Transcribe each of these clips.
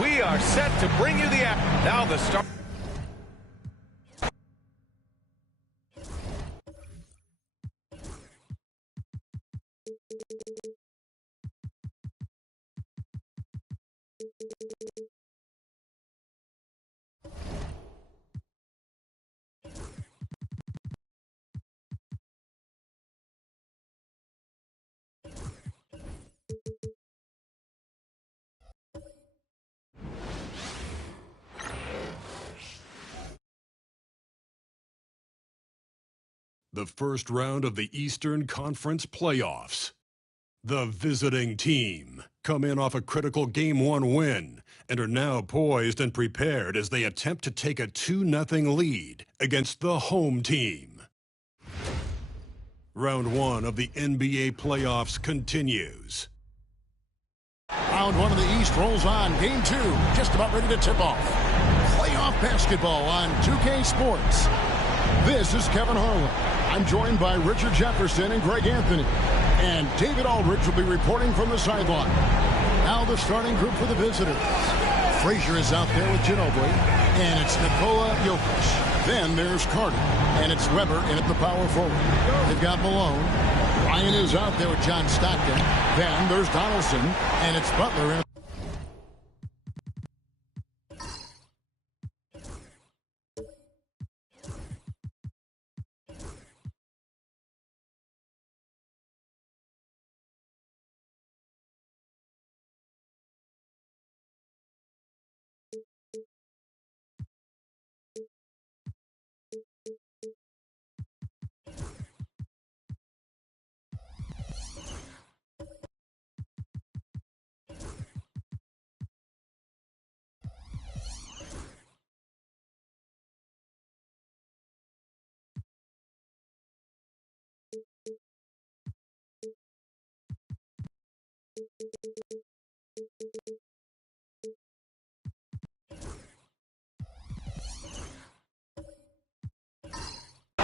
We are set to bring you the action. Now the start. The first round of the Eastern Conference playoffs. The visiting team come in off a critical Game 1 win and are now poised and prepared as they attempt to take a 2-0 lead against the home team. Round 1 of the NBA playoffs continues. Round 1 of the East rolls on. Game 2 just about ready to tip off. Playoff basketball on 2K Sports. This is Kevin Harlan. I'm joined by Richard Jefferson and Greg Anthony. And David Aldridge will be reporting from the sideline. Now the starting group for the visitors. Frazier is out there with Ginobili. And it's Nikola Jokic. Then there's Carter. And it's Weber in at the power forward. They've got Malone. Ryan is out there with John Stockton. Then there's Donaldson. And it's Butler in.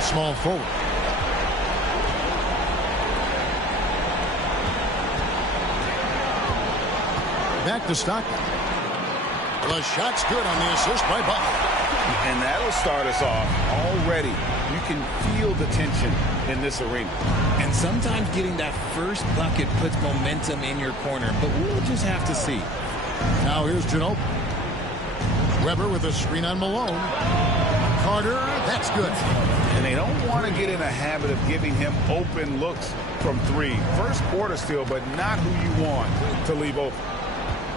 Small forward. Back to Stockton. The shot's good on the assist by Butler. And that'll start us off already. You can feel the tension in this arena. And sometimes getting that first bucket puts momentum in your corner, but we'll just have to see. Now here's Ginobili. Weber with a screen on Malone. Carter, that's good. And they don't want to get in a habit of giving him open looks from three. First quarter still, but not who you want to leave open.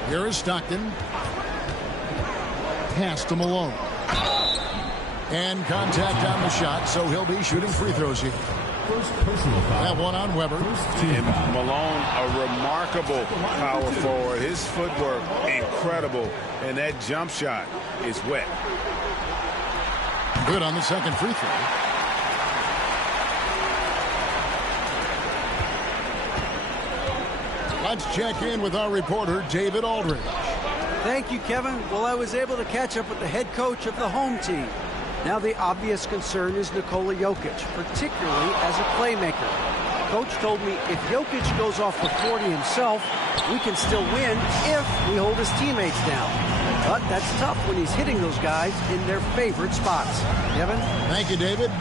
Here is Stockton. Pass to Malone. And contact on the shot, so he'll be shooting free throws here. That one on Weber. And Malone, a remarkable power forward. His footwork, incredible. And that jump shot is wet. Good on the second free throw. Let's check in with our reporter, David Aldridge. Thank you, Kevin. Well, I was able to catch up with the head coach of the home team. Now the obvious concern is Nikola Jokic, particularly as a playmaker. Coach told me if Jokic goes off for 40 himself, we can still win if we hold his teammates down. But that's tough when he's hitting those guys in their favorite spots. Kevin? Thank you, David.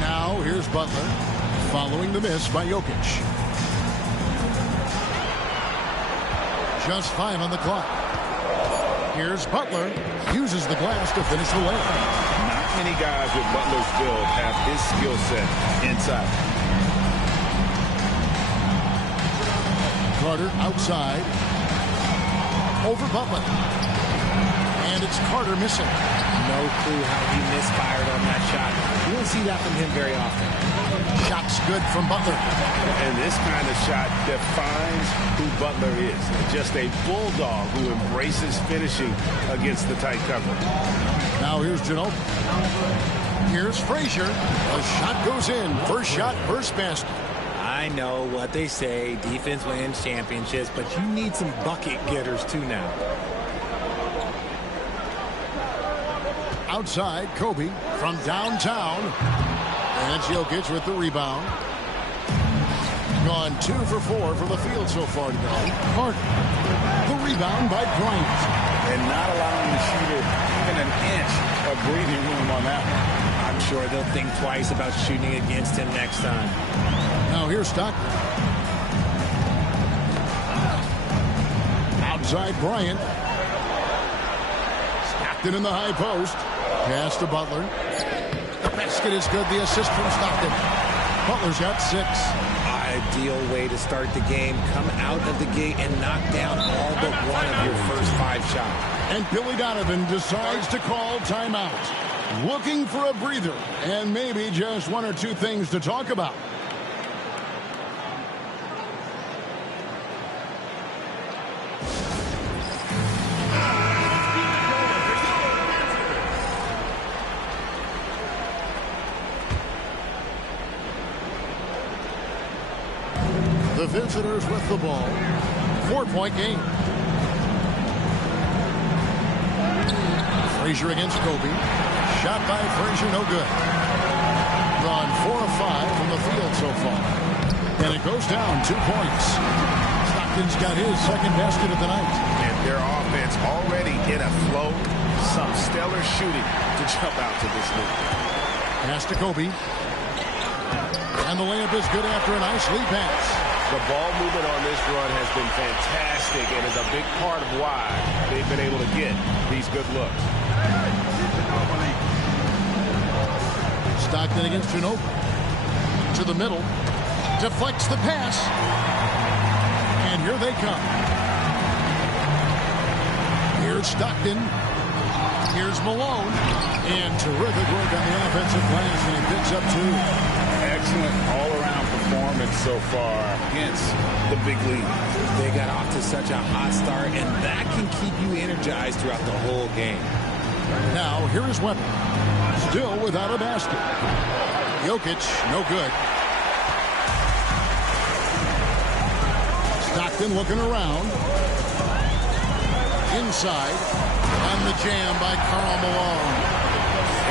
Now here's Butler following the miss by Jokic. Just 5 on the clock. Here's Butler. Uses the glass to finish the layup. Not many guys with Butler's build have his skill set inside. Carter outside. Over Butler. And it's Carter missing. No clue how he misfired on that shot. You don't see that from him very often. Shot's good from Butler. And this kind of shot defines who Butler is. Just a bulldog who embraces finishing against the tight cover. Now here's Ginobili. Here's Frazier. A shot goes in. First shot, first basket. I know what they say, defense wins championships, but you need some bucket getters too now. Outside, Kobe from downtown. And it's Jokic with the rebound. Gone 2 for 4 from the field so far today. Carter. The rebound by Bryant. And not allowing the shooter even an inch of breathing room on that one. I'm sure they'll think twice about shooting against him next time. Now here's Stockton. Outside Bryant. Stockton in the high post. Pass to Butler. The basket is good. The assist from Stockton. Butler's got 6. Ideal way to start the game. Come out of the gate and knock down all but one of your first 5 shots. And Billy Donovan decides to call timeout. Looking for a breather and maybe just 1 or 2 things to talk about. The visitors with the ball. 4-point game. Frazier against Kobe. Shot by Frazier, no good. Gone 4 of 5 from the field so far. And it goes down 2 points. Stockton's got his second basket of the night. And their offense already in a flow. Some stellar shooting to jump out to this lead. Pass to Kobe. And the layup is good after a nice lead pass. The ball movement on this run has been fantastic and is a big part of why they've been able to get these good looks. Stockton against Ginobili. To the middle. Deflects the pass. And here they come. Here's Stockton. Here's Malone. And terrific work on the offensive glass, and he picks up 2. Excellent all-around performance so far against the big lead. They got off to such a hot start, and that can keep you energized throughout the whole game. Now, here is Webber. Still without a basket. Jokic, no good. Stockton looking around. Inside. And the jam by Karl Malone.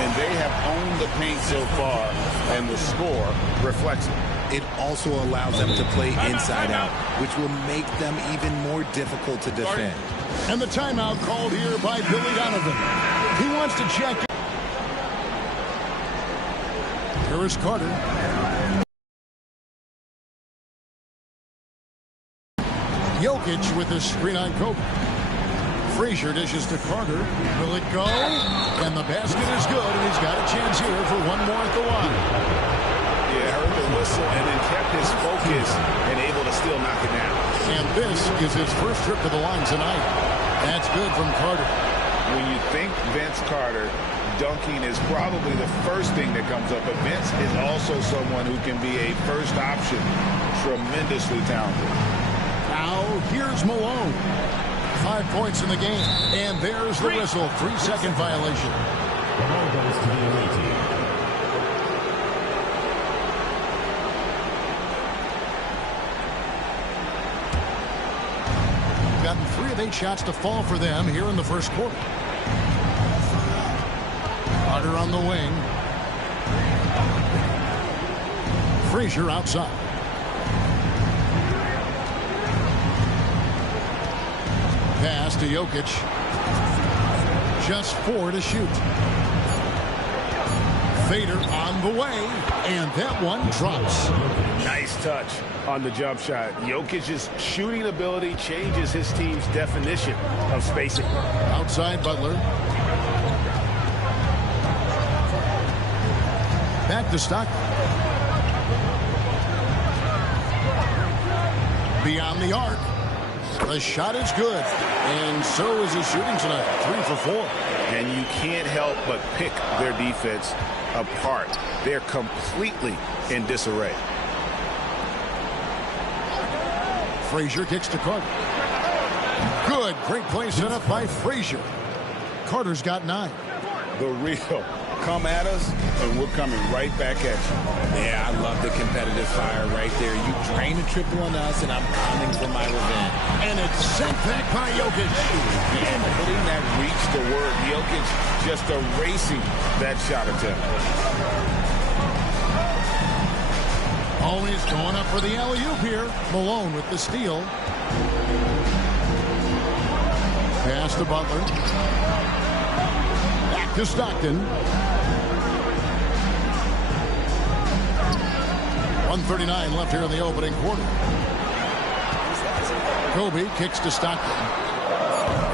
And they have owned the paint so far, and the score reflects it. It also allows them to play inside out, which will make them even more difficult to defend. And the timeout called here by Billy Donovan. He wants to check. Here is Carter. Jokic with the screen on Kobe. Frazier dishes to Carter. Will it go? And the basket is good, and he's got a chance here for one more at the line. Yeah, heard the whistle and then kept his focus and able to still knock it down. And this is his first trip to the line tonight. That's good from Carter. When you think Vince Carter, dunking is probably the first thing that comes up. But Vince is also someone who can be a first option. Tremendously talented. Now, here's Malone. 5 points in the game. And there's the whistle. 3-second violation. The ball goes to the away team. Gotten 3 of 8 shots to fall for them here in the first quarter. Carter on the wing. Frazier outside. Pass to Jokic. Just 4 to shoot. Fader on the way, and that one drops. Nice touch on the jump shot. Jokic's shooting ability changes his team's definition of spacing. Outside Butler. Back to Stockton. Beyond the arc. The shot is good. And so is his shooting tonight. 3 for 4. And you can't help but pick their defense apart. They're completely in disarray. Frazier kicks to Carter. Good. Great play set up by Frazier. Carter's got 9. The real. Come at us, and we're coming right back at you. Yeah, I love the competitive fire right there. You drain a triple on us, and I'm coming for my revenge. And it's sent back by Jokic. And putting that reach to work, Jokic just erasing that shot attempt. Always going up for the alley-oop here. Malone with the steal. Pass to Butler. Back to Stockton. 1:39 left here in the opening quarter. Kobe kicks to Stockton.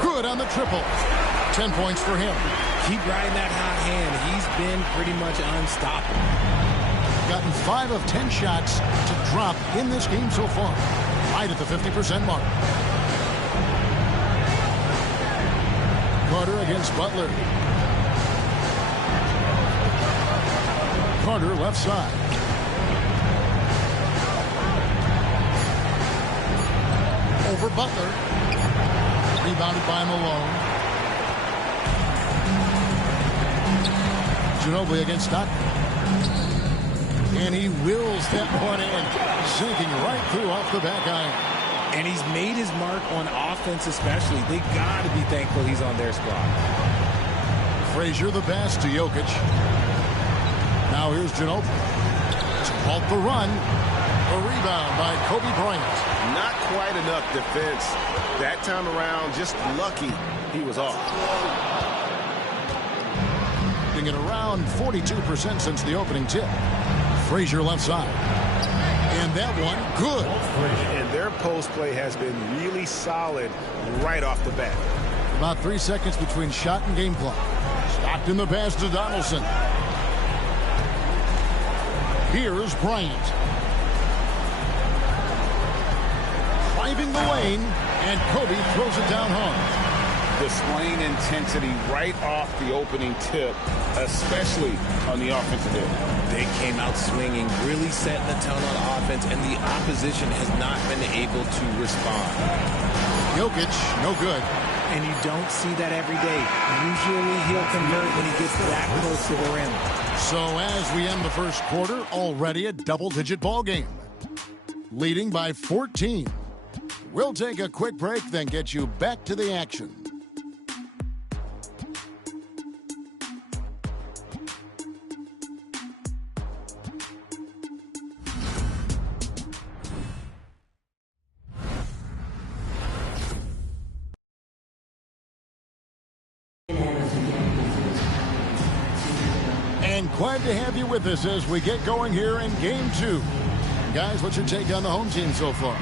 Good on the triple. 10 points for him. Keep riding that hot hand. He's been pretty much unstoppable. Gotten 5 of 10 shots to drop in this game so far. Right at the 50% mark. Carter against Butler. Carter left side. Over Butler. Rebounded by Malone. Ginobili against Stockton. And he wills that one in. Sinking right through off the back iron. And he's made his mark on offense especially. They got to be thankful he's on their squad. Frazier the pass to Jokic. Now here's Ginobili. To halt the run. A rebound by Kobe Bryant. Not quite enough defense that time around. Just lucky he was off. At around 42% since the opening tip. Frazier left side. And that one, good. And their post play has been really solid right off the bat. About 3 seconds between shot and game clock. Stockton the pass to Donaldson. Here's Bryant. Driving the lane, and Kobe throws it down hard. Displaying intensity right off the opening tip, especially on the offensive end. They came out swinging, really setting the tone on offense, and the opposition has not been able to respond. Jokic, no good. And you don't see that every day. Usually he'll convert when he gets that close to the rim. So as we end the first quarter, already a double-digit ball game. Leading by 14. We'll take a quick break, then get you back to the action. And glad to have you with us as we get going here in Game 2. Guys, what's your take on the home team so far?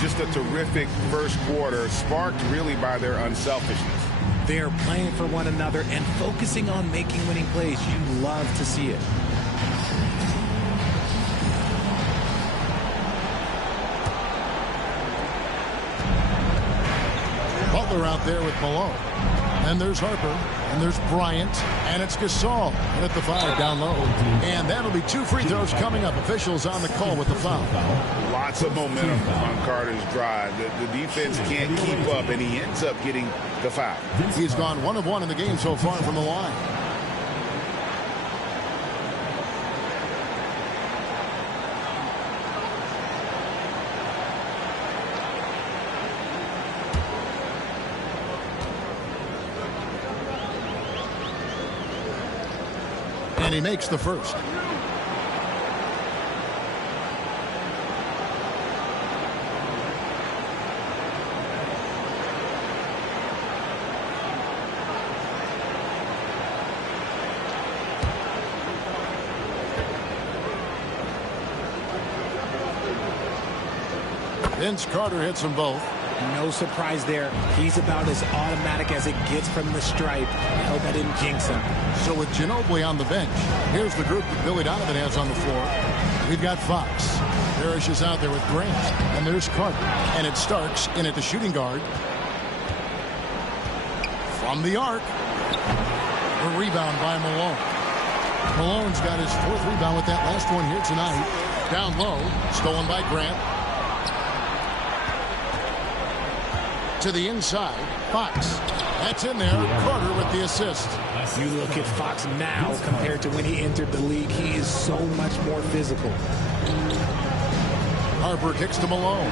Just a terrific first quarter, sparked really by their unselfishness. They are playing for one another and focusing on making winning plays. You love to see it. Butler out there with Malone. And there's Harper. And there's Bryant. And it's Gasol. And at the 5 down low. And that'll be 2 free throws coming up. Officials on the call with the foul. Lots of momentum on Carter's drive. The defense can't keep up, and he ends up getting the foul. He's gone 1 of 1 in the game so far from the line. And he makes the first. Vince Carter hits them both. No surprise there. He's about as automatic as it gets from the stripe. I hope I didn't jinx him. So with Ginobili on the bench, here's the group that Billy Donovan has on the floor. We've got Fox. Parrish is out there with Grant. And there's Carter. And it's Starks in at the shooting guard. From the arc. A rebound by Malone. Malone's got his 4th rebound with that last one here tonight. Down low. Stolen by Grant. To the inside, Fox. That's in there. Carter with the assist. You look at Fox now compared to when he entered the league. He is so much more physical. Harper kicks to Malone.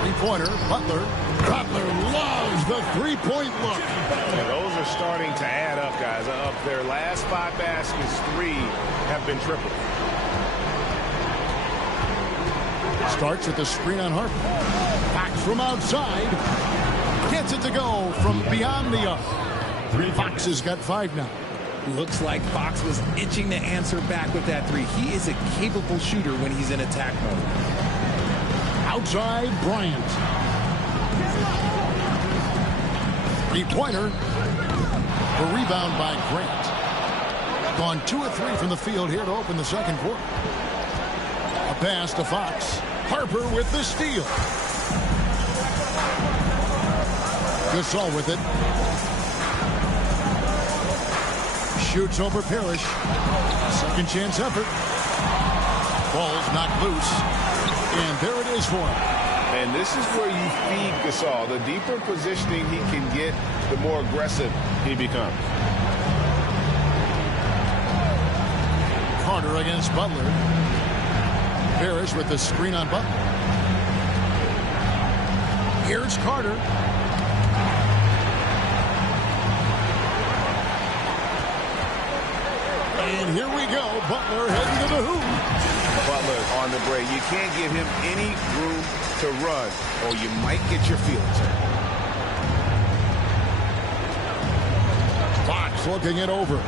Three-pointer, Butler. Butler loves the three-point look. Yeah, those are starting to add up, guys. Of their last 5 baskets, 3 have been triple. Starts with the screen on Harper. Back from outside. Gets it to go from beyond the arc. Fox has got 5 now. Looks like Fox was itching to answer back with that 3. He is a capable shooter when he's in attack mode. Outside, Bryant. Three-pointer. The rebound by Grant. Gone 2 of 3 from the field here to open the second quarter. A pass to Fox. Harper with the steal. Gasol with it. Shoots over Parrish. Second chance effort. Ball's knocked loose. And there it is for him. And this is where you feed Gasol. The deeper positioning he can get, the more aggressive he becomes. Carter against Butler. Parrish with the screen on Butler. Here's Carter. And here we go. Butler heading to the hoop. Butler on the break. You can't give him any room to run, or you might get your feelings hurt. Fox looking it over.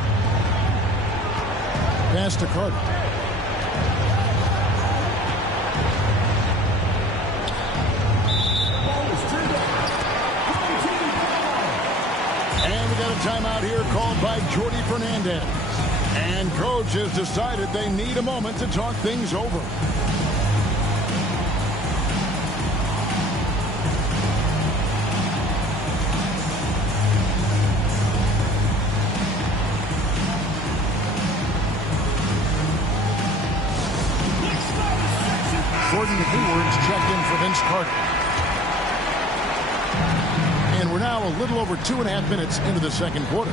Pass to Carter. And we got a timeout here called by Jordi Fernandez. And coach has decided they need a moment to talk things over. Gordon Hayward's checked in for Vince Carter. And we're now a little over 2.5 minutes into the second quarter.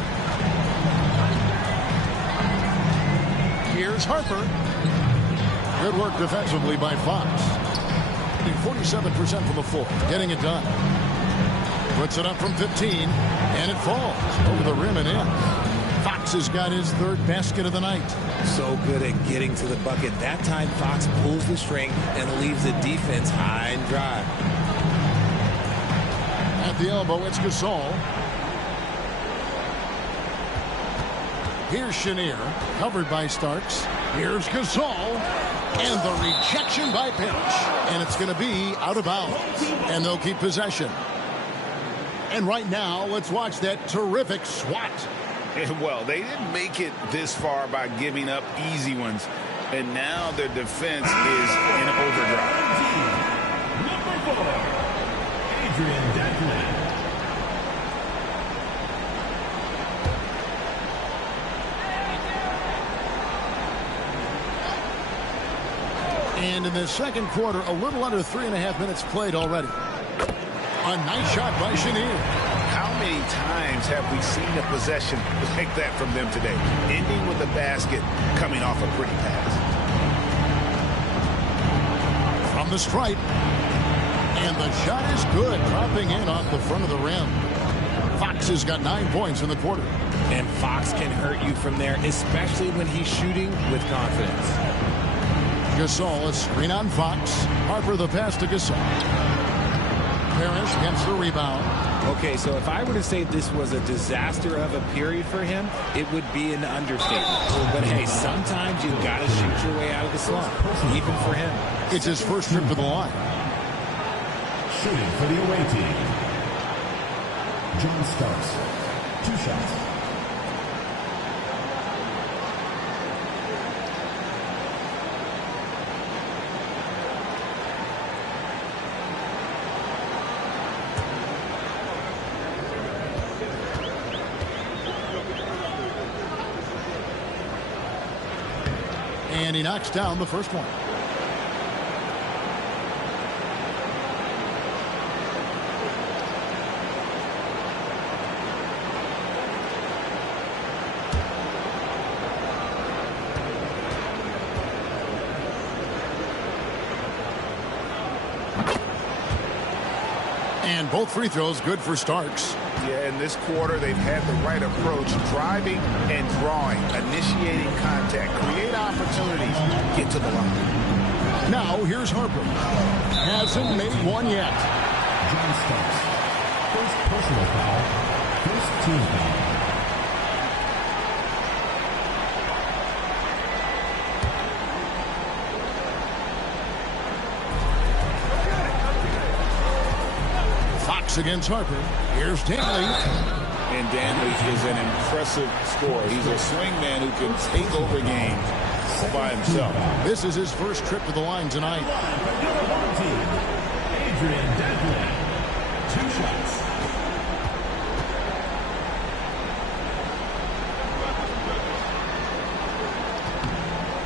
Here's Harper. Good work defensively by Fox. 47% from the floor. Getting it done. Puts it up from 15. And it falls over the rim and in. Fox has got his 3rd basket of the night. So good at getting to the bucket. That time Fox pulls the string and leaves the defense high and dry. At the elbow, it's Gasol. Here's Chenier, covered by Starks. Here's Gasol. And the rejection by Parrish. And it's going to be out of bounds. And they'll keep possession. And right now, let's watch that terrific swat. Well, they didn't make it this far by giving up easy ones. And now their defense is in overdrive. Number 4, Adrian Dantley. And in the second quarter, a little under 3.5 minutes played already. A nice shot by Chenier. How many times have we seen a possession like that from them today? Ending with a basket, coming off a pretty pass. From the stripe. And the shot is good, dropping in off the front of the rim. Fox has got 9 points in the quarter. And Fox can hurt you from there, especially when he's shooting with confidence. Gasol, a screen on Fox. Harper the pass to Gasol. Parrish gets the rebound. Okay, so if I were to say this was a disaster of a period for him, it would be an understatement. But hey, sometimes you've got to shoot your way out of the slump, even for him. It's his first trip to the line. Shooting for the away team, John Starks. 2 shots. And he knocks down the first one. And both free throws good for Starks. Yeah, in this quarter, they've had the right approach, driving and drawing, initiating contact, create opportunities, get to the line. Now, here's Harper. Hasn't made one yet. John Starks. First personal foul. First team foul. Fox against Harper. Here's Dantley. And Dantley is an impressive scorer. He's a swingman who can take over games by himself. This is his first trip to the line tonight. Adrian Dantley. 2 shots.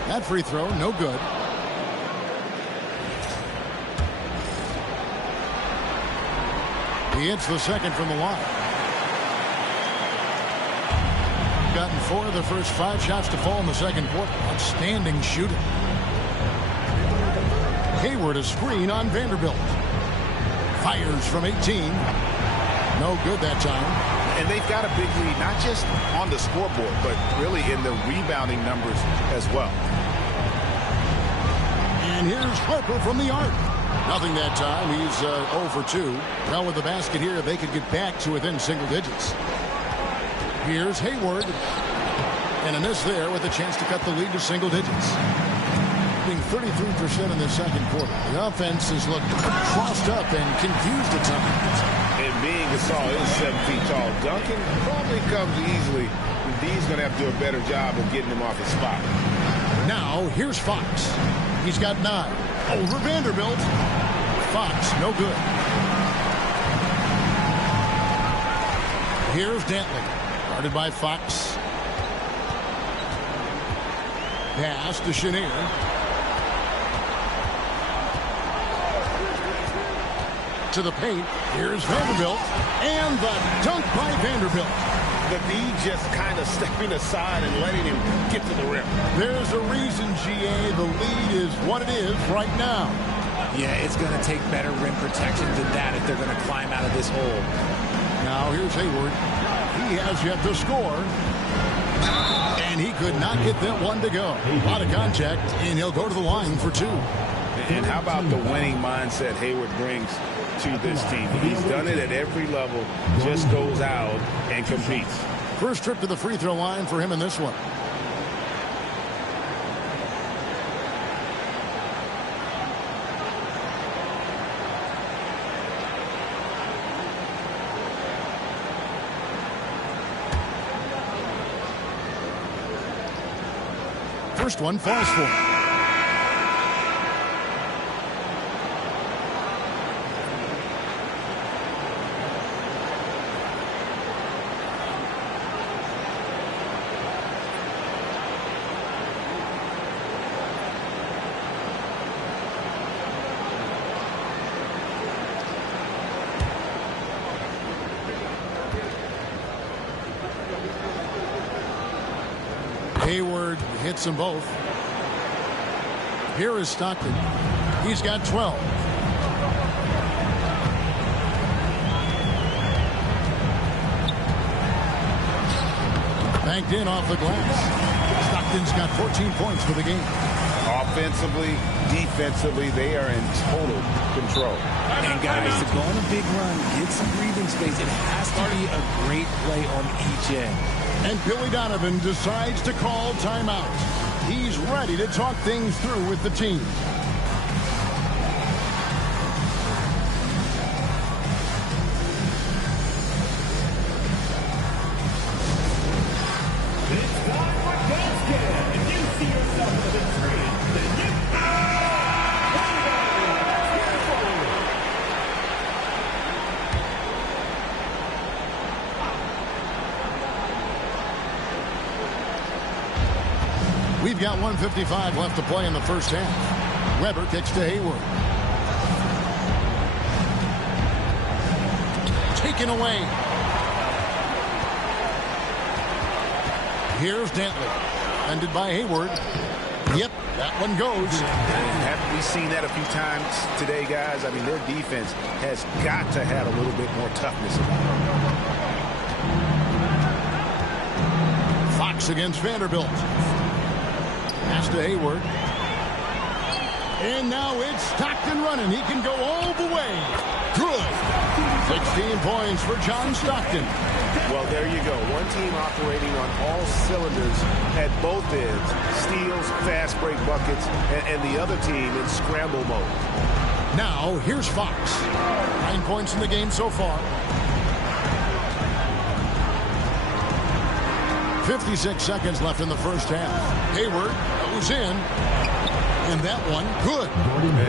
That free throw, no good. He hits the second from the line. Gotten 4 of the first 5 shots to fall in the second quarter. Outstanding shooting. Hayward a screen on Vanderbilt. Fires from 18. No good that time. And they've got a big lead, not just on the scoreboard, but really in the rebounding numbers as well. And here's Harper from the arc. Nothing that time. He's 0 for 2. Well, with the basket here, they could get back to within single digits. Here's Hayward. And a miss there with a chance to cut the lead to single digits. Being 33% in the second quarter. The offense has looked crossed up and confused at times. And being Gasol is 7 feet tall, Duncan probably comes easily. D's going to have to do a better job of getting him off his spot. Now, here's Fox. He's got 9. Over Vanderbilt. Fox, no good. Here's Dantley. Guarded by Fox. Pass to Chenier. To the paint. Here's Vanderbilt. And the dunk by Vanderbilt. The D just kind of stepping aside and letting him get to the rim. There's a reason, GA, the lead is what it is right now. Yeah, it's going to take better rim protection than that if they're going to climb out of this hole. Now here's Hayward. He has yet to score. And he could not get that one to go. A lot of contact, and he'll go to the line for 2. And how about the winning mindset Hayward brings to this team? He's done it at every level, just goes out and competes. First trip to the free throw line for him in this one. First one falls for him. Hayward hits them both. Here is Stockton. He's got 12. Banked in off the glass. Stockton's got 14 points for the game. Offensively, defensively, they are in total control. And guys, to go on a big run, get some breathing space, it has to be a great play on each end. And Billy Donovan decides to call timeout. He's ready to talk things through with the team. We've got 1:55 left to play in the first half. Weber kicks to Hayward. Taken away. Here's Dantley. Ended by Hayward. Yep, that one goes. Haven't we seen that a few times today, guys? I mean, their defense has got to have a little bit more toughness about it. Fox against Vanderbilt. Pass to Hayward. And now it's Stockton running. He can go all the way. Good. 16 points for John Stockton. Well, there you go. One team operating on all cylinders at both ends. Steals, fast break buckets, and the other team in scramble mode. Now, here's Fox. 9 points in the game so far. 56 seconds left in the first half. Hayward goes in. And that one, good.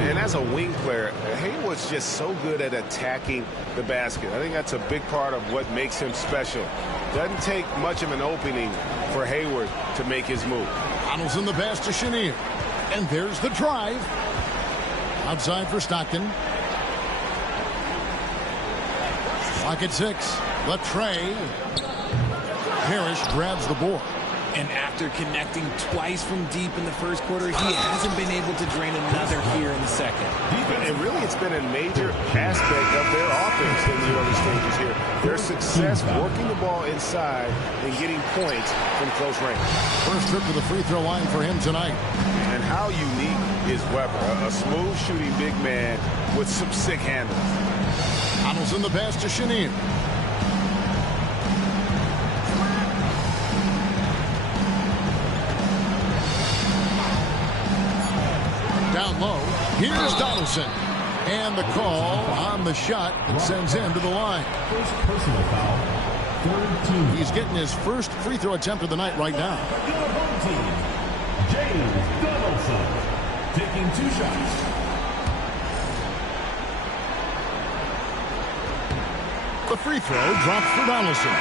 And as a wing player, Hayward's just so good at attacking the basket. I think that's a big part of what makes him special. Doesn't take much of an opening for Hayward to make his move. Donaldson the pass to Chenier. And there's the drive. Outside for Stockton. Clock at 6. Latrey. Parrish grabs the board. And after connecting twice from deep in the first quarter, he hasn't been able to drain another here in the second. And really, it's been a major aspect of their offense in the early stages here. Their success working the ball inside and getting points from close range. First trip to the free throw line for him tonight. And how unique is Weber? A smooth shooting big man with some sick handles. Donaldson the pass to Chenier. Down low. Here's Donaldson. And the call on the shot that sends him to the line. First personal foul. Third team. He's getting his first free throw attempt of the night right now. Your home team. James Donaldson. Taking 2 shots. The free throw drops for Donaldson.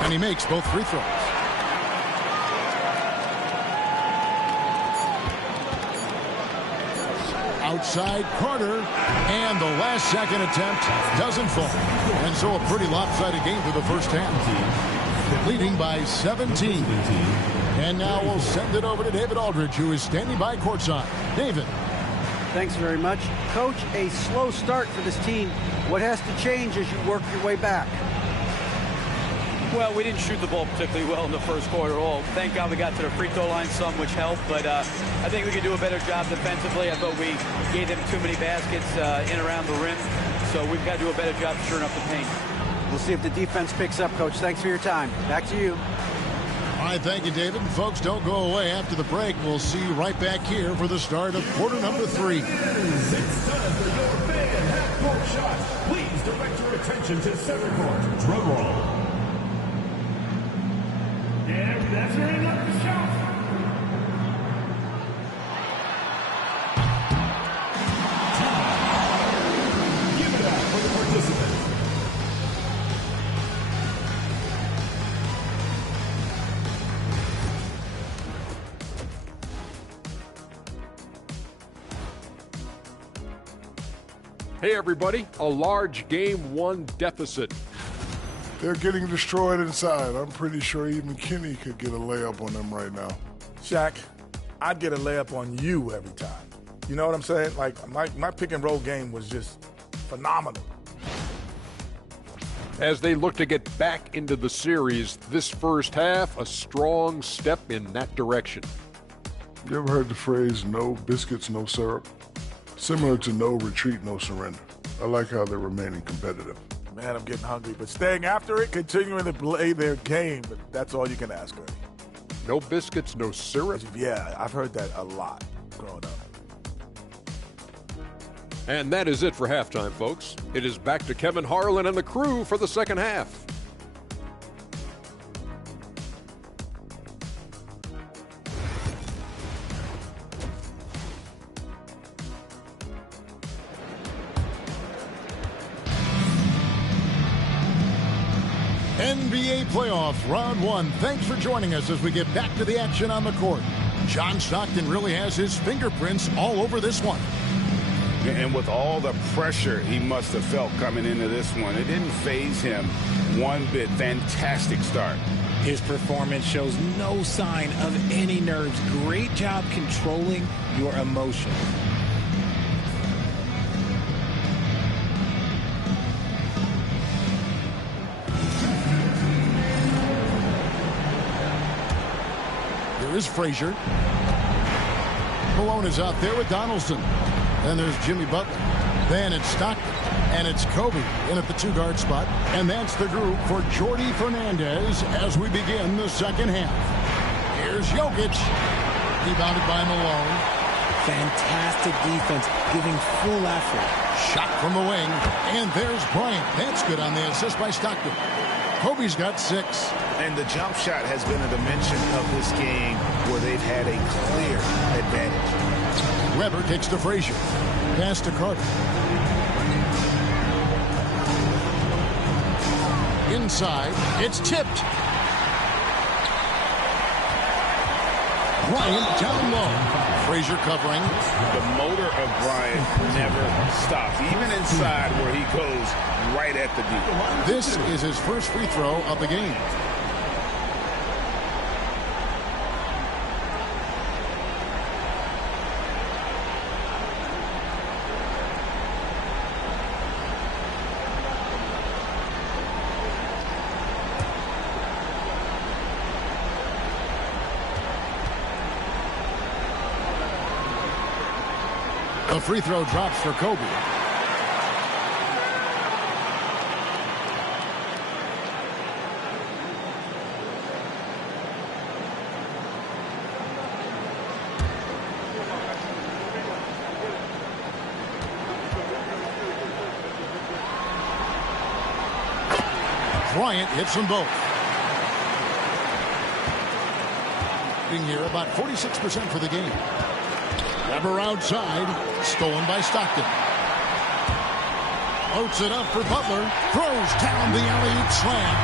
And he makes both free throws. Outside Carter. And the last second attempt doesn't fall. And so a pretty lopsided game for the first half. Leading by 17. And now we'll send it over to David Aldridge, who is standing by courtside. David. Thanks very much. Coach, a slow start for this team. What has to change as you work your way back? Well, we didn't shoot the ball particularly well in the first quarter at all. Thank God we got to the free throw line some, which helped. But I think we could do a better job defensively. I thought we gave them too many baskets in around the rim. So we've got to do a better job shoring up the paint. We'll see if the defense picks up, Coach. Thanks for your time. Back to you. All right, thank you, David. Folks, don't go away after the break. We'll see you right back here for the start of quarter number 3. It's time for your fan half-court shot. Please direct your attention to center court. Drum roll. And that's your enough to shot. Give it up for the participants. Hey, everybody. A large Game 1 deficit. They're getting destroyed inside. I'm pretty sure even Kenny could get a layup on them right now. Shaq, I'd get a layup on you every time. You know what I'm saying? Like, my pick and roll game was just phenomenal. As they look to get back into the series, this first half, a strong step in that direction. You ever heard the phrase, no biscuits, no syrup? Similar to no retreat, no surrender. I like how they're remaining competitive. Man, I'm getting hungry. But staying after it, continuing to play their game, that's all you can ask, Ernie. No biscuits, no syrup? Yeah, I've heard that a lot growing up. And that is it for halftime, folks. It is back to Kevin Harlan and the crew for the second half. NBA playoffs, round one. Thanks for joining us as we get back to the action on the court. John Stockton really has his fingerprints all over this one. And with all the pressure he must have felt coming into this one, it didn't faze him one bit. Fantastic start. His performance shows no sign of any nerves. Great job controlling your emotions. Here is Frazier. Malone is out there with Donaldson. Then there's Jimmy Butler. Then it's Stockton. And it's Kobe in at the two-guard spot. And that's the group for Jordi Fernandez as we begin the second half. Here's Jokic. Rebounded by Malone. Fantastic defense, giving full effort. Shot from the wing. And there's Bryant. That's good on the assist by Stockton. Kobe's got 6. And the jump shot has been a dimension of this game where they've had a clear advantage. Webber takes to Frazier. Pass to Carter. Inside, it's tipped. Bryant down low. Frazier covering. The motor of Bryant never stops, even inside where he goes right at the deep. This is his first free throw of the game. A free throw drops for Kobe. Bryant hits them both. Being here about 46% for the game. Webber outside, stolen by Stockton. Floats it up for Butler, throws down the alley-oop slam.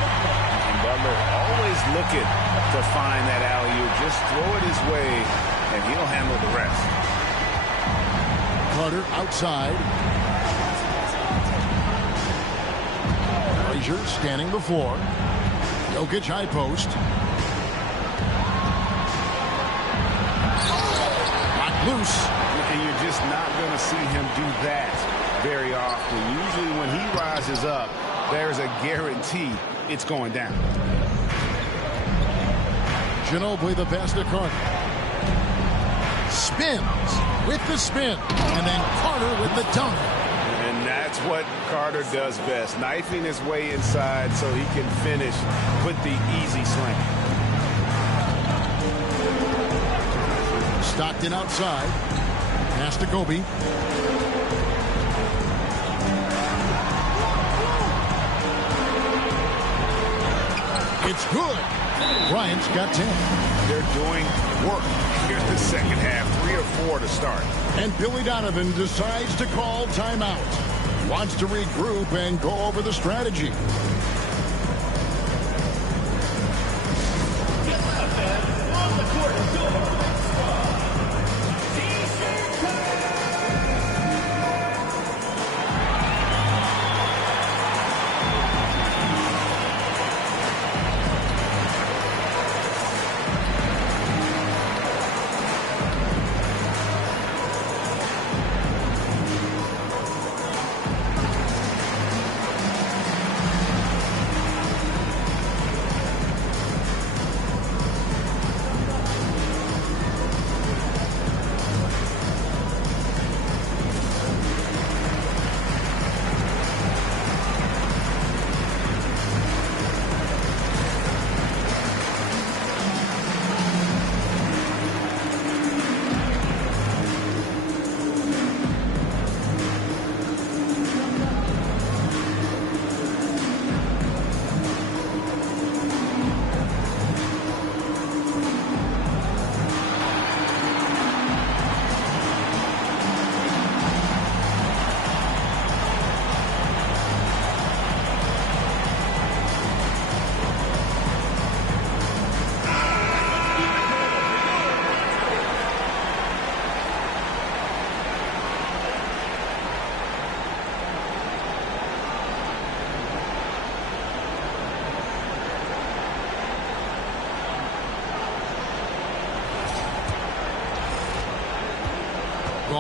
And Butler always looking to find that alley-oop. Just throw it his way, and he'll handle the rest. Carter outside. Frazier scanning the floor. Jokic high post. Loose. And you're just not going to see him do that very often. Usually when he rises up, there's a guarantee it's going down. Ginobili the pass to Carter. Spins with the spin. And then Carter with the dunk. And that's what Carter does best. Knifing his way inside so he can finish with the easy slam. Stockton outside. Pass to Kobe. It's good. Bryant's got 10. They're doing work. Here's the second half. 3 or 4 to start. And Billy Donovan decides to call timeout. Wants to regroup and go over the strategy.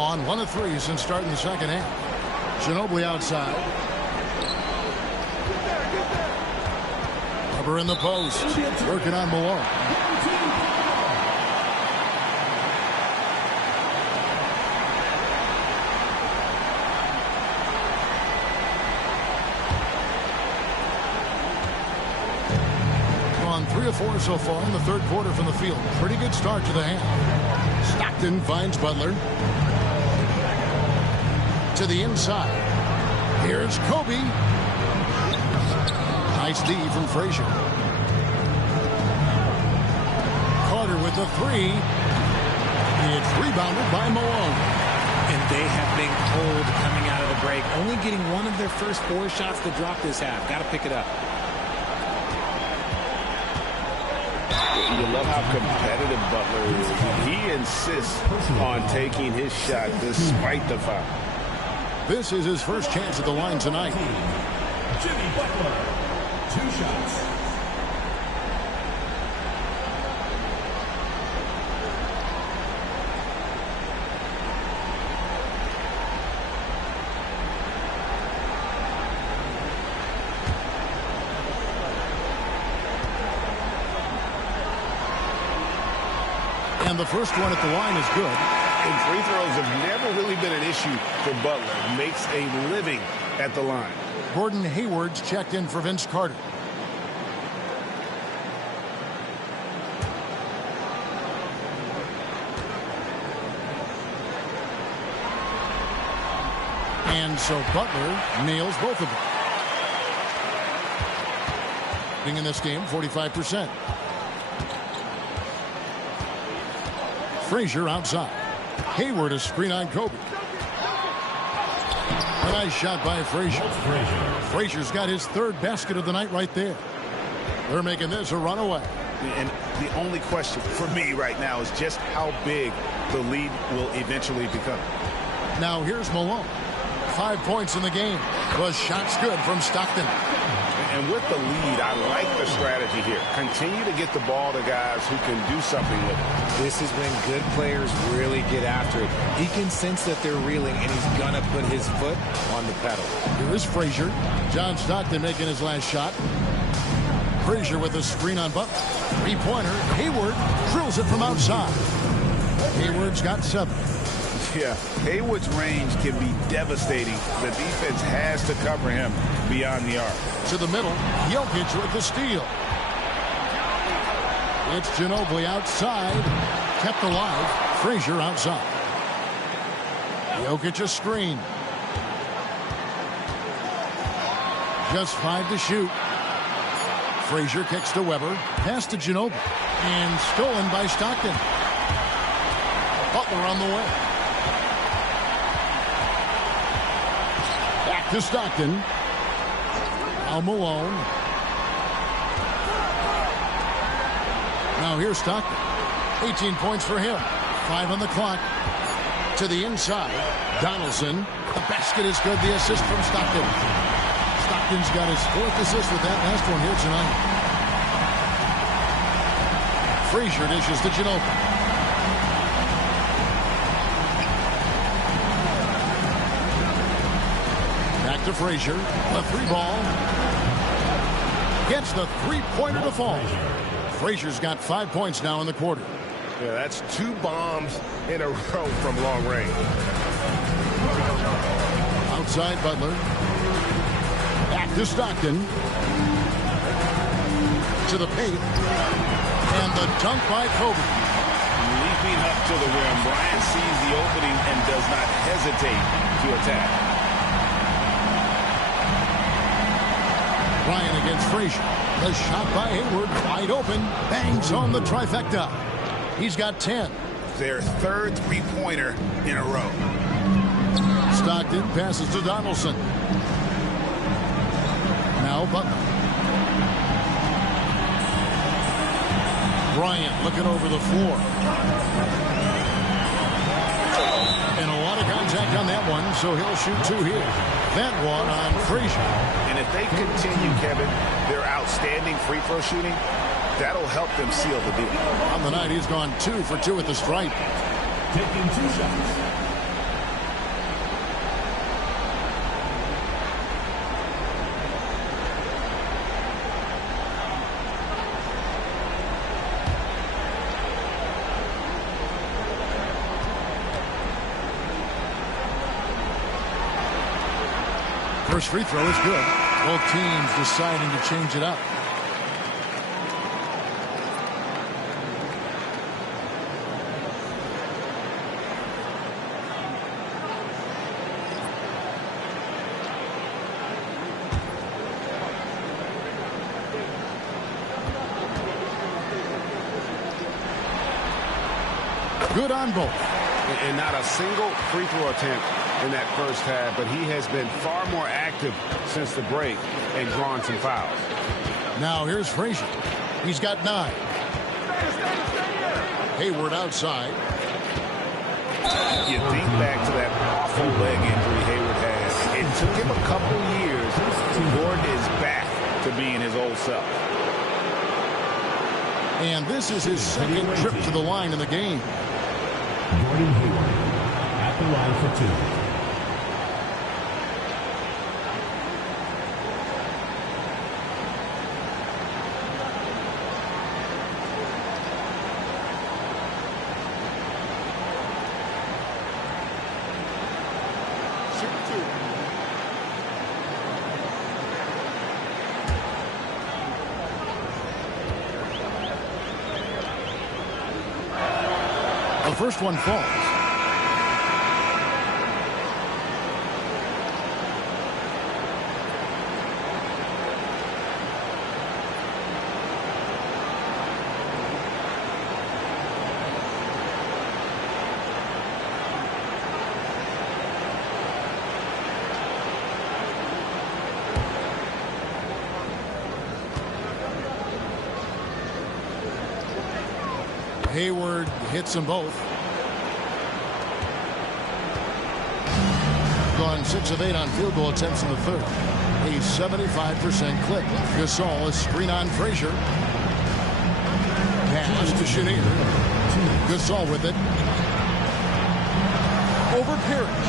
gone 1 of 3 since starting the second half. Ginobili outside. Weber in the post. Working on Malone. On 3 of 4 so far in the third quarter from the field. Pretty good start to the half. Stockton finds Butler. To the inside. Here's Kobe. Nice D from Frazier. Carter with the 3. It's rebounded by Malone. And they have been cold coming out of the break. Only getting one of their first 4 shots to drop this half. Got to pick it up. You love how competitive Butler is. He insists on taking his shot despite the foul. This is his first chance at the line tonight. Jimmy Butler, 2 shots. And the first one at the line is good. And free throws have never really been an issue for Butler. Makes a living at the line. Gordon Hayward's checked in for Vince Carter. And so Butler nails both of them. Being in this game, 45%. Frazier outside. Hayward a screen on Kobe. A nice shot by Frazier. Frazier's got his 3rd basket of the night right there. They're making this a runaway. And the only question for me right now is just how big the lead will eventually become. Now here's Malone. 5 points in the game. The shot's good from Stockton. And with the lead, I like the strategy here. Continue to get the ball to guys who can do something with it. This is when good players really get after it. He can sense that they're reeling, and he's going to put his foot on the pedal. Here is Frazier. John Stockton making his last shot. Frazier with a screen on Butler. 3-pointer. Hayward drills it from outside. Hayward's got 7. Yeah, Hayward's range can be devastating. The defense has to cover him beyond the arc. To the middle, Jokic with the steal. It's Ginobili outside. Kept alive. Frazier outside. Jokic a screen. Just 5 to shoot. Frazier kicks to Weber. Pass to Ginobili. And stolen by Stockton. Butler on the way. Back to Stockton. Al Malone. Now here's Stockton. 18 points for him. 5 on the clock. To the inside. Donaldson. The basket is good. The assist from Stockton. Stockton's got his 4th assist with that last one here tonight. Frazier dishes to Ginobili. Back to Frazier. The 3-ball. Gets the 3-pointer to fall. Frazier's got 5 points now in the quarter. Yeah, that's 2 bombs in a row from long range. Outside Butler. Back to Stockton. To the paint. And the dunk by Kobe. Leaping up to the rim. Bryant sees the opening and does not hesitate to attack. Bryant against Frazier. The shot by Hayward. Wide open. Bangs home the trifecta. He's got 10. Their 3rd 3-pointer in a row. Stockton passes to Donaldson. Now Butler. Bryant looking over the floor. And a lot of contact on that one, so he'll shoot 2 here. That one on Frazier. And if they continue, Kevin, their outstanding free throw shooting, that'll help them seal the deal. On the night, he's gone 2 for 2 at the stripe. Taking 2 shots. First free throw is good. Both teams deciding to change it up. Good on both. And not a single free throw attempt in that first half, but he has been far more active since the break and drawn some fouls. Now here's Frazier. He's got 9. Hayward outside. You think back to that awful leg injury Hayward had. It took him a couple years. Gordon is back to being his old self. And this is his second trip to the line in the game. Gordon Hayward at the line for 2. The first one falls. Hayward hits them both. Gone 6 of 8 on field goal attempts in the third. A 75% clip. Gasol is screen on Frazier. Pass to Chenier. Gasol with it. Over Parrish.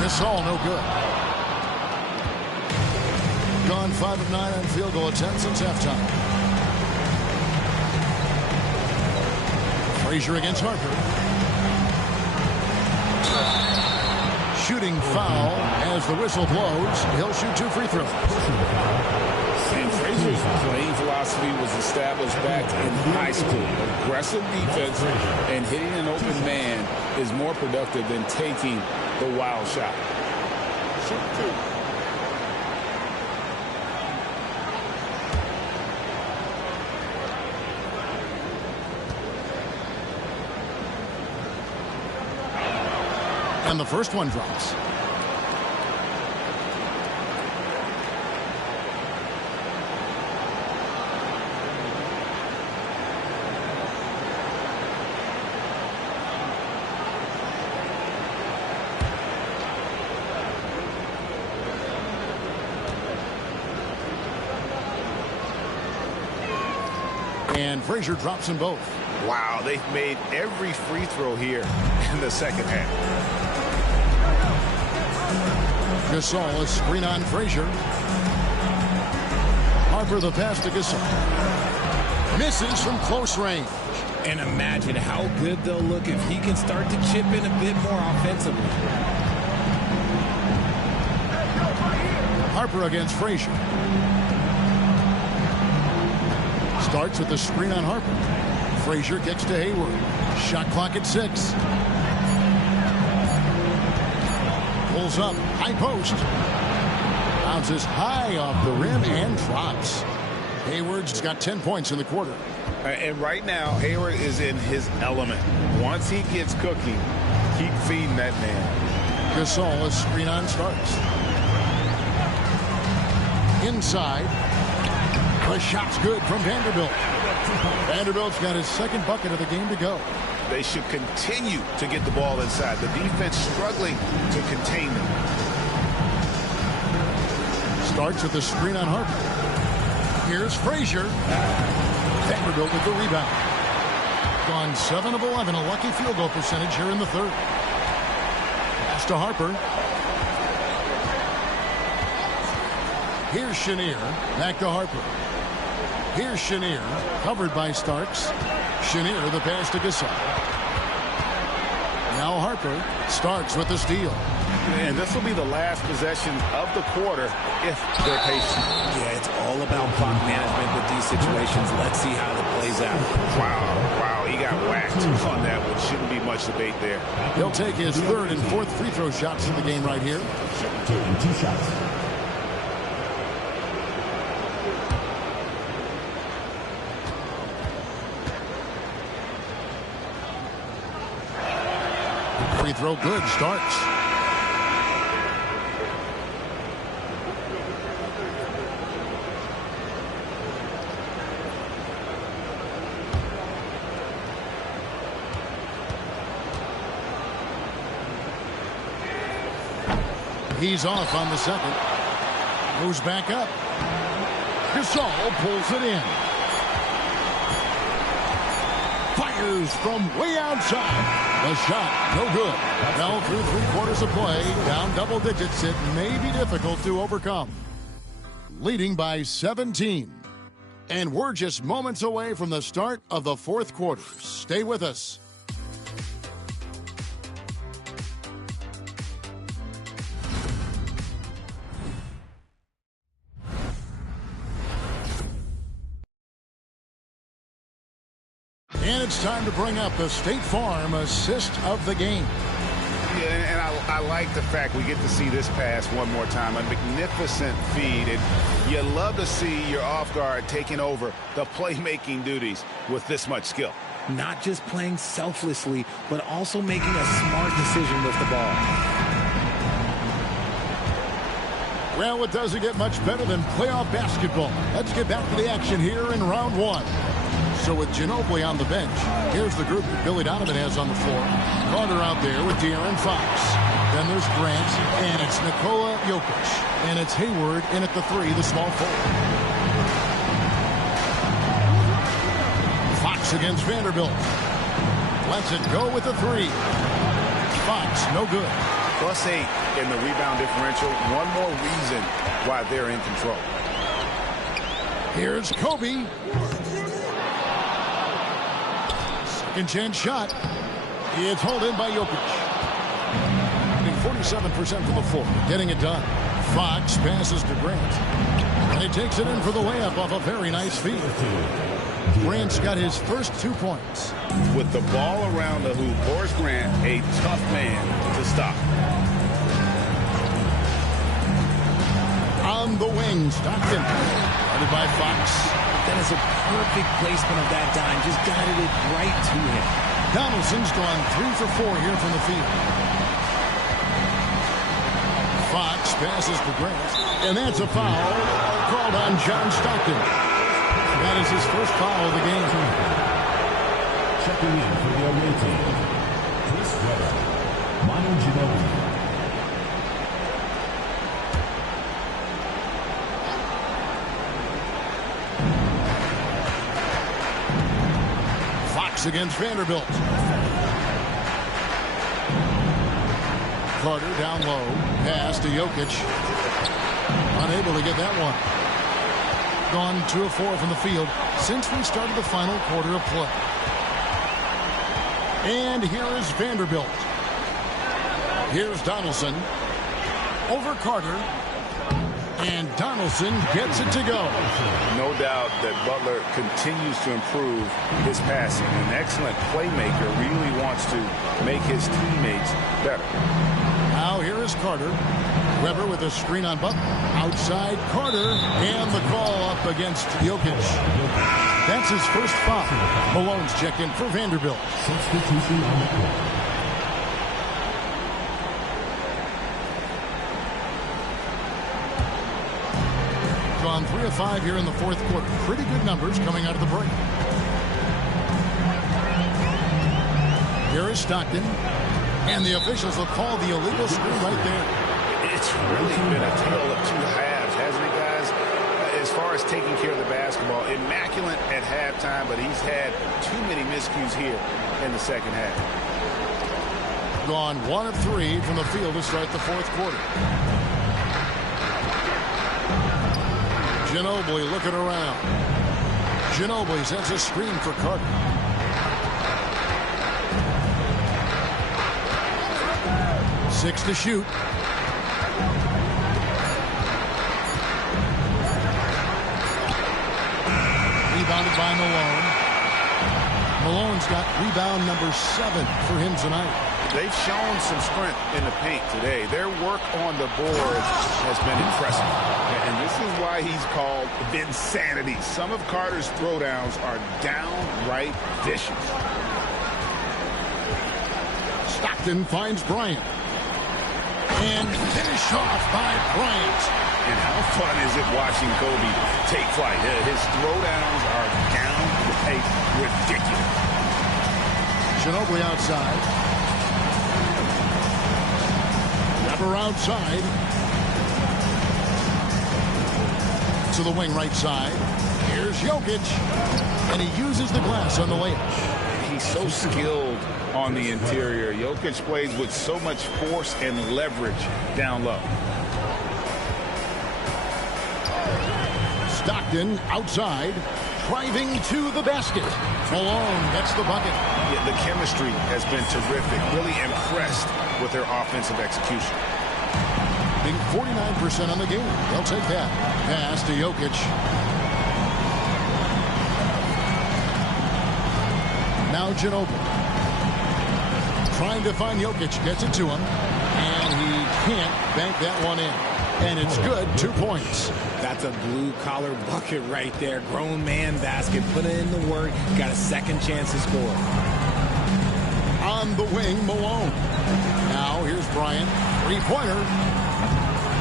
Gasol no good. Gone 5 of 9 on field goal attempts since halftime. Frazier against Harper. Shooting foul as the whistle blows. He'll shoot 2 free throws. And Frazier's playing philosophy was established back in high school. Aggressive defense and hitting an open man is more productive than taking the wild shot. Shoot 2. And the first one drops. And Frazier drops them both. Wow, they've made every free throw here in the second half. Gasol is screen on Frazier. Harper the pass to Gasol. Misses from close range. And imagine how good they'll look if he can start to chip in a bit more offensively. Harper against Frazier. Starts with the screen on Harper. Frazier kicks to Hayward. Shot clock at 6. Pulls up. High post. Bounces high off the rim and drops. Hayward's got 10 points in the quarter. And right now, Hayward is in his element. Once he gets cooking, keep feeding that man. Gasol, a screen on starts. Inside. The shot's good from Vanderbilt. Vanderbilt's got his second bucket of the game to go. They should continue to get the ball inside. The defense struggling to contain them. Starts with the screen on Harper. Here's Frazier. Vanderbilt with the rebound. Gone 7 of 11, a lucky field goal percentage here in the third. Pass to Harper. Here's Chenier. Back to Harper. Here's Chenier. Covered by Starks. Chenier the pass to Gasol. Al Harper starts with the steal. And this will be the last possession of the quarter if they're patient. Yeah, it's all about clock management with these situations. Let's see how it plays out. Wow, he got whacked on that one. Shouldn't be much debate there. He'll take his third and fourth free throw shots in the game right here. Taking 2 shots. Free throw good. Starts. He's off on the second. Moves back up. Gasol pulls it in. Fires from way outside. The shot, no good. Fell through 3/4 of play. Down double digits. It may be difficult to overcome. Leading by 17. And we're just moments away from the start of the fourth quarter. Stay with us. And it's time to bring up the State Farm assist of the game. Yeah, and I like the fact we get to see this pass one more time. A magnificent feed. And you love to see your off guard taking over the playmaking duties with this much skill. Not just playing selflessly, but also making a smart decision with the ball. Well, it doesn't get much better than playoff basketball. Let's get back to the action here in round one. So with Ginobili on the bench, here's the group that Billy Donovan has on the floor. Carter out there with De'Aaron Fox. Then there's Grant, and it's Nikola Jokic. And it's Hayward in at the 3, the small forward. Fox against Vanderbilt. Lets it go with the 3. Fox, no good. +8 in the rebound differential. One more reason why they're in control. Here's Kobe. Second chance shot. It's hauled in by Jokic. 47% from the floor. Getting it done. Fox passes to Grant. And he takes it in for the layup off a very nice feed. Grant's got his first 2 points. With the ball around the hoop, Horace Grant, a tough man to stop. On the wing, Stockton. Guarded by Fox. That is a perfect placement of that dime. Just guided it right to him. Donaldson's gone 3 for 4 here from the field. Fox passes to Grant. And that's a foul called on John Stockton. That is his first foul of the game. Checking in for the away team, Chris Webber, Manu Ginobili. Fox against Vanderbilt. Carter down low. Pass to Jokic. Unable to get that one. Gone 2 of 4 from the field since we started the final quarter of play. And here is Vanderbilt. Here's Donaldson. Over Carter. And Donaldson gets it to go. No doubt that Butler continues to improve his passing. An excellent playmaker, really wants to make his teammates better. Now here is Carter. Webber with a screen on Butler. Outside Carter. And the call up against Jokic. That's his first foul. Malone's checked in for Vanderbilt. Substitution on the court. Gone 3 of 5 here in the fourth quarter. Pretty good numbers coming out of the break. Here is Stockton. And the officials will call the illegal screen right there. It's really been a tale of 2 halves, hasn't it, guys? As far as taking care of the basketball, immaculate at halftime, but he's had too many miscues here in the second half. Gone 1 of 3 from the field to start the fourth quarter. Ginobili looking around. Ginobili sends a screen for Carter. 6 to shoot. Rebounded by Malone. Malone's got rebound number 7 for him tonight. They've shown some strength in the paint today. Their work on the boards has been impressive. And this is why he's called Vinsanity. Some of Carter's throwdowns are downright vicious. Stockton finds Bryant. And finish off by Bryant. And how fun is it watching Kobe take flight? His throwdowns are downright ridiculous. Ginobili outside. Weber outside. To the wing right side. Here's Jokic. And he uses the glass on the layup. He's so skilled on the interior. Jokic plays with so much force and leverage down low. Stockton outside, driving to the basket. Malone gets the bucket. Yeah, the chemistry has been terrific. Really impressed with their offensive execution. Being 49% on the game. They'll take that. Pass to Jokic. Now Ginobili. Trying to find Jokic. Gets it to him. And he can't bank that one in. And it's good. 2 points. That's a blue-collar bucket right there. Grown man basket. Put in the work. Got a second chance to score. On the wing, Malone. Now here's Bryant. Three-pointer.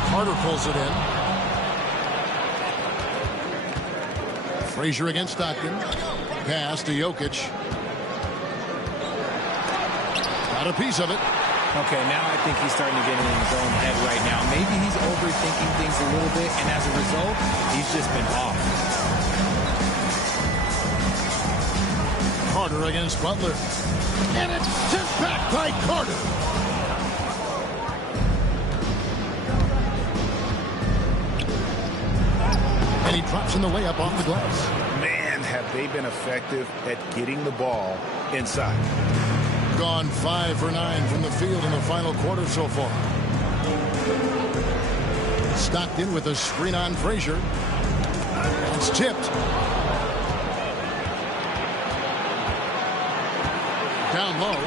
Carter pulls it in. Frazier against Stockton. Pass to Jokic. Got a piece of it. Okay, now I think he's starting to get in his own head right now. Maybe he's overthinking things a little bit, and as a result, he's just been off. Carter against Butler. And it's sent back by Carter. And he drops in the layup off the glass. Man, have they been effective at getting the ball inside. Gone 5 for 9 from the field in the final quarter so far. Stockton with a screen on Frazier. It's tipped. Down low.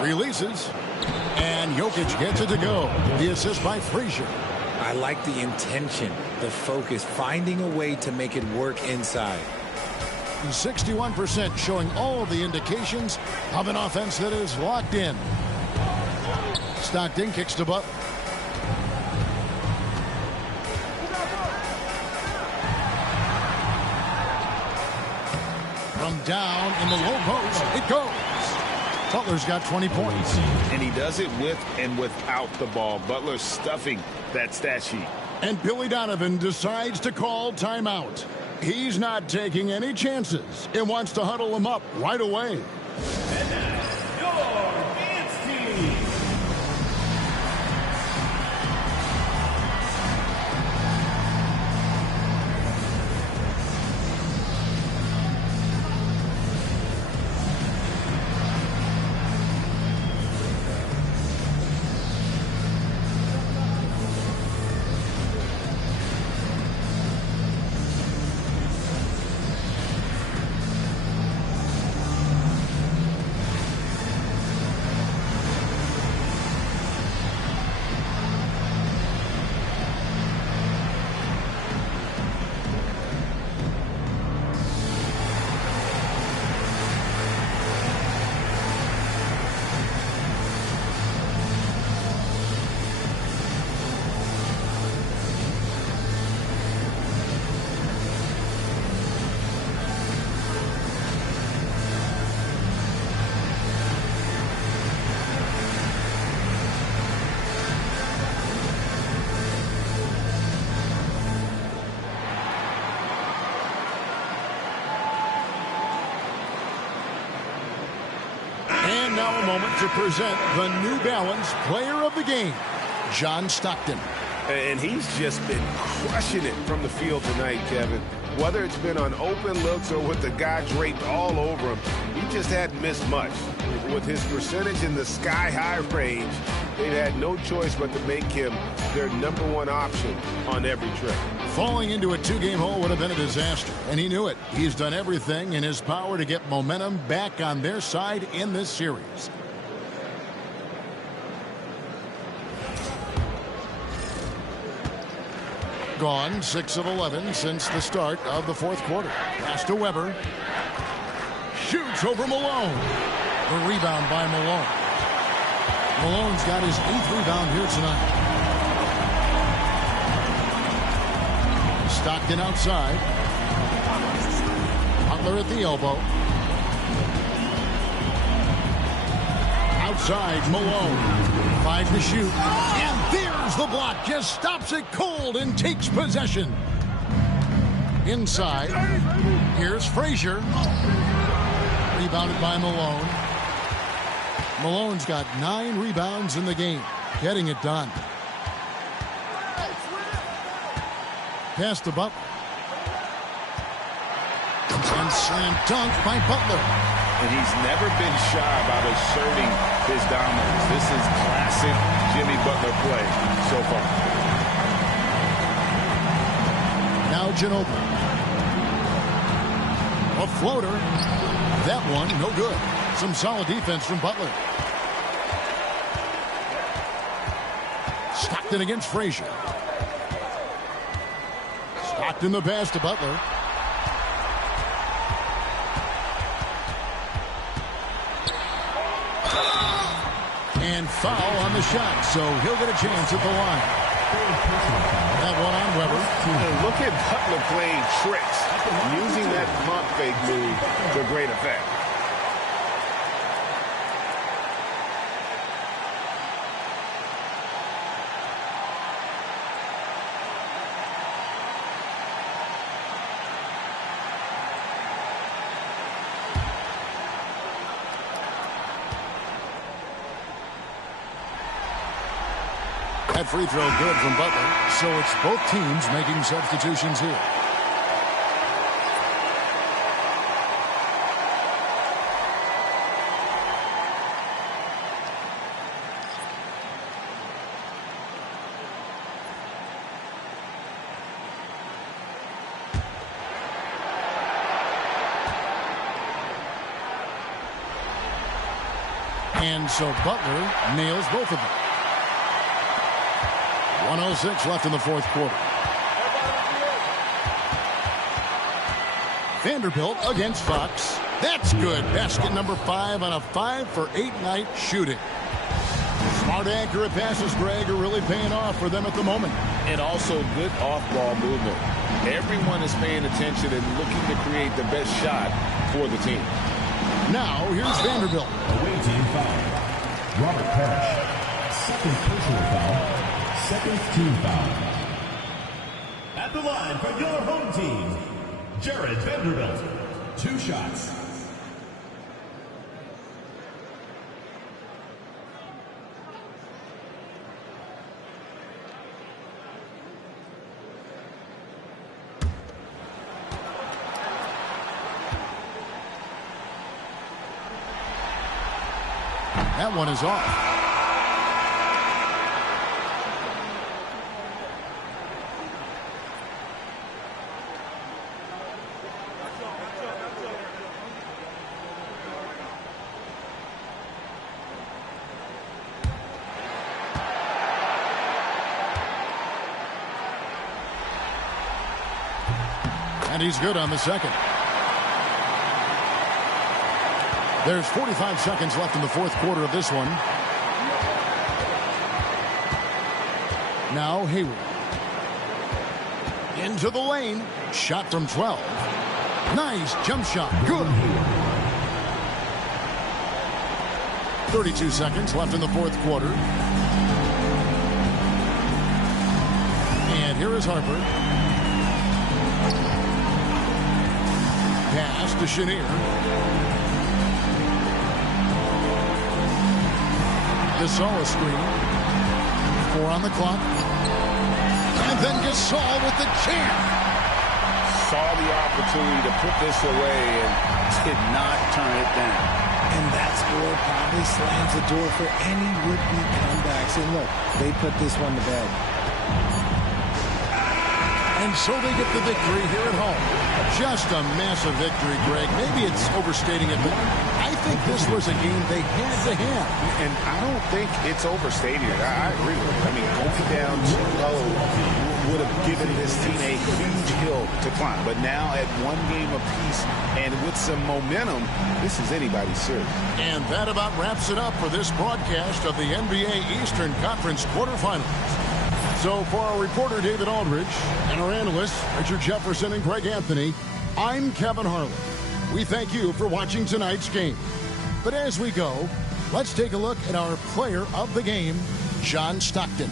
Releases. And Jokic gets it to go. The assist by Frazier. I like the intention, the focus, finding a way to make it work inside. 61% showing all the indications of an offense that is locked in. Stockton kicks to Butler. From down in the low post, it goes. Butler's got 20 points. And he does it with and without the ball. Butler stuffing that stat sheet. And Billy Donovan decides to call timeout. He's not taking any chances and wants to huddle him up right away. And now, your dance team. And now a moment to present the New Balance Player of the Game, John Stockton. And he's just been crushing it from the field tonight, Kevin. Whether it's been on open looks or with the guy draped all over him, he just hadn't missed much. With his percentage in the sky-high range, they've had no choice but to make him their #1 option on every trip. Falling into a 2-game hole would have been a disaster, and he knew it. He's done everything in his power to get momentum back on their side in this series. Gone 6 of 11 since the start of the fourth quarter. Pass to Weber. Shoots over Malone. The rebound by Malone. Malone's got his 8th rebound here tonight. Stockton outside. Butler at the elbow. Outside, Malone. 5 to shoot. And there's the block. Just stops it cold and takes possession. Inside. Here's Frazier. Rebounded by Malone. Malone's got 9 rebounds in the game. Getting it done. Pass to Butler. And slam dunk by Butler. And he's never been shy about asserting his dominance. This is classic Jimmy Butler play so far. Now Ginobili. A floater. That one, no good. Some solid defense from Butler. Stockton against Frazier. Stockton the pass to Butler. And foul on the shot, so he'll get a chance at the line. That one on Weber. Look at Butler playing tricks, using that pump fake move to great effect. That free throw good from Butler, so it's both teams making substitutions here. And so Butler nails both of them. 1:06 left in the fourth quarter. Vanderbilt against Fox. That's good. Basket number 5 on a 5 for 8 night shooting. Smart, accurate passes, Greg, are really paying off for them at the moment. And also good off-ball movement. Everyone is paying attention and looking to create the best shot for the team. Now, here's Vanderbilt. Away team foul. Robert Parrish. Second personal foul. Second team foul. At the line for your home team, Jared Vanderbilt. 2 shots. That one is off. And he's good on the second. There's 45 seconds left in the fourth quarter of this one. Now Hayward. Into the lane. Shot from 12. Nice jump shot. Good. 32 seconds left in the fourth quarter. And here is Harper. Pass to Chenier. Gasol a screen. 4 on the clock. And then Gasol with the jam. Saw the opportunity to put this away and did not turn it down. And that score probably slams the door for any would-be comebacks. And look, they put this one to bed. And so they get the victory here at home. Just a massive victory, Greg. Maybe it's overstating it, but I think this was a game they had to have. And I don't think it's overstating it. I agree with it. I mean, going down 2-0 would have given this team a huge hill to climb. But now at one game apiece and with some momentum, this is anybody's series. And that about wraps it up for this broadcast of the NBA Eastern Conference quarterfinals. So for our reporter, David Aldridge, and our analysts, Richard Jefferson and Greg Anthony, I'm Kevin Harlan. We thank you for watching tonight's game. But as we go, let's take a look at our player of the game, John Stockton.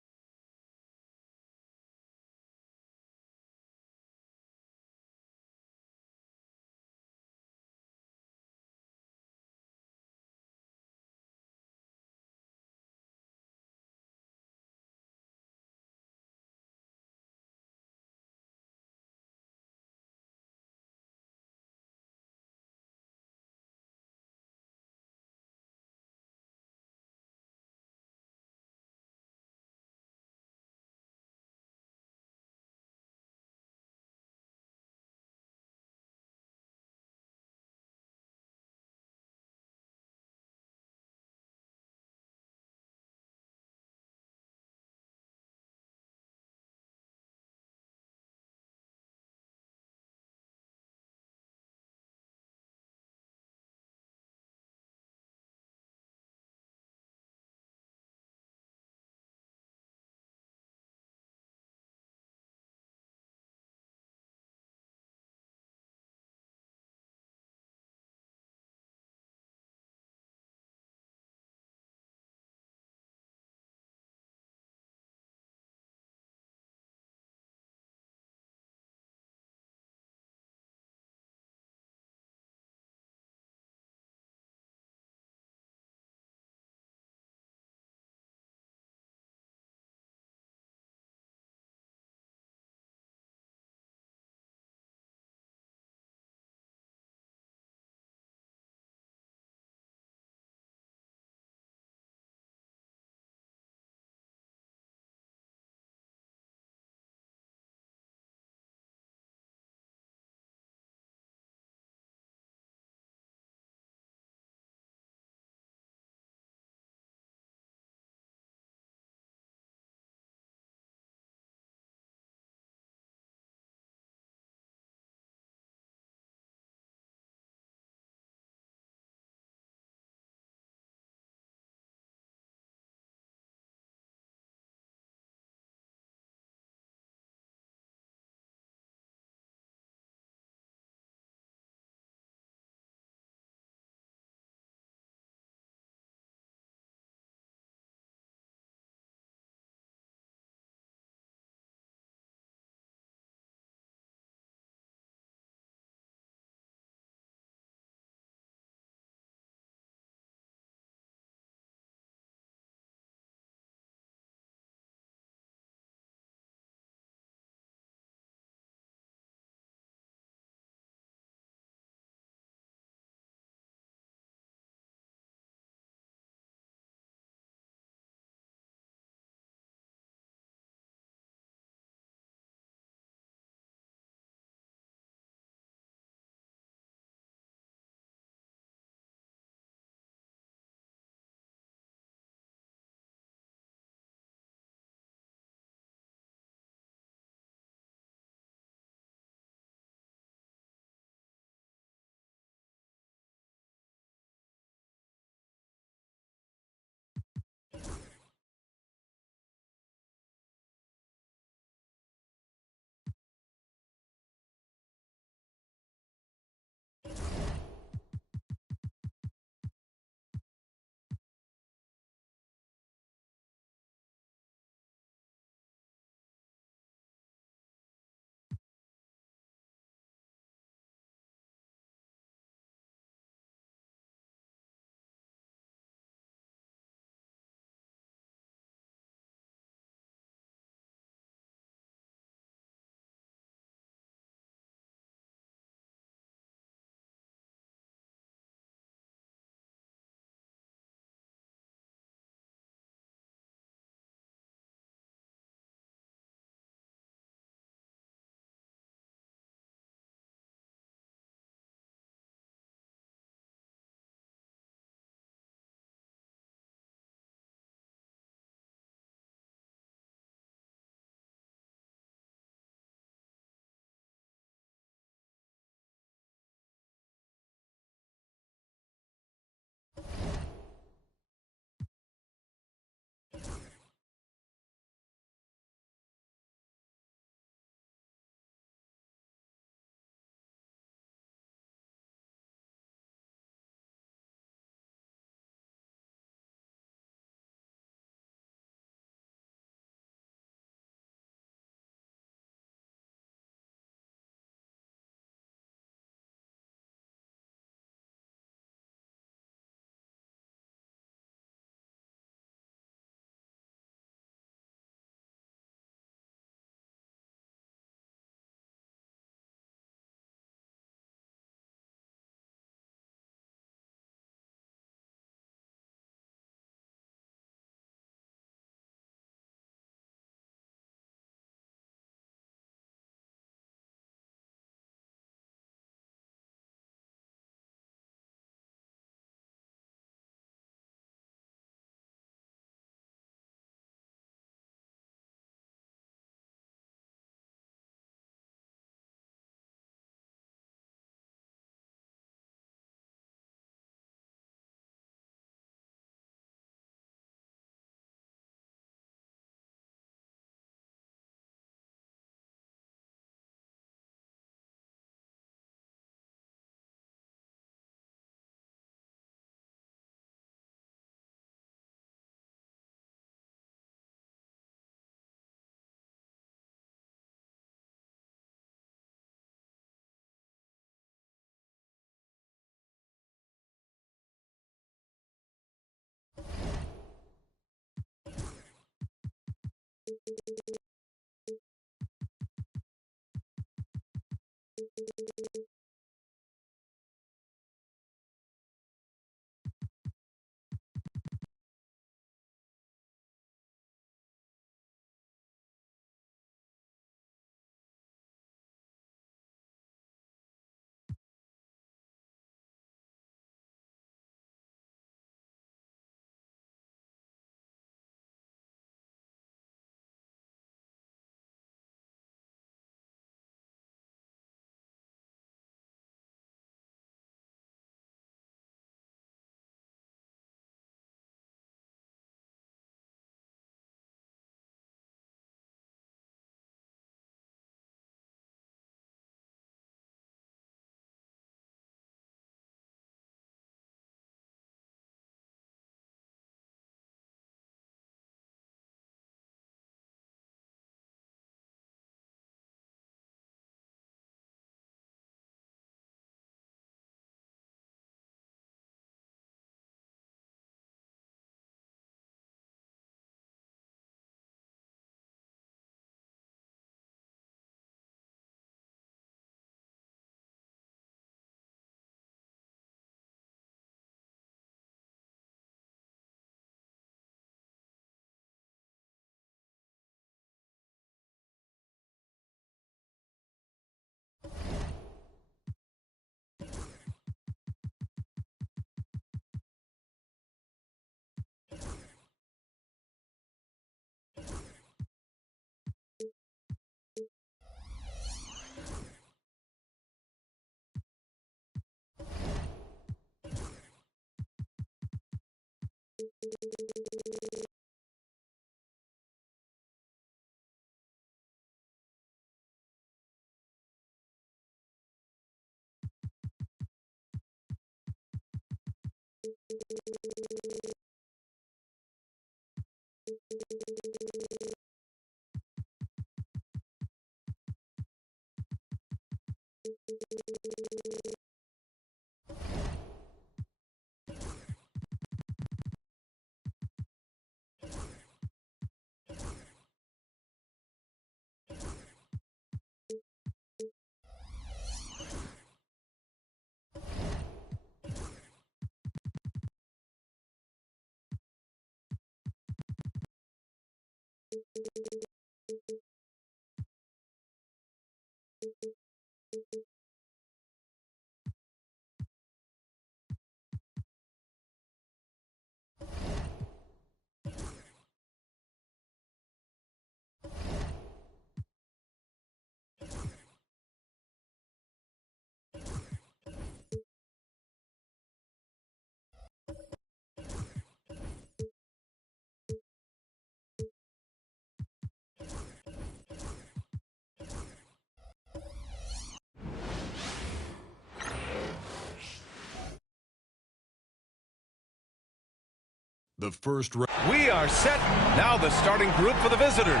The first we are set. Now the starting group for the visitors.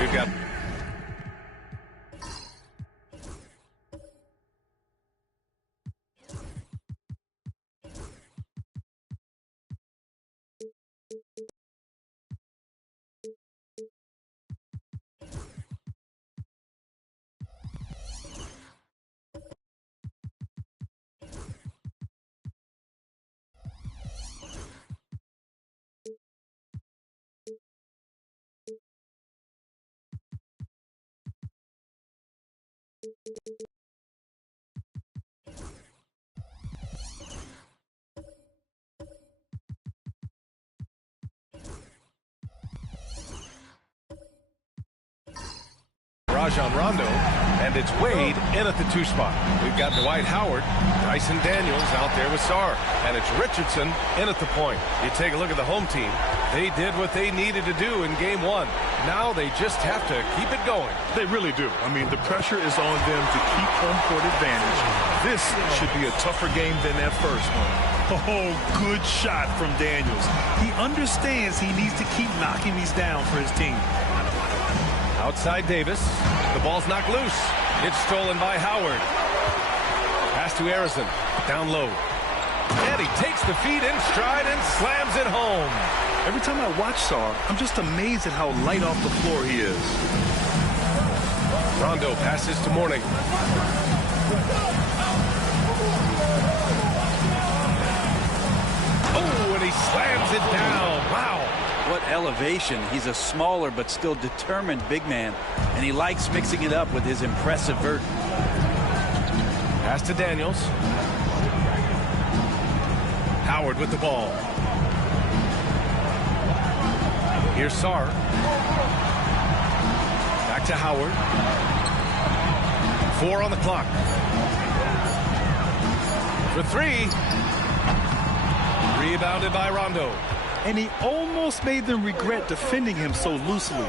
We've got Rajon Rondo, and it's Wade in at the 2 spot. We've got Dwight Howard, Dyson Daniels out there with Sarr, and it's Richardson in at the point. You take a look at the home team. They did what they needed to do in game 1. Now they just have to keep it going. They really do. I mean, the pressure is on them to keep home court advantage. This should be a tougher game than that first one. Oh, good shot from Daniels. He understands he needs to keep knocking these down for his team. Outside Davis. The ball's knocked loose. It's stolen by Howard. Pass to Arizon. Down low. And he takes the feed in stride and slams it home. Every time I watch Sarr, I'm just amazed at how light off the floor he is. Rondo passes to Mourning. Oh, and he slams it down. Wow. What elevation. He's a smaller but still determined big man, and he likes mixing it up with his impressive vert. Pass to Daniels. Howard with the ball. Here's Sarr. Back to Howard. 4 on the clock. For 3. Rebounded by Rondo. And he almost made them regret defending him so loosely.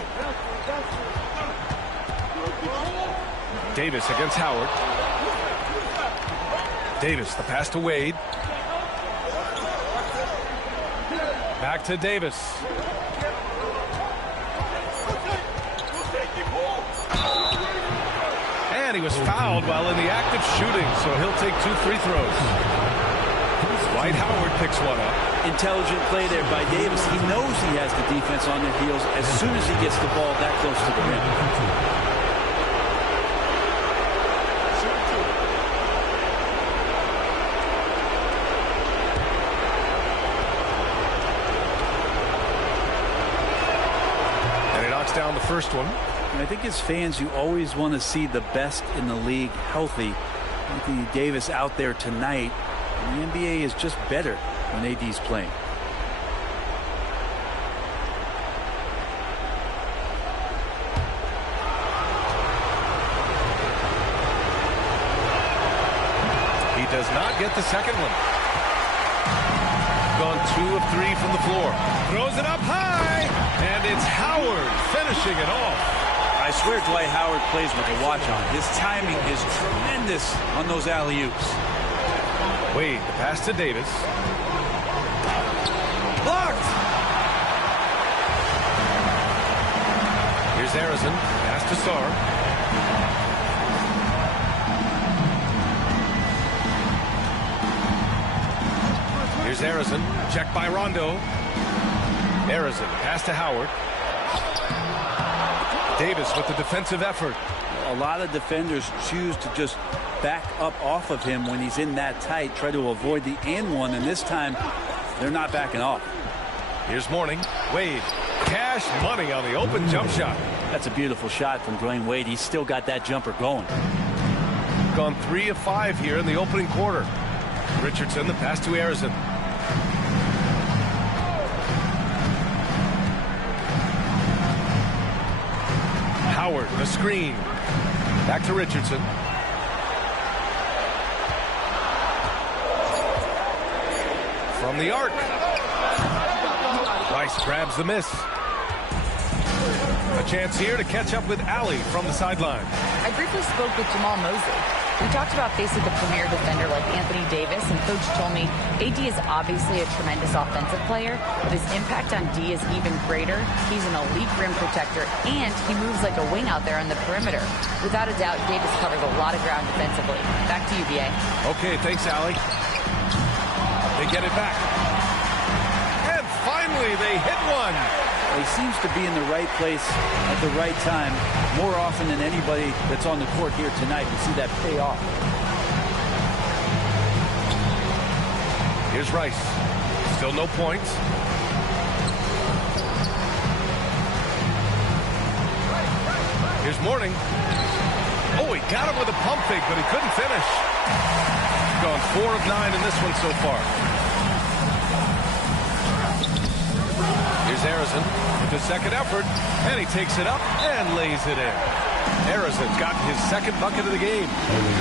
Davis against Howard. Davis, the pass to Wade. Back to Davis. And he was fouled while in the act of shooting, so he'll take 2 free throws. Dwight Howard picks one up. Intelligent play there by Davis. He knows he has the defense on their heels as soon as he gets the ball that close to the rim. And he knocks down the first one. And I think as fans, you always want to see the best in the league healthy. Anthony Davis out there tonight. The NBA is just better when AD's playing. He does not get the second one. Gone 2 of 3 from the floor. Throws it up high, and it's Howard finishing it off. I swear Dwight Howard plays with a watch on. His timing is tremendous on those alley-oops. Wade, the pass to Davis. Blocked! Here's Arizin. Pass to Sarr. Here's Arizin. Checked by Rondo. Arizin. Pass to Howard. Davis with the defensive effort. A lot of defenders choose to just back up off of him when he's in that tight, try to avoid the and one, and this time they're not backing off. Here's Mourning. Wade. Cash money on the open jump shot. That's a beautiful shot from Dwayne Wade. He's still got that jumper going. Gone 3 of 5 here in the opening quarter. Richardson, the pass to Arizin. Howard, the screen. Back to Richardson. From the arc. Rice grabs the miss. A chance here to catch up with Allie from the sideline. I briefly spoke with Jamal Mosley. We talked about facing the premier defender like Anthony Davis, and Coach told me AD is obviously a tremendous offensive player, but his impact on D is even greater. He's an elite rim protector, and he moves like a wing out there on the perimeter. Without a doubt, Davis covers a lot of ground defensively. Back to you, BA. Okay, thanks, Allie. They get it back. And finally, they hit one. He seems to be in the right place at the right time more often than anybody that's on the court here tonight. We see that pay off. Here's Rice. Still no points. Here's Mourning. Oh, he got him with a pump fake, but he couldn't finish. Gone 4 of 9 in this one so far. Here's Arizin with his second effort, and he takes it up and lays it in. Arizin's gotten his second bucket of the game.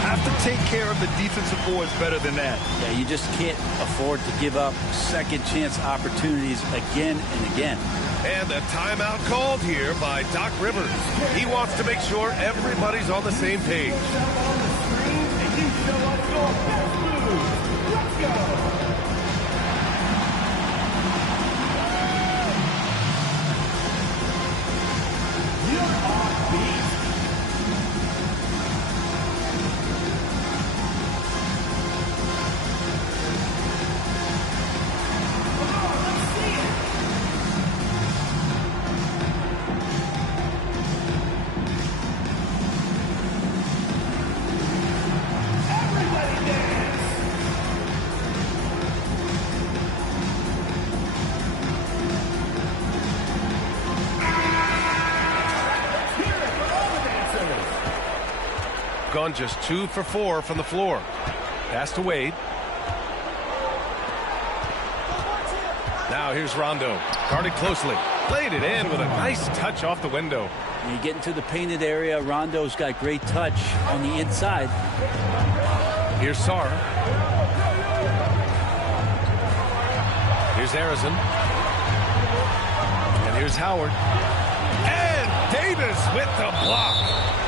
Have to take care of the defensive boards better than that. Yeah, you just can't afford to give up second chance opportunities again and again. And a timeout called here by Doc Rivers. He wants to make sure everybody's on the same page. Let's go. gone just 2 for 4 from the floor. Pass to Wade. Now here's Rondo. Guarded closely. Played it in with a nice touch off the window. You get into the painted area. Rondo's got great touch on the inside. Here's Sarr. Here's Arizin. And here's Howard. And Davis with the block.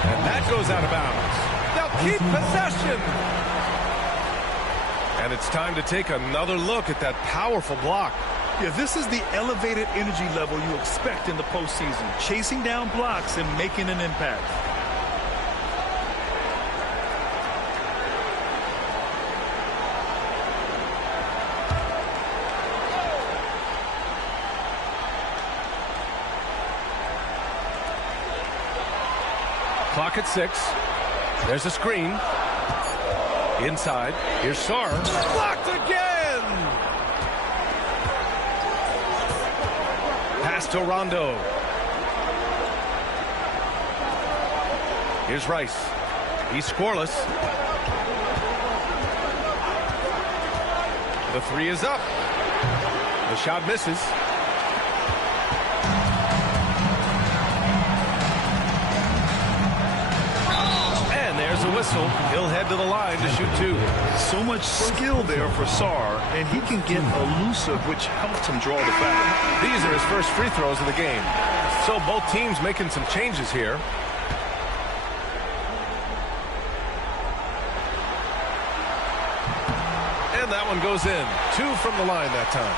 And that goes out of bounds. They'll keep possession. And it's time to take another look at that powerful block. Yeah, this is the elevated energy level you expect in the postseason. Chasing down blocks and making an impact. Clock at 6. There's a screen. Inside. Here's Sarr. Blocked again! Pass to Rondo. Here's Rice. He's scoreless. The 3 is up. The shot misses. There's a whistle. He'll head to the line to shoot 2. So much skill there for Sarr, and he can get elusive, which helped him draw the foul. These are his first free throws of the game. So both teams making some changes here. And that one goes in. 2 from the line that time.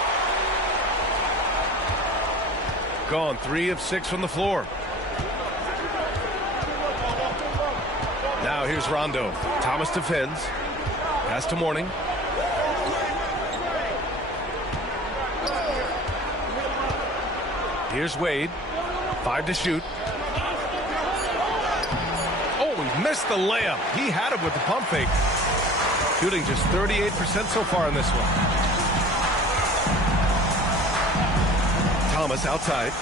Gone 3 of 6 from the floor. Now here's Rondo. Thomas defends. Pass to Mourning. Here's Wade. 5 to shoot. Oh, he missed the layup. He had it with the pump fake. Shooting just 38% so far in this one. Thomas outside.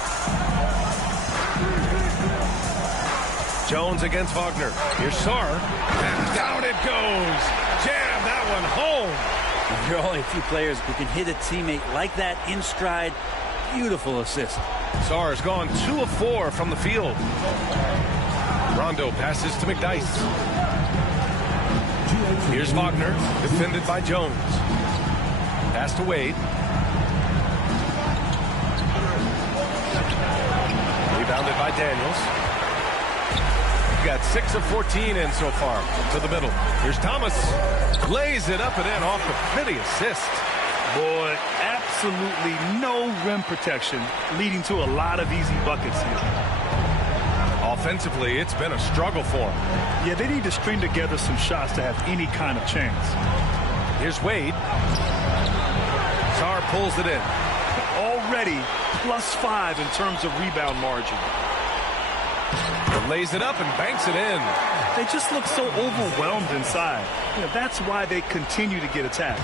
Jones against Wagner. Here's Sarr. And down it goes. Jam that one home. There are only a few players who can hit a teammate like that in stride. Beautiful assist. Sarr's gone 2 of 4 from the field. Rondo passes to McDyess. Here's Wagner, defended by Jones. Pass to Wade. Rebounded by Daniels. Got 6 of 14 in so far. To the middle. Here's Thomas. Lays it up and in off the pretty assist. Boy, absolutely no rim protection, leading to a lot of easy buckets here. Offensively, it's been a struggle for him. Yeah, they need to string together some shots to have any kind of chance. Here's Wade. Sarr pulls it in. Already +5 in terms of rebound margin. Lays it up and banks it in. They just look so overwhelmed inside. You know, that's why they continue to get attacked.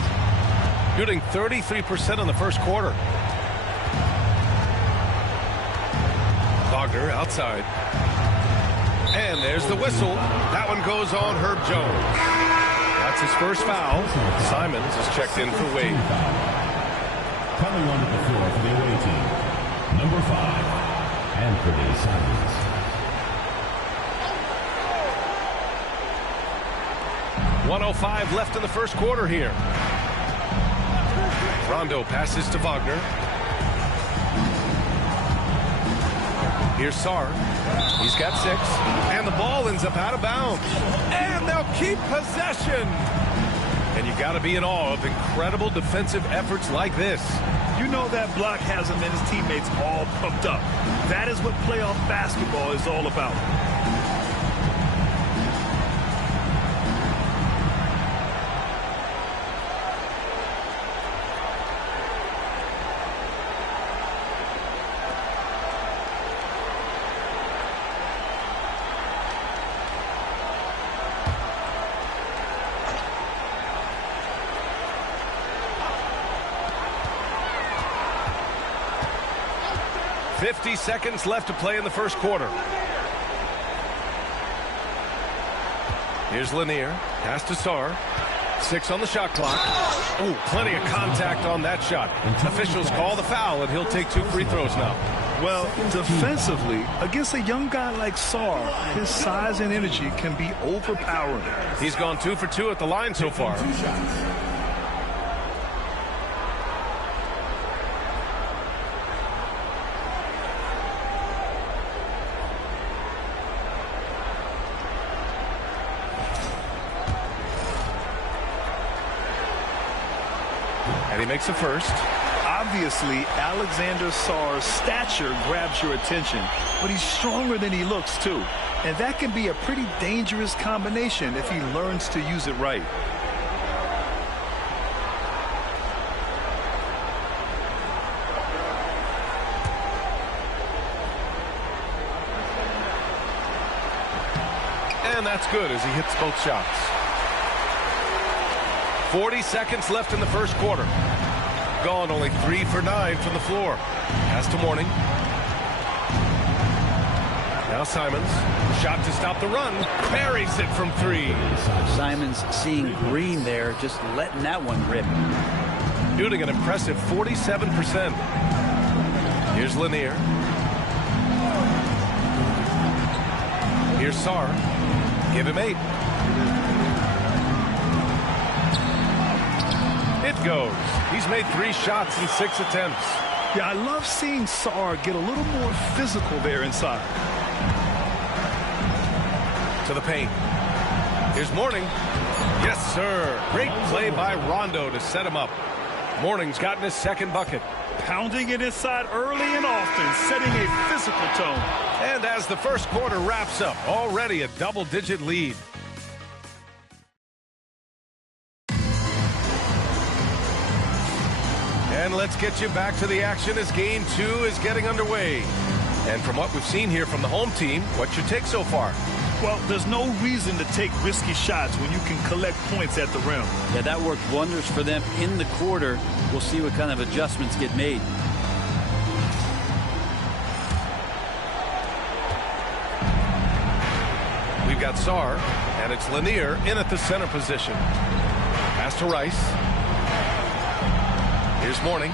Shooting 33% in the first quarter. Wagner outside. And there's the whistle. That one goes on Herb Jones. That's his first foul. Simons is checked in for Wade. Coming onto the floor for the away team, number 5, Anthony Simons. .105 left in the first quarter here. Rondo passes to Wagner. Here's Sarr. He's got 6. And the ball ends up out of bounds. And they'll keep possession. And you got to be in awe of incredible defensive efforts like this. You know that block has him and his teammates all pumped up. That is what playoff basketball is all about. Seconds left to play in the first quarter. Here's Lanier. Pass to Sarr. 6 on the shot clock. Oh, plenty of contact on that shot. Officials call the foul, and he'll take 2 free throws now. Well, defensively, against a young guy like Sarr, his size and energy can be overpowering. He's gone 2 for 2 at the line so far. And he makes a first. Obviously, Alexander Sarr's stature grabs your attention, but he's stronger than he looks, too. And that can be a pretty dangerous combination if he learns to use it right. And that's good as he hits both shots. 40 seconds left in the first quarter. Gone only 3 for 9 from the floor. Pass to Mourning. Now Simons. Shot to stop the run. Buries it from 3. Simons seeing green there, just letting that one rip. Shooting an impressive 47%. Here's Lanier. Here's Sarr. Give him 8. It goes. He's made 3 shots in 6 attempts. Yeah, I love seeing Sarr get a little more physical there inside. To the paint. Here's Mourning. Yes, sir. Great play by Rondo to set him up. Mourning's gotten his second bucket. Pounding it inside early and often, setting a physical tone. And as the first quarter wraps up, already a double-digit lead. And let's get you back to the action as Game 2 is getting underway. And from what we've seen here from the home team, what's your take so far? Well, there's no reason to take risky shots when you can collect points at the rim. Yeah, that worked wonders for them in the quarter. We'll see what kind of adjustments get made. We've got Sarr, and it's Lanier in at the center position. Pass to Rice. Here's Mourning.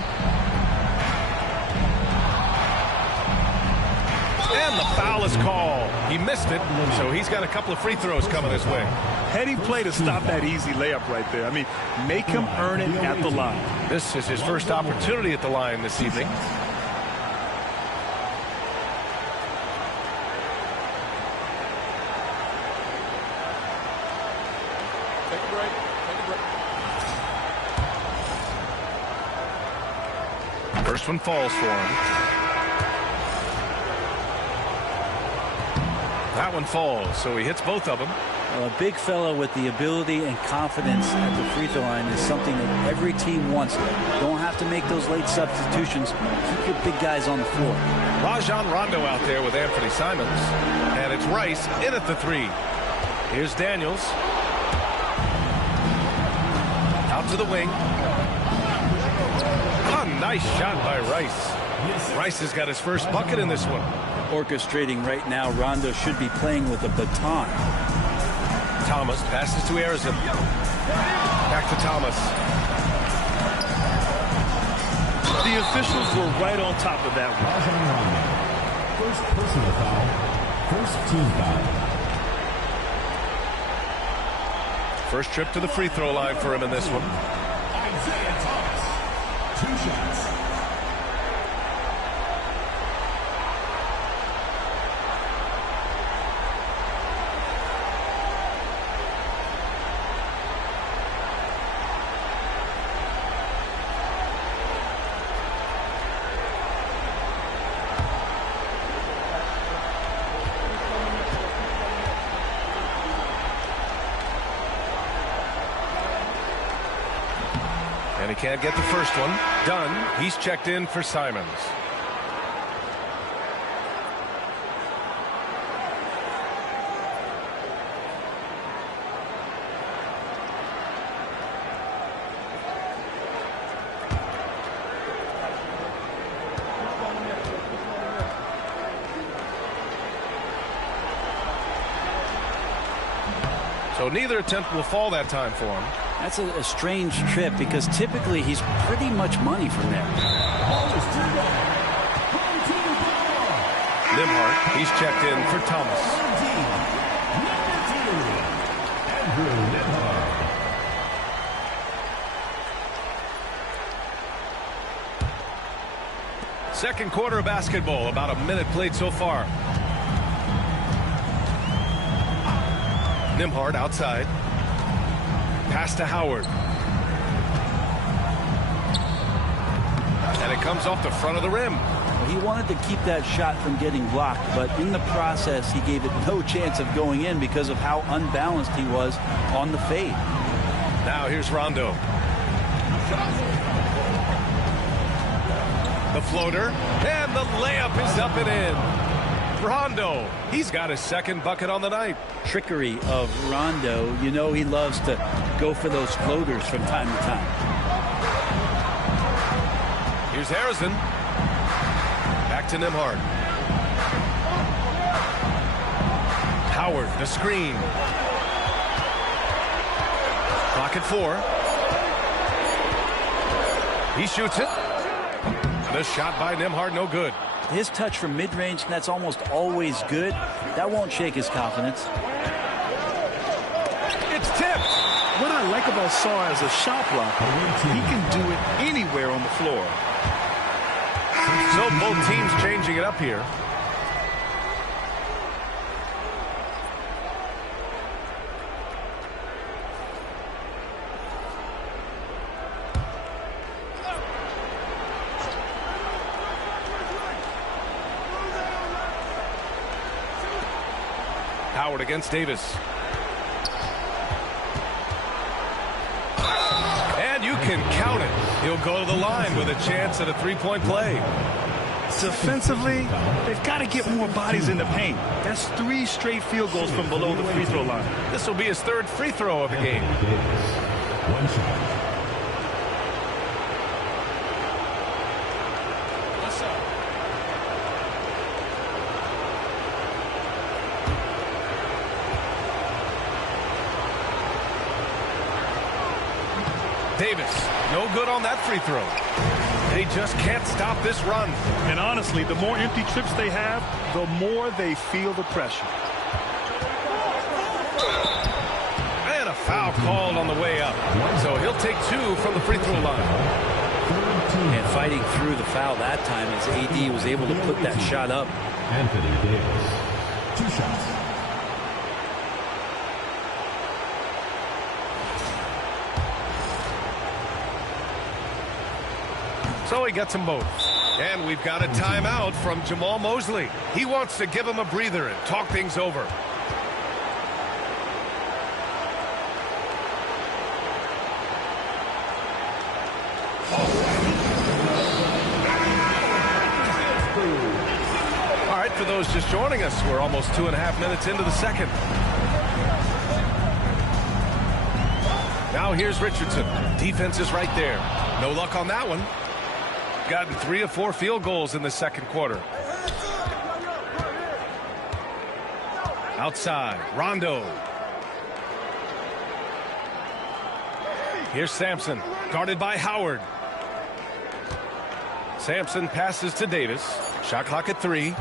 And the foul is called. He missed it, so he's got a couple of free throws coming his way. Heady play to stop that easy layup right there. I mean, make him earn it at the line. This is his first opportunity at the line this evening. Take a break. First one falls for him. That one falls, so he hits both of them. Well, a big fellow with the ability and confidence at the free throw line is something that every team wants. Don't have to make those late substitutions. Keep your big guys on the floor. Rajon Rondo out there with Anthony Simons. And it's Rice in at the 3. Here's Daniels. Out to the wing. A nice shot by Rice. Rice has got his first bucket in this one. Orchestrating right now, Rondo should be playing with a baton. Thomas passes to Arizona. Back to Thomas. The officials were right on top of that one. First personal foul. First team foul. First trip to the free throw line for him in this one. Isaiah Thomas. 2 shots. And he can't get the first one. Done. He's checked in for Simons. So So neither attempt will fall that time for him. That's a strange trip because typically he's pretty much money from there. Nembhard, he's checked in for Thomas. Second quarter of basketball, about a minute played so far. Nembhard outside. Pass to Howard. And it comes off the front of the rim. He wanted to keep that shot from getting blocked, but in the process, he gave it no chance of going in because of how unbalanced he was on the fade. Now here's Rondo. The floater, and the layup is up and in. Rondo, he's got his second bucket on the night. Trickery of Rondo. You know he loves to go for those floaters from time to time. Here's Harrison. Back to Nembhard. Howard, the screen. Clock at 4. He shoots it. The shot by Nembhard, no good. His touch from mid-range, that's almost always good. That won't shake his confidence. It's tipped. What I like about Sarr as a shot blocker, he can do it anywhere on the floor. So both teams changing it up here. Howard against Davis. And you can count it. He'll go to the line with a chance at a three-point play. Defensively, they've got to get more bodies in the paint. That's 3 straight field goals from below the free throw line. This will be his third free throw of the game. One shot. Davis, no good on that free throw. They just can't stop this run. And honestly, the more empty trips they have, the more they feel the pressure. And a foul called on the way up. So he'll take 2 from the free throw line. And fighting through the foul that time as AD was able to put that shot up. Anthony Davis. 2 shots. So he gets them both. And we've got a timeout from Jamahl Mosley. He wants to give him a breather and talk things over. All right, for those just joining us, we're almost 2.5 minutes into the second. Now here's Richardson. Defense is right there. No luck on that one. Gotten 3 of 4 field goals in the second quarter. Outside, Rondo. Here's Sampson, guarded by Howard. Sampson passes to Davis. Shot clock at 3.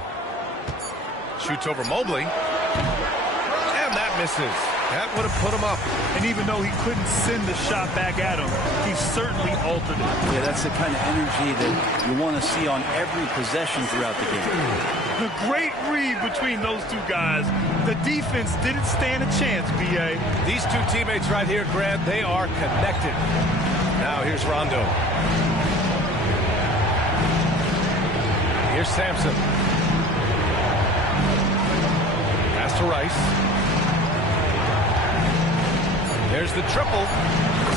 Shoots over Mobley. And that misses. That would have put him up. And even though he couldn't send the shot back at him, he certainly altered it. Yeah, that's the kind of energy that you want to see on every possession throughout the game. The great read between those 2 guys. The defense didn't stand a chance, B.A. These 2 teammates right here, Grant, they are connected. Now here's Rondo. Here's Sampson. Pass to Rice. There's the triple.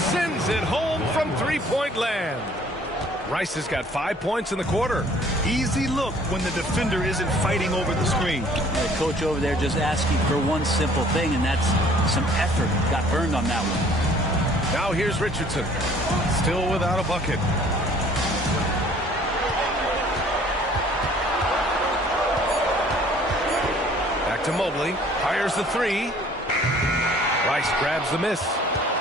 Sends it home from three-point land. Rice has got 5 points in the quarter. Easy look when the defender isn't fighting over the screen. The coach over there just asking for one simple thing, and that's some effort. Got burned on that one. Now here's Richardson. Still without a bucket. Back to Mobley. Fires the 3. Rice grabs the miss.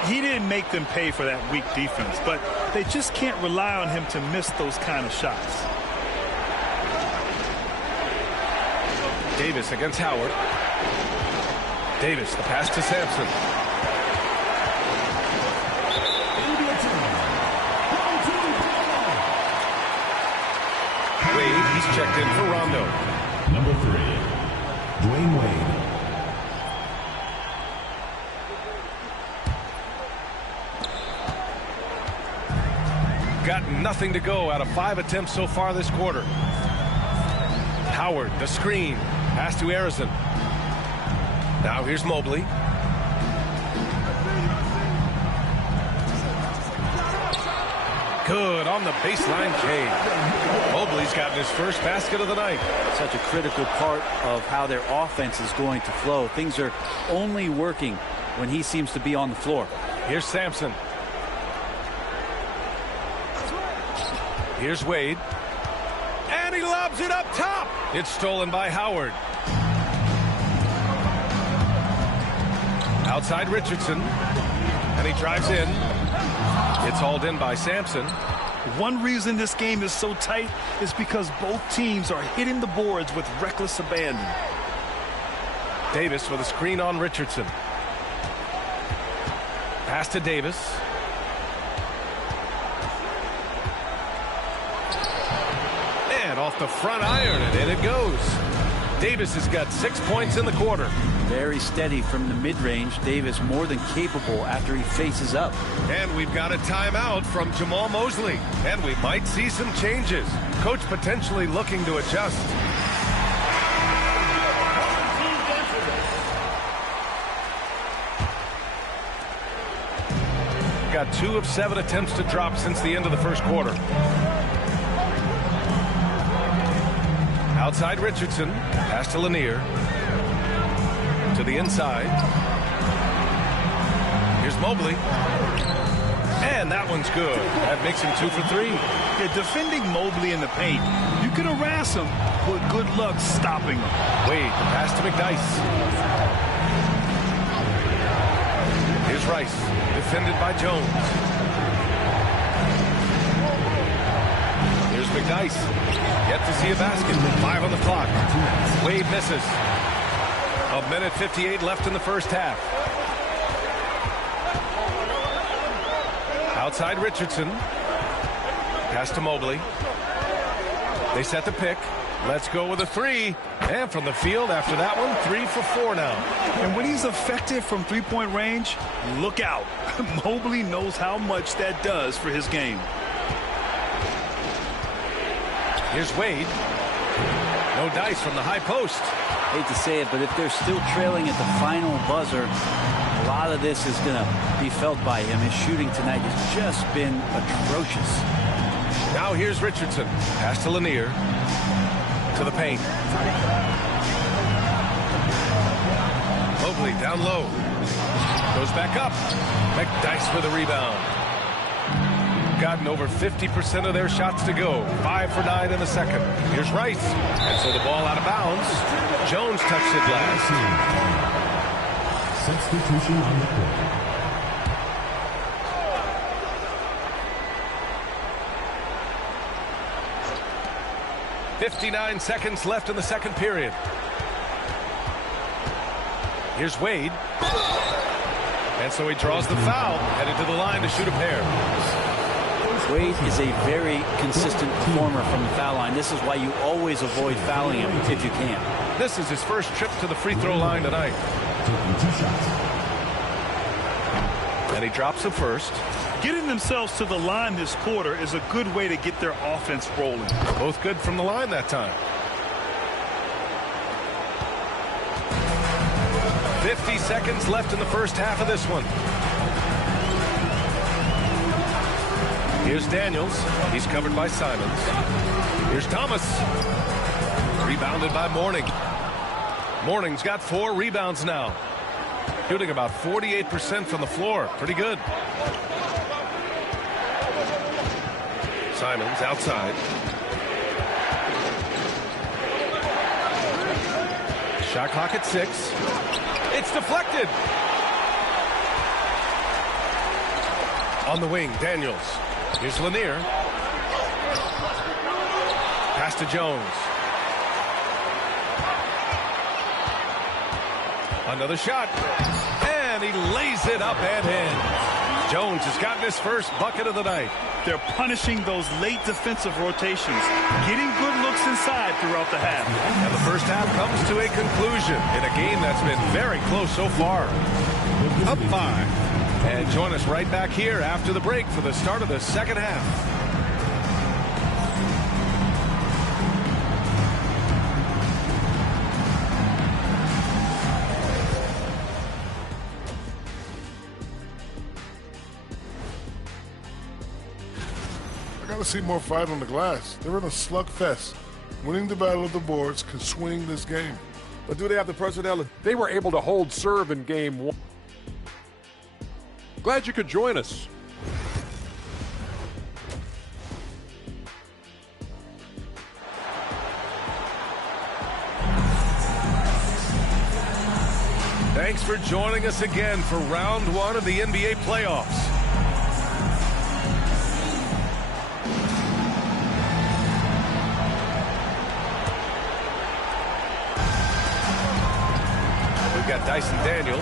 He didn't make them pay for that weak defense, but they just can't rely on him to miss those kind of shots. Davis against Howard. Davis, the pass to Sampson. Wade, he's checked in for Rondo. Number 3, Dwayne Wade. Got nothing to go out of 5 attempts so far this quarter. Howard, the screen. Pass to Arizon. Now here's Mobley. Good on the baseline K. Mobley's gotten his first basket of the night. Such a critical part of how their offense is going to flow. Things are only working when he seems to be on the floor. Here's Sampson. Here's Wade. And he lobs it up top. It's stolen by Howard. Outside Richardson. And he drives in. It's hauled in by Sampson. One reason this game is so tight is because both teams are hitting the boards with reckless abandon. Davis with a screen on Richardson. Pass to Davis. And off the front iron, and in it goes. Davis has got 6 points in the quarter. Very steady from the mid-range. Davis more than capable after he faces up. And we've got a timeout from Jamal Mosley. And we might see some changes. Coach potentially looking to adjust. Got 2 of 7 attempts to drop since the end of the first quarter. Outside Richardson. Pass to Lanier. To the inside. Here's Mobley. And that one's good. That makes him 2 for 3. Yeah, defending Mobley in the paint, you can harass him, but good luck stopping him. Wade, the pass to McDyess. Here's Rice, defended by Jones. Here's McDyess. Yet to see a basket. 5 on the clock. Wade misses. 1:58 left in the first half. Outside Richardson. Pass to Mobley. They set the pick. Let's go with a 3. And from the field after that one, 3 for 4 now. And when he's effective from three-point range, look out. Mobley knows how much that does for his game. Here's Wade. No dice from the high post. Hate to say it, but if they're still trailing at the final buzzer, a lot of this is going to be felt by him. His shooting tonight has just been atrocious. Now here's Richardson. Pass to Lanier. To the paint. Mobley down low. Goes back up. McDyess with a rebound. Gotten over 50% of their shots to go. 5 for 9 in the second. Here's Rice. And so the ball out of bounds. Jones touched it last. Substitution on the court. 59 seconds left in the second period. Here's Wade. And so he draws the foul. Headed to the line to shoot a pair. Wade is a very consistent performer from the foul line. This is why you always avoid fouling him if you can. This is his first trip to the free throw line tonight. Taking 2 shots. And he drops the first. Getting themselves to the line this quarter is a good way to get their offense rolling. Both good from the line that time. 50 seconds left in the first half of this one. Here's Daniels. He's covered by Simons. Here's Thomas. Rebounded by Mourning. Mourning's got 4 rebounds now. Shooting about 48% from the floor. Pretty good. Simons outside. Shot clock at 6. It's deflected. On the wing, Daniels. Here's Lanier. Pass to Jones. Another shot. And he lays it up and in. Jones has gotten his first bucket of the night. They're punishing those late defensive rotations, getting good looks inside throughout the half. And the first half comes to a conclusion in a game that's been very close so far. Up 5. And join us right back here after the break for the start of the second half. I gotta see more fight on the glass. They're in a slugfest. Winning the battle of the boards can swing this game. But do they have the personnel? They were able to hold serve in game 1. Glad you could join us. Thanks for joining us again for round 1 of the NBA playoffs. We've got Dyson Daniels,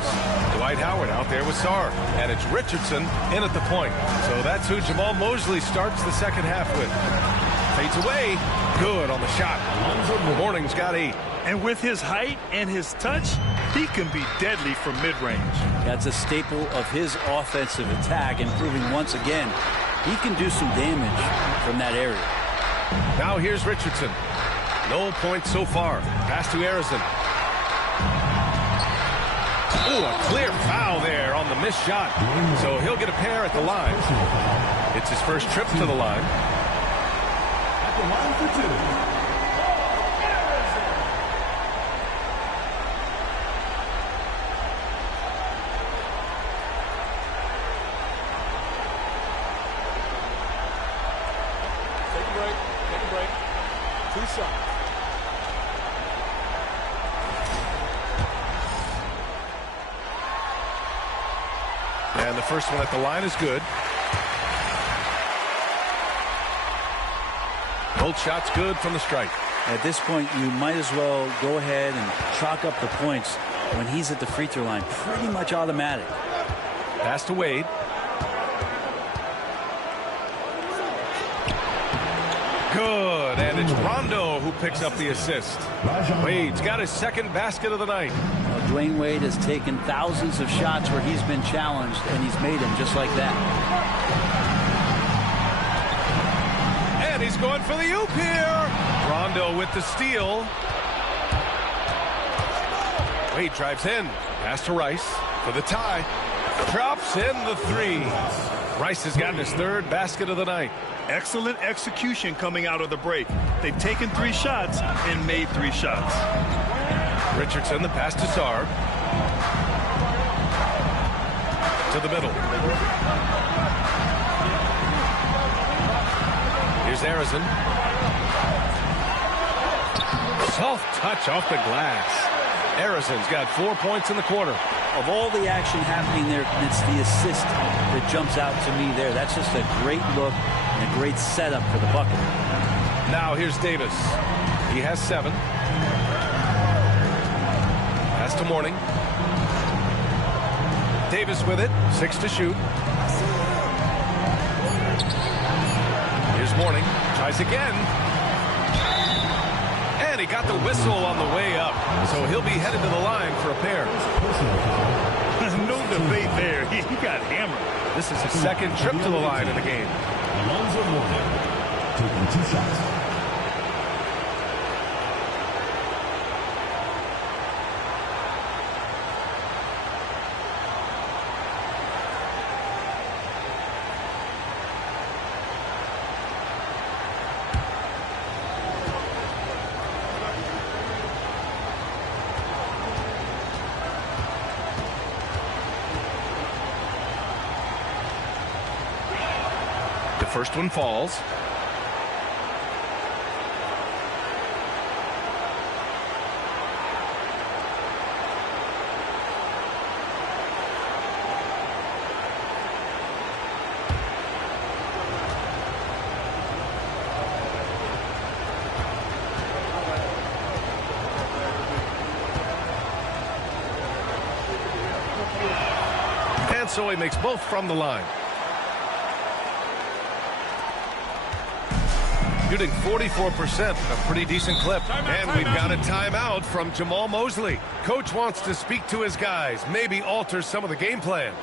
Dwight Howard out there with Sarr, and it's Richardson in at the point. So that's who Jamal Mosley starts the second half with. Fades away, good on the shot. Morning's got 8. And with his height and his touch, he can be deadly from mid-range. That's a staple of his offensive attack, and proving once again he can do some damage from that area. Now here's Richardson. No points so far. Pass to Arizon. Ooh, a clear foul there on the missed shot. So he'll get a pair at the line. It's his first trip to the line. At the line for 2. Take a break. 2 shots. And the first one at the line is good. Both shots good from the strike. At this point, you might as well go ahead and chalk up the points when he's at the free throw line. Pretty much automatic. Pass to Wade. Good, and it's Rondo who picks up the assist. Wade's got his second basket of the night. Dwayne Wade has taken thousands of shots where he's been challenged, and he's made them just like that. And he's going for the oop here. Rondo with the steal. Wade drives in. Pass to Rice for the tie. Drops in the 3. Rice has gotten his third basket of the night. Excellent execution coming out of the break. They've taken 3 shots and made 3 shots. Richardson, the pass to Sarr. To the middle. Here's Arizon. Soft touch off the glass. Arizon's got 4 points in the quarter. Of all the action happening there, it's the assist that jumps out to me there. That's just a great look and a great setup for the bucket. Now here's Davis. He has 7. Pass to Morning. Davis with it. 6 to shoot. Here's Morning. Tries again. And he got the whistle on the way up. So he'll be headed to the line for a pair. No debate there. He got hammered. This is his second trip to the line in the game. Alonzo Mourning taking 2 shots. First one falls. so he makes both from the line. Shooting 44%, a pretty decent clip. And we've got a timeout from Jamahl Mosley. Coach wants to speak to his guys, maybe alter some of the game plan.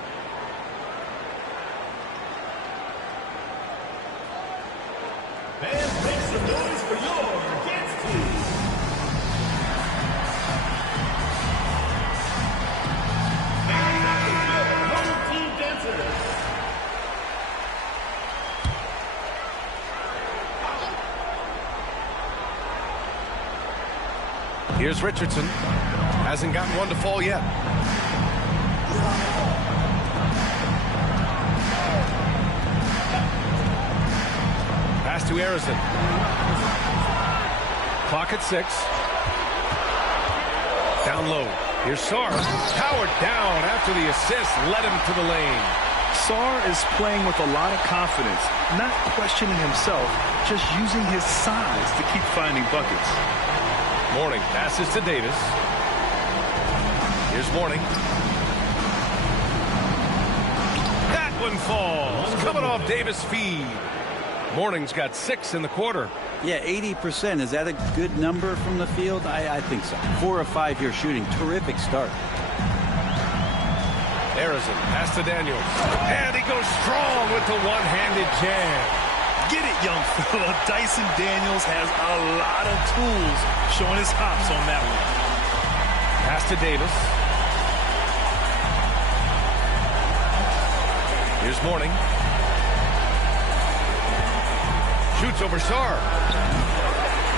And make some noise for your dance team. And your home team dancers. Here's Richardson. Hasn't gotten one to fall yet. Pass to Arizin. Clock at 6. Down low. Here's Sarr. Howard down after the assist. Led him to the lane. Sarr is playing with a lot of confidence, not questioning himself, just using his size to keep finding buckets. Mourning passes to Davis. Here's Mourning. That one falls. Coming off Davis' feed. Mourning's got 6 in the quarter. Yeah, 80%. Is that a good number from the field? I think so. 4 of 5 here shooting. Terrific start. Arizin, pass to Daniels. And he goes strong with the one-handed jam. Get it, young fella. Dyson Daniels has a lot of tools, showing his hops on that one. Pass to Davis. Here's Mourning. Shoots over Sarr.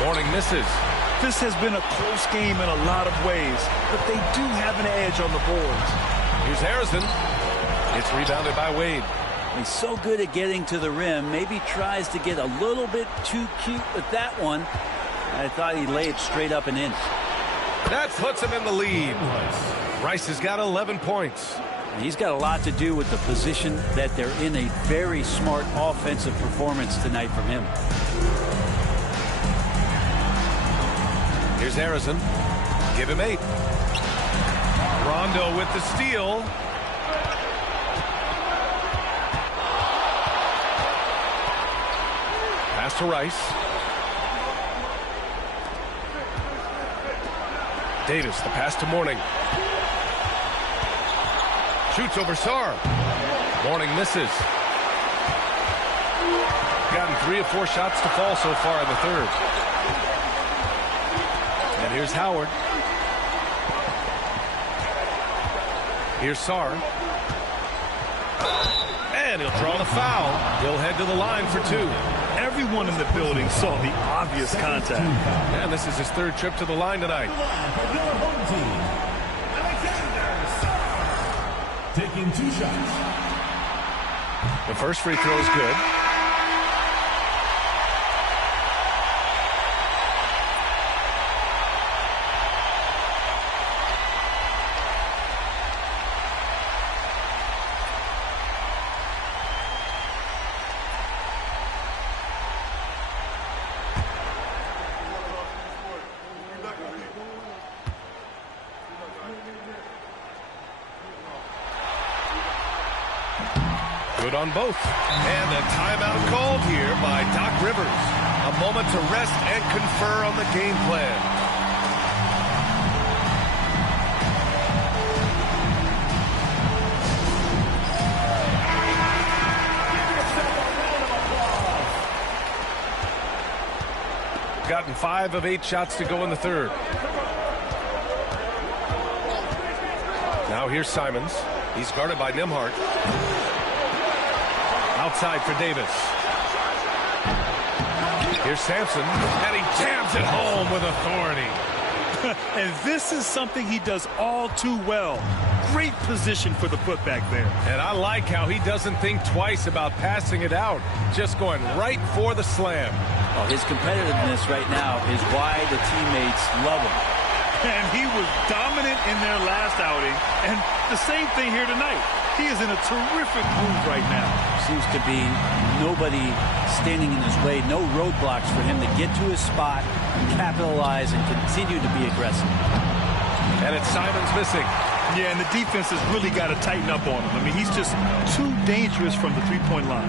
Mourning misses. This has been a close game in a lot of ways, but they do have an edge on the boards. Here's Harrison. It's rebounded by Wade. He's so good at getting to the rim. Maybe tries to get a little bit too cute with that one. I thought he'd lay it straight up and in. That puts him in the lead. Rice has got 11 points. He's got a lot to do with the position that they're in. A very smart offensive performance tonight from him. Here's Harrison. Give him 8. Rondo with the steal. Pass to Rice. Davis, the pass to Mourning. Shoots over Sarr. Mourning misses. Gotten 3 of 4 shots to fall so far in the third. And here's Howard. Here's Sarr. And he'll draw the foul. He'll head to the line for 2. Everyone in the building saw the obvious contact. And this is his 3rd trip to the line tonight. Taking 2 shots. The first free throw is good. Good on both. And a timeout called here by Doc Rivers. A moment to rest and confer on the game plan. Gotten 5 of 8 shots to go in the third. Now here's Simons. He's guarded by Nembhard. Outside for Davis. Here's Sampson, and he jams it home with authority. And this is something he does all too well. Great position for the putback there. And I like how he doesn't think twice about passing it out, just going right for the slam. Well, his competitiveness right now is why the teammates love him. And he was dominant in their last outing, and the same thing here tonight. He is in a terrific groove right now. Seems to be nobody standing in his way, no roadblocks for him to get to his spot, capitalize, and continue to be aggressive. And it's Simons missing. Yeah, and the defense has really got to tighten up on him. I mean, he's just too dangerous from the three-point line.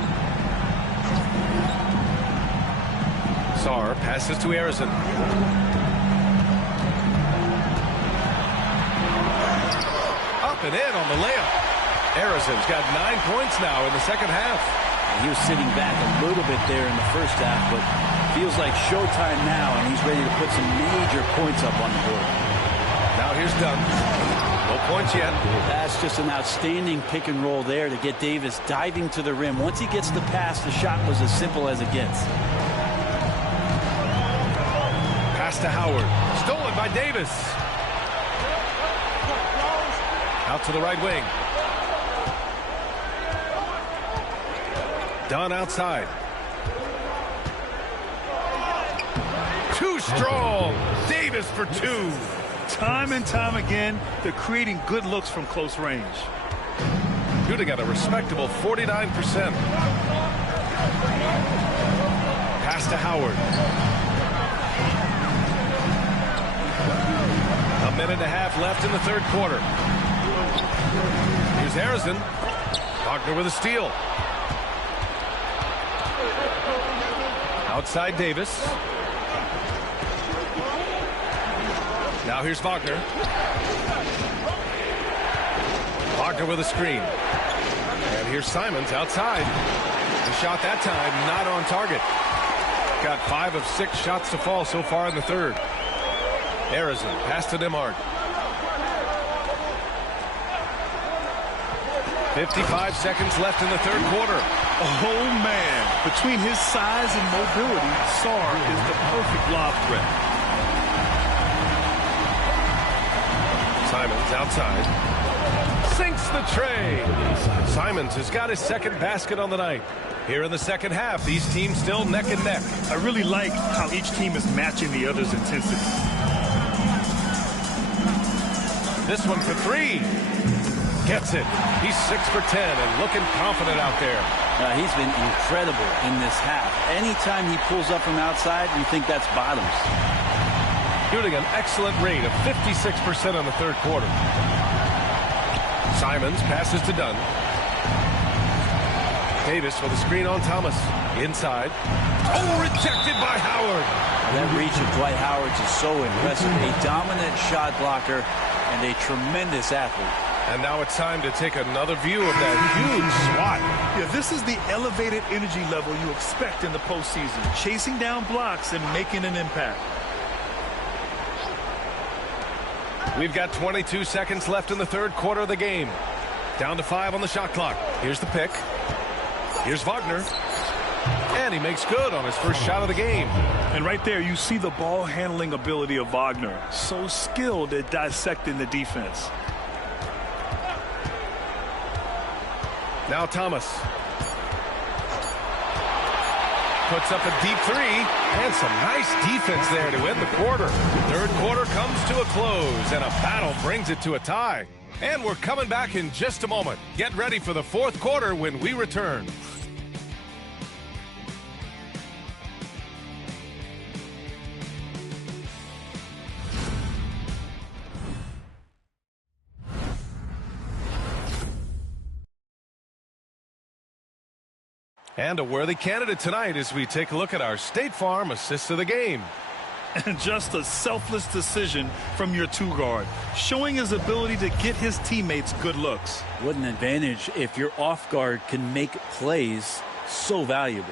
Sarr passes to Harrison. Up and in on the layup. Harrison's got 9 points now in the second half. He was sitting back a little bit there in the first half, but feels like showtime now, and he's ready to put some major points up on the board. Now here's Dunn. No points yet. That's just an outstanding pick and roll there to get Davis diving to the rim. Once he gets the pass, the shot was as simple as it gets. Pass to Howard. Stolen by Davis. Out to the right wing. Dunn outside. Too strong. Davis for 2. Time and time again, they're creating good looks from close range. Shooting at a respectable 49%. Pass to Howard. A minute and a half left in the third quarter. Here's Harrison. Wagner with a steal. Outside Davis. Now here's Wagner. Wagner with a screen. And here's Simons outside. The shot that time not on target. Got 5 of 6 shots to fall so far in the third. Harrison pass to Nembhard. 55 seconds left in the third quarter. Oh, man. Between his size and mobility, Sarr is the perfect lob threat. Simons outside. Sinks the tray. Simons has got his second basket on the night. Here in the second half, these teams still neck and neck. I really like how each team is matching the other's intensity. This one for 3. Gets it. He's 6 for 10 and looking confident out there. He's been incredible in this half. Anytime he pulls up from outside, you think that's bottoms. Shooting an excellent rate of 56% in the third quarter. Simons passes to Dunn. Davis with a screen on Thomas. Inside. Oh, rejected by Howard. That reach of Dwight Howard's is so impressive. A dominant shot blocker and a tremendous athlete. And now it's time to take another view of that huge swat. Yeah, this is the elevated energy level you expect in the postseason. Chasing down blocks and making an impact. We've got 22 seconds left in the third quarter of the game. Down to 5 on the shot clock. Here's the pick. Here's Wagner. And he makes good on his first shot of the game. And right there, you see the ball handling ability of Wagner. So skilled at dissecting the defense. Now Thomas. Puts up a deep 3. And some nice defense there to end the quarter. Third quarter comes to a close. And a battle brings it to a tie. And we're coming back in just a moment. Get ready for the fourth quarter when we return. And a worthy candidate tonight as we take a look at our State Farm assist of the game. And just a selfless decision from your 2-guard, showing his ability to get his teammates good looks. What an advantage if your off guard can make plays so valuable.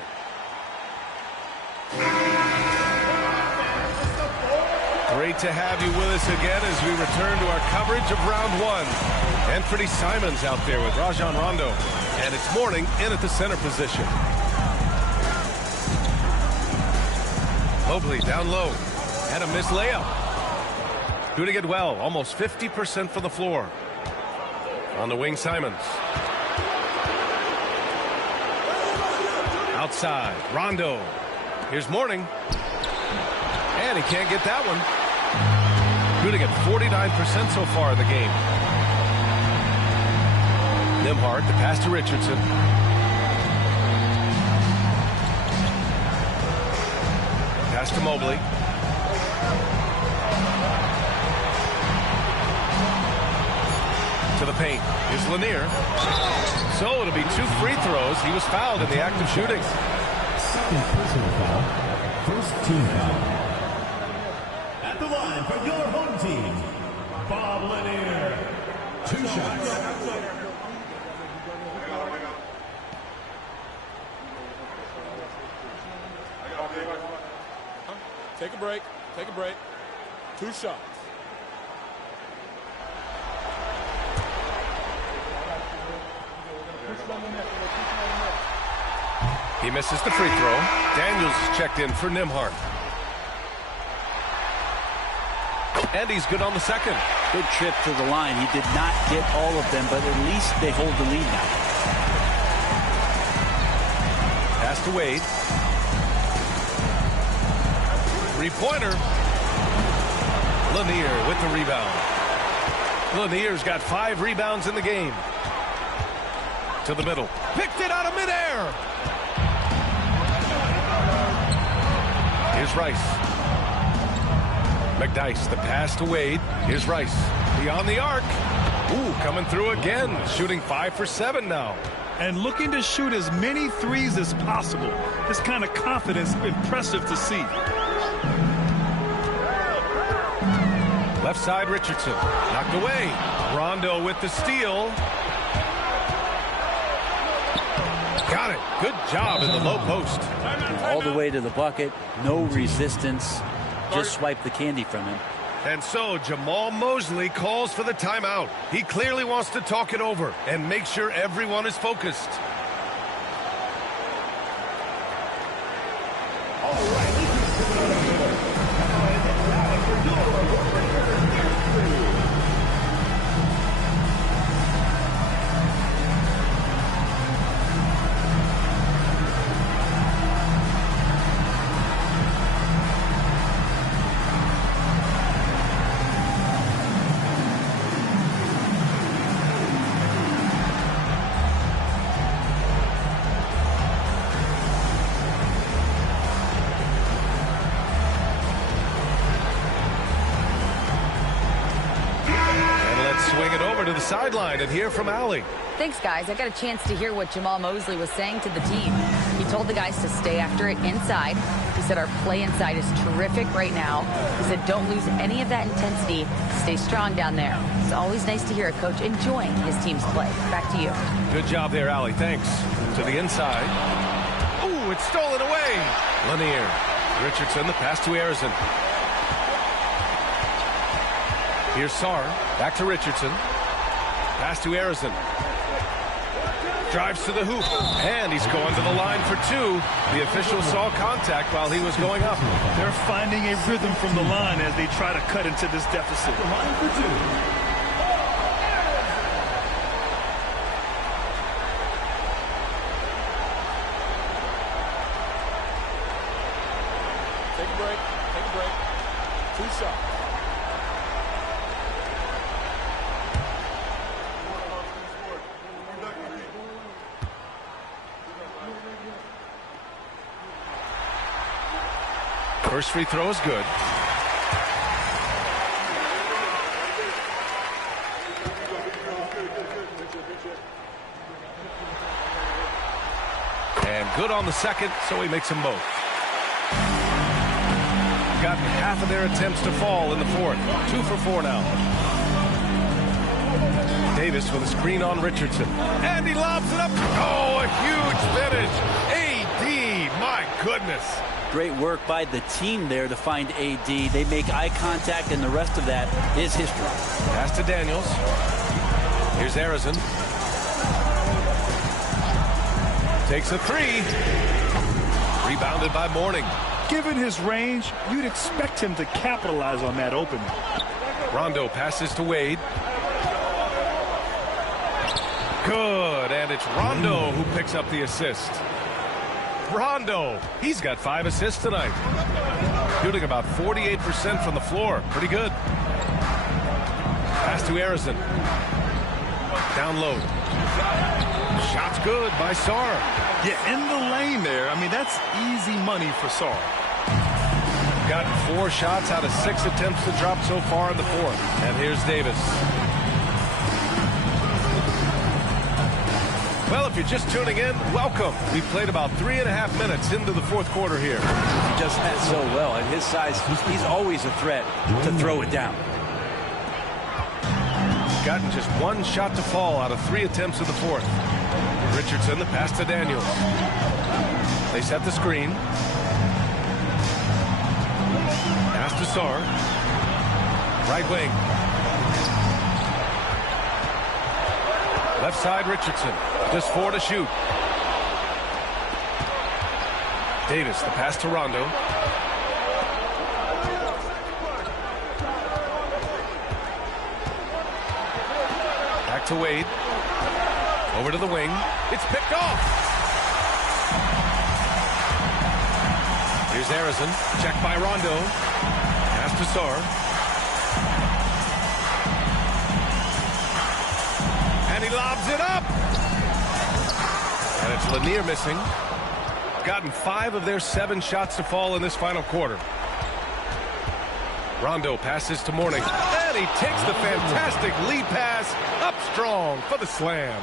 Great to have you with us again as we return to our coverage of round 1. Anthony Simons out there with Rajon Rondo. And it's Mourning in at the center position. Mobley down low. And a missed layup. Shooting it well. Almost 50% from the floor. On the wing, Simons. Outside. Rondo. Here's Mourning. And he can't get that one. Shooting at 49% so far in the game. Nembhard, the pass to Richardson. Pass to Mobley. To the paint. Here's Lanier. So it'll be 2 free throws. He was fouled in the act of shooting. Second personal foul. First team foul. At the line for your home team, Bob Lanier. 2 shots. Take a break. Take a break. 2 shots. He misses the free throw. Daniels is checked in for Nembhard. And he's good on the second. Good trip to the line. He did not get all of them, but at least they hold the lead now. Pass to Wade. 3-pointer. Lanier with the rebound. Lanier's got 5 rebounds in the game. To the middle. Picked it out of midair. Here's Rice. McDyess, the pass to Wade. Here's Rice. Beyond the arc. Ooh, coming through again. Shooting 5 for 7 now. And looking to shoot as many threes as possible. This kind of confidence, impressive to see. Left side, Richardson. Knocked away. Rondo with the steal. Got it. Good job in the low post. All the way to the bucket. No resistance. Just swipe the candy from him. And so Jamal Mosley calls for the timeout. He clearly wants to talk it over and make sure everyone is focused. Sideline and hear from Allie. Thanks, guys. I got a chance to hear what Jamal Mosley was saying to the team. He told the guys to stay after it inside. He said our play inside is terrific right now. He said don't lose any of that intensity. Stay strong down there. It's always nice to hear a coach enjoying his team's play. Back to you. Good job there, Allie. Thanks. To the inside. Ooh, it's stolen away. Lanier. Richardson, the pass to Arizin. Here's Sarr. Back to Richardson. Pass to Arizin. Drives to the hoop. And he's going to the line for 2. The official saw contact while he was going up. They're finding a rhythm from the line as they try to cut into this deficit. The line for 2. Take a break. Take a break. 2 shots. First free throw is good. And good on the second, so he makes them both. Gotten half of their attempts to fall in the fourth. 2 for 4 now. Davis with a screen on Richardson. And he lobs it up. Oh, a huge finish. AD, my goodness. Great work by the team there to find AD. They make eye contact, and the rest of that is history. Pass to Daniels. Here's Arizin. Takes a 3. Rebounded by Mourning. Given his range, you'd expect him to capitalize on that opening. Rondo passes to Wade. Good, and it's Rondo who picks up the assist. Rondo, he's got 5 assists tonight. Shooting about 48% from the floor. Pretty good. Pass to Arizin. Down low. Shot's good by Sarr. Yeah, in the lane there. I mean, that's easy money for Sarr. Gotten 4 shots out of 6 attempts to drop so far in the fourth. And here's Davis. Well, if you're just tuning in, welcome. We've played about 3.5 minutes into the fourth quarter here. He does that so well. At his size, he's always a threat to throw it down. Gotten just one shot to fall out of 3 attempts in the fourth. Richardson, the pass to Daniels. They set the screen. Pass to Sarr. Right wing. Left side, Richardson. Just 4 to shoot. Davis, the pass to Rondo. Back to Wade. Over to the wing. It's picked off. Here's Harrison. Checked by Rondo. Pass to Sarr. And he lobs it up. And it's Lanier missing. Gotten 5 of their 7 shots to fall in this final quarter. Rondo passes to Mourning. And he takes the fantastic lead pass up strong for the slam.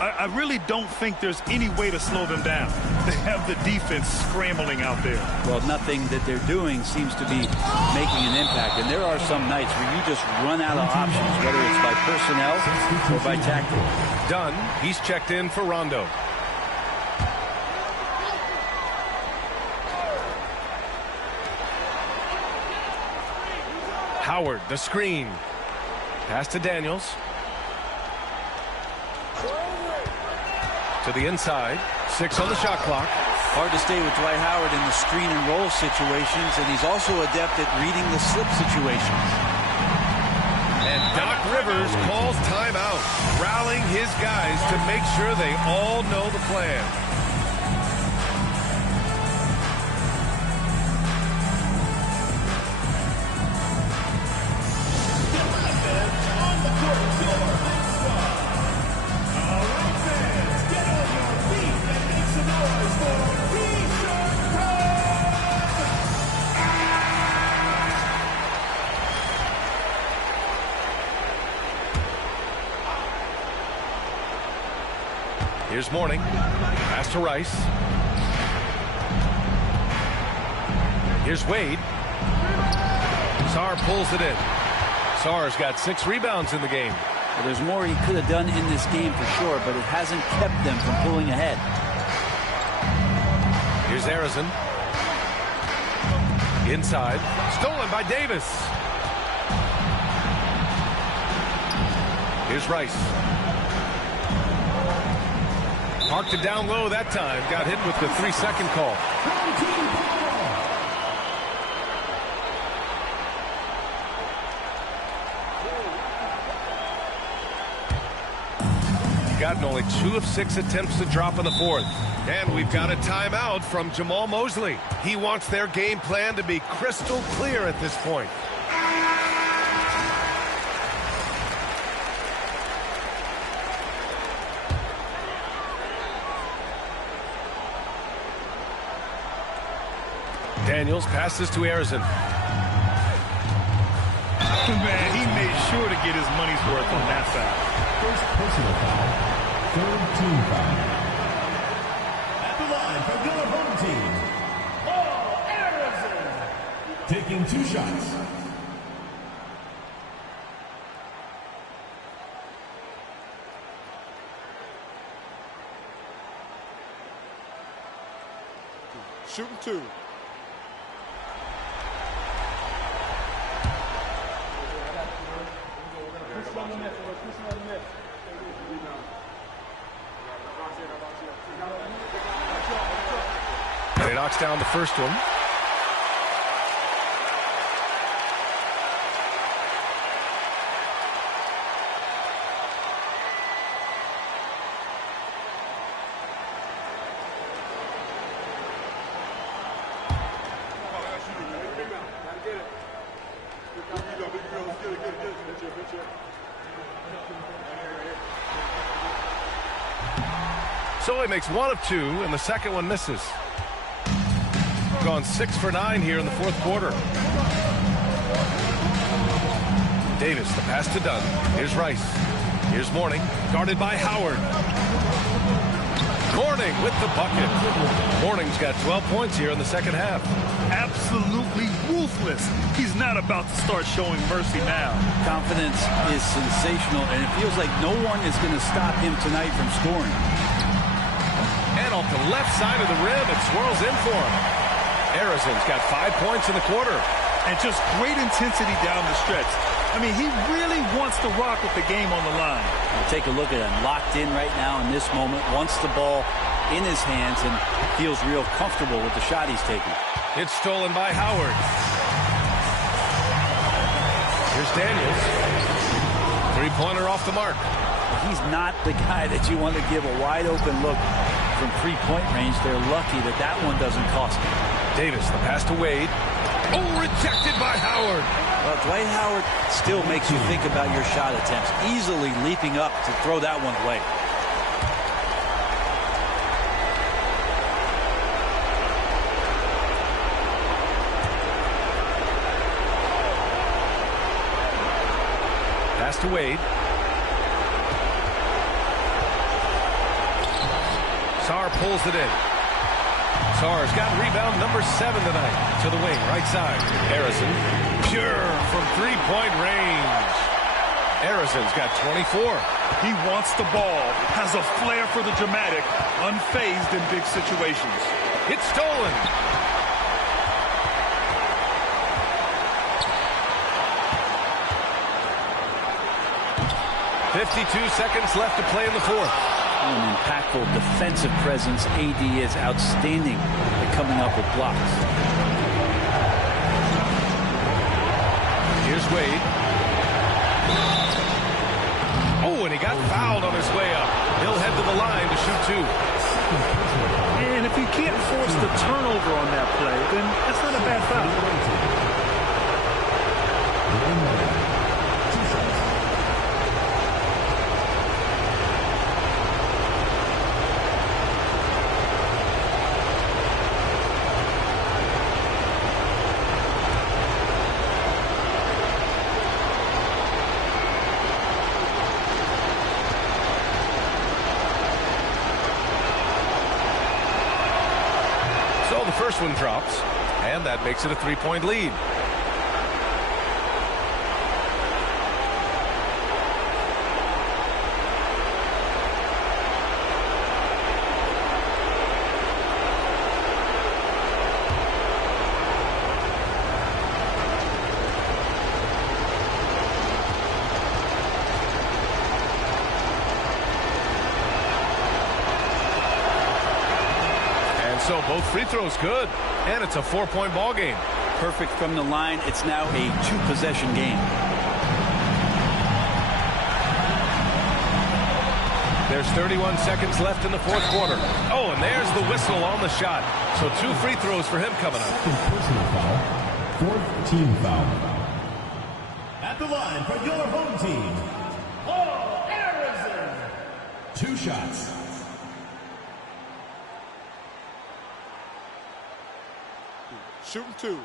I really don't think there's any way to slow them down. They have the defense scrambling out there. Well, nothing that they're doing seems to be making an impact. And there are some nights where you just run out of options, whether it's by personnel or by tactics. Dunn, he's checked in for Rondo. Howard, the screen. Pass to Daniels. To the inside. 6 on the shot clock. Hard to stay with Dwight Howard in the screen and roll situations, and he's also adept at reading the slip situations. And Doc Rivers calls timeout, rallying his guys to make sure they all know the plan. Here's Mourning. Pass to Rice. Here's Wade. Sarr pulls it in. Sarr's got 6 rebounds in the game. Well, there's more he could have done in this game for sure, but it hasn't kept them from pulling ahead. Here's Harrison. Inside. Stolen by Davis. Here's Rice. Parked it down low that time. Got hit with the 3-second call. Gotten only 2 of 6 attempts to drop in the fourth. And we've got a timeout from Jamal Mosley. He wants their game plan to be crystal clear at this point. Daniels passes to Harrison. Man, he made sure to get his money's worth on that foul. First personal foul, 3rd team foul. At the line for your home team, Paul Harrison. Taking 2 shots. Shooting 2. And he knocks down the first one. So he makes 1 of 2, and the second one misses. Gone 6 for 9 here in the fourth quarter. Davis, the pass to Dunn. Here's Rice. Here's Mourning, guarded by Howard. Mourning with the bucket. Mourning's got 12 points here in the second half. Absolutely ruthless. He's not about to start showing mercy now. Confidence is sensational, and it feels like no one is going to stop him tonight from scoring. And off the left side of the rim, it swirls in for him. Arizon's got 5 points in the quarter. And just great intensity down the stretch. I mean, he really wants to rock with the game on the line. Take a look at him, locked in right now in this moment, wants the ball in his hands and feels real comfortable with the shot he's taking. It's stolen by Howard. Here's Daniels. Three-pointer off the mark. He's not the guy that you want to give a wide-open look from three-point range. They're lucky that that one doesn't cost them. Davis, the pass to Wade. Oh, rejected by Howard. Well, Dwight Howard still makes you think about your shot attempts, easily leaping up to throw that one away. Pass to Wade. Sarr pulls it in. Sarr's got rebound number 7 tonight. To the wing, right side. Arizon, pure from three-point range. Arizon's got 24. He wants the ball, has a flair for the dramatic, unfazed in big situations. It's stolen. .52 seconds left to play in the fourth. An impactful defensive presence. AD is outstanding at coming up with blocks. Here's Wade. Oh, and he got fouled on his way up. He'll head to the line to shoot 2. And if you can't force the turnover on that play, then that's not a bad foul. First one drops, and that makes it a 3-point lead. So both free throws good, and it's a 4-point ball game. Perfect from the line. It's now a 2-possession game. There's 31 seconds left in the fourth quarter. Oh, and there's the whistle on the shot. So 2 free throws for him coming up. Personal foul, 4th team foul. At the line for your home team, Paul Arizon. 2 shots. Shooting 2.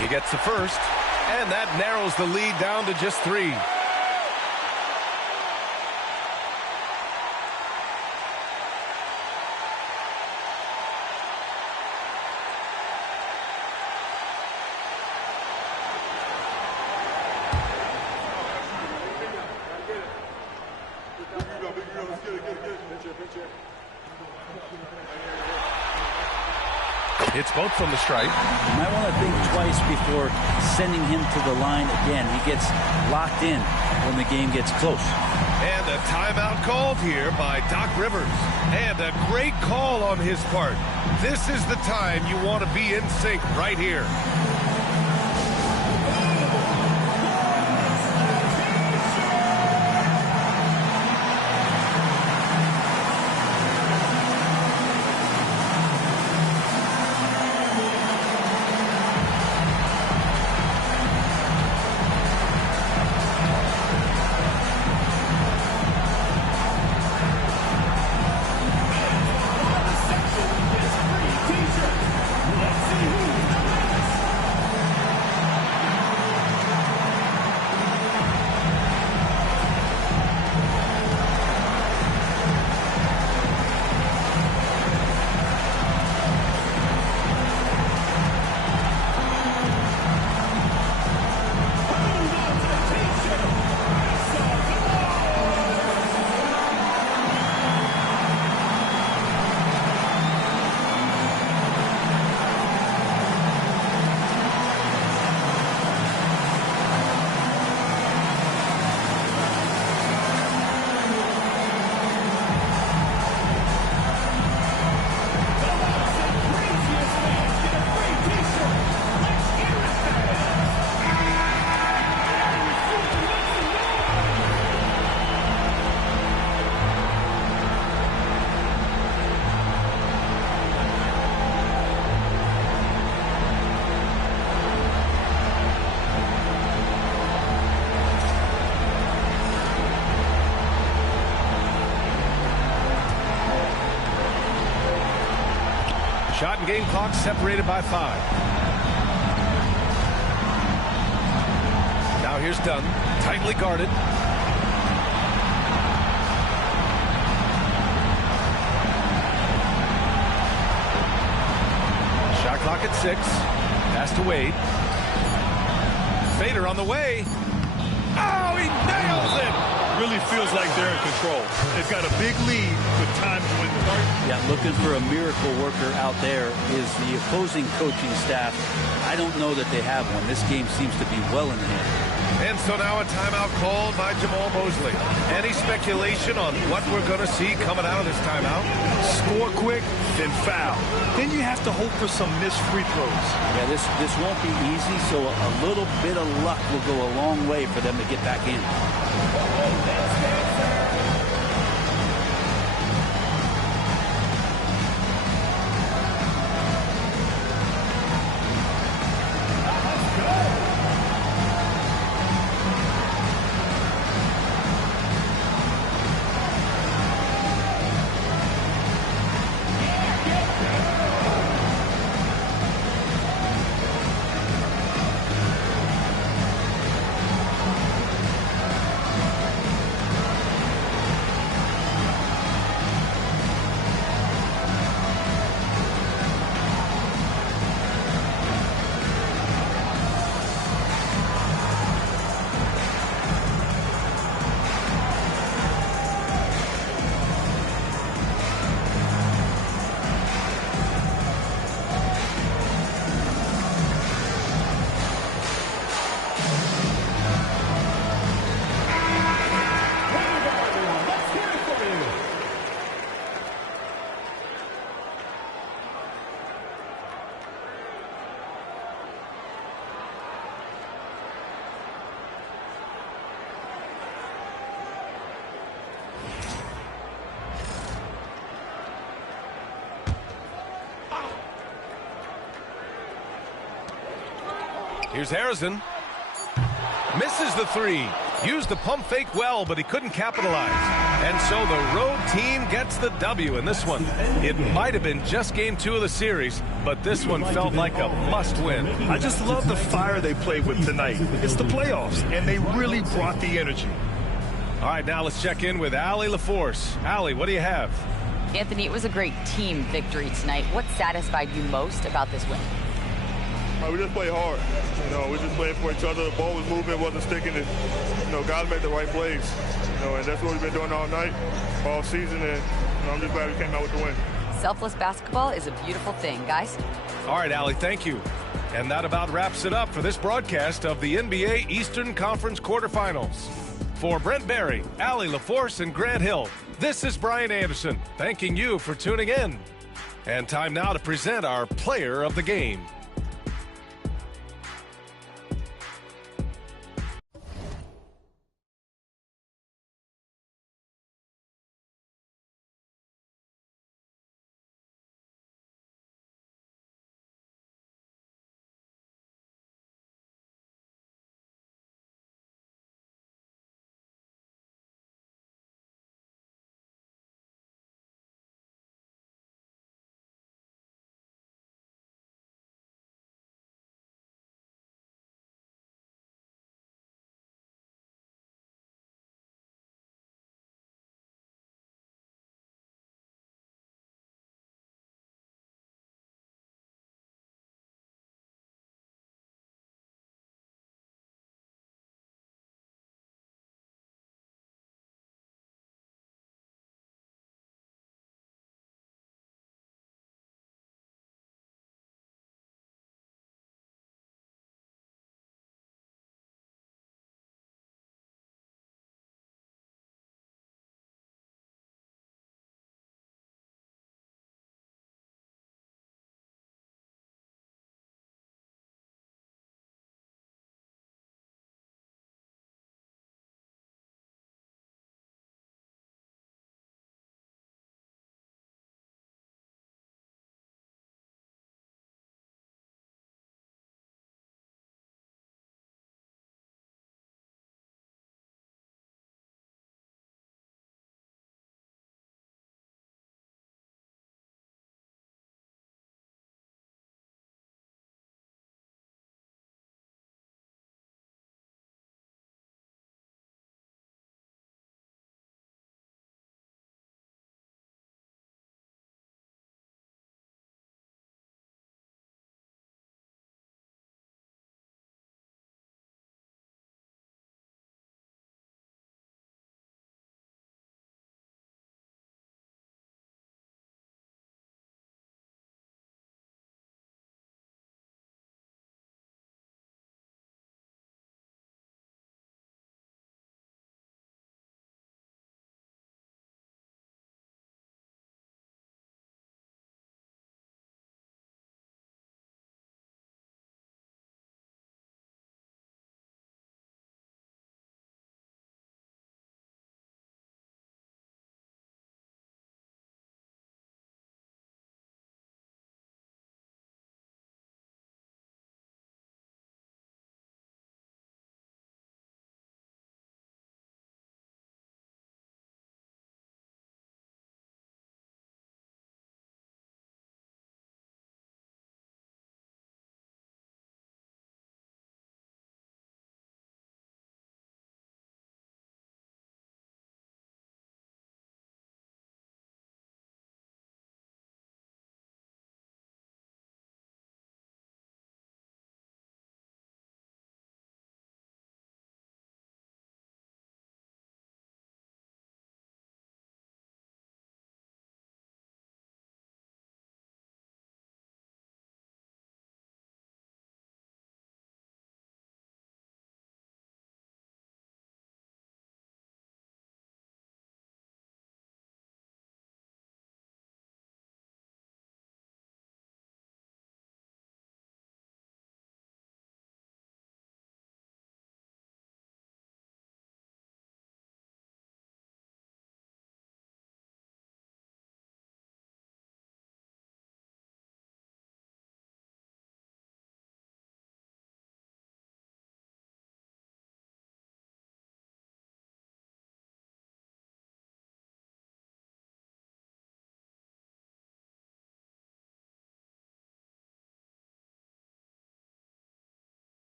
He gets the first, and that narrows the lead down to just 3. It's both from the stripe. You might want to think twice before sending him to the line again. He gets locked in when the game gets close. And a timeout called here by Doc Rivers. And a great call on his part. This is the time you want to be in sync right here. Shot and game clock separated by 5. Now here's Dunn, tightly guarded. Shot clock at 6. Pass to Wade. Fader on the way. Oh, he nails it! Really feels like they're in control. They've got a big lead with time to win the fight. Yeah, looking for a miracle worker out there is the opposing coaching staff. I don't know that they have one. This game seems to be well in hand. And so now a timeout called by Jamal Mosley. Any speculation on what we're going to see coming out of this timeout? Score quick, then foul. Then you have to hope for some missed free throws. Yeah, this won't be easy, so a little bit of luck will go a long way for them to get back in. Here's Harrison. Misses the 3. Used the pump fake well, but he couldn't capitalize. And so the road team gets the W in this one. It might have been just game 2 of the series, but this one felt like a must-win. I just love the fire they played with tonight. It's the playoffs, and they really brought the energy. All right, now let's check in with Allie LaForce. Allie, what do you have? Anthony, it was a great team victory tonight. What satisfied you most about this win? We just played hard. We just played for each other. The ball was moving, wasn't sticking. And, guys made the right plays. And that's what we've been doing all night, all season. And I'm just glad we came out with the win. Selfless basketball is a beautiful thing, guys. All right, Allie, thank you. And that about wraps it up for this broadcast of the NBA Eastern Conference quarterfinals. For Brent Barry, Allie LaForce, and Grant Hill, this is Brian Anderson, thanking you for tuning in. And time now to present our player of the game.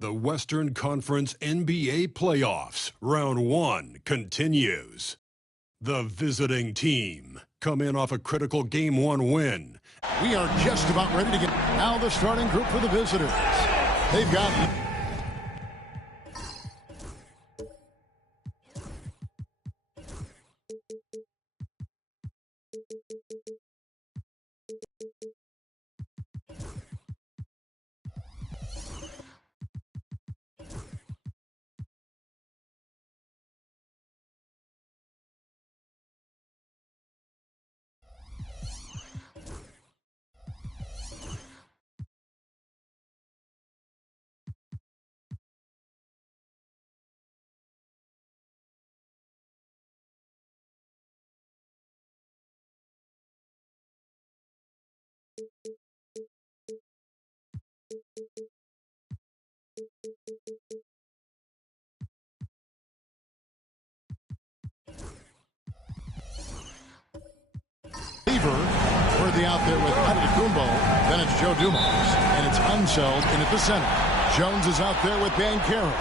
The Western Conference NBA Playoffs, Round 1 continues. The visiting team come in off a critical Game 1 win. We are just about ready to get now the starting group for the visitors. They've got... Worthy out there with Antetokounmpo. Then it's Joe Dumars. And it's Unseld in at the center. Jones is out there with Banchero.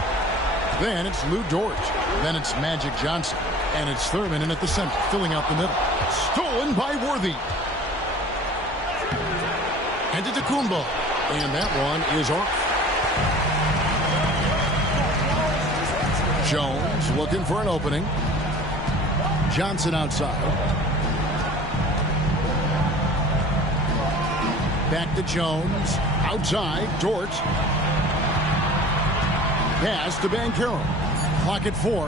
Then it's Lou Dort. Then it's Magic Johnson. And it's Thurman in at the center, filling out the middle. Stolen by Worthy. Antetokounmpo. And that one is off. Jones looking for an opening. Johnson outside. Back to Jones. Outside. Dort. Pass to Banchero. Clock at 4.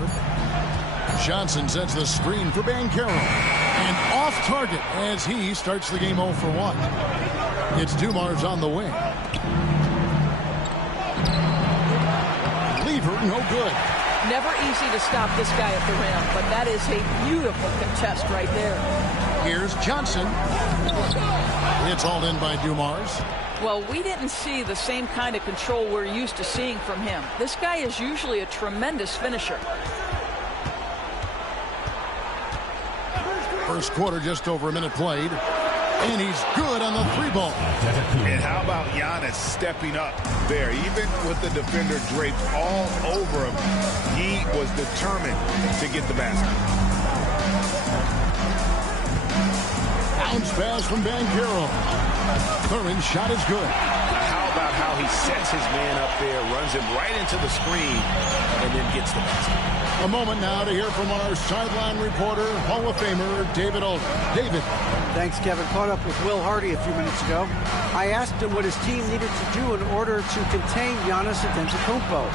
Johnson sets the screen for Banchero. And off target as he starts the game 0 for 1. It's Dumars on the wing. Lever, no good. Never easy to stop this guy at the rim, but that is a beautiful contest right there. Here's Johnson. It's hauled in by Dumars. Well, we didn't see the same kind of control we're used to seeing from him. This guy is usually a tremendous finisher. First quarter, just over a minute played. And he's good on the 3-ball. And how about Giannis stepping up there? Even with the defender draped all over him, he was determined to get the basket. Bounce pass from Banchero. Thurman's shot is good. How about how he sets his man up there, runs him right into the screen, and then gets the basket. A moment now to hear from our sideline reporter, Hall of Famer David Aldridge. David. Thanks, Kevin. Caught up with Will Hardy a few minutes ago. I asked him what his team needed to do in order to contain Giannis Antetokounmpo.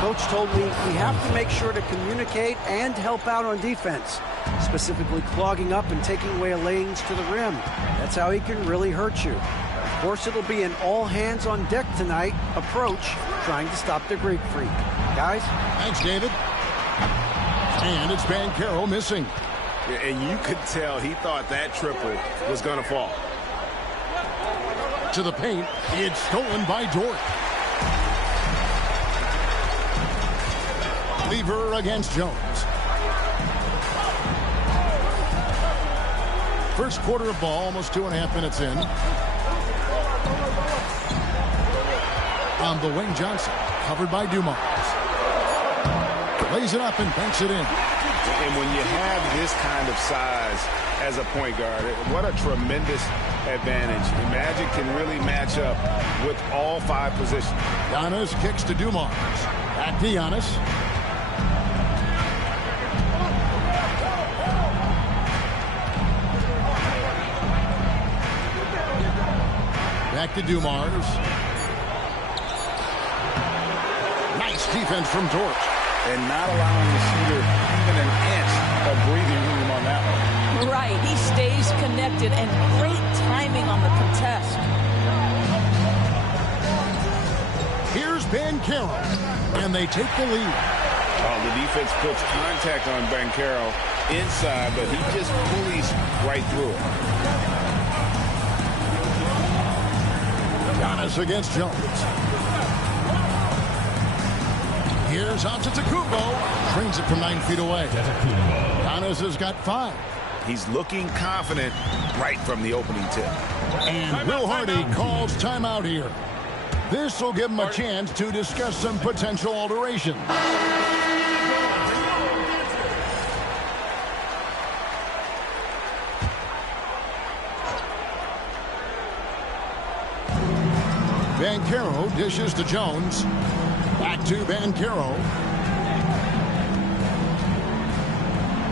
Coach told me we have to make sure to communicate and help out on defense, specifically clogging up and taking away lanes to the rim. That's how he can really hurt you. Of course, it'll be an all-hands-on-deck tonight approach, trying to stop the Greek Freak. Guys? Thanks, David. And it's Banchero missing. And you could tell he thought that triple was going to fall. To the paint. It's stolen by Dort. Lever against Jones. First quarter of ball, almost 2.5 minutes in. On the wing, Johnson. Covered by Dumars. Lays it up and banks it in. And when you have this kind of size as a point guard, what a tremendous advantage. The Magic can really match up with all 5 positions. Giannis kicks to Dumars. Back to Giannis. Back to Dumars. Nice defense from Dort. And not allowing the shooter even an inch of breathing room on that one. Right. He stays connected, and great timing on the contest. Here's Banchero, and they take the lead. Oh, the defense puts contact on Banchero inside, but he just pulleys right through it. Giannis against Jones. Here's Antetokounmpo. Brings it from 9 feet away. Giannis has got 5. He's looking confident right from the opening tip. And Will Hardy calls timeout here. This will give him a chance to discuss some potential alterations. Banchero dishes to Jones. Back to Banchero.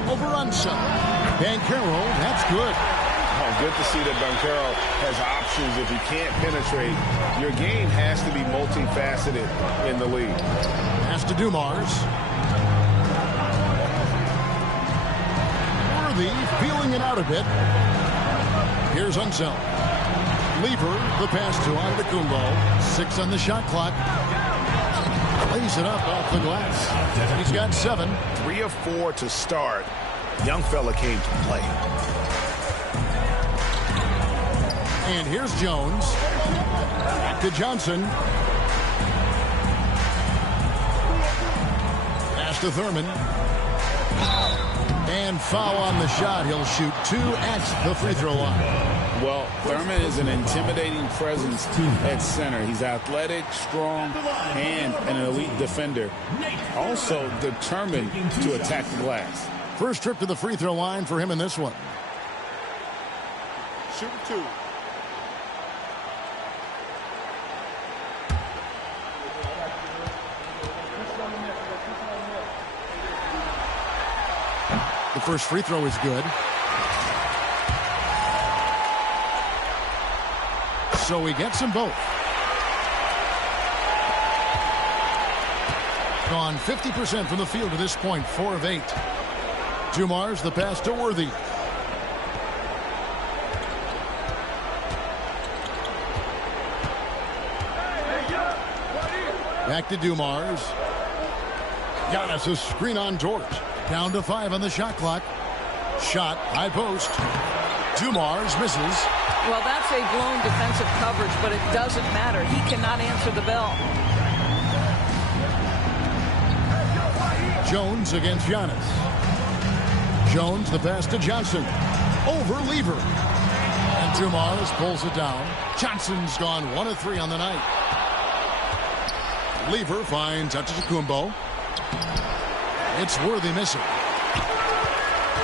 Over Unsa. Banchero, that's good. Oh, good to see that Banchero has options if he can't penetrate. Your game has to be multifaceted in the league. Pass to Dumars. Worthy feeling it out a bit. Here's Unseld. Lever, the pass to Antetokounmpo. 6 on the shot clock. Lays it up off the glass. He's got 7. 3 of 4 to start. Young fella came to play. And here's Jones. Back to Johnson. Pass to Thurman. And foul on the shot. He'll shoot 2 at the free throw line. Well, Thurman is an intimidating presence at center. He's athletic, strong, and an elite defender. Also determined to attack the glass. First trip to the free throw line for him in this one. Shoot 2. The first free throw is good. So he gets them both. Gone 50% from the field to this point, 4 of 8. Dumars, the pass to Worthy. Back to Dumars. Giannis, a screen on Dort. Down to 5 on the shot clock. Shot, high post. Dumars misses. Well, that's a blown defensive coverage, but it doesn't matter. He cannot answer the bell. Jones against Giannis. Jones, the pass to Johnson. Over Lever. And And Dumars pulls it down. Johnson's gone 1 of 3 on the night. Lever finds Antetokounmpo. It's Worthy missing.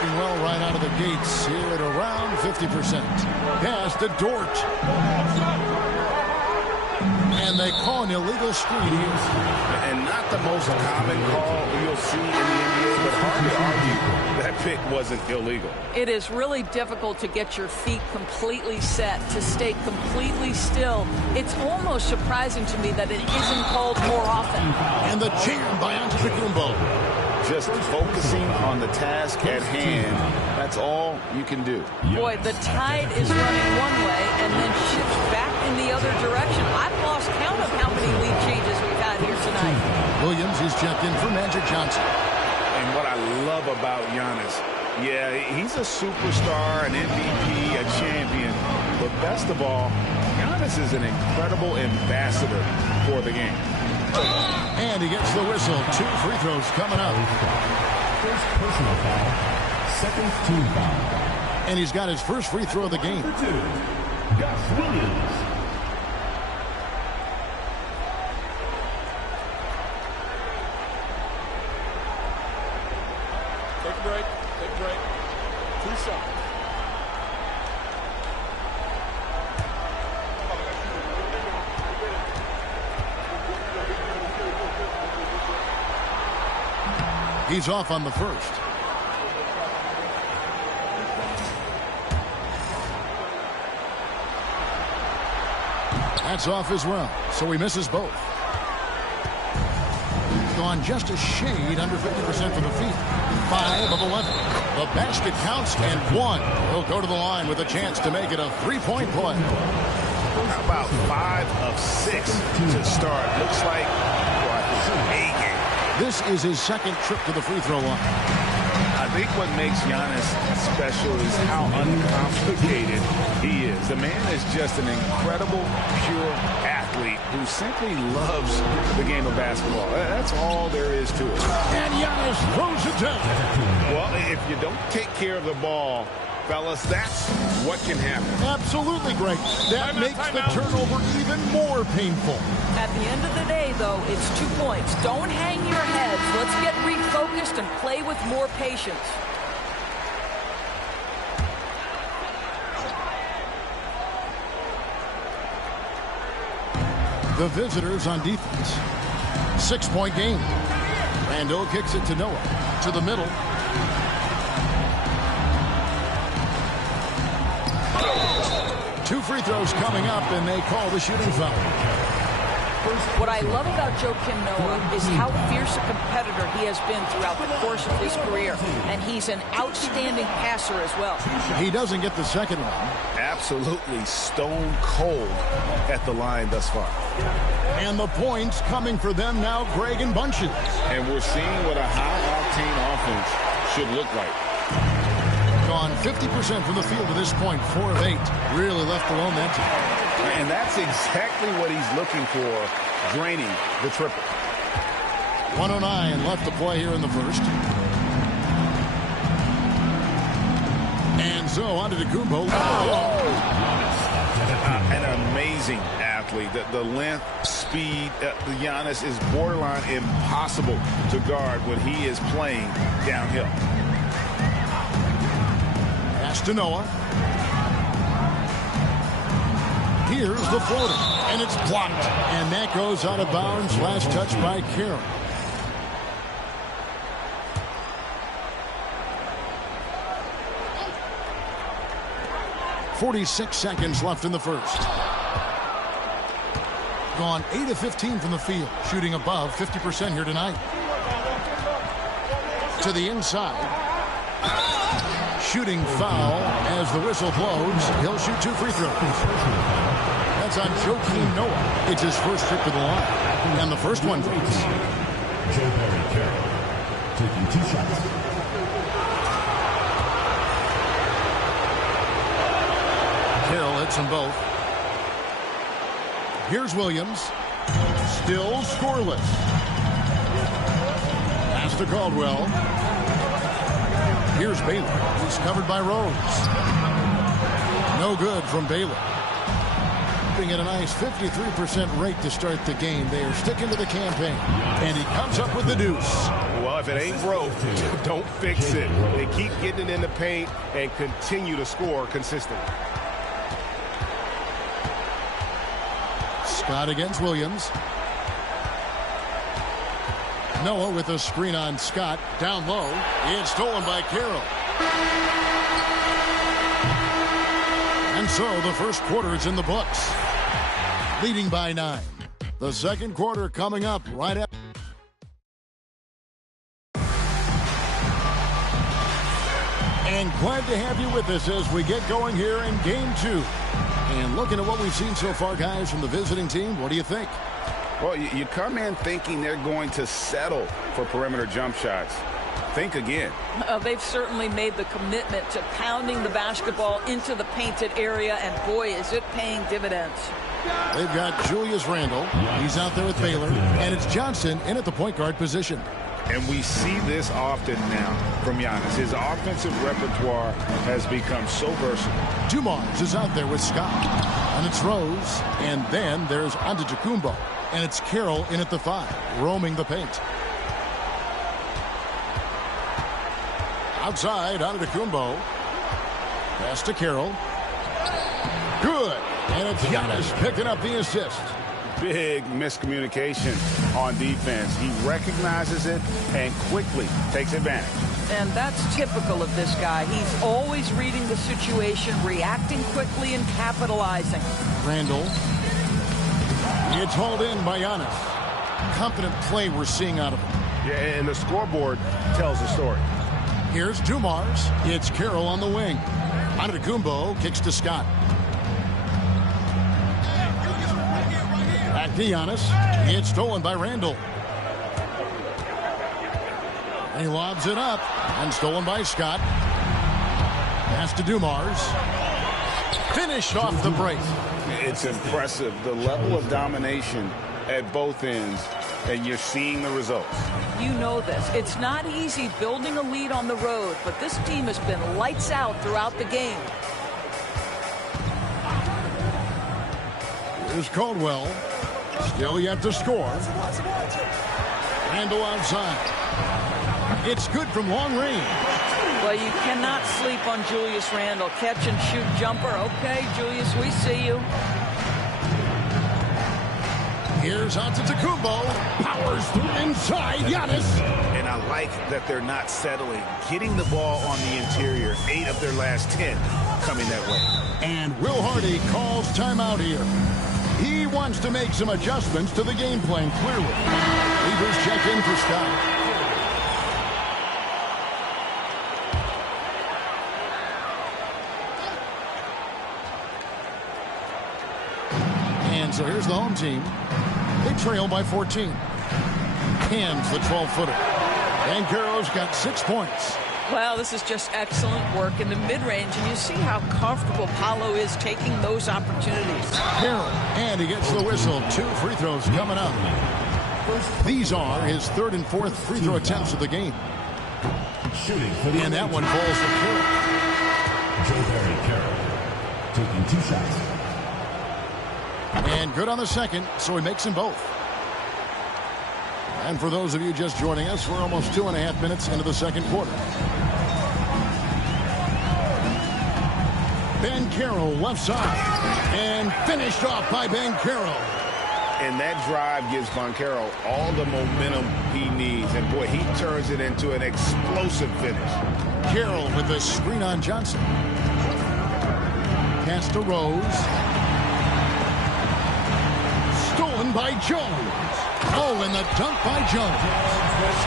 Doing well right out of the gates here at around 50%. Pass to Dort. And they call an illegal screen here. And not the most common call you'll see in the NBA, but hard to argue that pick wasn't illegal. It is really difficult to get your feet completely set, to stay completely still. It's almost surprising to me that it isn't called more often. And the jam by Antetokounmpo. Just focusing on the task at hand, that's all you can do. Boy, the tide is running one way and then shifts back in the other direction. I've lost count of how many lead changes we've had here tonight. Williams is checked in for Magic Johnson. And what I love about Giannis, yeah, he's a superstar, an MVP, a champion, but best of all, Giannis is an incredible ambassador for the game. And he gets the whistle. 2 free throws coming up. First personal foul. Second team foul. And he's got his first free throw of the game. Number 2, Gus Williams. Take a break. Take a break. 2 shots. He's off on the first. That's off as well, so he misses both. Gone just a shade under 50% from the field. 5 of 11. The basket counts and 1. He'll go to the line with a chance to make it a 3-point play. How about 5 of 6 to start? Looks like A game. This is his second trip to the free throw line. I think what makes Giannis special is how uncomplicated he is. The man is just an incredible, pure athlete who simply loves the game of basketball. That's all there is to it. And Giannis throws it down. Well, if you don't take care of the ball, fellas, that's what can happen. Absolutely, Greg. That makes the turnover even more painful. At the end of the day, though, it's 2 points. Don't hang your heads. Let's get refocused and play with more patience. The visitors on defense. 6-point game. Randall kicks it to Noah. To the middle. Two free throws coming up, and they call the shooting foul. What I love about Joakim Noah is how fierce a competitor he has been throughout the course of his career, and he's an outstanding passer as well. He doesn't get the second one. Absolutely stone cold at the line thus far. And the points coming for them now, Greg and Bunches. And we're seeing what a high-octane offense should look like. Gone 50% from the field to this point, 4 of 8. Really left alone that time. And that's exactly what he's looking for, draining the triple. 109 left to play here in the first. And so on to Antetokounmpo. An amazing athlete. The length, speed, Giannis is borderline impossible to guard when he is playing downhill. Pass to Noah. Here's the floater, and it's blocked. And that goes out of bounds. Last touch by Carroll. .46 seconds left in the first. Gone 8 of 15 from the field, shooting above 50% here tonight. To the inside. Shooting foul as the whistle blows. He'll shoot 2 free throws. That's on Joakim Noah. It's his first trip to the line. And the first one goes. Joe Barry Carroll taking 2 shots. Hill hits them both. Here's Williams. Still scoreless. Pass to Caldwell. Here's Baylor. He's covered by Rose. No good from Baylor. Being at a nice 53% rate to start the game. They are sticking to the campaign. And he comes up with the deuce. Well, if it ain't broke, don't fix it. They keep getting it in the paint and continue to score consistently. Scott against Williams. Noah with a screen on Scott. Down low. It's stolen by Carroll. And so the first quarter is in the books. Leading by 9. The second quarter coming up right after. And glad to have you with us as we get going here in game 2. And looking at what we've seen so far, guys, from the visiting team, what do you think? Well, you come in thinking they're going to settle for perimeter jump shots. Think again. They've certainly made the commitment to pounding the basketball into the painted area, and boy, is it paying dividends. They've got Julius Randle. He's out there with Baylor, and it's Johnson in at the point guard position. And we see this often now from Giannis. His offensive repertoire has become so versatile. Dumars is out there with Scott. And it's Rose. And then there's Antetokounmpo. And it's Carroll in at the 5, roaming the paint. Outside, Antetokounmpo. Pass to Carroll. Good. And it's Giannis picking up the assist. Big miscommunication on defense. He recognizes it and quickly takes advantage. And that's typical of this guy. He's always reading the situation, reacting quickly, and capitalizing. Randle. It's hauled in by Giannis. Confident play we're seeing out of him. Yeah, and the scoreboard tells the story. Here's Dumars. It's Carroll on the wing. Antetokounmpo kicks to Scott. Back to Giannis. It's stolen by Randle. And he lobs it up. And stolen by Scott. Pass to Dumars. Finished off the break. It's impressive, the level of domination at both ends, and you're seeing the results. You know this. It's not easy building a lead on the road, but this team has been lights out throughout the game. Here's Caldwell. Still yet to score. Randle outside. It's good from long range. Well, you cannot sleep on Julius Randle. Catch and shoot jumper. Okay, Julius, we see you. Here's Antetokounmpo. Powers through inside. Giannis. And I like that they're not settling. Getting the ball on the interior. 8 of their last 10 coming that way. And Will Hardy calls timeout here. He wants to make some adjustments to the game plan, clearly. Leaders check in for Scott. So here's the home team. They trail by 14. Hands the 12-footer. And Carroll's got 6 points. Well, this is just excellent work in the mid-range, and you see how comfortable Paolo is taking those opportunities. Carroll, and he gets the whistle. 2 free throws coming up. These are his 3rd and 4th free throw attempts of the game. And that one falls for Carroll. Joe Barry Carroll taking 2 shots. And good on the second, so he makes them both. And for those of you just joining us, we're almost 2.5 minutes into the second quarter. Ben Carroll left side. And finished off by Ben Carroll. And that drive gives Banchero all the momentum he needs. And, boy, he turns it into an explosive finish. Carroll with the screen on Johnson. Pass to Rose. Stolen by Jones. Oh, and the dunk by Jones.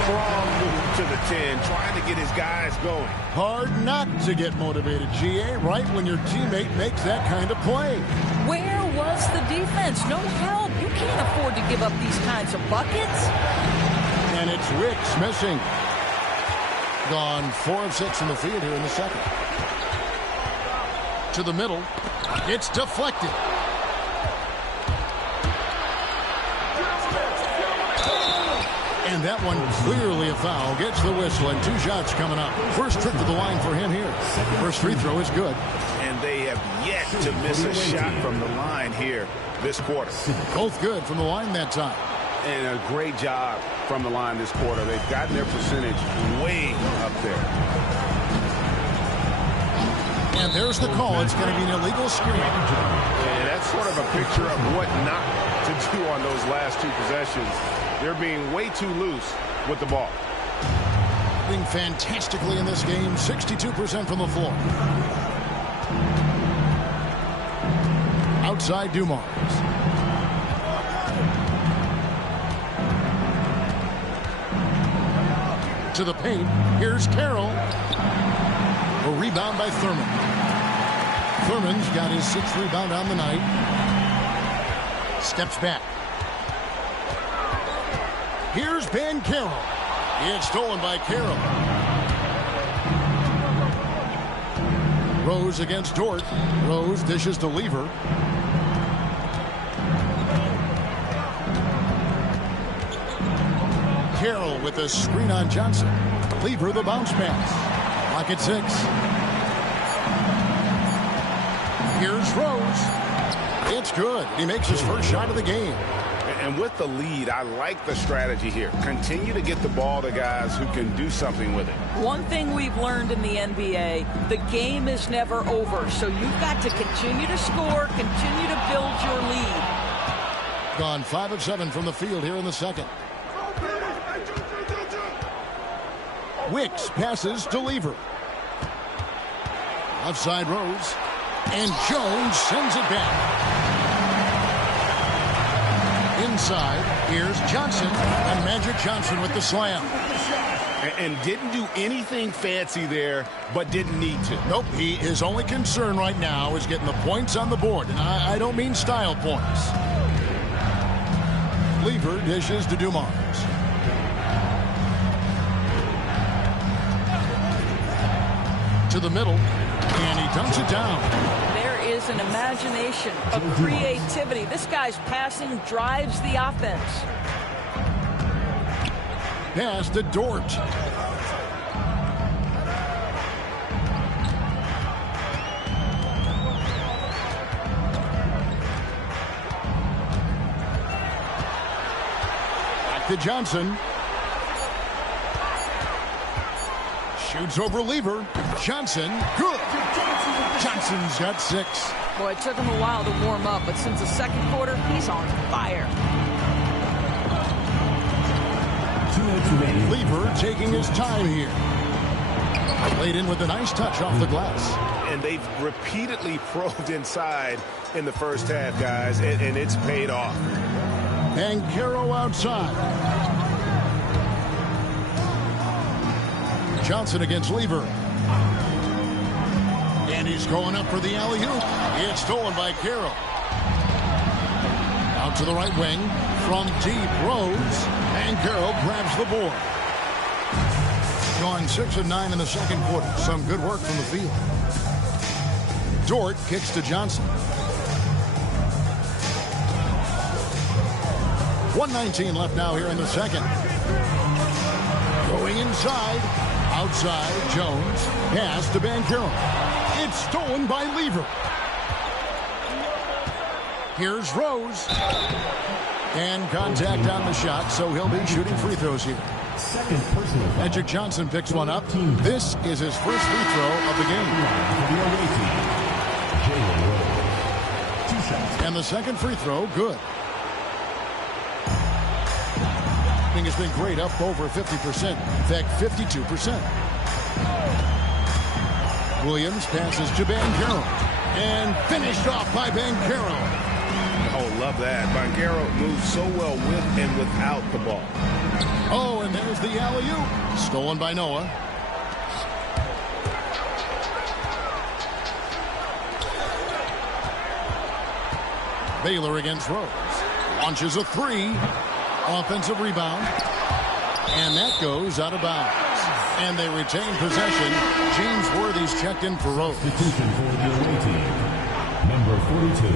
Strong move to the 10, trying to get his guys going. Hard not to get motivated, GA, right when your teammate makes that kind of play. Where was the defense? No help. You can't afford to give up these kinds of buckets. And it's Wicks missing. Gone 4 of 6 in the field here in the second. To the middle. It's deflected. And that one clearly a foul. Gets the whistle and 2 shots coming up. First trip to the line for him here. First free throw is good. and they have yet to miss a shot from the line here this quarter. Both good from the line that time. And a great job from the line this quarter. They've gotten their percentage way up there. And there's the call. It's going to be an illegal screen. And that's sort of a picture of what not to do on those last two possessions. They're being way too loose with the ball. Doing fantastically in this game, 62% from the floor. Outside Dumars. To the paint. Here's Carroll. A rebound by Thurman. Thurman's got his 6th rebound on the night. Steps back. Here's Banchero. It's stolen by Carroll. Rose against Dort. Rose dishes to Lever. Carroll with a screen on Johnson. Lever the bounce pass. Lock at 6. Here's Rose. It's good. He makes his first shot of the game. And with the lead, I like the strategy here. Continue to get the ball to guys who can do something with it. One thing we've learned in the NBA, the game is never over. So you've got to continue to score, continue to build your lead. Gone 5 of 7 from the field here in the second. Wicks passes to Lever. Outside Rose. And Jones sends it back. Inside, here's Johnson. And Magic Johnson with the slam. And didn't do anything fancy there, but didn't need to. Nope, his only concern right now is getting the points on the board. And I don't mean style points. Lever dishes to Dumars. To the middle, and he dunks it down. There is an imagination, a creativity. This guy's passing drives the offense. Pass to Dort. Back to Johnson. Shoots over Lever. Johnson, good. Johnson's got 6. Boy, it took him a while to warm up, but since the second quarter, he's on fire. Lever taking his time here. Laid in with a nice touch off the glass. And they've repeatedly probed inside in the first half, guys, and it's paid off. Banchero outside. Johnson against Lever. And he's going up for the alley-oop. It's stolen by Carroll. Out to the right wing. From deep, Rose. And Carroll grabs the board. Gone 6 of 9 in the second quarter. Some good work from the field. Dort kicks to Johnson. 1:19 left now here in the second. Going inside. Outside, Jones. Pass to Banchero. It's stolen by Lever. Here's Rose. And contact on the shot, so he'll be shooting free throws here. Magic Johnson picks one up. This is his first free throw of the game. And the second free throw, good. Has been great, up over 50%. In fact, 52%. Williams passes to Banchero. And finished off by Banchero. Oh, love that. Banchero moves so well with and without the ball. Oh, and there's the alley-oop. Stolen by Noah. Baylor against Rose. Launches a 3. Offensive rebound. And that goes out of bounds. And they retain possession. James Worthy's checked in for Rose. Substitution for the away team. Number 42,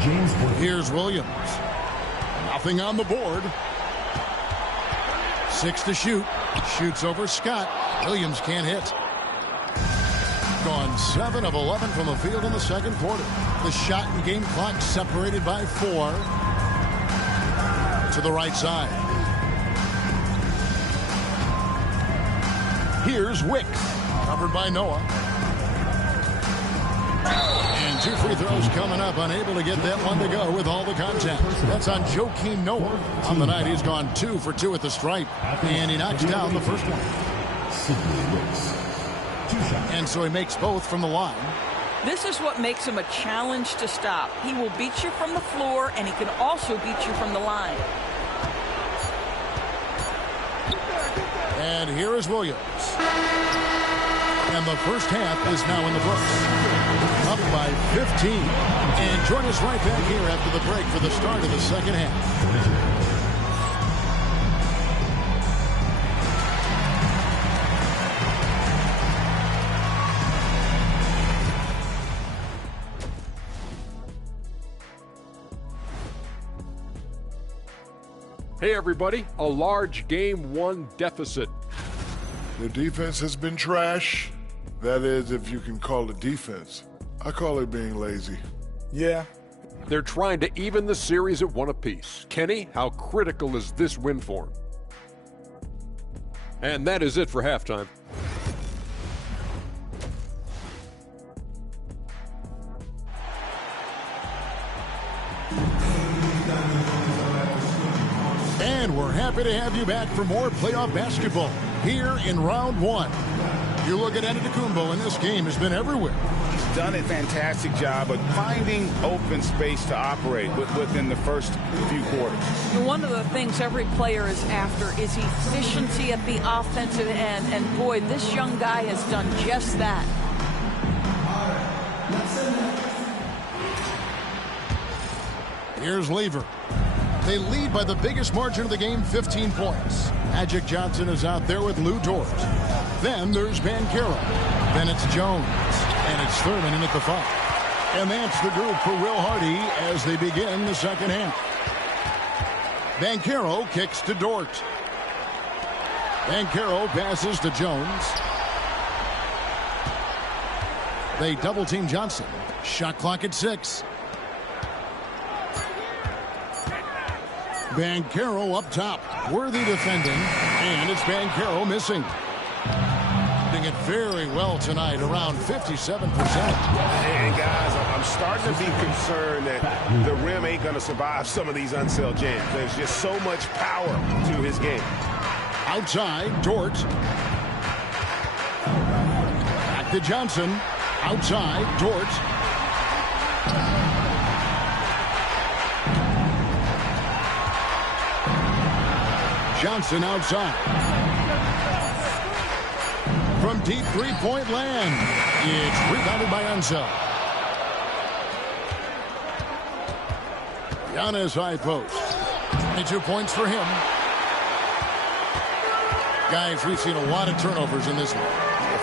James Worthy. Here's Williams. Nothing on the board. 6 to shoot. Shoots over Scott. Williams can't hit. gone 7 of 11 from the field in the second quarter. The shot and game clock separated by 4. To the right side. Here's Wicks. Covered by Noah. And 2 free throws coming up. Unable to get that one to go with all the contact. That's on Joakim Noah. On the night, he's gone 2 for 2 at the stripe. And he knocks down the first one. And so he makes both from the line. This is what makes him a challenge to stop. He will beat you from the floor, and he can also beat you from the line. And here is Williams. And the first half is now in the books. Up by 15. And join us right back here after the break for the start of the second half. Hey, everybody, a large Game 1 deficit. Their defense has been trash. That is, if you can call it defense. I call it being lazy. Yeah. They're trying to even the series at 1 apiece. Kenny, how critical is this win for them? And that is it for halftime. And we're happy to have you back for more playoff basketball here in round 1. You look at Antetokounmpo, and this game has been everywhere. He's done a fantastic job of finding open space to operate within the first few quarters. One of the things every player is after is efficiency at the offensive end. And boy, this young guy has done just that. Here's Lever. They lead by the biggest margin of the game, 15 points. Magic Johnson is out there with Lou Dort. Then there's Banchero. Then it's Jones. And it's Thurman in at the 5. And that's the group for Will Hardy as they begin the second half. Banchero kicks to Dort. Banchero passes to Jones. They double-team Johnson. Shot clock at 6. Banchero up top. Worthy defending. And it's Banchero missing. Doing it very well tonight, around 57%. Hey, guys, I'm starting to be concerned that the rim ain't going to survive some of these unsealed jams. There's just so much power to his game. Outside, Dort. Back to Johnson. Outside, Dort. Johnson outside. From deep three-point land. It's rebounded by Ansel. Giannis high post. 22 points for him. Guys, we've seen a lot of turnovers in this one.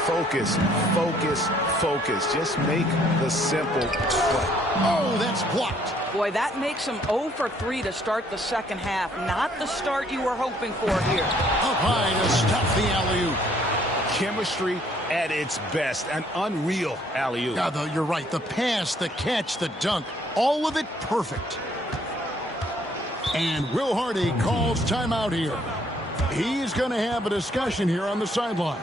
Focus, focus, focus. Just make the simple play. Oh, that's blocked. Boy, that makes him 0 for 3 to start the second half. Not the start you were hoping for here. Up high to stop the alley-oop. Chemistry at its best. An unreal alley-oop. Yeah, you're right. The pass, the catch, the dunk. All of it perfect. And Will Hardy calls timeout here. He's going to have a discussion here on the sideline.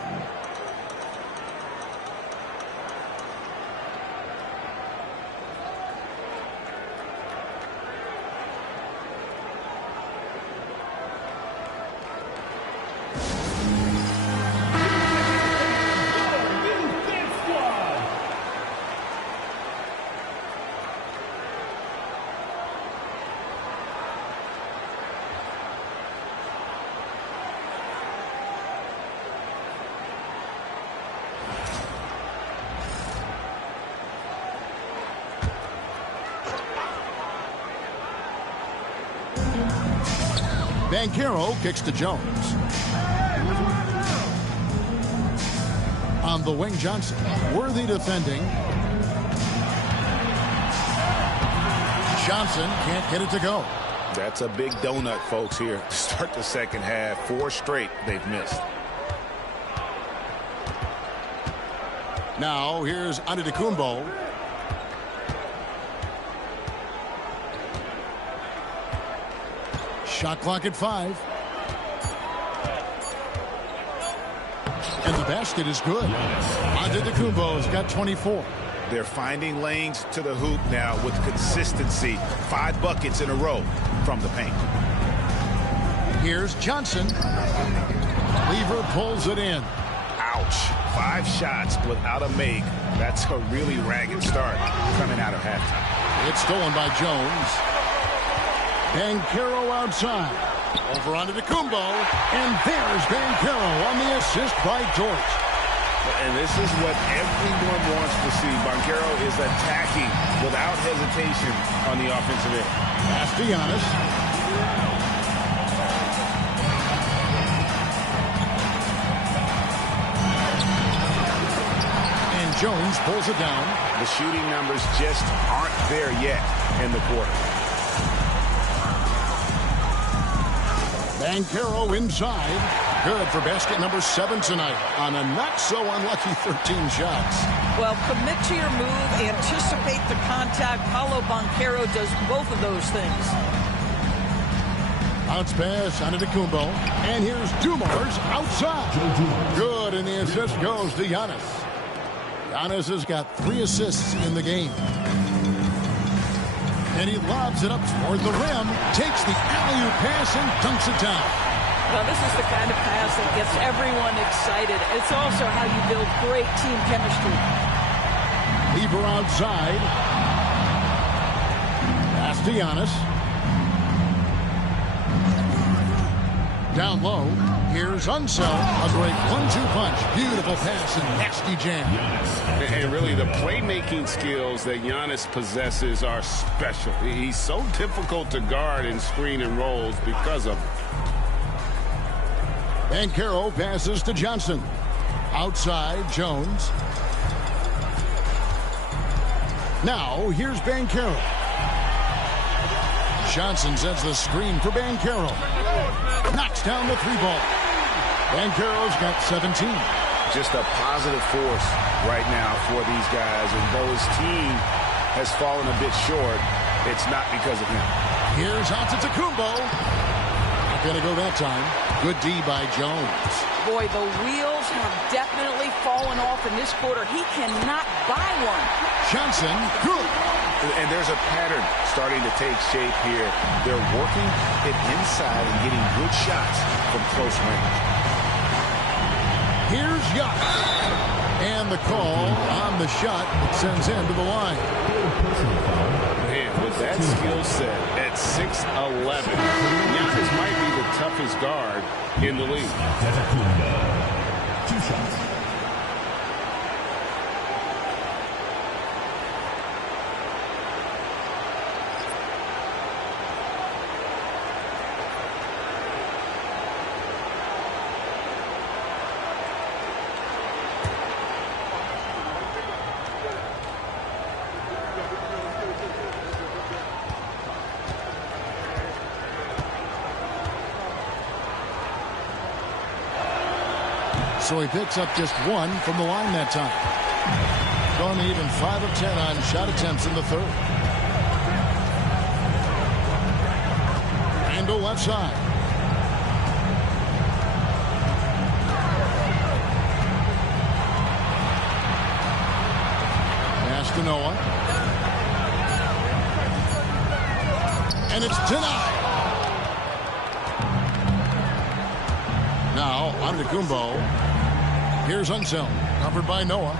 Banchero kicks to Jones. On the wing, Johnson. Worthy defending. Johnson can't get it to go. That's a big donut, folks, here to start the second half. 4 straight they've missed. Now here's Antetokounmpo. Shot clock at 5. And the basket is good. Antetokounmpo's got 24. They're finding lanes to the hoop now with consistency. 5 buckets in a row from the paint. Here's Johnson. Lever pulls it in. Ouch. 5 shots without a make. That's a really ragged start coming out of halftime. It's stolen by Jones. Banchero outside. Over onto Antetokounmpo. And there's Banchero on the assist by Dort. And this is what everyone wants to see. Banchero is attacking without hesitation on the offensive end. Pass to Giannis. And Jones pulls it down. The shooting numbers just aren't there yet in the quarter. Banchero inside. Good for basket number 7 tonight on a not-so-unlucky 13 shots. Well, commit to your move, anticipate the contact. Paolo Banchero does both of those things. Bounce pass on Antetokounmpo. And here's Dumars outside. Good, and the assist goes to Giannis. Giannis has got 3 assists in the game. And he lobs it up toward the rim, takes the alley-oop pass and dunks it down. Well, this is the kind of pass that gets everyone excited. It's also how you build great team chemistry. Lever outside. Pass to Giannis. Down low. Here's Unseld. A great 1-2 punch. Beautiful pass and nasty jam. And really, the playmaking skills that Giannis possesses are special. He's so difficult to guard in screen and rolls because of it. Banchero passes to Johnson. Outside, Jones. Now, here's Banchero. Johnson sets the screen for Banchero. Knocks down the 3-ball. Banchero's got 17. Just a positive force right now for these guys. And though his team has fallen a bit short, it's not because of him. Here's Antetokounmpo. Gonna go that time. Good D by Jones. Boy, the wheels have definitely fallen off in this quarter. He cannot buy one. Johnson, good. And there's a pattern starting to take shape here. They're working it inside and getting good shots from close range. Here's Giannis. And the call on the shot that sends him to the line. Man, with that skill set at 6'11", Giannis might be the toughest guard in the league. 2 shots. So he picks up just 1 from the line that time. Gone even 5 of 10 on shot attempts in the third. Randall left side. Pass to Noah. And it's denied. Now, Antetokounmpo. Here's Unseld, covered by Noah.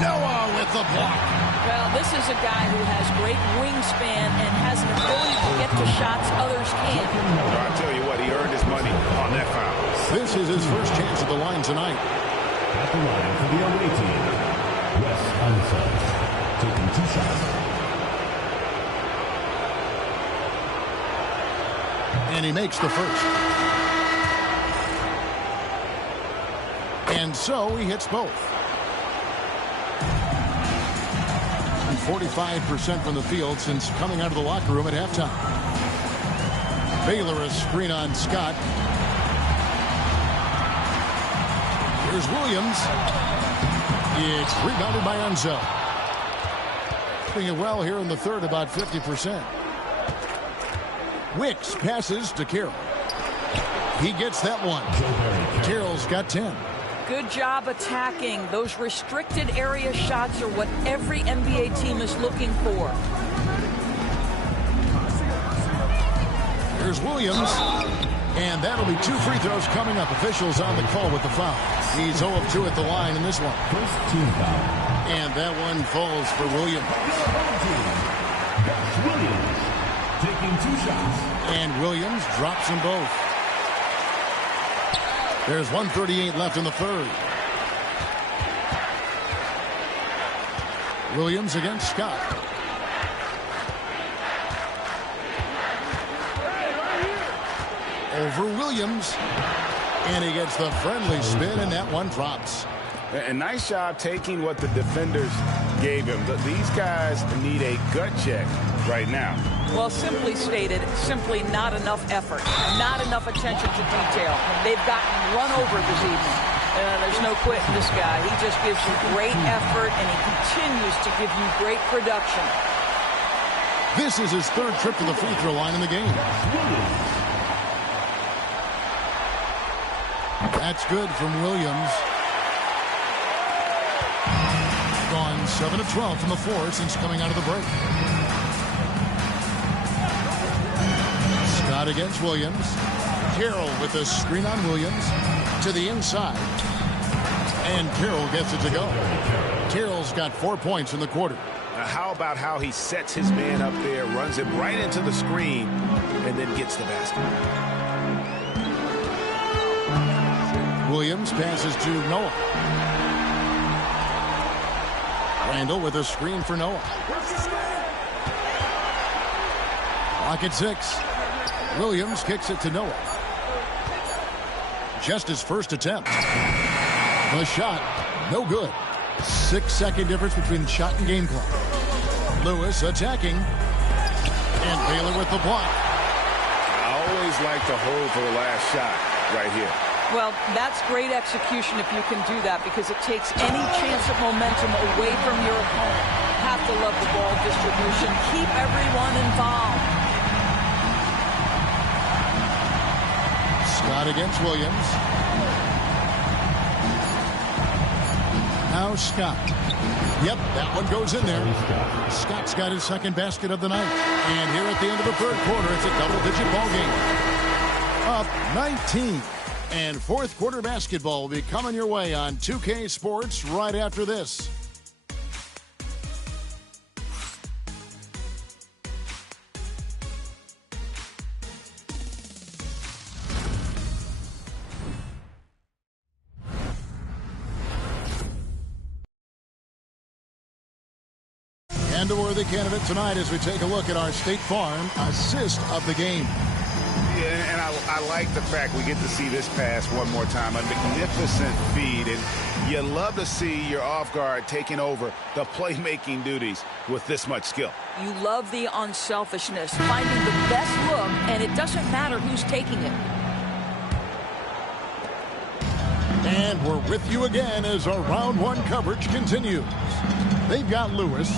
Noah with the block. Well, this is a guy who has great wingspan and has an ability to get to shots others can't. Well, I'll tell you what, he earned his money on that foul. This is his first chance at the line tonight. At the line for the away team, Wes Unseld, taking 2 shots. And he makes the first. And so he hits both. And 45% from the field since coming out of the locker room at halftime. Baylor a screen on Scott. Here's Williams. It's rebounded by Unseld. Doing it well here in the third, about 50%. Wicks passes to Carroll. He gets that one. Carroll's got 10. Good job attacking. Those restricted area shots are what every NBA team is looking for. Here's Williams. And that'll be 2 free throws coming up. Officials on the call with the foul. He's 0 of 2 at the line in this one. First team foul. And that one falls for Williams. Williams taking 2 shots. And Williams drops them both. There's 1:38 left in the third. Williams against Scott. Over Williams. And he gets the friendly spin, and that one drops. A nice job taking what the defenders gave him. These guys need a gut check right now. Well, simply stated, simply not enough effort, not enough attention to detail. They've gotten run over this evening. There's no quitting this guy. He just gives you great effort, and he continues to give you great production. This is his third trip to the free throw line in the game. That's good from Williams. Gone 7 of 12 from the floor since coming out of the break. Scott against Williams. Carroll with the screen on Williams to the inside. And Carroll gets it to go. Carroll's got 4 points in the quarter. Now how about how he sets his man up there, runs him right into the screen, and then gets the basket. Williams passes to Noah. Randall with a screen for Noah. Clock at 6. Williams kicks it to Noah. Just his first attempt. The shot, no good. 6-second difference between shot and game clock. Lewis attacking. And Baylor with the block. I always like to hold for the last shot right here. Well, that's great execution if you can do that, because it takes any chance of momentum away from your opponent. Have to love the ball distribution. Keep everyone involved. Scott against Williams. Now Scott. Yep, that one goes in there. Scott's got his second basket of the night. And here at the end of the third quarter, it's a double-digit ball game. Up 19. And fourth quarter basketball will be coming your way on 2K Sports right after this. And a worthy candidate tonight as we take a look at our State Farm assist of the game. Yeah, and I like the fact we get to see this pass one more time. A magnificent feed, and you love to see your off guard taking over the playmaking duties with this much skill. You love the unselfishness, finding the best look, and it doesn't matter who's taking it. And we're with you again as our round one coverage continues. They've got Lewis.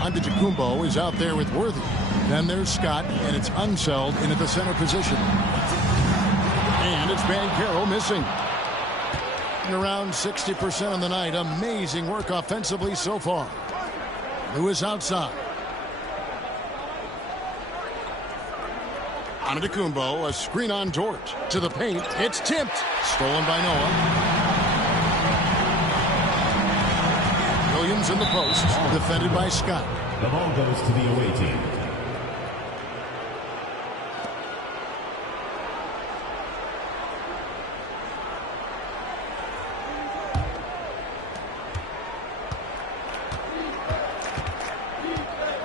Antetokounmpo is out there with Worthy. Then there's Scott, and it's Unseld in at the center position. And it's Banchero missing. Around 60% on the night. Amazing work offensively so far. Lewis outside. Antetokounmpo, a screen on Dort. To the paint. It's tipped. Stolen by Noah. Williams in the post. Defended by Scott. The ball goes to the away team.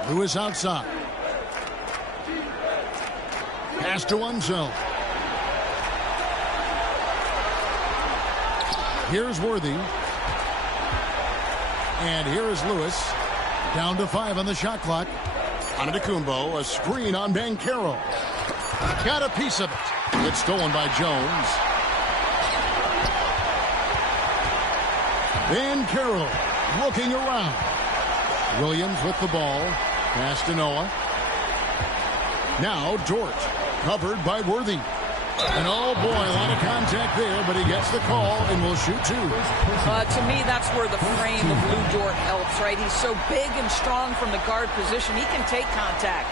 Lewis outside. Pass to Unseld. Here's Worthy. And here is Lewis. Down to 5 on the shot clock. Antetokounmpo, a screen on Banchero. Got a piece of it. It's stolen by Jones. Banchero Looking around. Williams with the ball. Pass to Noah. Now Dort. Covered by Worthy. And oh boy, a lot of contact there, but he gets the call and will shoot two. To me, that's where the frame of Lou Dort helps, right? He's so big and strong from the guard position. He can take contact.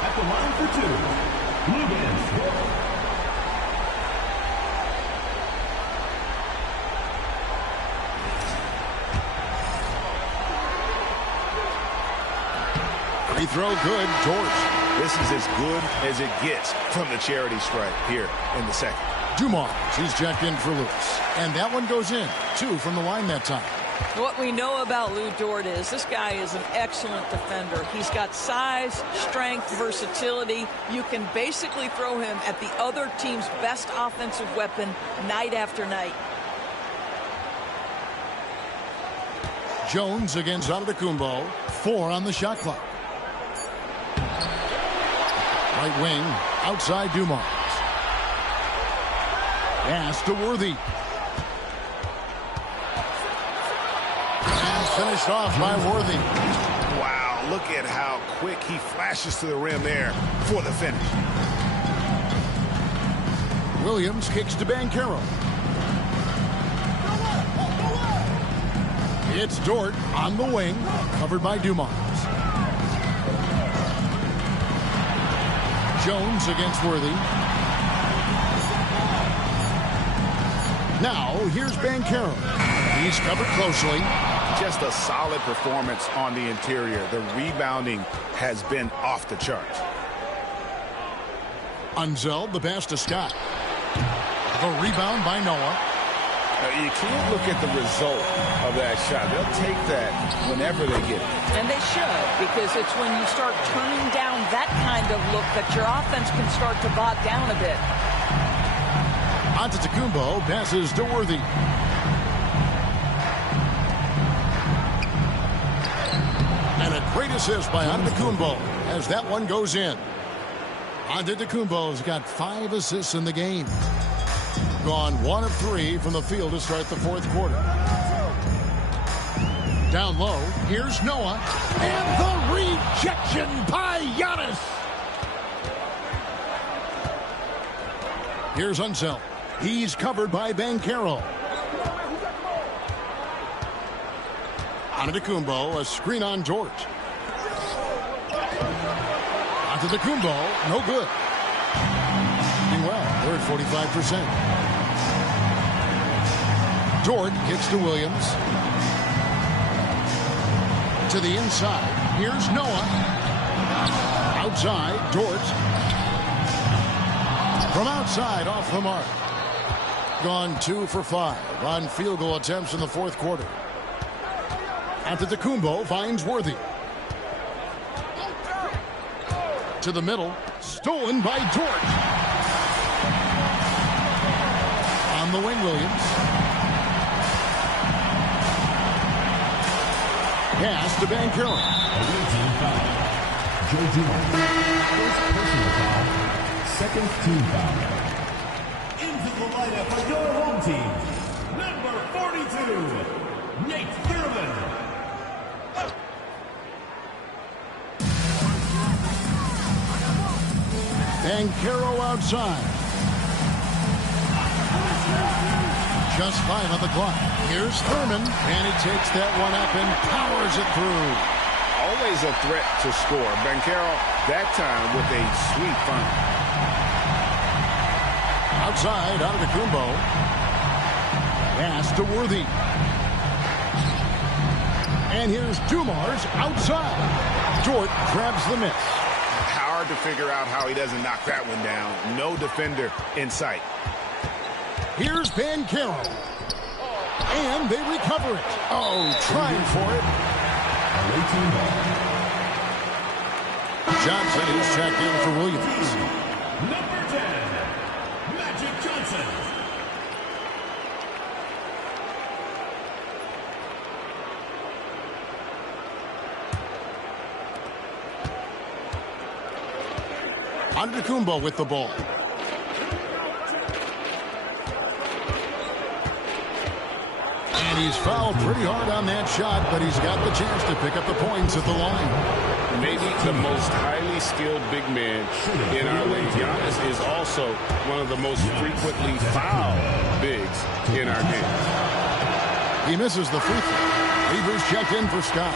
At the line for two, Luguentz. Free throw good, Dort. This is as good as it gets from the charity stripe here in the second. Dumars, he's checked in for Lewis. And that one goes in. 2 from the line that time. What we know about Lou Dort is this guy is an excellent defender. He's got size, strength, versatility. You can basically throw him at the other team's best offensive weapon night after night. Jones against Antetokounmpo. 4 on the shot clock. Right wing, outside Dumars. Pass to Worthy. And finished off by Worthy. Wow, look at how quick he flashes to the rim there for the finish. Williams kicks to Banchero. It's Dort on the wing, covered by Dumars. Jones against Worthy. Now, here's Banchero. He's covered closely. Just a solid performance on the interior. The rebounding has been off the charts. Unseld, the pass to Scott. The rebound by Noah. You can't look at the result of that shot. They'll take that whenever they get it. And they should, because it's when you start turning down that kind of look that your offense can start to bog down a bit. Antetokounmpo passes to Worthy. And a great assist by Antetokounmpo as that one goes in. Antetokounmpo's got 5 assists in the game. Gone 1 of 3 from the field to start the fourth quarter. Down low, here's Noah. And the rejection by Giannis. Here's Unseld. He's covered by Banchero. Antetokounmpo, a screen on Dort. Antetokounmpo, no good. Doing well, they're at 45%. Dort kicks to Williams. To the inside. Here's Noah. Outside, Dort. From outside, off the mark. Gone 2 for 5 on field goal attempts in the fourth quarter. Antetokounmpo finds Worthy. To the middle. Stolen by Dort. On the wing, Williams. Pass to Banchero. Joe Dumars. First personal foul. Second team foul. Into the lineup for your home team. Number 42, Nate Thurman. Banchero outside. Just 5 on the clock. Here's Thurman, and he takes that one up and powers it through. Always a threat to score. Banchero, that time with a sweet find. Outside, Antetokounmpo. Pass to Worthy. And here's Dumars outside. Dort grabs the miss. Hard to figure out how he doesn't knock that one down. No defender in sight. Here's Banchero. And they recover it. Oh, trying for it. Johnson is checked in for Williams. Number 10, Magic Johnson. Antetokounmpo with the ball. And And he's fouled pretty hard on that shot, but he's got the chance to pick up the points at the line. Maybe the most highly skilled big man in our league. Giannis is also one of the most frequently fouled bigs in our game. He misses the free throw. Reavers checked in for Scott.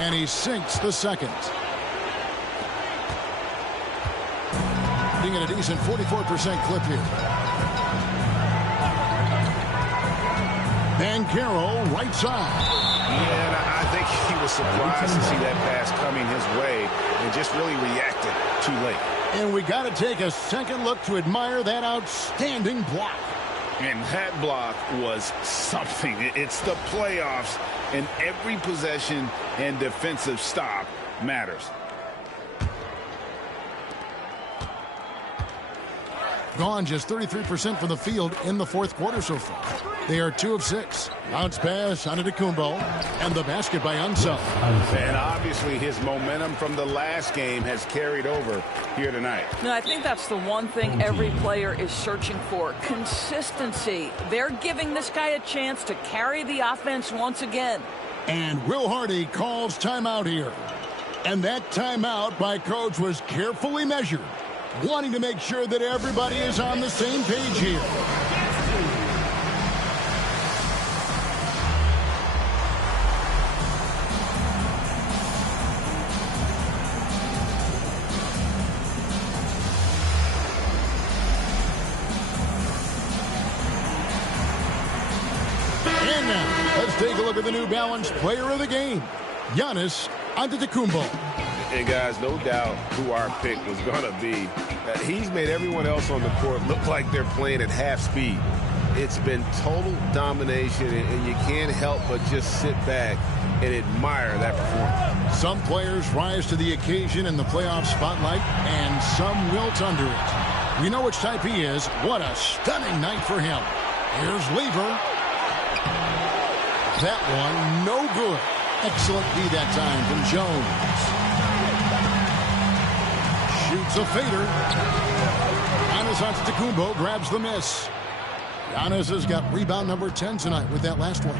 And he sinks the second. Being at a decent 44% clip here. Banchero, right side. Yeah, and I think he was surprised to see that pass coming his way and just really reacted too late. And we got to take a second look to admire that outstanding block. And that block was something. It's the playoffs, and every possession and defensive stop matters. Gone just 33% from the field in the fourth quarter so far. They are 2 of 6. Bounce pass on Antetokounmpo, and the basket by Unseld. And obviously his momentum from the last game has carried over here tonight. No, I think that's the one thing every player is searching for. Consistency. They're giving this guy a chance to carry the offense once again. And Will Hardy calls timeout here. And that timeout by Coach was carefully measured, wanting to make sure that everybody is on the same page here. And now, let's take a look at the New Balance player of the game, Giannis Antetokounmpo. And guys, no doubt who our pick was going to be. He's made everyone else on the court look like they're playing at half speed. It's been total domination, and you can't help but just sit back and admire that performance. Some players rise to the occasion in the playoff spotlight, and some wilt under it. We know which type he is. What a stunning night for him. Here's Lever. That one, no good. Excellent D that time from Jones. Shoots a fader. Giannis Antetokounmpo grabs the miss. Giannis has got rebound number 10 tonight with that last one.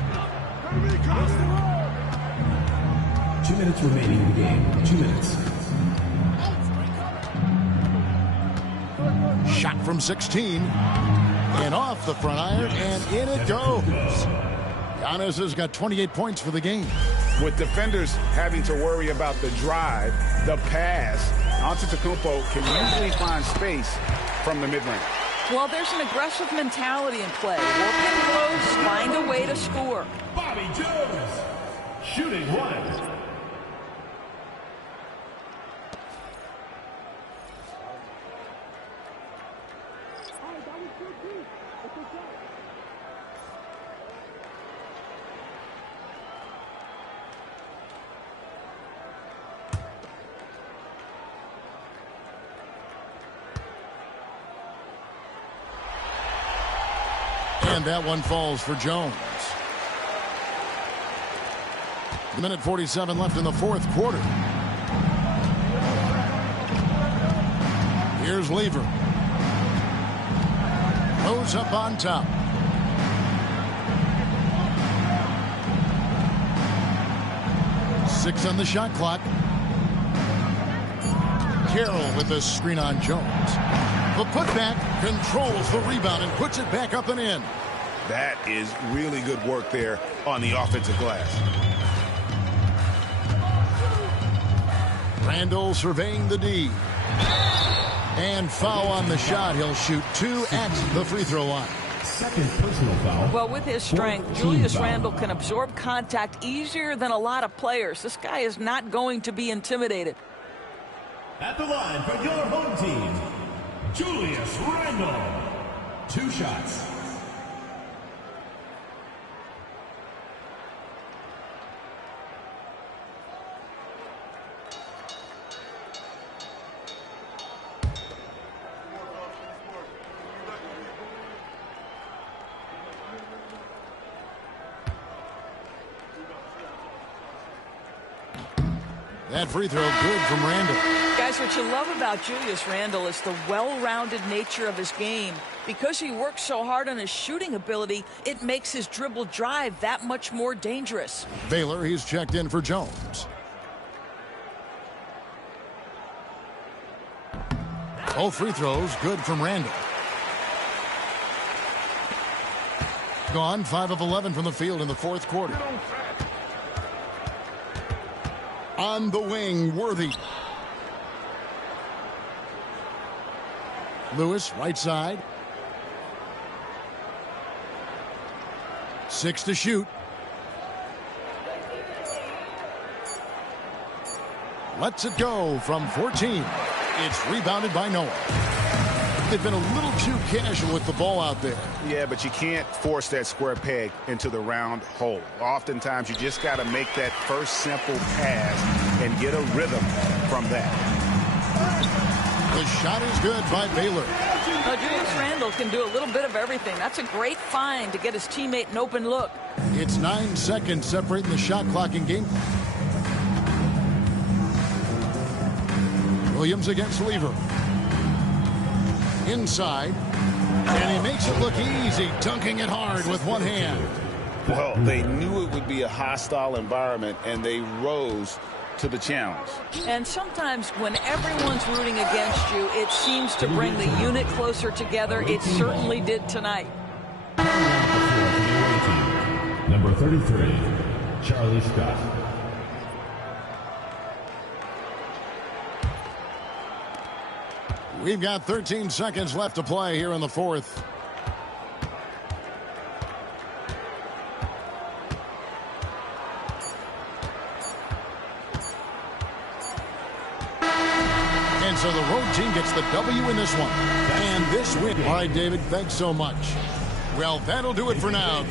2 minutes remaining in the game. 2 minutes. Shot from 16. And off the front iron, and in it goes. Giannis has got 28 points for the game. With defenders having to worry about the drive, the pass, Antetokounmpo can usually find space from the mid-range. Well, there's an aggressive mentality in play. Work in close, find a way to score. Bobby Jones, shooting one. And that one falls for Jones. A minute 47 left in the fourth quarter. Here's Lever. Goes up on top. Six on the shot clock. Carroll with the screen on Jones. The putback controls the rebound and puts it back up and in. That is really good work there on the offensive glass. Randall surveying the D. And foul on the shot. He'll shoot 2 at the free throw line. Second personal foul. Well, with his strength, Julius Randle can absorb contact easier than a lot of players. This guy is not going to be intimidated. At the line for your home team, Julius Randle. 2 shots. That that free throw good from Randall. Guys, what you love about Julius Randle is the well-rounded nature of his game. Because he works so hard on his shooting ability, it makes his dribble drive that much more dangerous. Baylor, he's checked in for Jones. Both free throws good from Randall. Gone 5 of 11 from the field in the fourth quarter. On the wing, Worthy. Lewis, right side. 6 to shoot. Lets it go from 14. It's rebounded by Noah. They've been a little too casual with the ball out there. Yeah, but you can't force that square peg into the round hole. Oftentimes, you just got to make that first simple pass and get a rhythm from that. The shot is good by Baylor. Julius Randle can do a little bit of everything. That's a great find to get his teammate an open look. It's 9 seconds separating the shot clock in game. Williams against Lever. Inside. And he makes it look easy, dunking it hard with one hand. Well, they knew it would be a hostile environment, and they rose to the challenge. And sometimes when everyone's rooting against you, it seems to bring the unit closer together. It certainly did tonight. Number 33, Charlie Scott. We've got 13 seconds left to play here in the fourth. And so the road team gets the W in this one. And this win. All right, David, thanks so much. Well, that'll do it for now.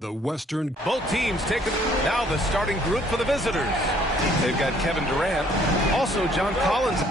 The Western. Both teams taking now the starting group for the visitors. They've got Kevin Durant, also John Collins.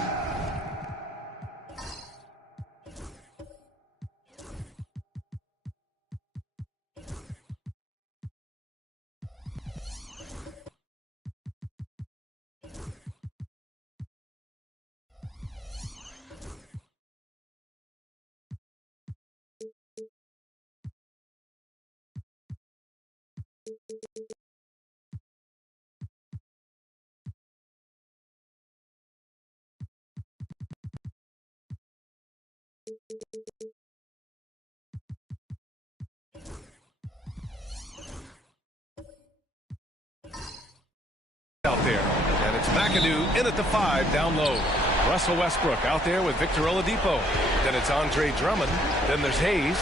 Out there, and it's McAdoo in at the 5 down low. Russell Westbrook out there with Victor Oladipo. Then it's Andre Drummond. Then there's Hayes,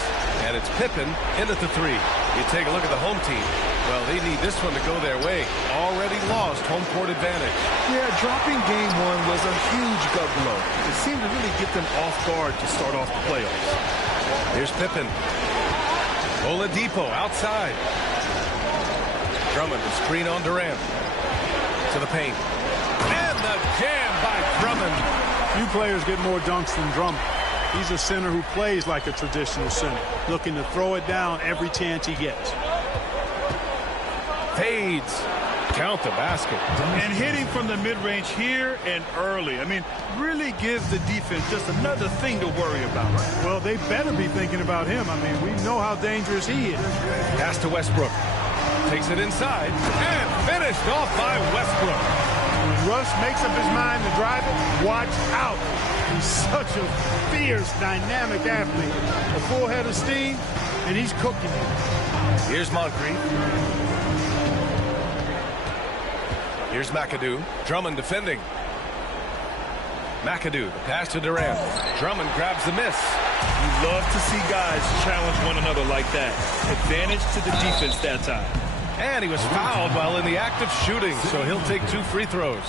and it's Pippen in at the 3. You take a look at the home team. Well, they need this one to go their way. Already lost home court advantage. Yeah, dropping game one was a huge gut blow. It seemed to really get them off guard to start off the playoffs. Here's Pippen. Oladipo outside. Drummond, the screen on Durant. To the paint. And the jam by Drummond. Few players get more dunks than Drummond. He's a center who plays like a traditional center, looking to throw it down every chance he gets. Fades. Count the basket. And hitting from the mid-range here and early. I mean, really gives the defense just another thing to worry about. Well, they better be thinking about him. I mean, we know how dangerous he is. Pass to Westbrook. Takes it inside and finished off by Westbrook. When Russ makes up his mind to drive it, watch out. He's such a fierce, dynamic athlete. A full head of steam, and he's cooking it. Here's Moncrief. Here's McAdoo. Drummond defending. McAdoo, the pass to Durant. Drummond grabs the miss. You love to see guys challenge one another like that. Advantage to the defense that time. And he was fouled while in the act of shooting, so he'll take 2 free throws.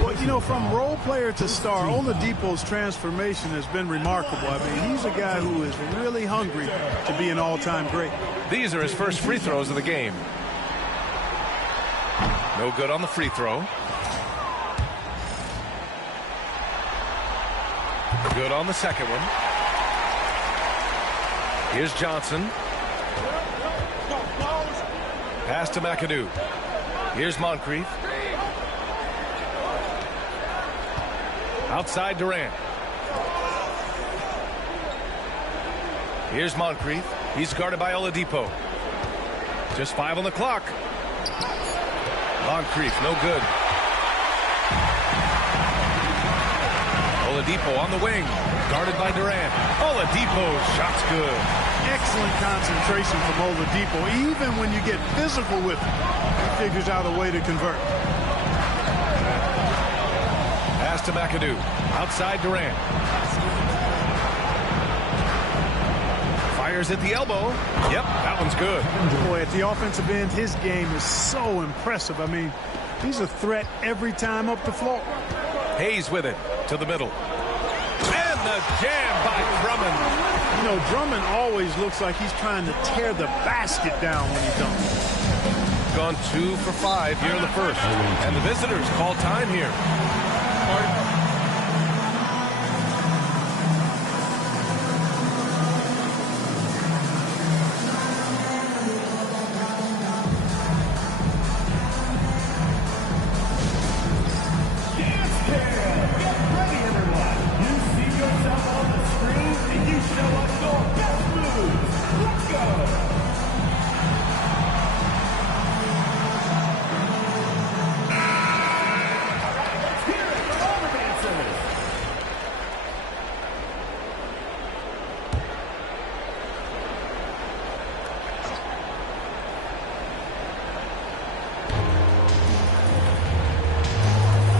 Well, you know, from role player to star, Oladipo's transformation has been remarkable. I mean, he's a guy who is really hungry to be an all-time great. These are his first free throws of the game. No good on the free throw. Good on the second one. Here's Johnson. Pass to McAdoo. Here's Moncrief. Outside Durant. Here's Moncrief. He's guarded by Oladipo. Just 5 on the clock. Moncrief, no good. Oladipo on the wing. Guarded by Durant. Oladipo, shot's good. Excellent concentration from Oladipo. Even when you get physical with him, he figures out a way to convert. Pass to McAdoo. Outside Durant. Fires at the elbow. Yep, that one's good. Boy, at the offensive end, his game is so impressive. I mean, he's a threat every time up the floor. Hayes with it to the middle. And the jam by Drummond. You know, Drummond always looks like he's trying to tear the basket down when he dunks. Gone 2 for 5 here in the first. And the visitors call time here.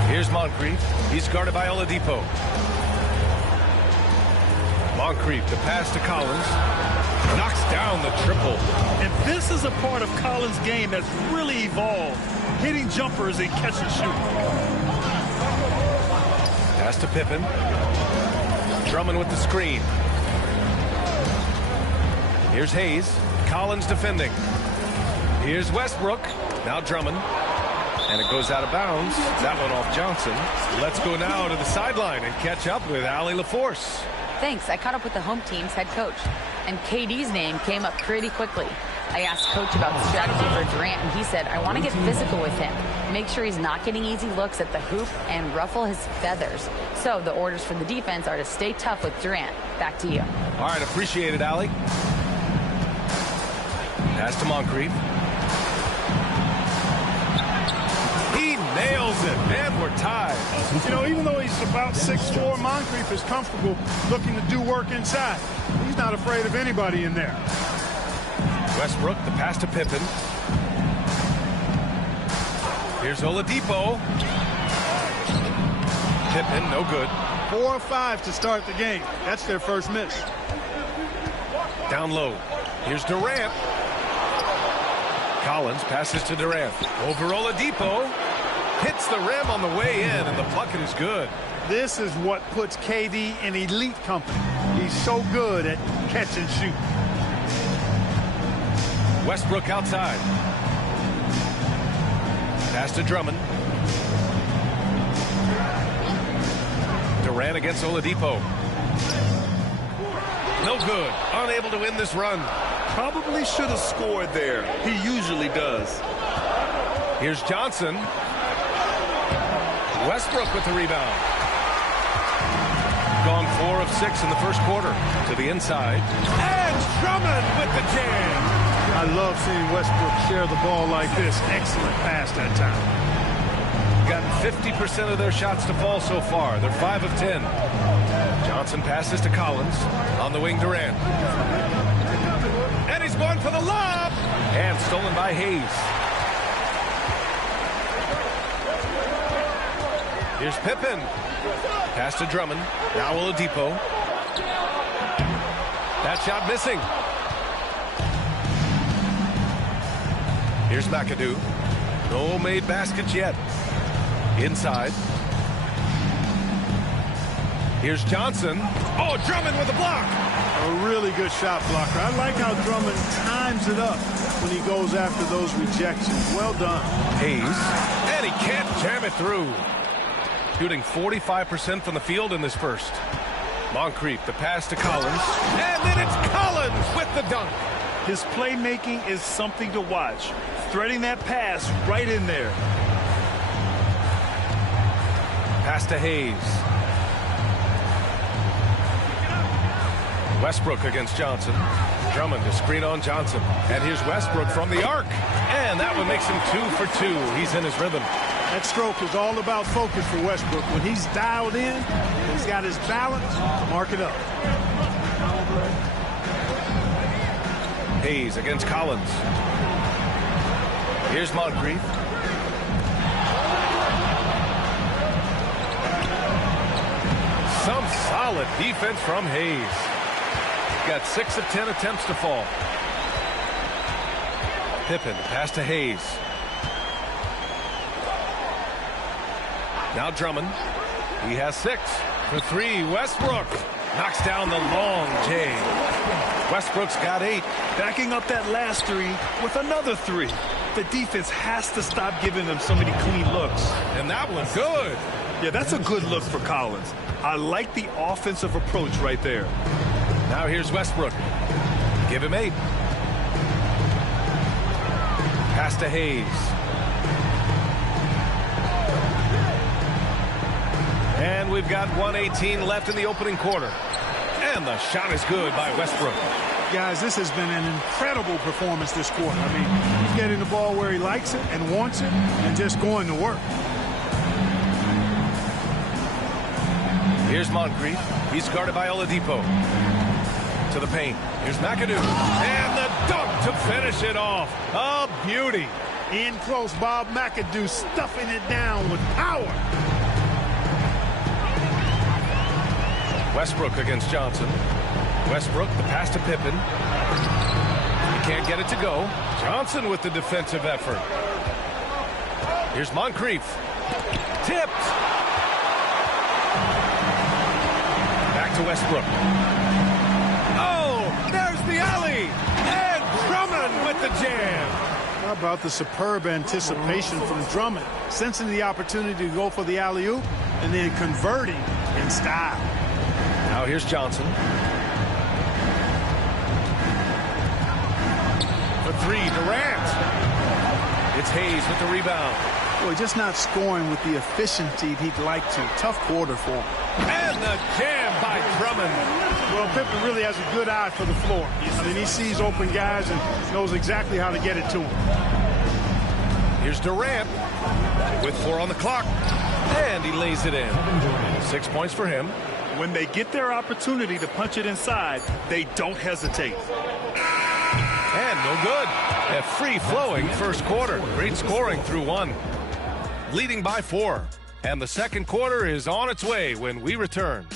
Here's Moncrief. He's guarded by Oladipo. Moncrief, the pass to Collins. Knocks down the triple. And this is a part of Collins' game that's really evolved. Hitting jumpers and catch and shoot. Pass to Pippen. Drummond with the screen. Here's Hayes. Collins defending. Here's Westbrook. Now Drummond. And it goes out of bounds. That one off Johnson. Let's go now to the sideline and catch up with Allie LaForce. Thanks. I caught up with the home team's head coach. And KD's name came up pretty quickly. I asked Coach about the strategy for Durant, and he said, I want to get physical with him. Make sure he's not getting easy looks at the hoop and ruffle his feathers. So the orders for the defense are to stay tough with Durant. Back to you. All right, appreciate it, Allie. Pass to Moncrief. He nails it, and we're tied. You know, even though he's about 6'4", Moncrief is comfortable looking to do work inside. He's not afraid of anybody in there. Westbrook, the pass to Pippen. Here's Oladipo. Pippen, no good. 4 or 5 to start the game. That's their first miss. Down low. Here's Durant. Collins passes to Durant. Over Oladipo. Hits the rim on the way in, and the bucket is good. This is what puts KD in elite company. He's so good at catch and shoot. Westbrook outside. Pass to Drummond. Durant against Oladipo. No good. Unable to win this run. Probably should have scored there. He usually does. Here's Johnson. Westbrook with the rebound. Gone 4 of 6 in the first quarter. To the inside. And Drummond with the jam. I love seeing Westbrook share the ball like this. Excellent pass that time. Gotten 50% of their shots to fall so far. They're 5 of 10. Johnson passes to Collins. On the wing, Durant. And he's going for the lob. And stolen by Hayes. Here's Pippen. Pass to Drummond. Now Oladipo. That shot missing. Here's McAdoo. No made baskets yet. Inside. Here's Johnson. Oh, Drummond with a block. A really good shot blocker. I like how Drummond times it up when he goes after those rejections. Well done. Hayes. And he can't jam it through. Shooting 45% from the field in this first. Moncrief, the pass to Collins. And then it's Collins with the dunk. His playmaking is something to watch. Threading that pass right in there. Pass to Hayes. Westbrook against Johnson. Drummond to screen on Johnson. And here's Westbrook from the arc. And that one makes him 2 for 2. He's in his rhythm. That stroke is all about focus for Westbrook. When he's dialed in, he's got his balance, mark it up. Hayes against Collins. Here's Moncrief. Some solid defense from Hayes. Got 6 of 10 attempts to fall. Pippen, pass to Hayes. Now Drummond. He has 6 for 3. Westbrook knocks down the long J. Westbrook's got 8. Backing up that last 3 with another 3. The defense has to stop giving them so many clean looks. And that one's good. Yeah, that's a good look for Collins. I like the offensive approach right there. Now here's Westbrook. Give him 8. Pass to Hayes. And we've got 1:18 left in the opening quarter. And the shot is good by Westbrook. Guys, this has been an incredible performance this quarter. I mean, he's getting the ball where he likes it and wants it and just going to work. Here's Moncrief. He's guarded by Oladipo. To the paint. Here's McAdoo. And the dunk to finish it off. A beauty. In close, Bob McAdoo stuffing it down with power. Westbrook against Johnson. Westbrook, the pass to Pippen. He can't get it to go. Johnson with the defensive effort. Here's Moncrief. Tipped. Back to Westbrook. Oh, there's the alley. And Drummond with the jam. How about the superb anticipation from Drummond, sensing the opportunity to go for the alley-oop and then converting in style. Now here's Johnson. For 3, Durant. It's Hayes with the rebound. Boy, just not scoring with the efficiency he'd like to. Tough quarter for him. And the jam by Drummond. Well, Pippen really has a good eye for the floor. I mean, he sees open guys and knows exactly how to get it to him. Here's Durant with 4 on the clock. And he lays it in. 6 points for him. When they get their opportunity to punch it inside, they don't hesitate. And no good. A free-flowing first quarter. Great scoring through 1. Leading by 4. And the second quarter is on its way when we return.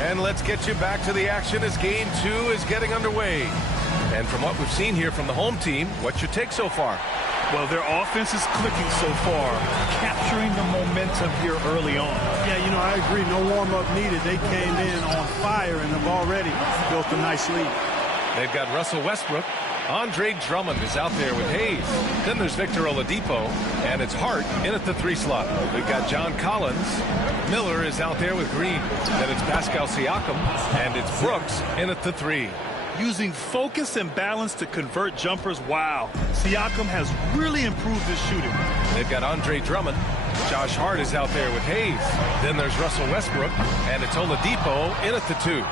And let's get you back to the action as Game 2 is getting underway. And from what we've seen here from the home team, what's your take so far? Well, their offense is clicking so far, capturing the momentum here early on. Yeah, you know, I agree. No warm-up needed. They came in on fire and have already built a nice lead. They've got Russell Westbrook. Andre Drummond is out there with Hayes. Then there's Victor Oladipo, and it's Hart in at the 3 slot. We've got John Collins. Miller is out there with Green. Then it's Pascal Siakam, and it's Brooks in at the 3. Using focus and balance to convert jumpers, wow. Siakam has really improved his shooting. They've got Andre Drummond. Josh Hart is out there with Hayes. Then there's Russell Westbrook, and it's Oladipo in at the 2.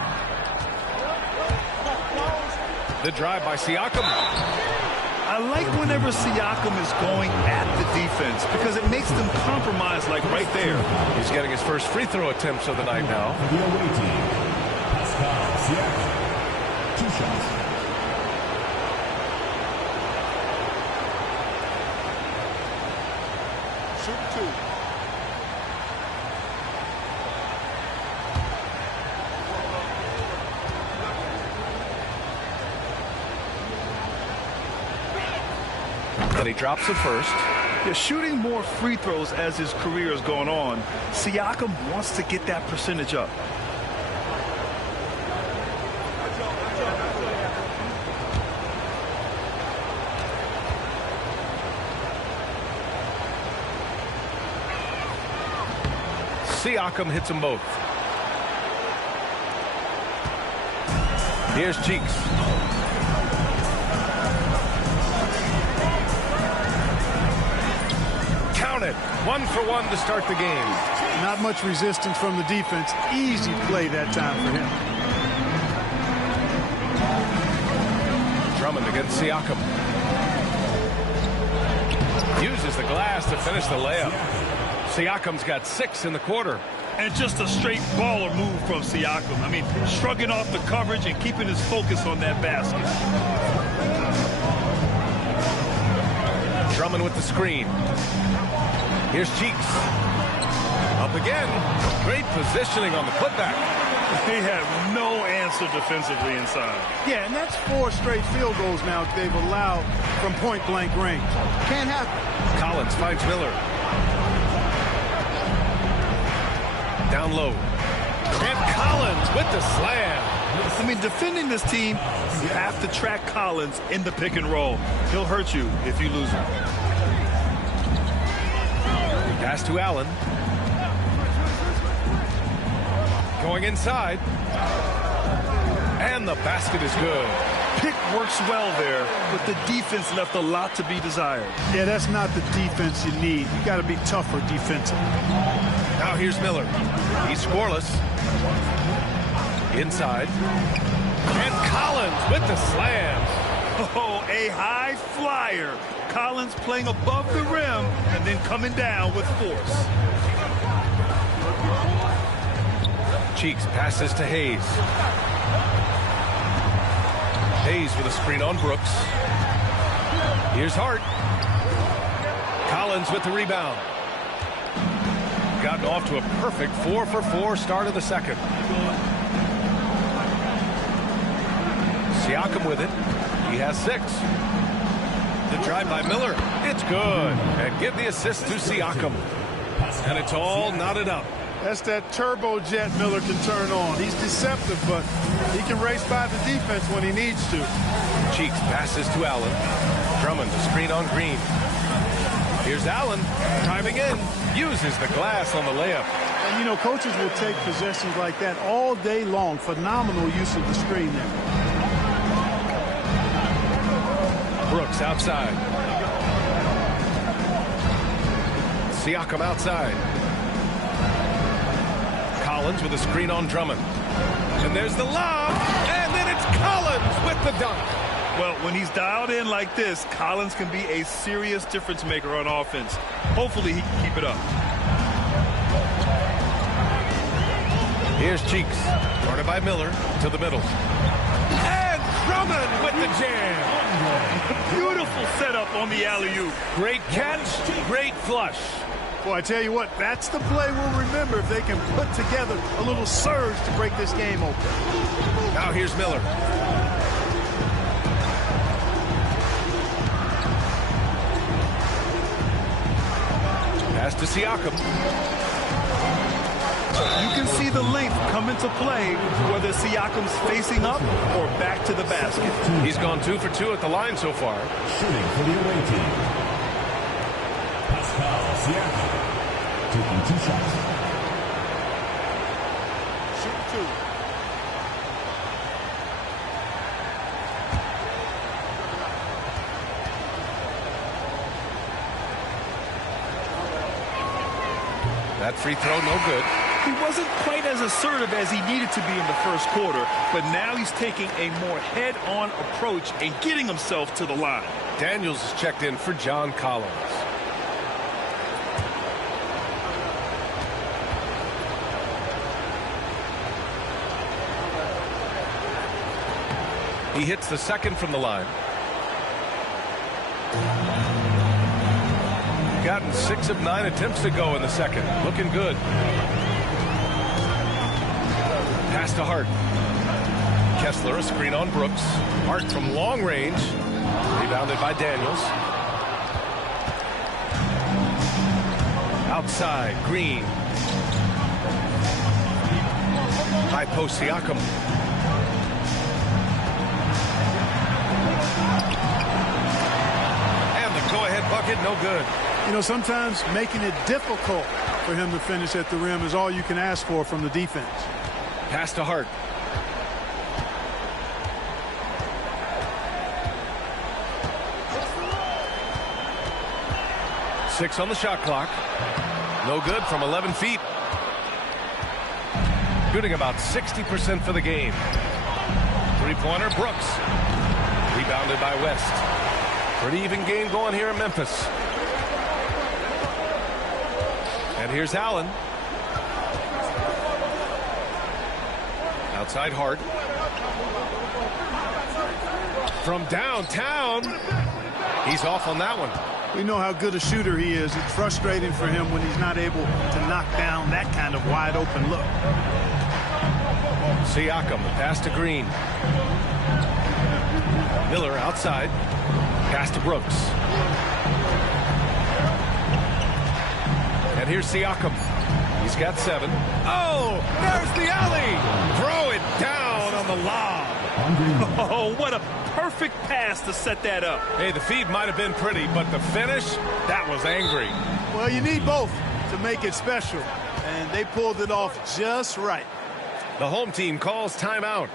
The drive by Siakam. I like whenever Siakam is going at the defense because it makes them compromise, like right there. He's getting his first free throw attempts of the night now. The away team, Pascal Siakam. 2 shots. Shoot 2. And he drops it first. Yeah, shooting more free throws as his career is going on. Siakam wants to get that percentage up. Siakam hits them both. Here's Cheeks. Count it. 1 for 1 to start the game. Not much resistance from the defense. Easy play that time for him. Drummond against Siakam. Uses the glass to finish the layup. Siakam's got 6 in the quarter. And just a straight baller move from Siakam. I mean, shrugging off the coverage and keeping his focus on that basket. Drummond with the screen. Here's Cheeks. Up again. Great positioning on the putback. They have no answer defensively inside. Yeah, and that's 4 straight field goals now they've allowed from point-blank range. Can't happen. Collins finds Miller. Down low. And Collins with the slam. I mean, defending this team, you have to track Collins in the pick and roll. He'll hurt you if you lose him. Pass to Allen. Going inside. And the basket is good. Pick works well there, but the defense left a lot to be desired. Yeah, that's not the defense you need. You got to be tougher defensively. Now here's Miller. He's scoreless. Inside. And Collins with the slam. Oh, a high flyer. Collins playing above the rim and then coming down with force. Cheeks passes to Hayes. Hayes with a screen on Brooks. Here's Hart. Collins with the rebound. Gotten off to a perfect 4 for 4 start of the second. Siakam with it. He has 6. The drive by Miller. It's good. And give the assist to Siakam. And it's all knotted up. That's that turbojet Miller can turn on. He's deceptive, but he can race by the defense when he needs to. Cheeks passes to Allen. Drummond to screen on Green. Here's Allen driving in. Uses the glass on the layup. And, you know, coaches will take possessions like that all day long. Phenomenal use of the screen there. Brooks outside. Siakam outside. Collins with a screen on Drummond. And there's the lob. And then it's Collins with the dunk. Well, when he's dialed in like this, Collins can be a serious difference maker on offense. Hopefully he can keep it up. Here's Cheeks. Guarded by Miller to the middle. And Drummond with the jam. Beautiful setup on the alley-oop. Great catch, great flush. Boy, I tell you what, that's the play we'll remember if they can put together a little surge to break this game open. Now here's Miller. Pass to Siakam. You can see the length come into play whether Siakam's facing up or back to the basket. He's gone 2 for 2 at the line so far. Shooting for the away team, Pascal Siakam, taking 2 shots. Shoot 2. That free throw, no good. He wasn't quite as assertive as he needed to be in the first quarter, but now he's taking a more head-on approach and getting himself to the line. Daniels is checked in for John Collins. He hits the second from the line. Gotten 6 of 9 attempts to go in the second. Looking good. Pass to Hart. Kessler, a screen on Brooks. Hart from long range. Rebounded by Daniels. Outside, Green. High post, Siakam. And the go-ahead bucket, no good. You know, sometimes making it difficult for him to finish at the rim is all you can ask for from the defense. Pass to Hart. Six on the shot clock. No good from 11 feet. Shooting about 60% for the game. Three-pointer, Brooks. Rebounded by West. Pretty even game going here in Memphis. And here's Allen. Outside Hart. From downtown. He's off on that one. We know how good a shooter he is. It's frustrating for him when he's not able to knock down that kind of wide open look. Siakam, the pass to Green. Miller outside. Pass to Brooks. And here's Siakam. He's got 7. Oh, there's the alley. Throw it down on the lob. Oh, what a perfect pass to set that up. Hey, the feed might have been pretty, but the finish, that was angry. Well, you need both to make it special, and they pulled it off just right. The home team calls timeout.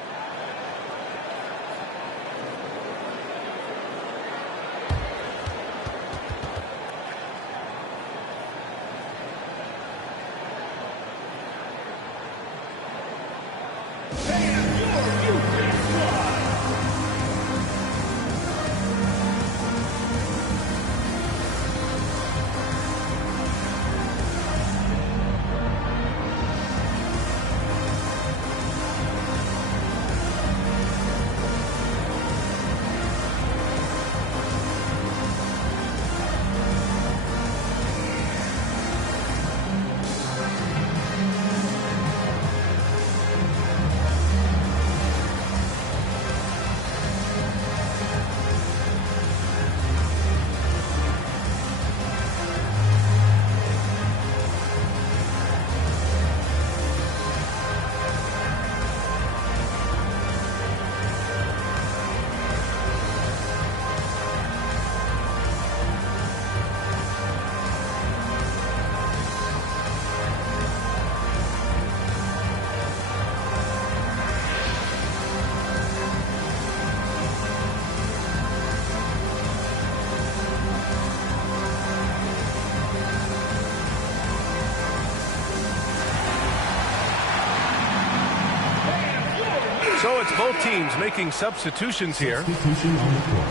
So it's both teams making substitutions here. Substitution on the court.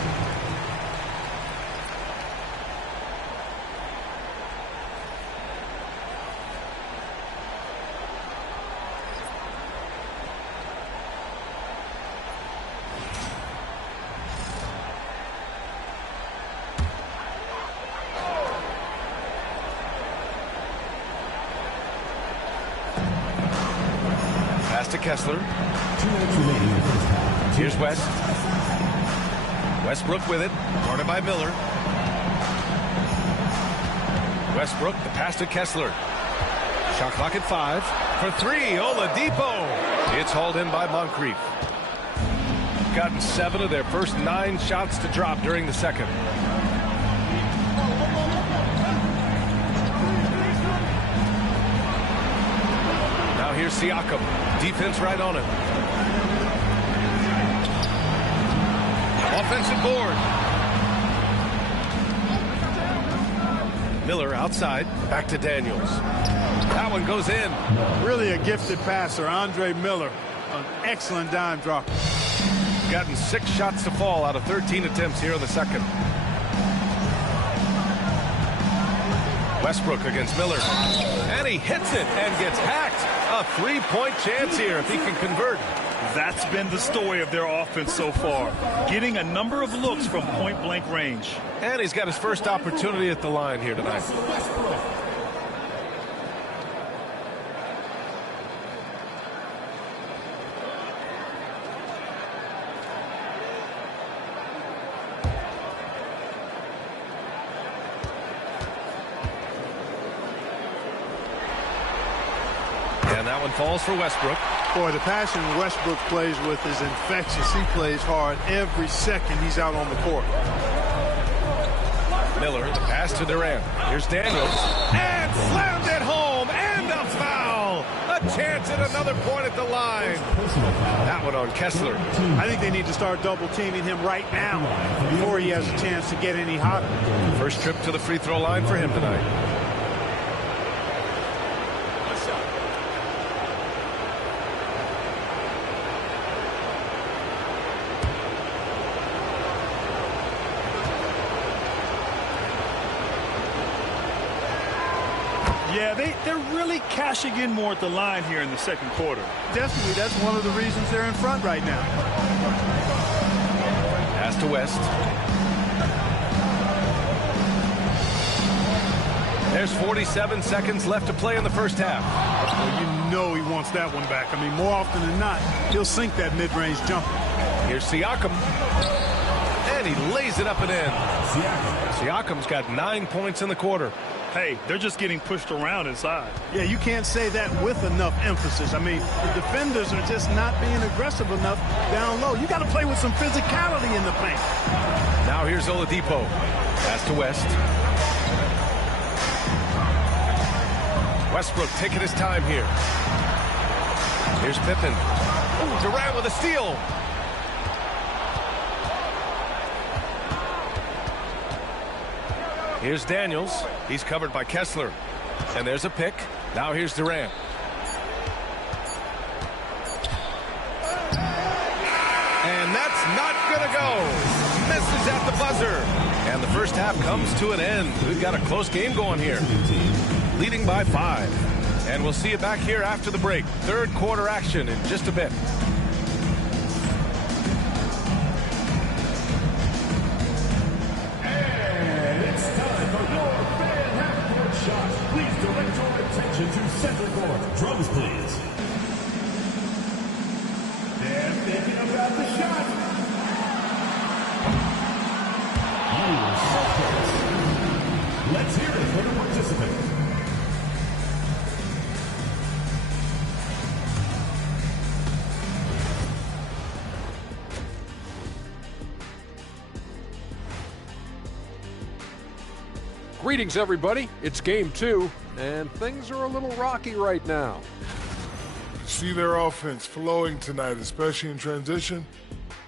Pass to Kessler. 2 minutes remaining in the first half. Here's West. Westbrook with it. Guarded by Miller. Westbrook, the pass to Kessler. Shot clock at 5. For 3, Oladipo. It's hauled in by Moncrief. Gotten 7 of their first 9 shots to drop during the second. Now here's Siakam. Defense right on him. Offensive board. Miller outside. Back to Daniels. That one goes in. Really a gifted passer, Andre Miller. An excellent dime dropper. Gotten 6 shots to fall out of 13 attempts here in the second. Westbrook against Miller. And he hits it and gets hacked. A 3-point chance here if he can convert. That's been the story of their offense so far. Getting a number of looks from point-blank range. And he's got his first opportunity at the line here tonight. And that one falls for Westbrook. Boy, the passion Westbrook plays with is infectious. He plays hard every second he's out on the court. Miller, the pass to Durant. Here's Daniels. And slammed it home. And a foul. A chance at another point at the line. That one on Kessler. I think they need to start double teaming him right now before he has a chance to get any hotter. First trip to the free throw line for him tonight. Yeah, they're really cashing in more at the line here in the second quarter. Definitely, that's one of the reasons they're in front right now. Pass to West. There's 47 seconds left to play in the first half. Well, you know he wants that one back. I mean, more often than not, he'll sink that mid-range jumper. Here's Siakam. And he lays it up and in. Siakam's got 9 points in the quarter. Hey, they're just getting pushed around inside. Yeah, you can't say that with enough emphasis. I mean, the defenders are just not being aggressive enough down low. You got to play with some physicality in the paint. Now here's Oladipo. Pass to West. Westbrook taking his time here. Here's Pippen. Ooh, Durant with a steal. Here's Daniels. He's covered by Kessler. And there's a pick. Now here's Durant. And that's not going to go. Misses at the buzzer. And the first half comes to an end. We've got a close game going here. Leading by 5. And we'll see you back here after the break. Third quarter action in just a bit. To center court. Drums, please. They're thinking about the shot. You suck. Let's hear it for the participant. Greetings, everybody. It's game 2, and things are a little rocky right now. See their offense flowing tonight, especially in transition.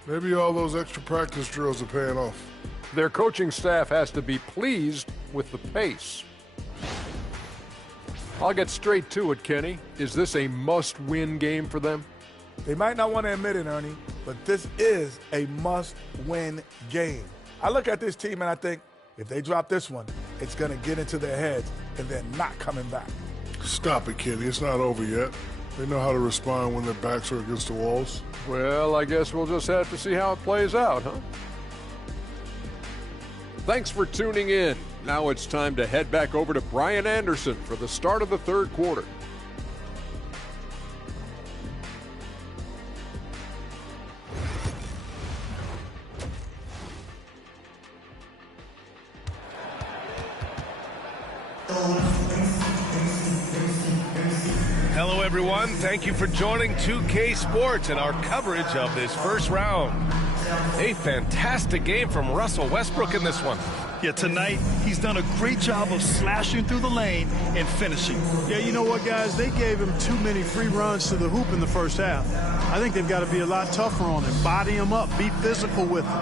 Maybe all those extra practice drills are paying off. Their coaching staff has to be pleased with the pace. I'll get straight to it, Kenny. Is this a must-win game for them? They might not want to admit it, Ernie, but this is a must-win game. I look at this team and I think, if they drop this one, it's going to get into their heads and they're not coming back. Stop it, Kenny. It's not over yet. They know how to respond when their backs are against the walls. Well, I guess we'll just have to see how it plays out, huh? Thanks for tuning in. Now it's time to head back over to Brian Anderson for the start of the third quarter. everyone. Thank you for joining 2K Sports and our coverage of this first round. A fantastic game from Russell Westbrook in this one. Yeah, tonight he's done a great job of slashing through the lane and finishing. Yeah, you know what, guys? They gave him too many free runs to the hoop in the first half. I think they've got to be a lot tougher on him. Body him up. Be physical with him.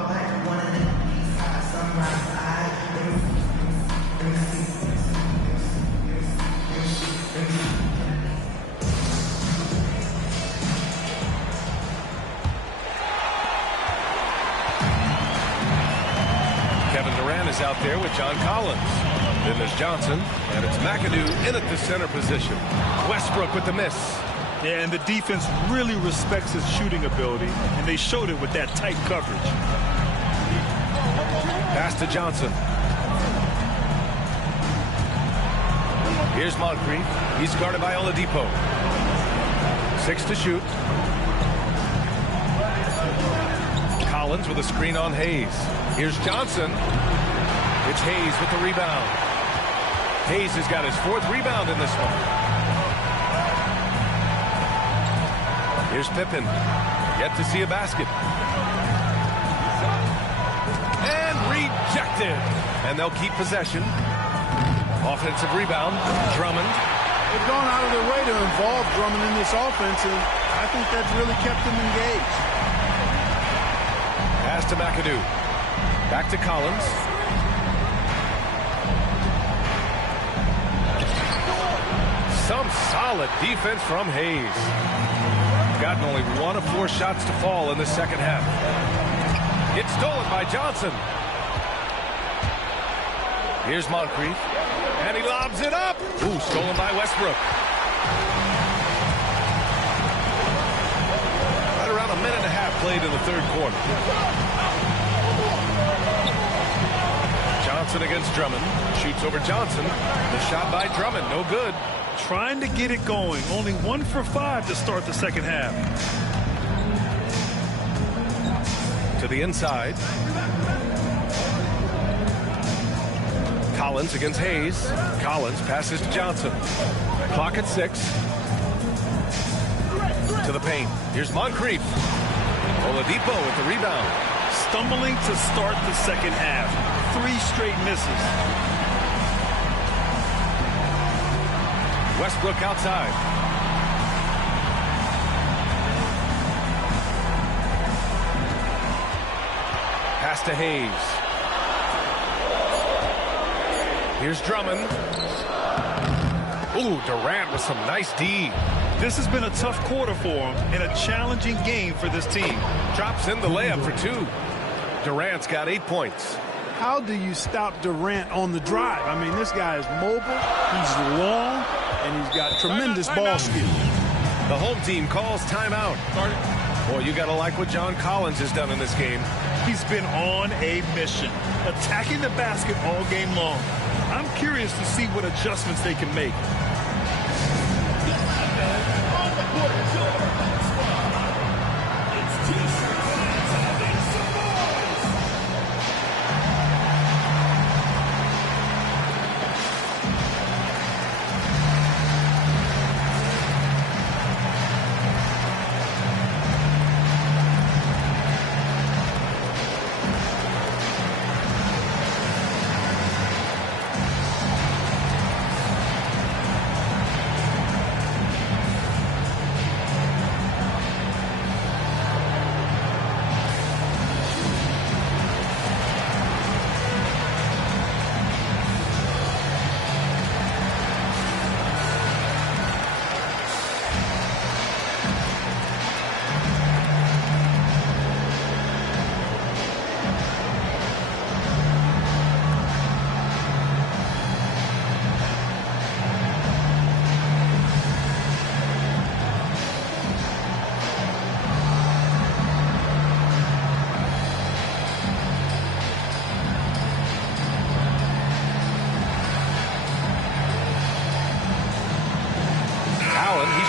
Out there with John Collins. Then there's Johnson, and it's McAdoo in at the center position. Westbrook with the miss. Yeah, and the defense really respects his shooting ability, and they showed it with that tight coverage. Pass to Johnson. Here's Moncrief. He's guarded by Oladipo. 6 to shoot. Collins with a screen on Hayes. Here's Johnson. It's Hayes with the rebound. Hayes has got his 4th rebound in this one. Here's Pippen. Yet to see a basket. And rejected. And they'll keep possession. Offensive rebound. Drummond. They've gone out of their way to involve Drummond in this offense, and I think that's really kept them engaged. Pass to McAdoo. Back to Collins. Some solid defense from Hayes. Gotten only 1 of 4 shots to fall in the second half. It's stolen by Johnson. Here's Moncrief. And he lobs it up. Ooh, stolen by Westbrook. Right around a minute and a half played in the third quarter. Johnson against Drummond. Shoots over Johnson. The shot by Drummond, no good. Trying to get it going. Only 1 for 5 to start the second half. To the inside. Collins against Hayes. Collins passes to Johnson. Clock at 6. To the paint. Here's Moncrief. Oladipo with the rebound. Stumbling to start the second half. 3 straight misses. Westbrook outside. Pass to Hayes. Here's Drummond. Ooh, Durant with some nice D. This has been a tough quarter for him and a challenging game for this team. Drops in the layup for 2. Durant's got 8 points. How do you stop Durant on the drive? I mean, this guy is mobile, he's long, and he's got tremendous ball skill. The home team calls timeout. Boy, you got to like what John Collins has done in this game. He's been on a mission, attacking the basket all game long. I'm curious to see what adjustments they can make.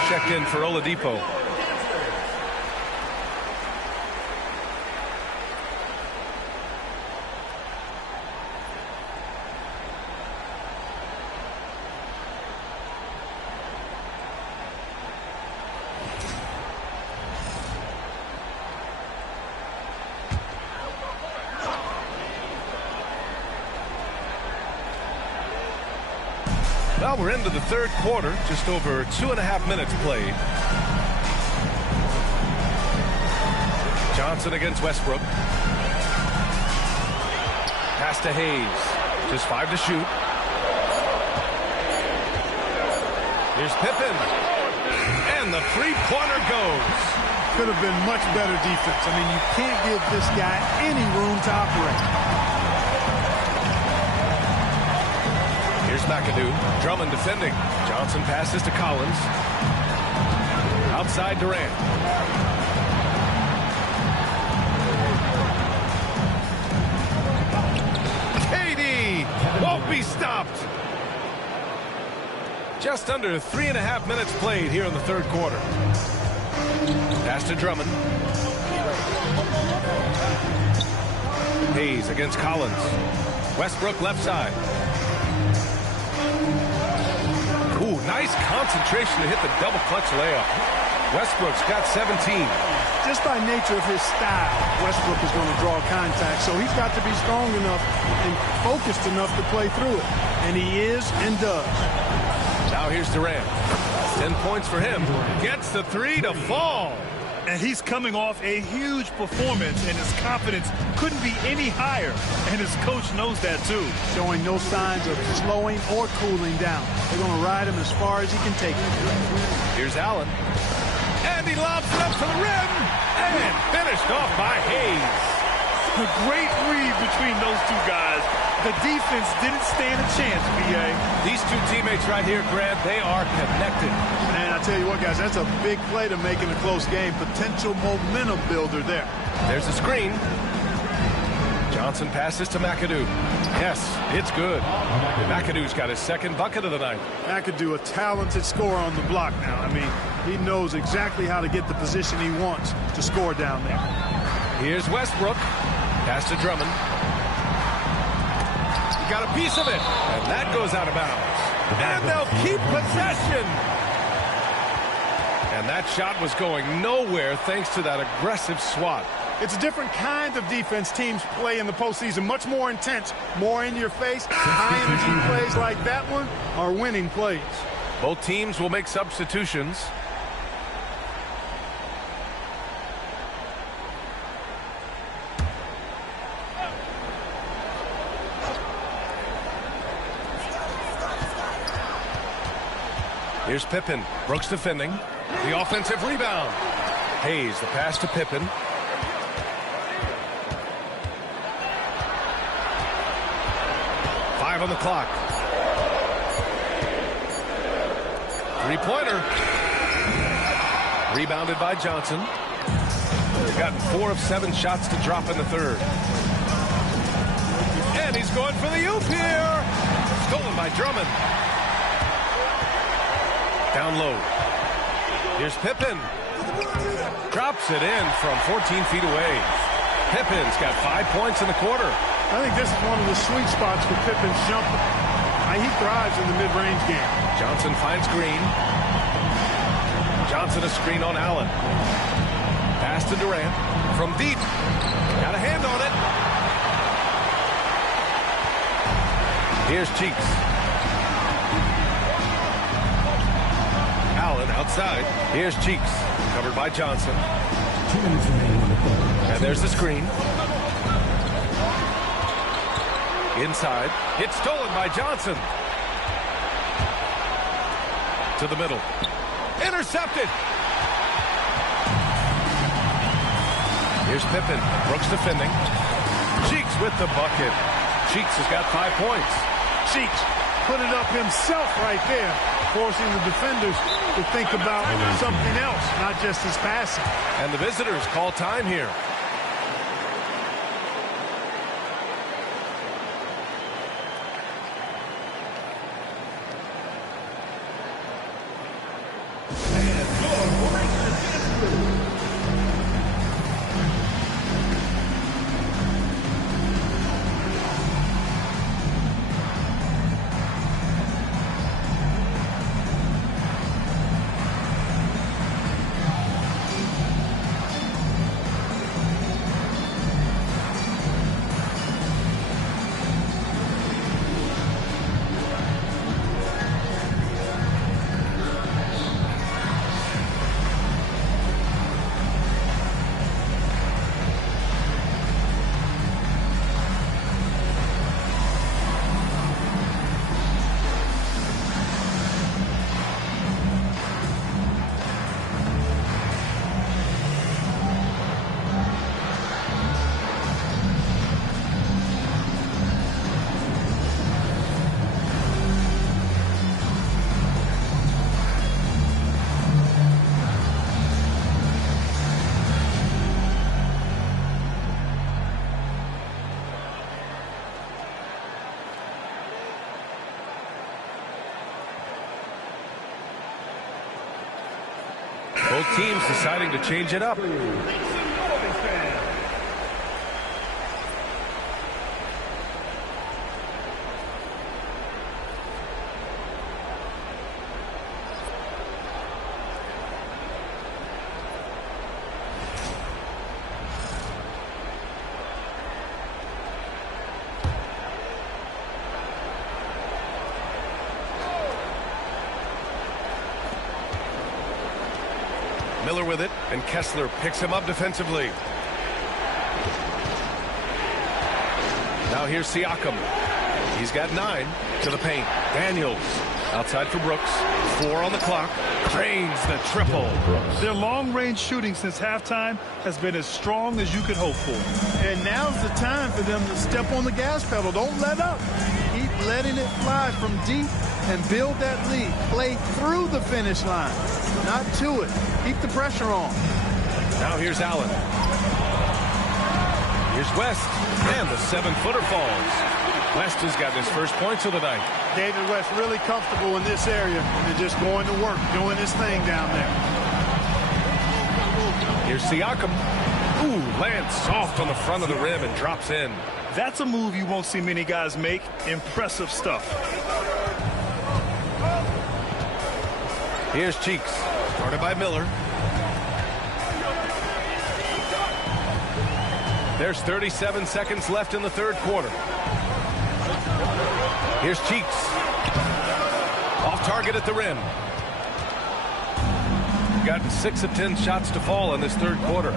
Checked in for Oladipo. Well, we're into the third quarter, just over 2.5 minutes played. Johnson against Westbrook. Pass to Hayes. Just 5 to shoot. Here's Pippen. And the three-pointer goes. Could have been much better defense. I mean, you can't give this guy any room to operate. Here's McAdoo. Drummond defending. Johnson passes to Collins. Outside Durant. KD won't be stopped. Just under 3.5 minutes played here in the third quarter. Pass to Drummond. Hayes against Collins. Westbrook left side. Ooh, nice concentration to hit the double clutch layup. Westbrook's got 17. Just by nature of his style, Westbrook is going to draw contact, so he's got to be strong enough and focused enough to play through it. And he is and does. Now here's Durant. 10 points for him. Gets the three to fall. And he's coming off a huge performance, and his confidence couldn't be any higher. And his coach knows that, too. Showing no signs of slowing or cooling down. They're going to ride him as far as he can take it. Here's Allen. And he lobs it up to the rim. And finished off by Hayes. A great read between those two guys. The defense didn't stand a chance, B.A. These two teammates right here, Grant, they are connected. Man, I tell you what, guys, that's a big play to make in a close game. Potential momentum builder there. There's the screen. Johnson passes to McAdoo. Yes, it's good. McAdoo's got his second bucket of the night. McAdoo, a talented scorer on the block now. I mean, he knows exactly how to get the position he wants to score down there. Here's Westbrook. Pass to Drummond. He got a piece of it, and that goes out of bounds. And they'll keep possession. And that shot was going nowhere thanks to that aggressive swat. It's a different kind of defense teams play in the postseason, much more intense, more in your face. High-energy plays like that one are winning plays. Both teams will make substitutions. Here's Pippen. Brooks defending. The offensive rebound. Hayes, the pass to Pippen. Five on the clock. Three-pointer. Rebounded by Johnson. They've gotten 4 of 7 shots to drop in the third. And he's going for the oop here. Stolen by Drummond. Down low. Here's Pippen. Drops it in from 14 feet away. Pippen's got 5 points in the quarter. I think this is one of the sweet spots for Pippen's jumper. He thrives in the mid-range game. Johnson finds Green. Johnson a screen on Allen. Pass to Durant. From deep. Got a hand on it. Here's Cheeks. Allen outside. Here's Cheeks. Covered by Johnson. And there's the screen. Inside. It's stolen by Johnson. To the middle. Intercepted. Here's Pippen. Brooks defending. Cheeks with the bucket. Cheeks has got 5 points. Cheeks put it up himself right there, forcing the defenders to think about something else, not just his passing. And the visitors call time here. Both teams deciding to change it up. Miller with it, and Kessler picks him up defensively. Now here's Siakam. He's got 9 to the paint. Daniels outside for Brooks. 4 on the clock. Drains the triple. Their long-range shooting since halftime has been as strong as you could hope for. And now's the time for them to step on the gas pedal. Don't let up. Keep letting it fly from deep and build that lead. Play through the finish line, not to it. Keep the pressure on. Now here's Allen. Here's West, and the 7-footer falls. West has got his first points of the night. David West really comfortable in this area and just going to work, doing his thing down there. Here's Siakam. Ooh, lands soft on the front of the rim and drops in. That's a move you won't see many guys make. Impressive stuff. Here's Cheeks, started by Miller. There's 37 seconds left in the third quarter. Here's Cheeks. Off target at the rim. Gotten 6 of 10 shots to fall in this third quarter.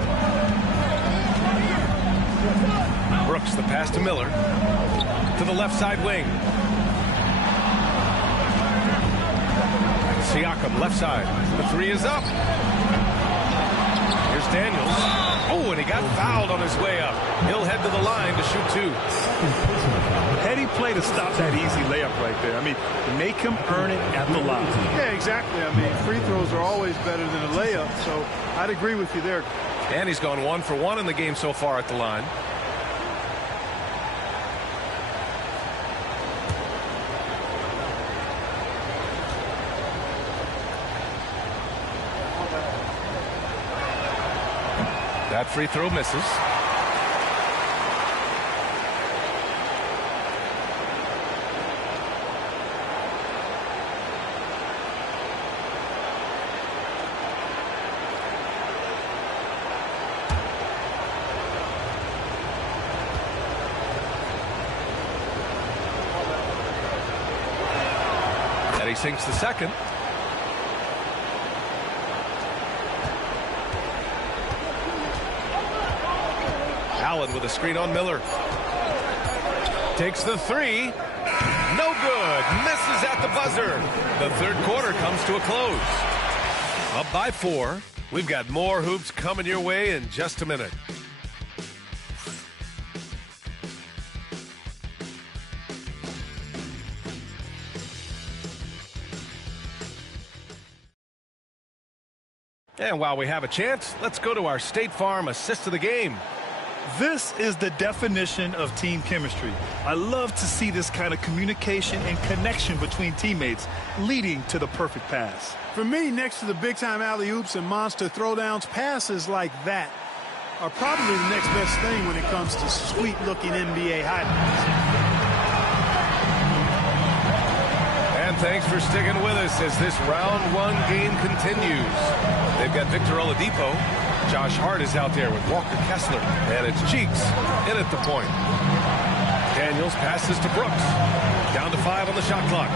Brooks, the pass to Miller. To the left side wing. Siakam, left side. The 3 is up. Here's Daniels. Oh, and he got fouled on his way up. He'll head to the line to shoot 2. Heady play to stop that easy layup right there. I mean, make him earn it at the line. Yeah, exactly. I mean, free throws are always better than a layup, so I'd agree with you there. And he's gone 1 for 1 in the game so far at the line. That free throw misses. And he sinks the second. Allen with a screen on Miller. Takes the 3. No good. Misses at the buzzer. The third quarter comes to a close. Up by 4. We've got more hoops coming your way in just a minute. And while we have a chance, let's go to our State Farm assist of the game. This is the definition of team chemistry. I love to see this kind of communication and connection between teammates leading to the perfect pass. For me, next to the big-time alley-oops and monster throwdowns, passes like that are probably the next best thing when it comes to sweet-looking NBA highlights. And thanks for sticking with us as this round 1 game continues. They've got Victor Oladipo. Josh Hart is out there with Walker Kessler. And it's Cheeks in at the point. Daniels passes to Brooks. Down to 5 on the shot clock.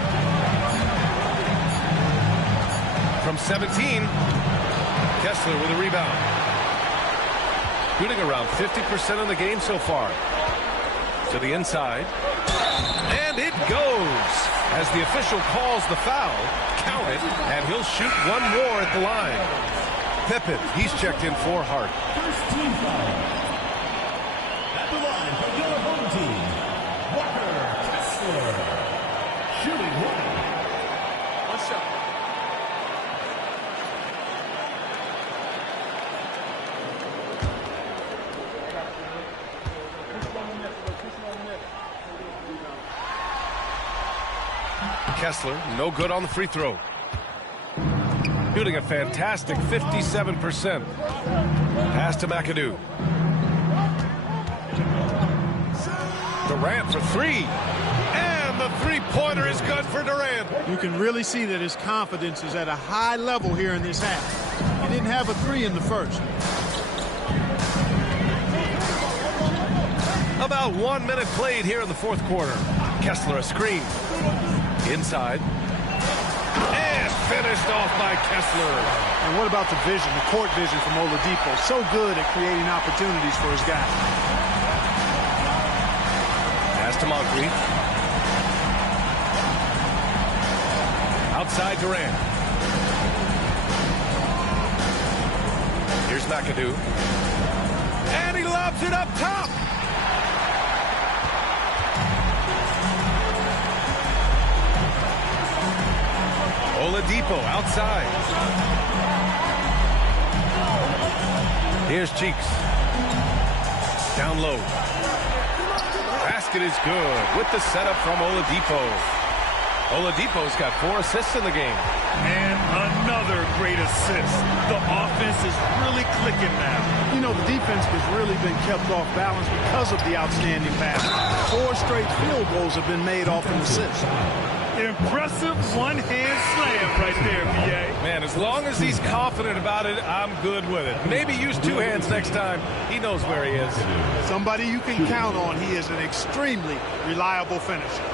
From 17, Kessler with a rebound. Shooting around 50% in the game so far. To the inside. And it goes. As the official calls the foul, count it, and he'll shoot 1 more at the line. Pippen, he's checked in for Hart. First team foul. At the line for your home team, Walker Kessler. Shooting 1. One shot. Kessler, no good on the free throw. shooting a fantastic 57%. Pass to McAdoo. Durant for three. And the three-pointer is good for Durant. You can really see that his confidence is at a high level here in this half. He didn't have a three in the first. About 1 minute played here in the fourth quarter. Kessler a screen. Inside. And finished off by Kessler. And what about the vision, the court vision from Oladipo? So good at creating opportunities for his guys. Pass to Moncrief. Outside Durant. Here's McAdoo. And he lobs it up top. Oladipo outside. Here's Cheeks. Down low. Basket is good with the setup from Oladipo. Oladipo's got 4 assists in the game. And another great assist. The offense is really clicking now. You know, the defense has really been kept off balance because of the outstanding pass. 4 straight field goals have been made off an assist. Impressive one-hand slam right there, B.A. Man, as long as he's confident about it, I'm good with it. Maybe use 2 hands next time. He knows where he is. Somebody you can count on. He is an extremely reliable finisher.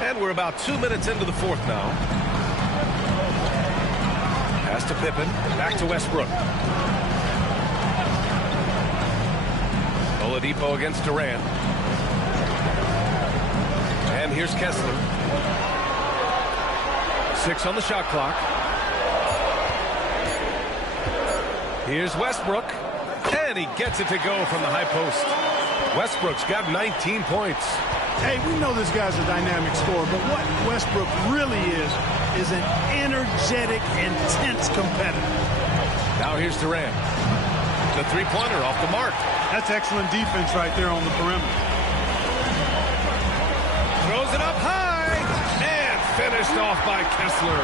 And we're about 2 minutes into the fourth now. Pass to Pippen. Back to Westbrook. Oladipo against Durant. And here's Kessler. 6 on the shot clock. Here's Westbrook. And he gets it to go from the high post. Westbrook's got 19 points. Hey, we know this guy's a dynamic scorer, but what Westbrook really is an energetic, intense competitor. Now here's Durant. The three-pointer off the mark. That's excellent defense right there on the perimeter. Throws it up high and finished off by Kessler.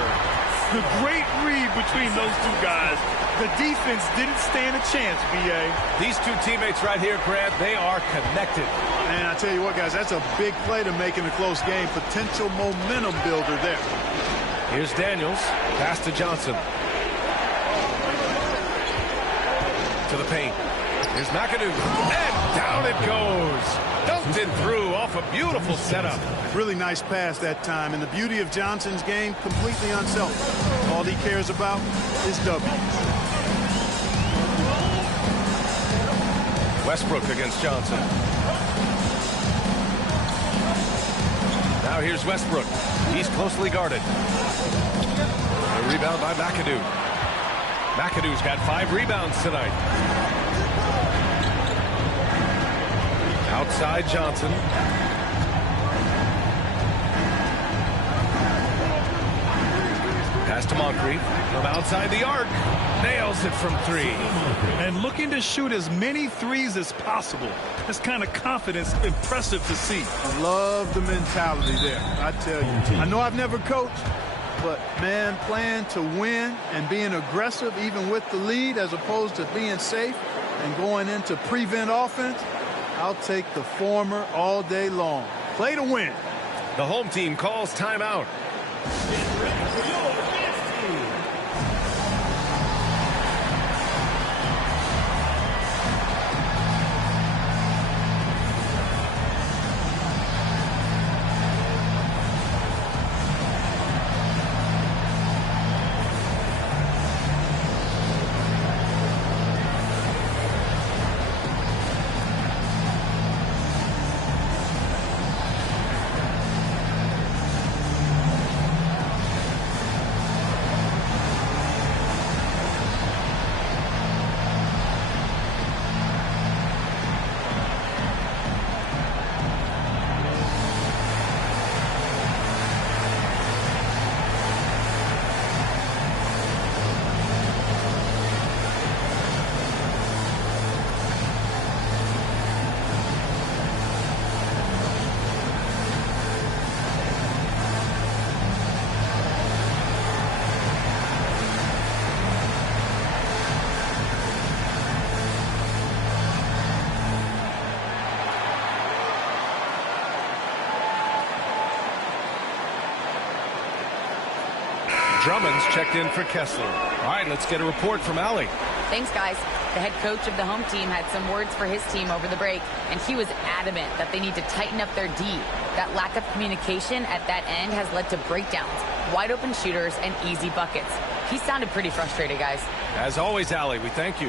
The great read between those two guys. The defense didn't stand a chance, B.A. These two teammates right here, Grant, they are connected. Man, I tell you what, guys, that's a big play to make in a close game. Potential momentum builder there. Here's Daniels. Pass to Johnson. To the paint. Here's McAdoo. And down it goes. Dunked it through off a beautiful setup. Really nice pass that time. And the beauty of Johnson's game, completely unselfish. All he cares about is W. Westbrook against Johnson. Now here's Westbrook. He's closely guarded. A rebound by McAdoo. McAdoo's got 5 rebounds tonight. Outside Johnson. Pass to Moncrief from outside the arc. Nails it from 3. And looking to shoot as many threes as possible. This kind of confidence, impressive to see. I love the mentality there, I tell you. I know I've never coached, but, man, playing to win and being aggressive even with the lead as opposed to being safe and going into prevent offense, I'll take the former all day long. Play to win. The home team calls timeout. Drummond's checked in for Kessler. All right, let's get a report from Allie. Thanks, guys. The head coach of the home team had some words for his team over the break, and he was adamant that they need to tighten up their D. That lack of communication at that end has led to breakdowns, wide open shooters, and easy buckets. He sounded pretty frustrated, guys. As always, Allie, we thank you.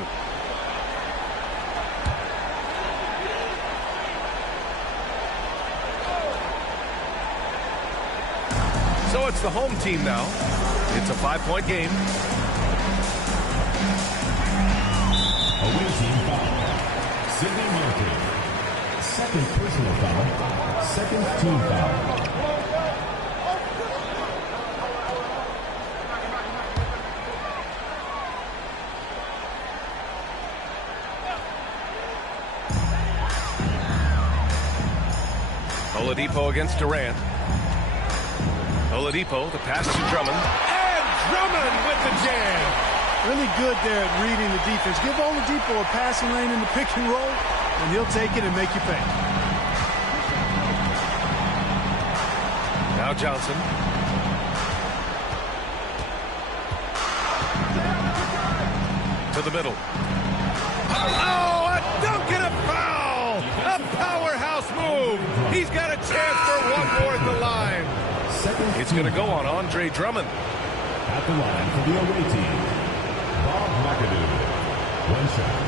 So it's the home team now. It's a 5-point game. Away team foul. Sidney Martin. Second personal foul. Second team foul. Oladipo against Durant. Oladipo, the pass to Drummond. And Drummond with the jam. Really good there at reading the defense. Give Oladipo a passing lane in the pick and roll, and he'll take it and make you pay. Now Johnson. To the middle. Oh, a dunk and a foul! A powerhouse move! He's got a chance for one more at the line. It's going to go on Andre Drummond. At the line for the away team, Bob McAdoo. One shot.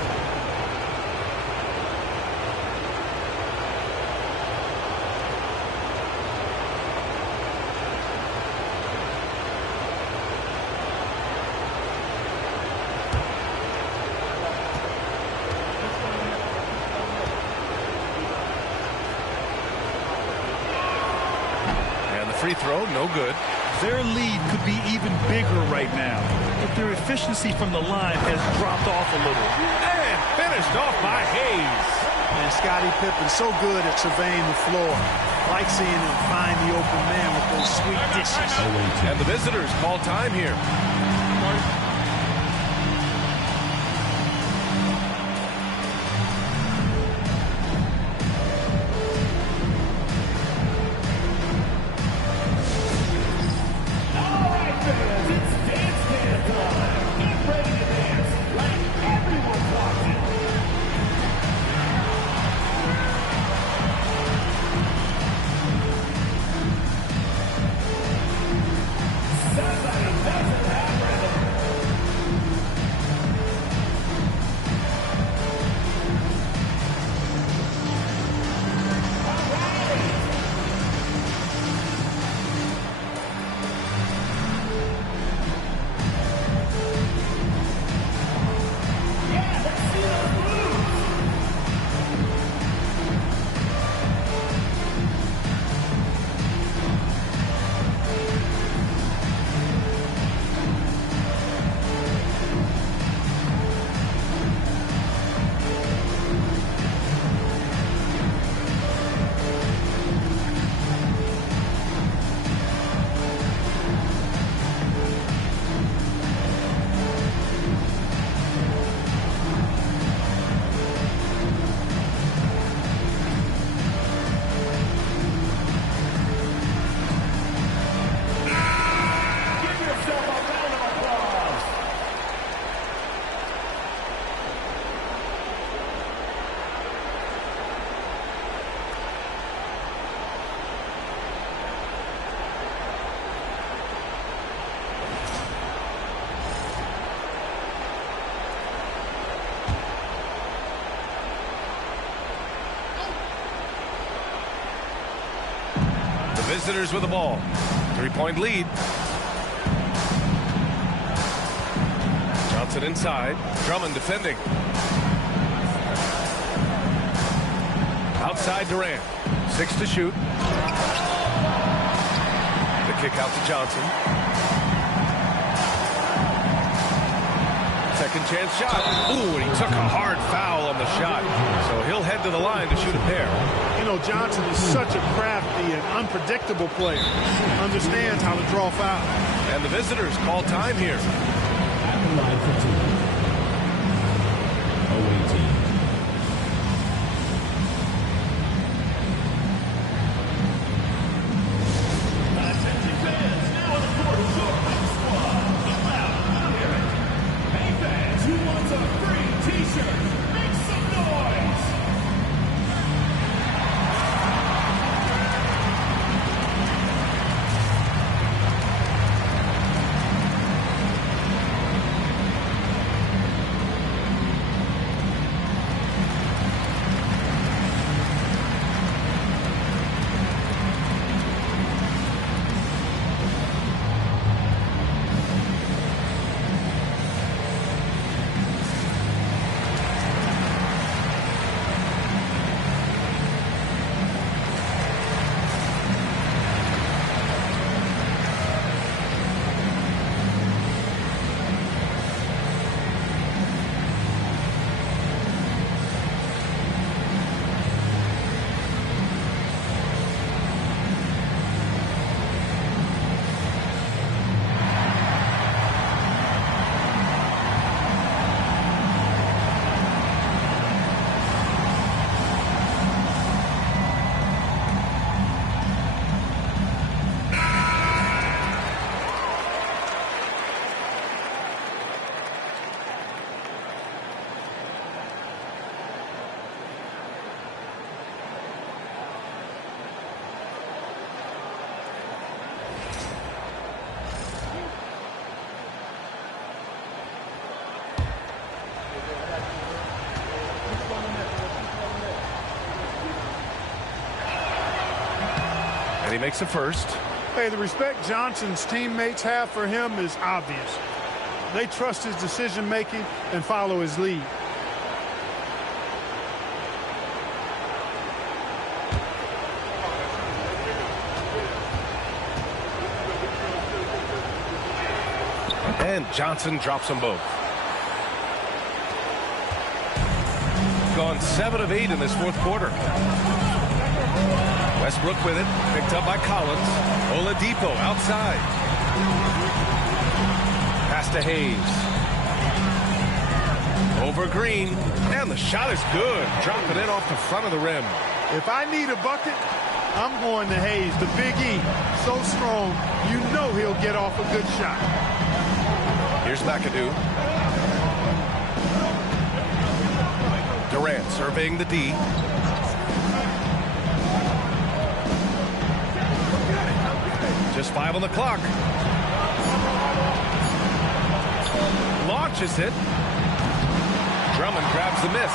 Free throw, no good. Their lead could be even bigger right now, but their efficiency from the line has dropped off a little. And finished off by Hayes. And Scottie Pippen so good at surveying the floor. Like seeing him find the open man with those sweet dishes. And the visitors call time here. Visitors with the ball. 3-point lead. Johnson inside. Drummond defending. Outside Durant. 6 to shoot. The kick out to Johnson. Second chance shot. Ooh, and he took a hard foul on the shot. So he'll head to the line to shoot a pair. You know, Johnson is such a crafty and unpredictable player. Understands how to draw foul. And the visitors call time here. At the line for two. Away team. Attention fans, now on the court is your high squad. And he makes the first. Hey, the respect Johnson's teammates have for him is obvious. They trust his decision-making and follow his lead. And Johnson drops them both. Gone 7 of 8 in this fourth quarter. Westbrook with it, picked up by Collins. Oladipo outside. Pass to Hayes. Over Green, and the shot is good. Dropping it off the front of the rim. If I need a bucket, I'm going to Hayes, the Big E. So strong, you know he'll get off a good shot. Here's McAdoo. Durant surveying the D. Just 5 on the clock. Launches it. Drummond grabs the miss.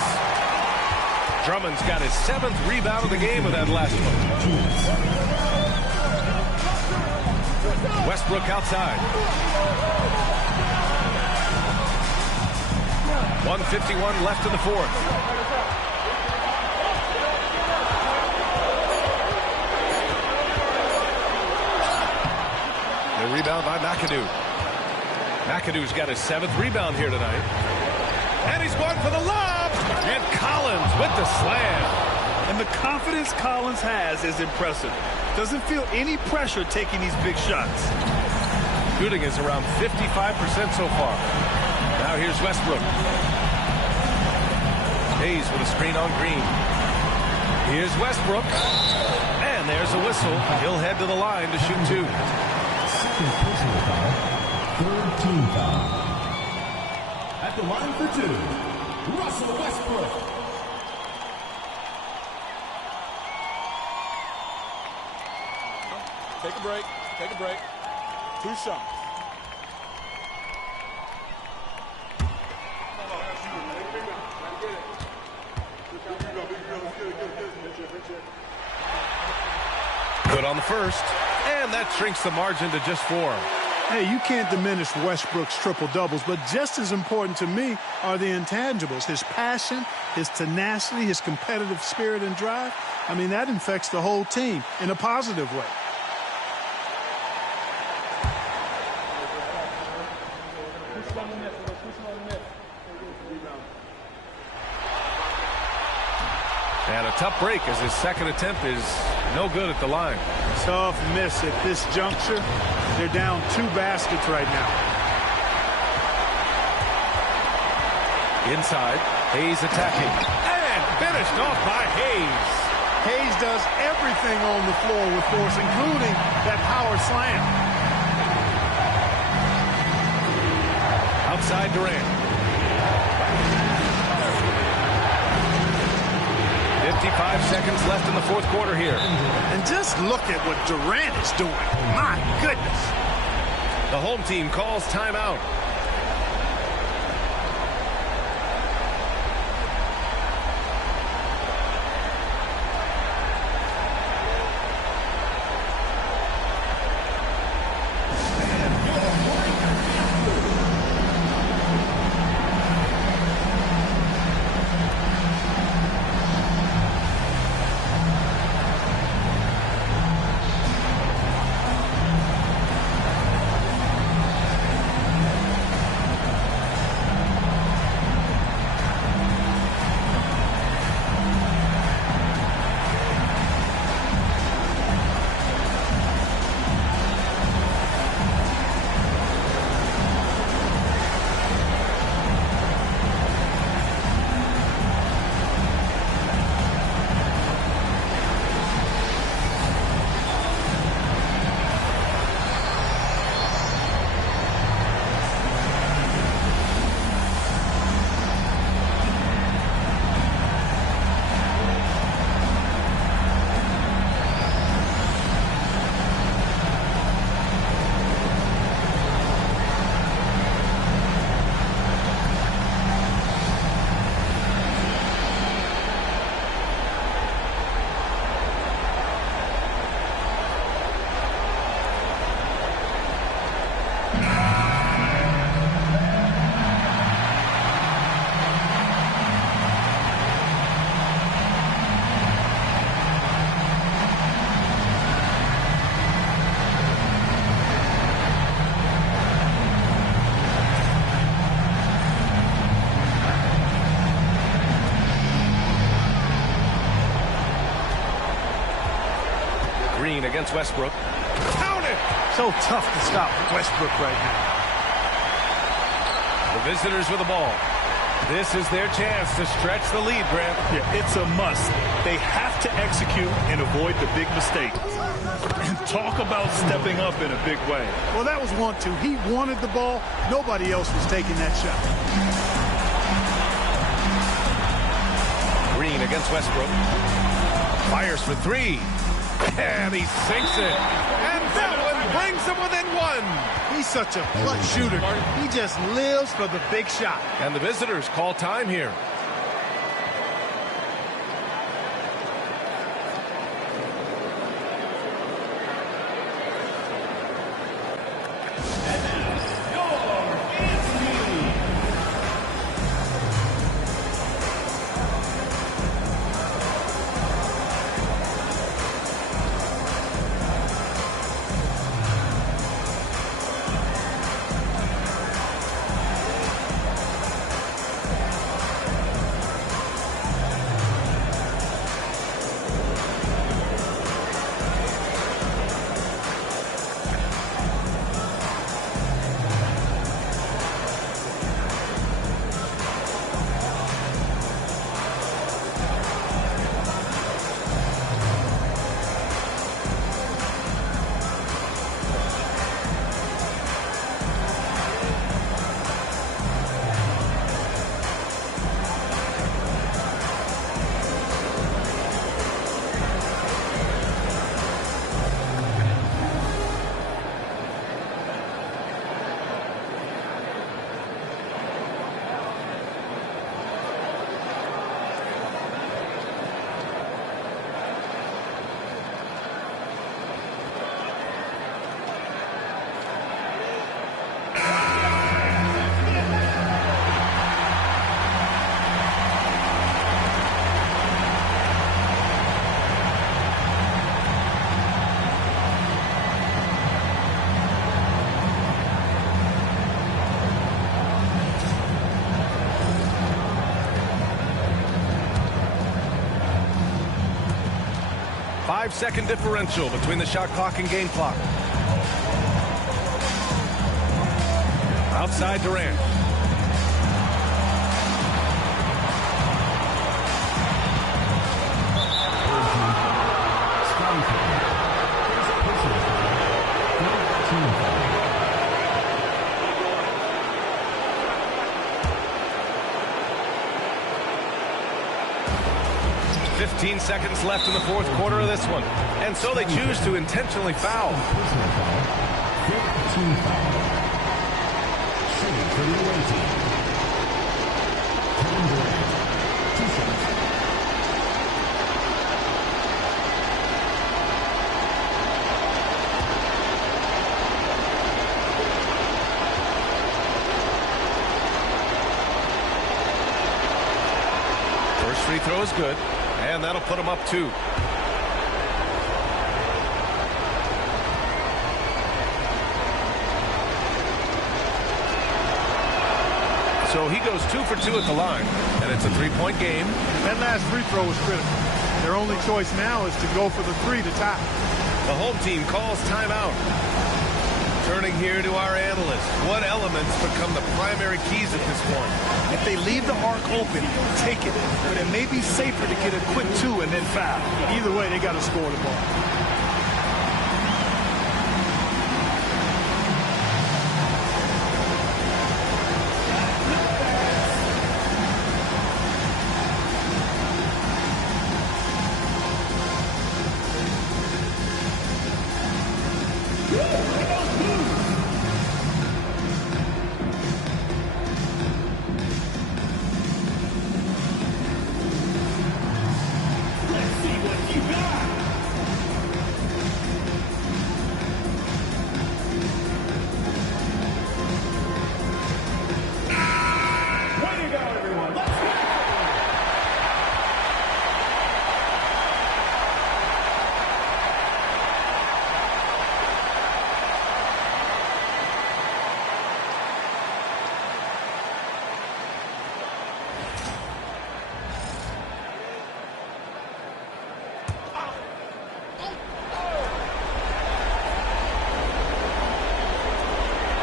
Drummond's got his 7th rebound of the game with that last one. Westbrook outside. 1:51 left in the fourth. The rebound by McAdoo. McAdoo's got his 7th rebound here tonight. And he's going for the lob. And Collins with the slam. And the confidence Collins has is impressive. Doesn't feel any pressure taking these big shots. Shooting is around 55% so far. Now here's Westbrook. Hayes with a screen on Green. Here's Westbrook. And there's a whistle. He'll head to the line to shoot 2. Second personal foul. Third team foul. At the line for 2, Russell Westbrook. Take a break. Take a break. 2 shots. Good on the first. And that shrinks the margin to just 4. Hey, you can't diminish Westbrook's triple-doubles, but just as important to me are the intangibles. His passion, his tenacity, his competitive spirit and drive. I mean, that infects the whole team in a positive way. And a tough break as his second attempt is no good at the line. Tough miss at this juncture. They're down 2 baskets right now. Inside, Hayes attacking. And finished off by Hayes. Hayes does everything on the floor with force, including that power slam. Outside Durant. 55 seconds left in the fourth quarter here. And just look at what Durant is doing. My goodness. The home team calls timeout. Green against Westbrook. Count it! So tough to stop Westbrook right now. The visitors with the ball. This is their chance to stretch the lead, Grant. Yeah, it's a must. They have to execute and avoid the big mistake. And talk about stepping up in a big way. Well, that was 1-2. He wanted the ball. Nobody else was taking that shot. Green against Westbrook. Fires for three. And he sinks it. And that one brings him within one. He's such a clutch shooter. He just lives for the big shot. And the visitors call time here. Five-second differential between the shot clock and game clock. Outside Durant. Fifteen seconds left in the fourth quarter of this one. And so they choose to intentionally foul. First free throw is good. And that'll put him up 2. So he goes 2 for 2 at the line, and it's a 3-point game. That last free throw was critical. Their only choice now is to go for the 3 to tie. The home team calls timeout. Turning here to our analysts. What elements become the primary keys at this point? If they leave the arc open, take it. But it may be safer to get a quick 2 and then foul. Either way, they got to score the ball.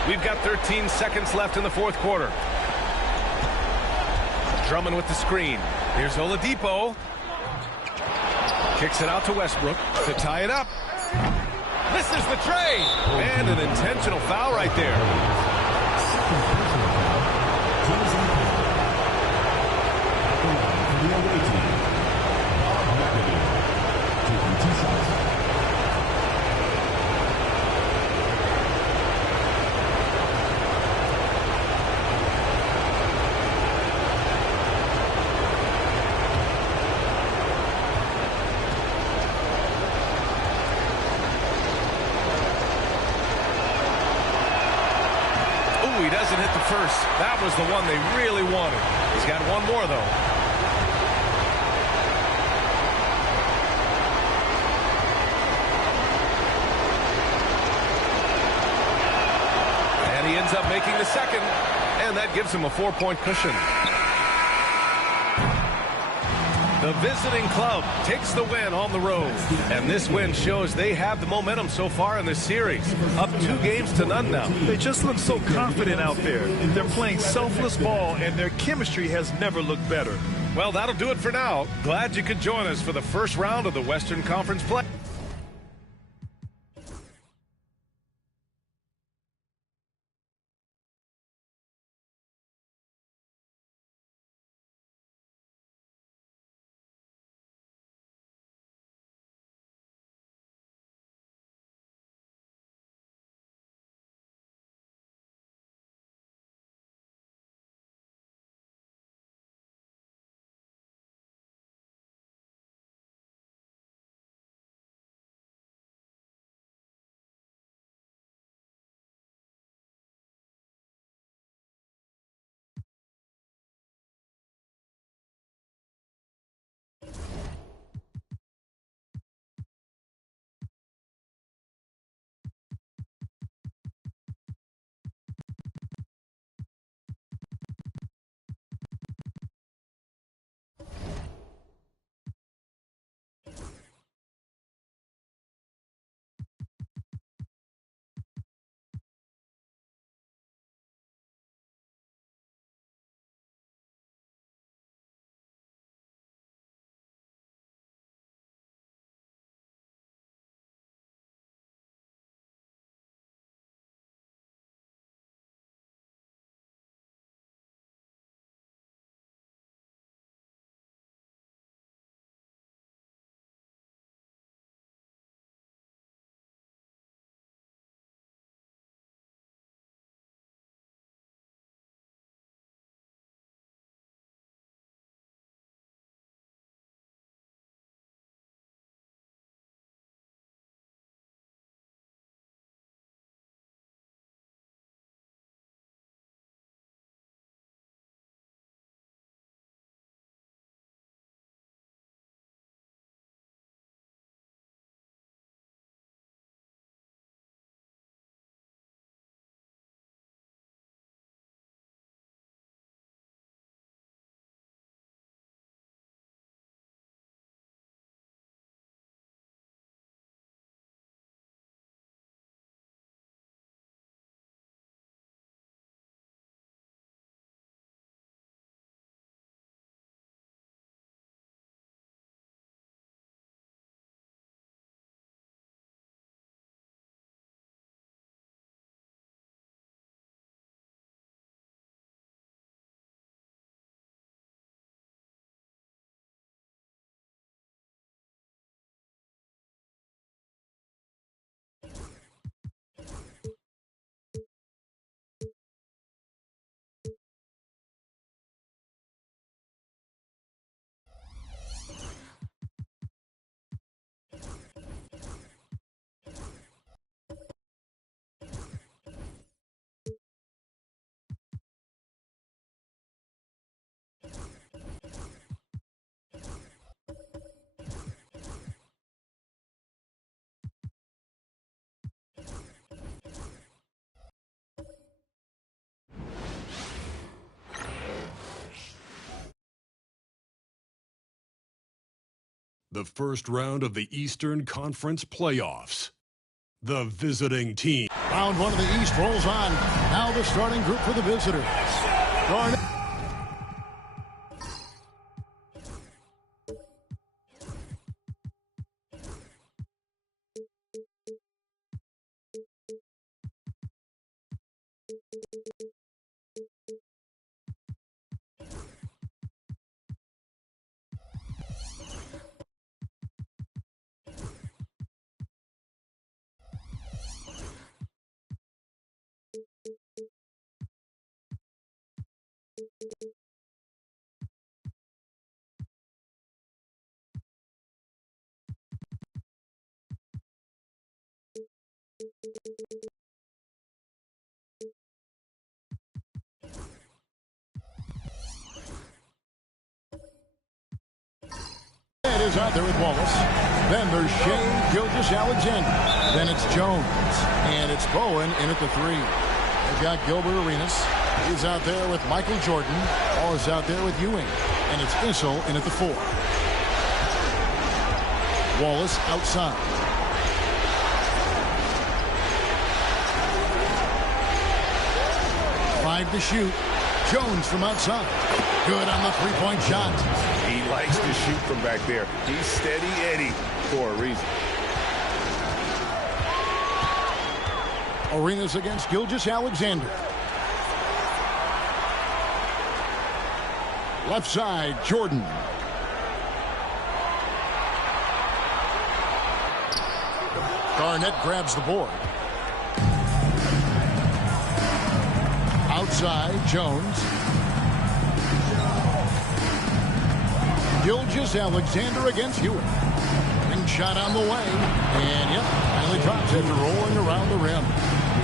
We've got 13 seconds left in the fourth quarter. Drummond with the screen. Here's Oladipo. Kicks it out to Westbrook to tie it up. Misses the tray. And an intentional foul right there. He doesn't hit the first. That was the one they really wanted. He's got one more, though. And he ends up making the second, and that gives him a 4-point cushion. The visiting club takes the win on the road. And this win shows they have the momentum so far in this series. Up 2 games to none now. They just look so confident out there. They're playing selfless ball, and their chemistry has never looked better. Well, that'll do it for now. Glad you could join us for the first round of the Western Conference play. The first round of the Eastern Conference playoffs. the visiting team. Round one of the East rolls on. Now the starting group for the visitors. Garnett. Is out there with Wallace. Then there's Shea Gilgeous-Alexander. Then it's Jones. And it's Bowen in at the 3. They've got Gilbert Arenas. He's out there with Michael Jordan. Wallace out there with Ewing. And it's Issel in at the 4. Wallace outside. Five to shoot. Jones from outside. Good on the three-point shot. He likes to shoot from back there. He's steady Eddie for a reason. Arenas against Gilgeous-Alexander. Left side, Jordan. Garnett grabs the board. Outside, Jones. Gilgeous-Alexander against Hewitt. Ring shot on the way. And, yep, finally drops it, rolling around the rim.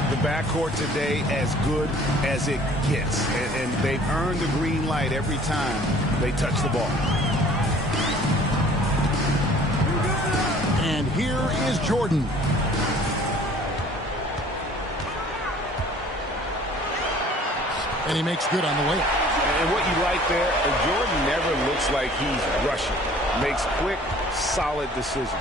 The backcourt today as good as it gets. And they've earned the green light every time they touch the ball. And here is Jordan. And he makes good on the way. And what you like there, Jordan never looks like he's rushing. Makes quick, solid decisions.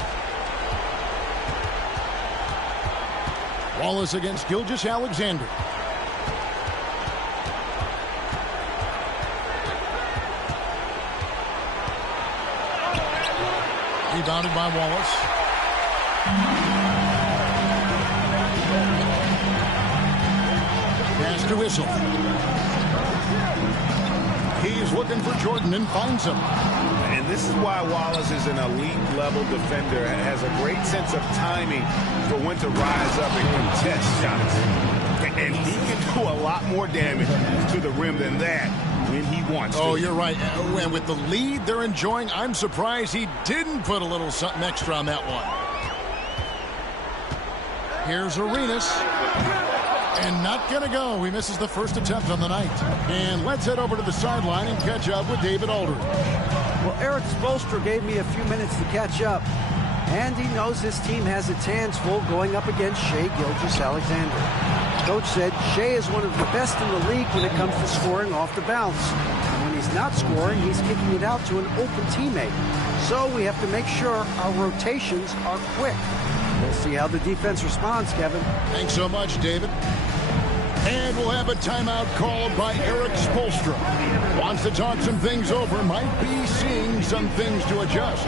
Wallace against Gilgeous-Alexander. Rebounded by Wallace. Pass to Issel. He's looking for Jordan and finds him. And this is why Wallace is an elite-level defender. Has a great sense of timing for when to rise up and contest shots. And he can do a lot more damage to the rim than that when he wants to. Oh, you're right. And with the lead they're enjoying, I'm surprised he didn't put a little something extra on that one. Here's Arenas. And not going to go. He misses the first attempt on the night. And let's head over to the sideline and catch up with David Aldridge. Well, Eric Spoelstra gave me a few minutes to catch up. And he knows his team has its hands full going up against Shea Gilgeous-Alexander. Coach said Shea is one of the best in the league when it comes to scoring off the bounce. And when he's not scoring, he's kicking it out to an open teammate. So we have to make sure our rotations are quick. We'll see how the defense responds, Kevin. Thanks so much, David. And we'll have a timeout called by Eric Spoelstra. Wants to talk some things over, might be seeing some things to adjust.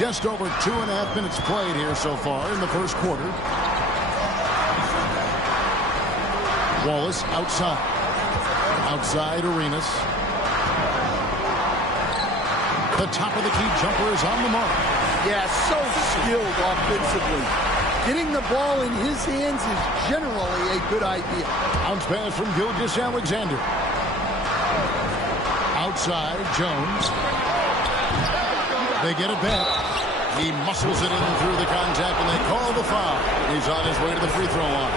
Just over 2.5 minutes played here so far in the first quarter. Wallace outside. Outside Arenas. The top of the key jumper is on the mark. Yeah, so skilled offensively. Getting the ball in his hands is generally a good idea. Bounce pass from Gilgeous-Alexander. Outside, Jones. They get it back. He muscles it in through the contact, and they call the foul. He's on his way to the free throw line.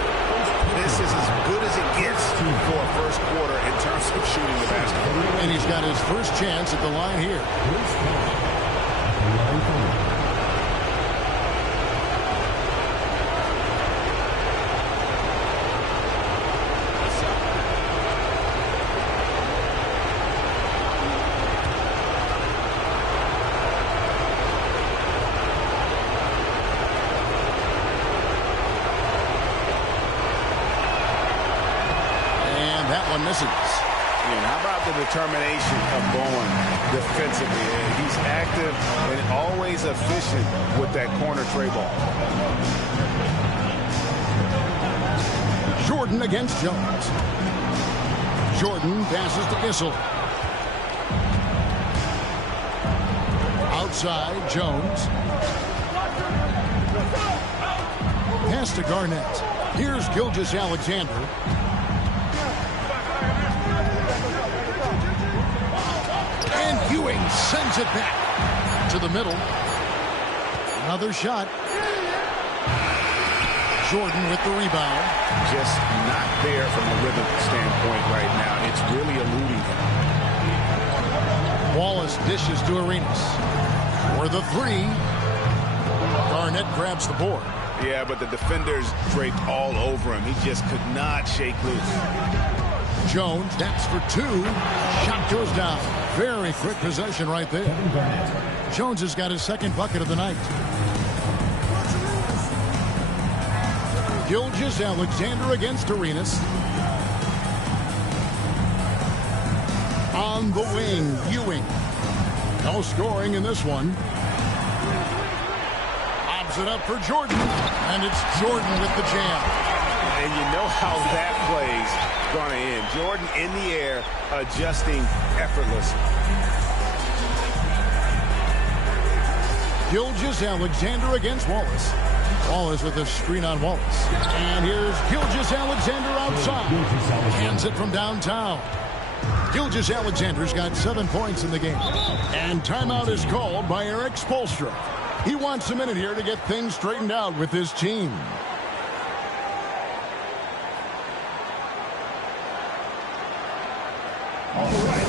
This is as good as it gets for a first quarter in terms of shooting the basketball. And he's got his first chance at the line here. Misses. And how about the determination of Bowen defensively? He's active and always efficient with that corner tray ball. Jordan against Jones. Jordan passes to Issel. Outside, Jones. Pass to Garnett. Here's Gilgeous-Alexander. And Ewing sends it back to the middle. Another shot. Jordan with the rebound. Just not there from a rhythm standpoint right now. It's really eluding him. Wallace dishes to Arenas. For the three. Garnett grabs the board. Yeah, but the defenders draped all over him. He just could not shake loose. Jones, that's for two. Shot goes down. Very quick possession right there. Jones has got his second bucket of the night. Gilgeous-Alexander against Arenas. On the wing, Ewing. No scoring in this one. Lobs it up for Jordan. And it's Jordan with the jam. And you know how that plays going to end. Jordan in the air, adjusting effortlessly. Gilgeous-Alexander against Wallace. Wallace with a screen on Wallace. And here's Gilgeous-Alexander outside. Hands it from downtown. Gilgeous-Alexander's got 7 points in the game. And timeout is called by Erik Spoelstra. He wants a minute here to get things straightened out with his team. All right.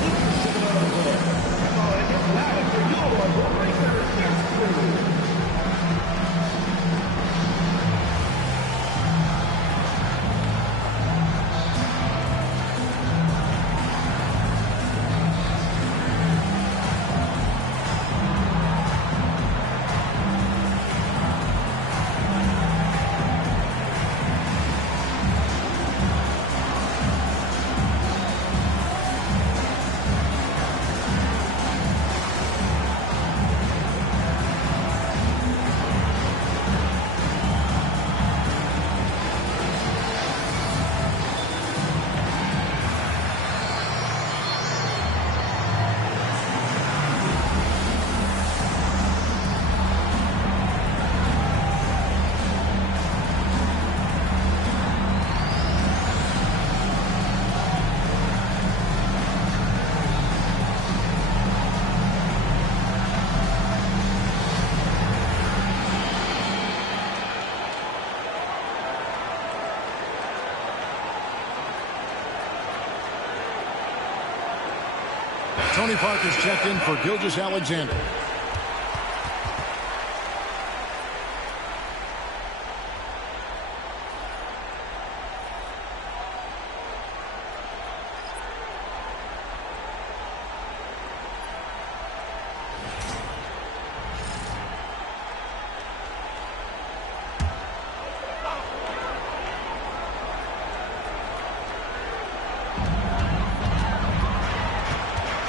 Tony Parker's checked in for Gilgeous-Alexander.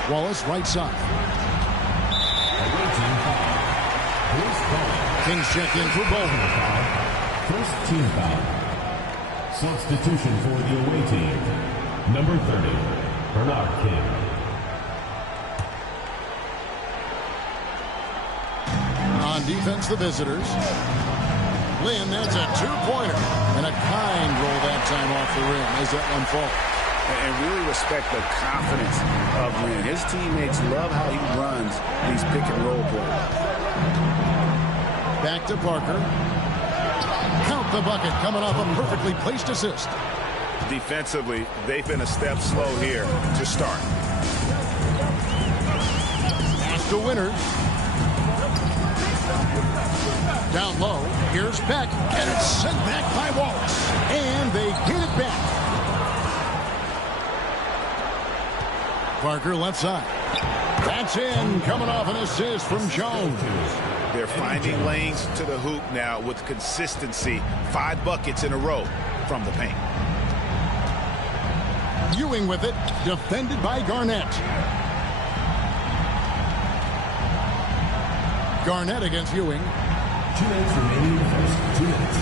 Wallace right side. King's checked in for Bowman. First team foul. Substitution for the away team. Number 30, Bernard King. On defense, the visitors. Lynn, that's a two-pointer. And a kind roll that time off the rim as that one falls. And really respect the confidence of Lynn. His teammates love how he runs these pick-and-roll plays. Back to Parker. Count the bucket, coming off a perfectly placed assist. Defensively, they've been a step slow here to start. Pass to Winters. Down low, here's Beck, and it's sent back by Wallace. And they get it back. Parker left side. That's in, coming off an assist from Jones. They're finding lanes to the hoop now with consistency. 5 buckets in a row from the paint. Ewing with it, defended by Garnett. Garnett against Ewing. 2 minutes remaining in the first 2 minutes.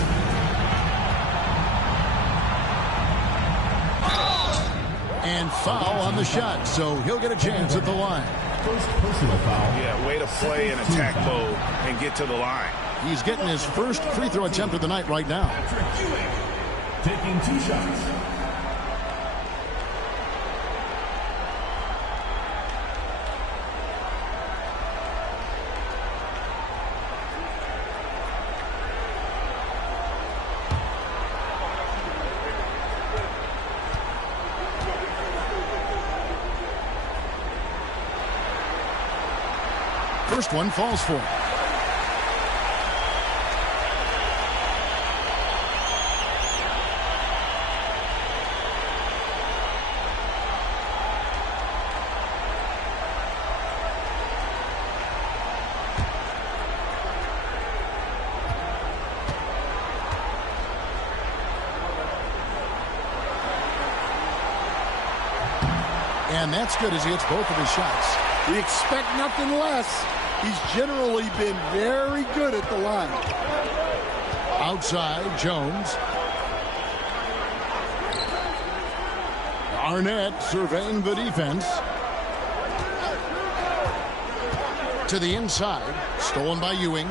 And foul on the shot, so he'll get a chance at the line. First personal foul. Yeah, way to play in attack mode and get to the line. He's getting his first free throw attempt of the night right now. Taking 2 shots. First one falls for him. And that's good as he hits both of his shots. We expect nothing less. He's generally been very good at the line. Outside, Jones. Arnett surveying the defense. To the inside, stolen by Ewing.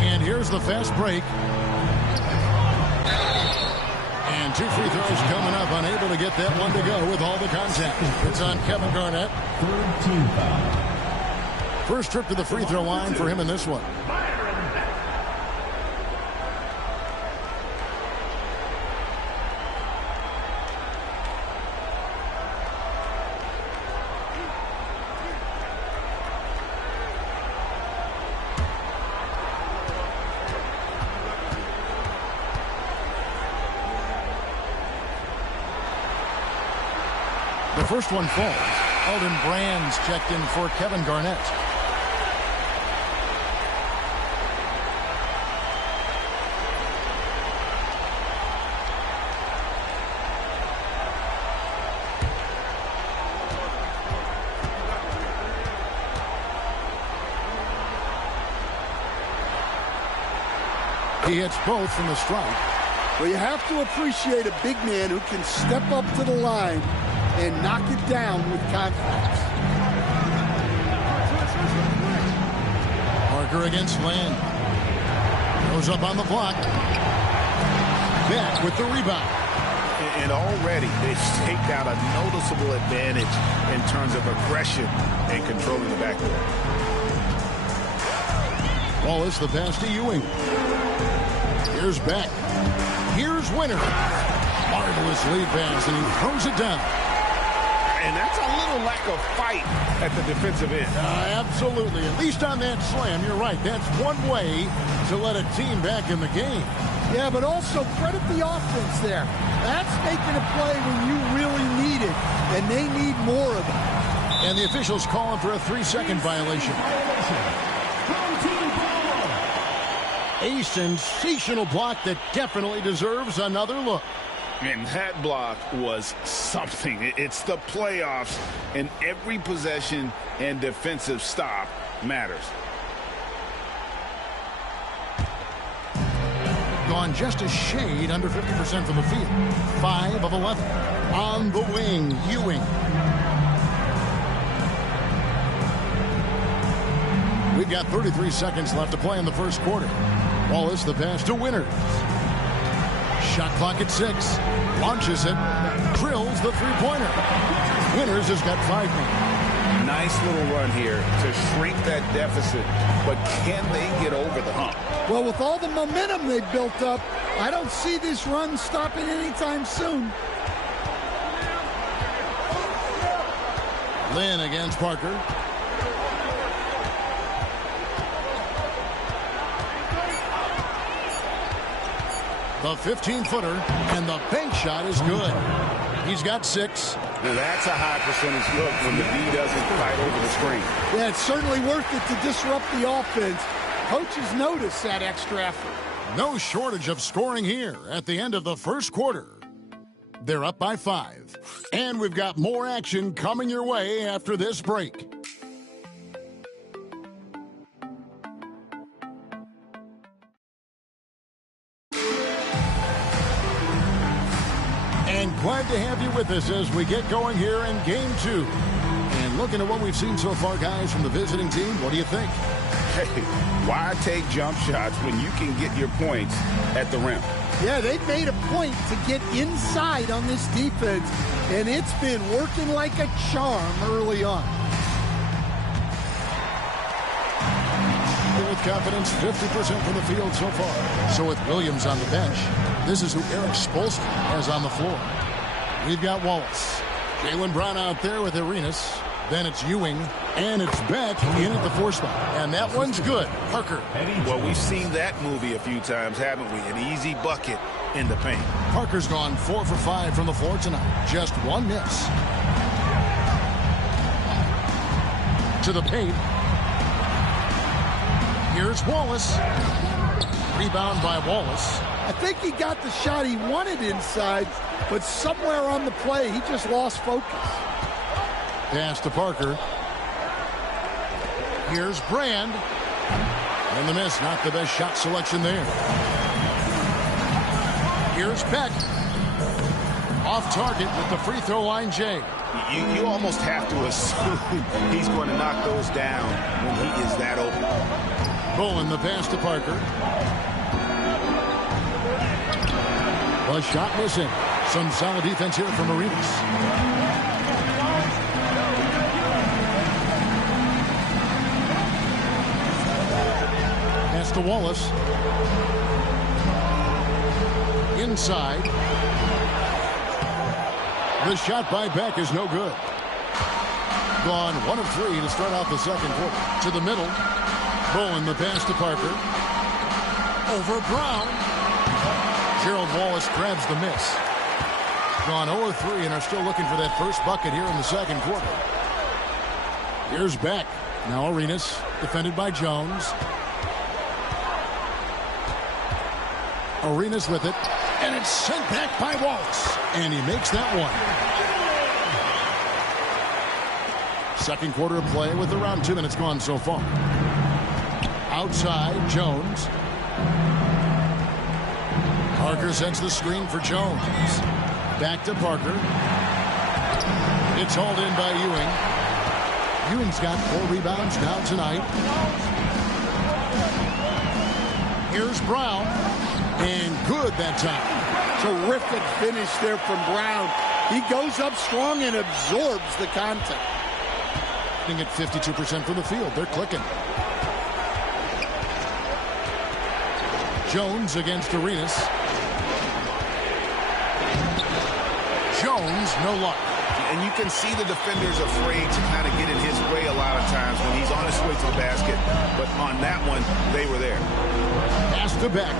And here's the fast break. And 2 free throws coming up, unable to get that one to go with all the contact. It's on Kevin Garnett. Third team foul. First trip to the free throw line for him in this one. The first one falls. Elton Brand's checked in for Kevin Garnett. He hits both from the strike. Well, you have to appreciate a big man who can step up to the line and knock it down with confidence. Parker against Land. Goes up on the block. Beck with the rebound. And already they've taken out a noticeable advantage in terms of aggression and controlling the backcourt. Wallace the pass to Ewing. Here's Beck. Here's Winter. Marvelous lead pass, and he throws it down. And that's a little lack of fight at the defensive end. Absolutely. At least on that slam, you're right. That's one way to let a team back in the game. Yeah, but also credit the offense there. That's making a play when you really need it, and they need more of it. And the officials calling for a 3-second violation. A sensational block that definitely deserves another look. And that block was something. It's the playoffs, and every possession and defensive stop matters. gone just a shade under 50% from the field. 5 of 11. On the wing, Ewing. We've got 33 seconds left to play in the first quarter. Wallace, the pass to Winters. Shot clock at 6. Launches it. Drills the three-pointer. Winters has got 5 men. Nice little run here to shrink that deficit, but can they get over the hump? Well, with all the momentum they've built up, I don't see this run stopping anytime soon. Lynn against Parker. The 15-footer, and the bank shot is good. He's got 6. Now that's a high percentage look when the D doesn't fight over the screen. Yeah, it's certainly worth it to disrupt the offense. Coaches notice that extra effort. No shortage of scoring here at the end of the first quarter. They're up by 5. And we've got more action coming your way after this break. And glad to have you with us as we get going here in Game 2. And looking at what we've seen so far, guys, from the visiting team, what do you think? Hey, why take jump shots when you can get your points at the rim? Yeah, they've made a point to get inside on this defense, and it's been working like a charm early on. With confidence, 50% from the field so far. So with Williams on the bench, this is who Eric Spolsky has on the floor. We've got Wallace. Jaylen Brown out there with Arenas. Then it's Ewing, and it's Beck in at the 4 spot. And that one's good. Parker. Well, we've seen that movie a few times, haven't we? An easy bucket in the paint. Parker's gone 4 for 5 from the floor tonight. Just 1 miss. To the paint. Here's Wallace. Rebound by Wallace. I think he got the shot he wanted inside, but somewhere on the play, he just lost focus. Pass to Parker. Here's Brand. And the miss, not the best shot selection there. Here's Beck. Off target with the free throw line, Jay. You almost have to assume he's going to knock those down when he is that open. Bowen, the pass to Parker. A shot missing. Some solid defense here from Arenas. Pass to Wallace. Inside. The shot by Beck is no good. Gone 1 of 3 to start out the second quarter. To the middle. Bowen, the pass to Parker. Over Brown. Gerald Wallace grabs the miss. Gone 0-3 and are still looking for that first bucket here in the second quarter. Here's Beck. Now Arenas, defended by Jones. Arenas with it. And it's sent back by Wallace. And he makes that one. Second quarter of play with around 2 minutes gone so far. Outside, Jones. Parker sets the screen for Jones. Back to Parker. It's hauled in by Ewing. Ewing's got 4 rebounds now tonight. Here's Brown. And good that time. Terrific finish there from Brown. He goes up strong and absorbs the contact. At 52% from the field. They're clicking. Jones against Arenas. Jones, no luck. And you can see the defenders afraid to kind of get in his way a lot of times when he's on his way to the basket. But on that one, they were there. Pass to Beck.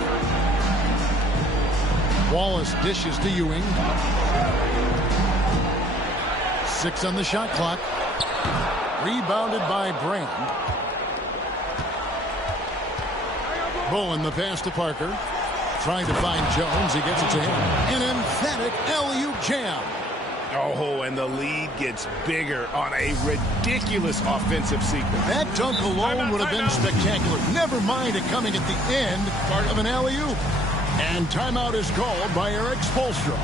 Wallace dishes to Ewing. 6 on the shot clock. Rebounded by Brand. Bowen, the pass to Parker. Trying to find Jones. He gets it to him. An emphatic alley-oop jam. Oh, and the lead gets bigger on a ridiculous offensive sequence. That dunk alone would have been spectacular. Never mind it coming at the end of an alley-oop. And timeout is called by Eric Spoelstra.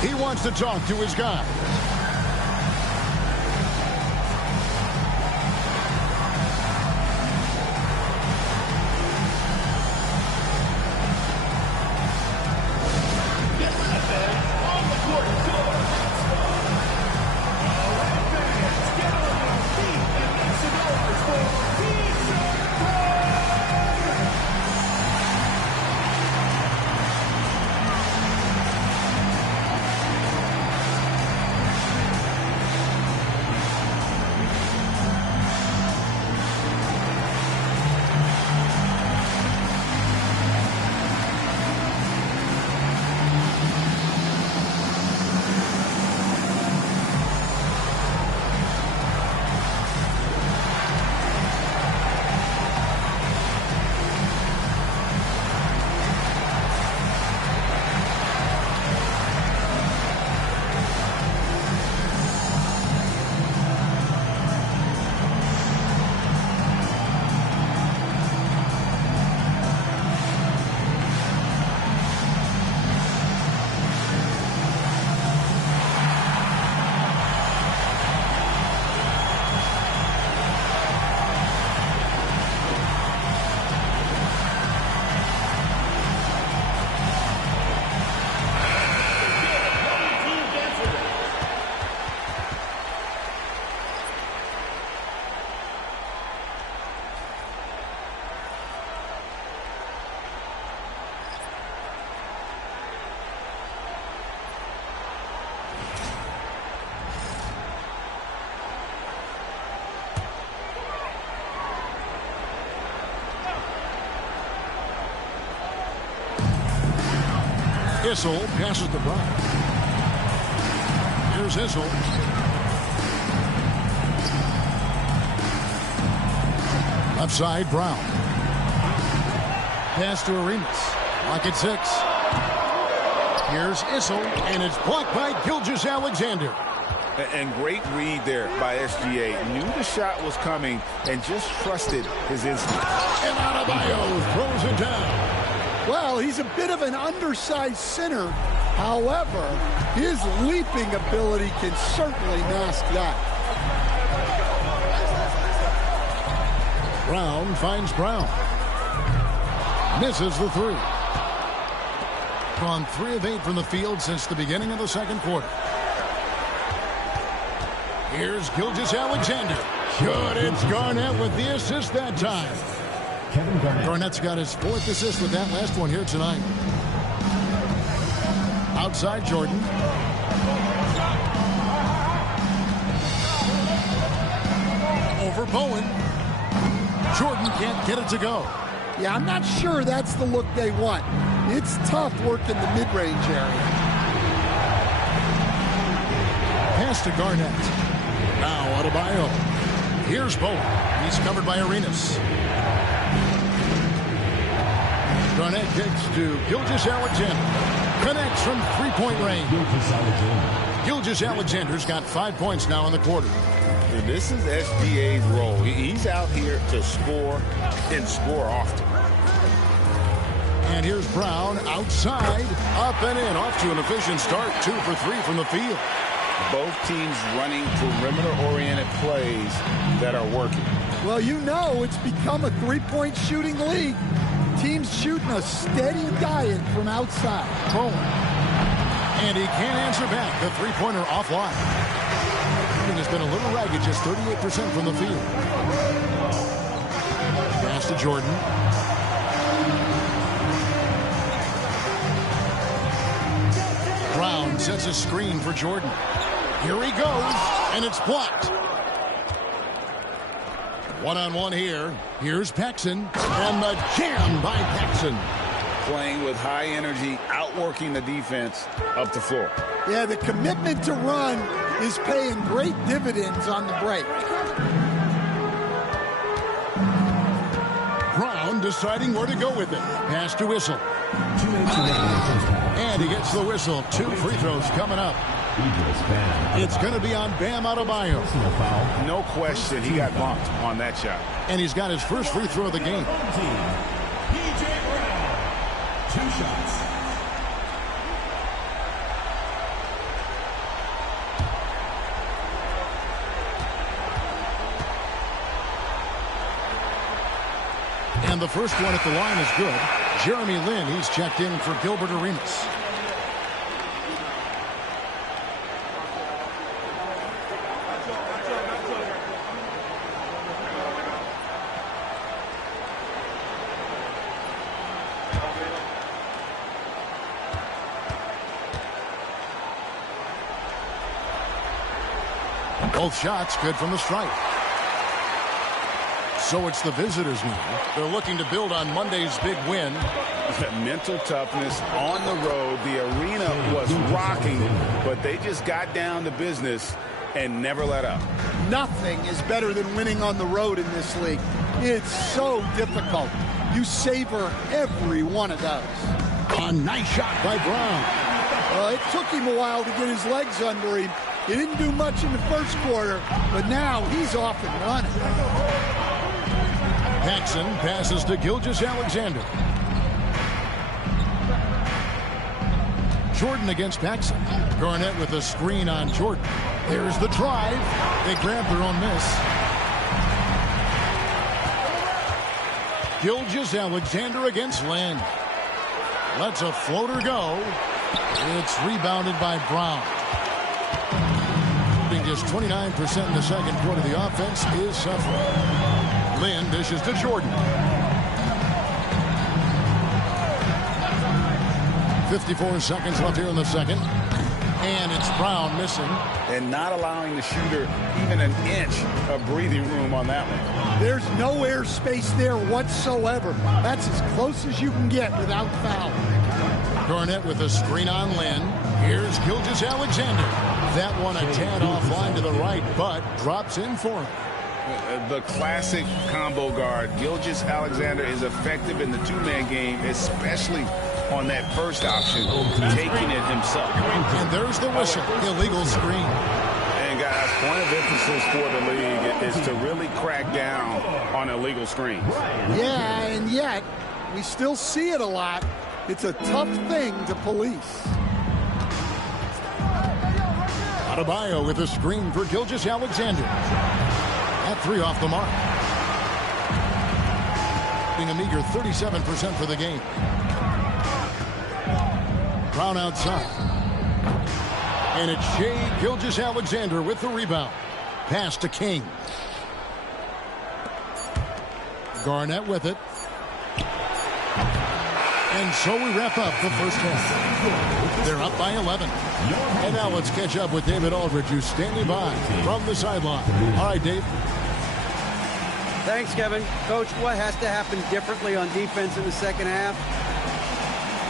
He wants to talk to his guys. Issel passes the ball. Here's Issel. Left side, Brown. Pass to Arenas. Lock at 6. Here's Issel, and it's blocked by Gilgeous-Alexander. And great read there by SGA. Knew the shot was coming and just trusted his instinct. And Adebayo throws it down. Well, he's a bit of an undersized center. However, his leaping ability can certainly mask that. Brown finds Brown. Misses the 3. Gone 3 of 8 from the field since the beginning of the second quarter. Here's Gilgeous-Alexander. Good, it's Garnett with the assist that time. Garnett's got his 4th assist with that last one here tonight. Outside Jordan. Over Bowen. Jordan can't get it to go. Yeah, I'm not sure that's the look they want. It's tough work in the mid-range area. Pass to Garnett. Now Adebayo. Here's Bowen. He's covered by Arenas. Garnett kicks to Gilgeous-Alexander. Connects from 3-point range. Gilgeous-Alexander's got 5 points now in the quarter. And this is SGA's role. He's out here to score and score often. And here's Brown outside, up and in, off to an efficient start. 2 for 3 from the field. Both teams running perimeter-oriented plays that are working. Well, you know it's become a 3-point shooting league. Teams shooting a steady diet from outside. Bowen. And he can't answer back. The 3-pointer offline. Shooting has been a little ragged, just 38% from the field. Pass to Jordan. Brown sets a screen for Jordan. Here he goes, and it's blocked. One-on-one here. Here's Paxson, and the jam by Paxson. Playing with high energy, outworking the defense up the floor. Yeah, the commitment to run is paying great dividends on the break. Brown deciding where to go with it. Pass to Issel. And he gets the whistle. 2 free throws coming up. It's going to be on Bam Adebayo. No question, he got bumped on that shot. And he's got his first free throw of the game. P.J. Brown, 2 shots. And the first one at the line is good. Jeremy Lin, he's checked in for Gilbert Arenas. Both shots good from the strike. So it's the visitors now. They're looking to build on Monday's big win. Mental toughness on the road. The arena was rocking, but they just got down to business and never let up. Nothing is better than winning on the road in this league. It's so difficult. You savor every one of those. A nice shot by Brown. It took him a while to get his legs under him. He didn't do much in the first quarter, but now he's off and running. Paxson passes to Gilgeous-Alexander. Jordan against Paxson. Garnett with a screen on Jordan. There's the drive. They grab their own miss. Gilgeous-Alexander against Lin. Lets a floater go. It's rebounded by Brown. Shooting just 29% in the second quarter. The offense is suffering. Lin dishes to Jordan. 54 seconds left here in the second. And it's Brown missing. And not allowing the shooter even an inch of breathing room on that one. There's no air space there whatsoever. That's as close as you can get without foul. Garnett with a screen on Lin. Here's Gilgeous-Alexander. That one a tad offline to the right, but drops in for him. The classic combo guard. Gilgeous-Alexander is effective in the two-man game, especially on that first option, taking it himself. And there's the whistle. Illegal screen. And guys, point of emphasis for the league is to really crack down on illegal screens. Yeah, and yet we still see it a lot. It's a tough thing to police. Adebayo with a screen for Gilgeous-Alexander. That three off the mark. Being a meager 37% for the game. Brown outside. And it's Shai Gilgeous-Alexander with the rebound. Pass to King. Garnett with it. And so we wrap up the first half. They're up by 11. And now let's catch up with David Aldridge, who's standing by from the sideline. All right, Dave. Thanks, Kevin. Coach, what has to happen differently on defense in the second half?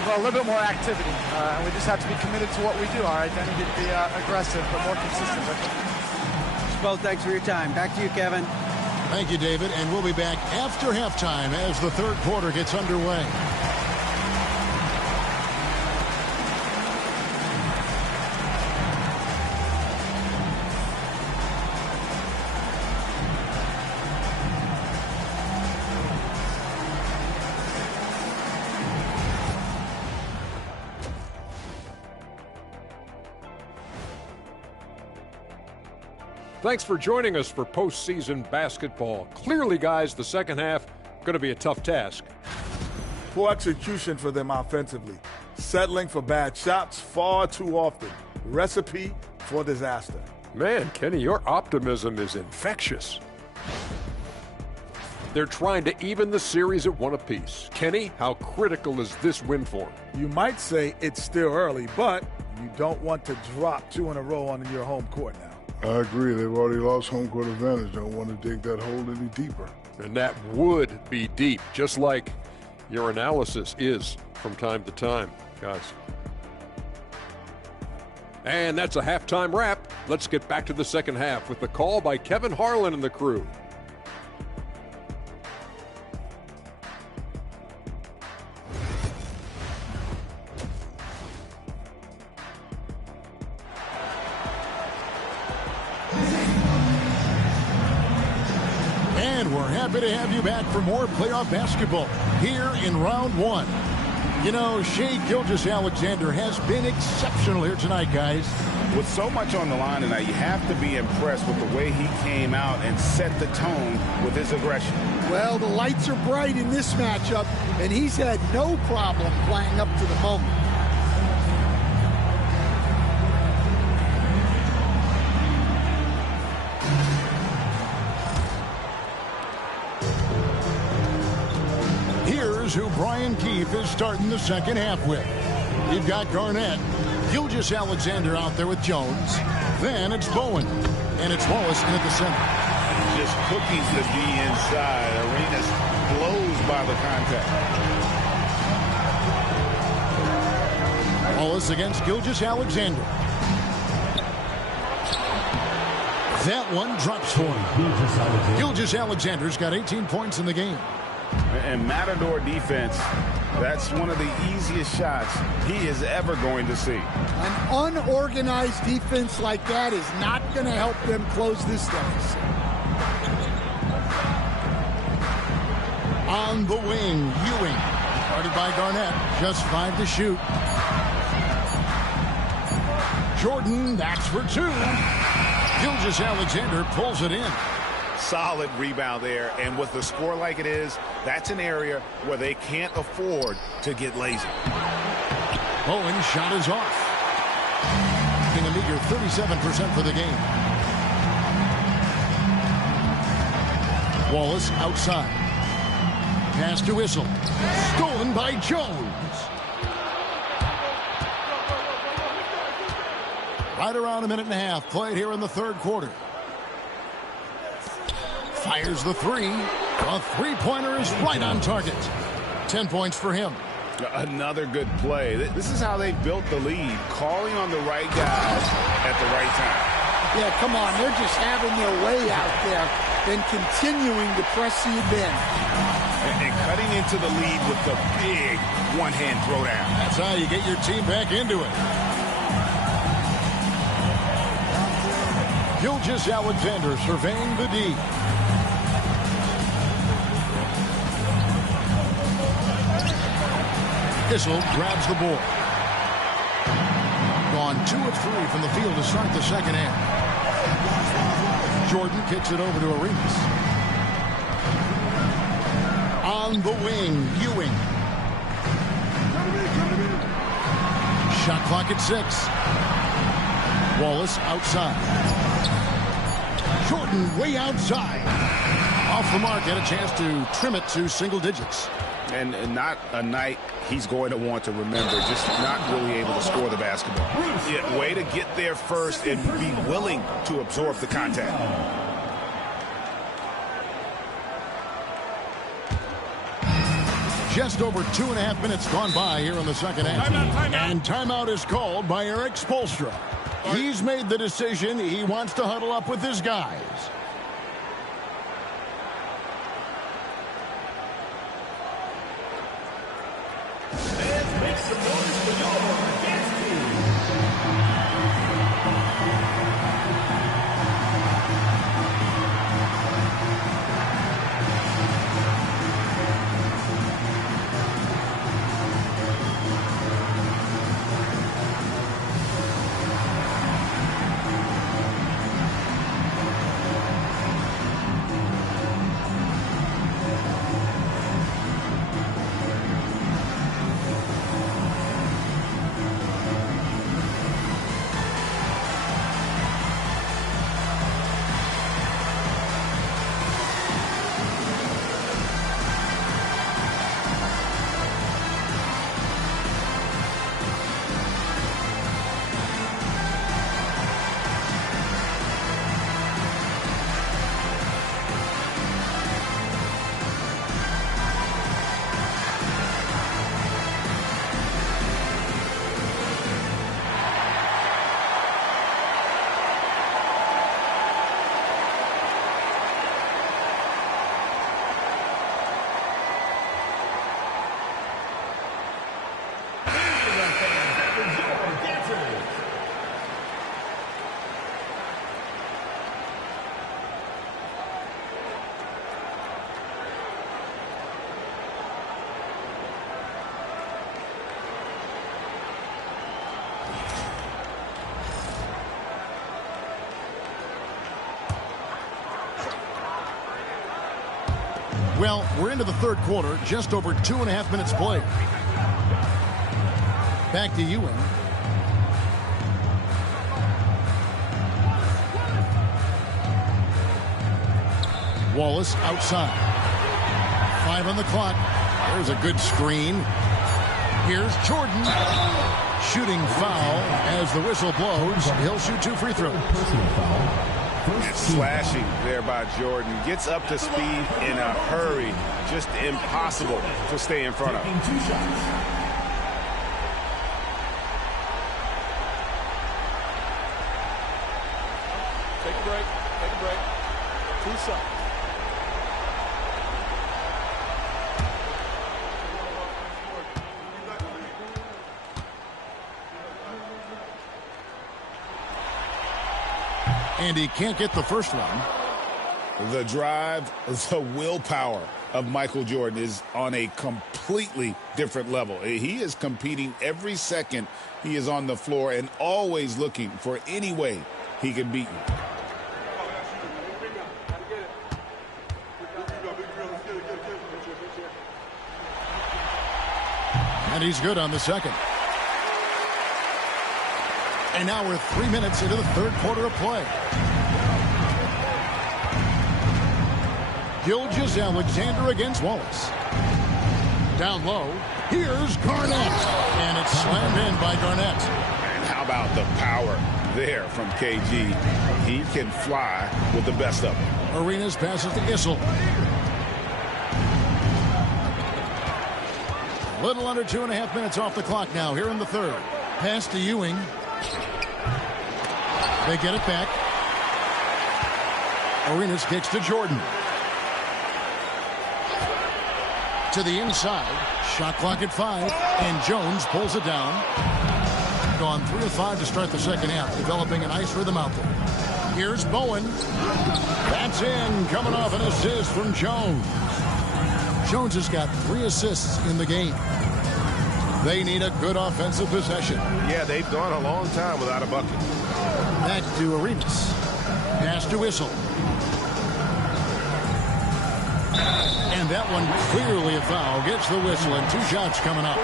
Well, a little bit more activity. And we just have to be committed to what we do. Our identity to be aggressive, but more consistent with it. Both, thanks for your time. Back to you, Kevin. Thank you, David. And we'll be back after halftime as the third quarter gets underway. Thanks for joining us for postseason basketball. Clearly, guys, the second half going to be a tough task. Poor execution for them offensively. Settling for bad shots far too often. Recipe for disaster. Man, Kenny, your optimism is infectious. They're trying to even the series at one apiece. Kenny, how critical is this win for them? You might say it's still early, but you don't want to drop two in a row on your home court now. I agree. They've already lost home court advantage. Don't want to dig that hole any deeper. And that would be deep, just like your analysis is from time to time, guys. And that's a halftime wrap. Let's get back to the second half with the call by Kevin Harlan and the crew. And we're happy to have you back for more playoff basketball here in round one. You know, Shai Gilgeous-Alexander has been exceptional here tonight, guys. With so much on the line tonight, you have to be impressed with the way he came out and set the tone with his aggression. Well, the lights are bright in this matchup, and he's had no problem playing up to the moment. Here's who Brian Keefe is starting the second half with. You've got Garnett, Gilgeous-Alexander out there with Jones. Then it's Bowen, and it's Wallace in at the center. Just cookies the D inside. Arenas blows by the contact. Wallace against Gilgeous-Alexander. That one drops for him. Gilgeous-Alexander's got 18 points in the game. And Matador defense, that's one of the easiest shots he is ever going to see. An unorganized defense like that is not going to help them close this deficit. On the wing, Ewing. Guarded by Garnett. Just 5 to shoot. Jordan, that's for 2. Gilgeous-Alexander pulls it in. Solid rebound there, and with the score like it is, that's an area where they can't afford to get lazy. Bowen's shot is off. In a meager 37% for the game. Wallace outside. Pass to Issel. Stolen by Jones. Right around a minute and a half played here in the third quarter. Fires the three. A three-pointer is right on target. 10 points for him. Another good play. This is how they built the lead, calling on the right guys at the right time. Yeah, come on. They're just having their way out there and continuing to press the advantage. And cutting into the lead with the big one-hand throwdown. That's how you get your team back into it. Gilgeous-Alexander surveying the D. Issel grabs the ball. Gone 2 of 3 from the field to start the second half. Jordan kicks it over to Arenas. On the wing, Ewing. Shot clock at 6. Wallace outside. Jordan way outside. Off the mark, had a chance to trim it to single digits. And not a night he's going to want to remember, just not really able to score the basketball. Yeah, way to get there first and be willing to absorb the contact. Just over 2.5 minutes gone by here in the second half. Timeout. And timeout is called by Eric Spoelstra. He's made the decision. He wants to huddle up with his guys. Make some noise for your dance team. Well, we're into the third quarter, just over 2.5 minutes played. Back to Ewing. Wallace outside. 5 on the clock. There's a good screen. Here's Jordan. Shooting foul as the whistle blows. He'll shoot 2 free throws. Slashing there by Jordan. Gets up to speed in a hurry. Just impossible to stay in front of. Take a break. Take a break. 2 shots. And he can't get the first one. The drive, the willpower of Michael Jordan is on a completely different level. He is competing every second he is on the floor and always looking for any way he can beat you. And he's good on the second. And now we're 3 minutes into the third quarter of play. Gilgeous-Alexander against Wallace. Down low, here's Garnett. And it's slammed in by Garnett. And how about the power there from KG? He can fly with the best of them. Arenas passes to Issel. A little under 2.5 minutes off the clock now here in the third. Pass to Ewing. They get it back. Arenas kicks to Jordan. To the inside. Shot clock at 5. And Jones pulls it down. Gone 3 of 5 to start the second half. Developing a nice rhythm out there. Here's Bowen. That's in. Coming off an assist from Jones. Jones has got 3 assists in the game. They need a good offensive possession. Yeah, they've gone a long time without a bucket. Back to Arenas. Pass to Issel. And that one clearly a foul. Gets the whistle and 2 shots coming up.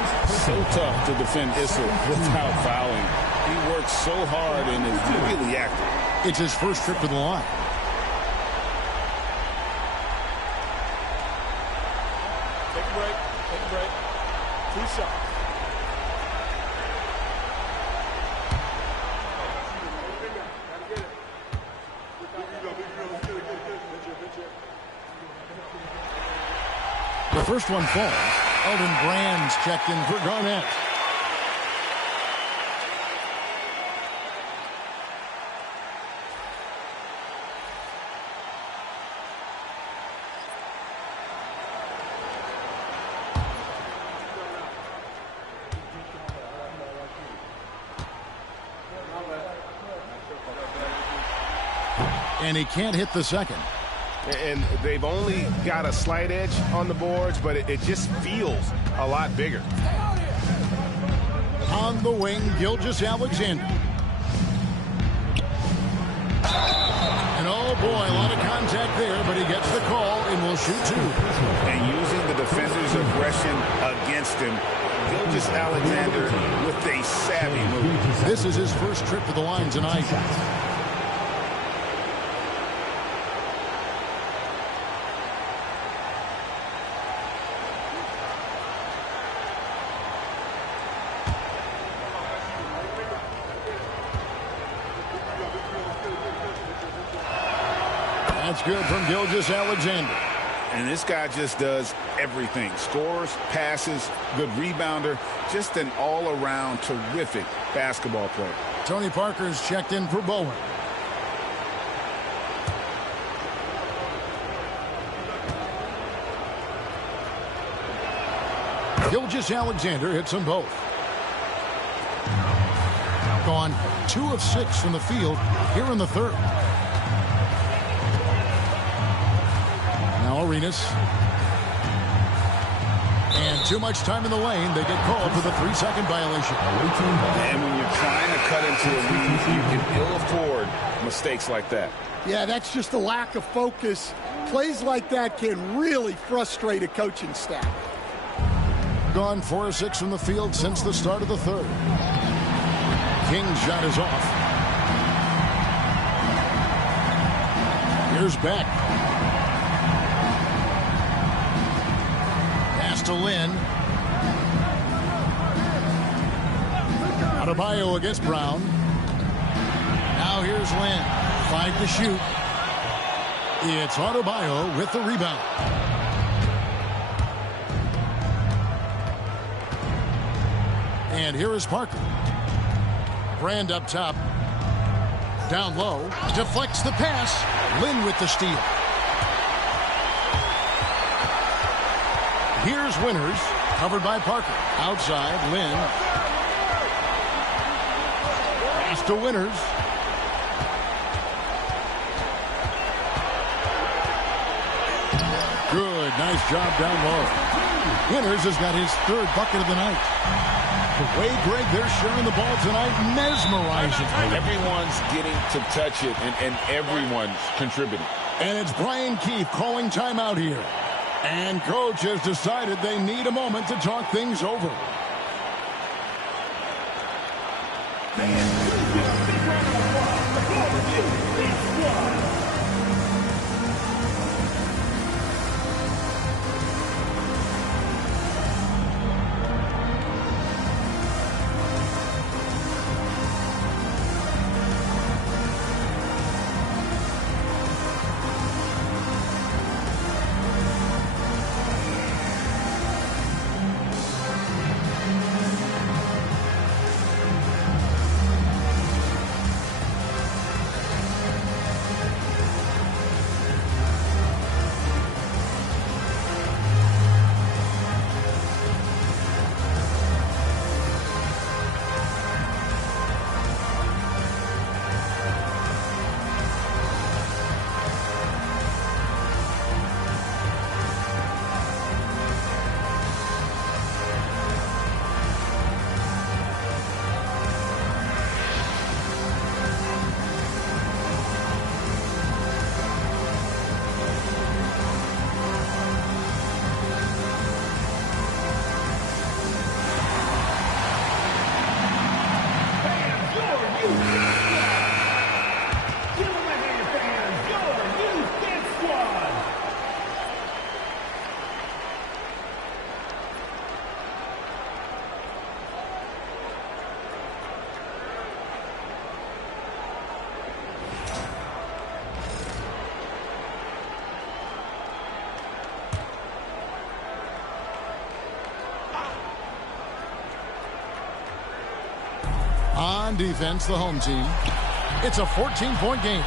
So tough to defend Issel without fouling. He works so hard and is really active. It's his first trip to the line. Take a break. Take a break. 2 shots. The first one falls. Elton Brand's checked in for Garnett. And he can't hit the second. And they've only got a slight edge on the boards, but it just feels a lot bigger. On the wing, Gilgeous-Alexander. And oh boy, a lot of contact there, but he gets the call and will shoot 2. And using the defender's aggression against him, Gilgeous-Alexander with a savvy move. This is his first trip to the line tonight. That's good from Gilgeous-Alexander. And this guy just does everything. Scores, passes, good rebounder. Just an all-around terrific basketball player. Tony Parker's checked in for Bowen. Gilgeous-Alexander hits them both. Gone 2 of 6 from the field here in the third. Now Arenas. And too much time in the lane. They get called for the 3-second violation. And when you're trying to cut into a lead, you can ill afford mistakes like that. Yeah, that's just a lack of focus. Plays like that can really frustrate a coaching staff. Gone 4-6 from the field since the start of the third. King's shot is off. Here's Beck. Pass to Lynn. Adebayo against Brown. Now here's Lynn. 5 to shoot. It's Adebayo with the rebound. And here is Parker. Brand up top. Down low. Deflects the pass. Lynn with the steal. Here's Winters. Covered by Parker. Outside, Lynn. Pass to Winters. Good. Nice job down low. Winters has got his third bucket of the night. The way, Greg, they're sharing the ball tonight, mesmerizing. Everyone's getting to touch it, and everyone's contributing. And it's Brian Keefe calling timeout here. And coach has decided they need a moment to talk things over. On defense, the home team. It's a 14-point game.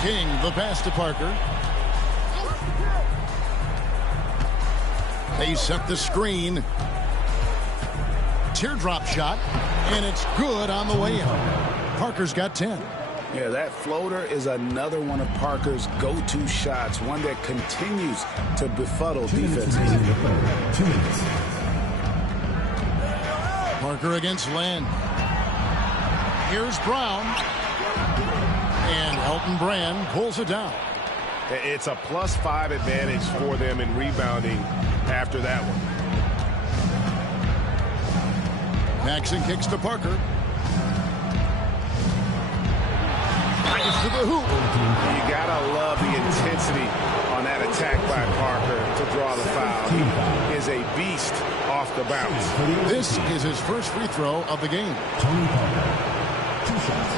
King, the pass to Parker. They set the screen. Teardrop shot, and it's good on the way in. Parker's got 10. Yeah, that floater is another one of Parker's go-to shots, one that continues to befuddle defenses. Parker against Lynn. Here's Brown. And Elton Brand pulls it down. It's a +5 advantage for them in rebounding after that one. Maxson kicks to Parker. Nice to the hoop. You gotta love the intensity on that attack by Parker to draw the foul. He is a beast off the bounce. This is his first free throw of the game. Tony Parker, 2 shots.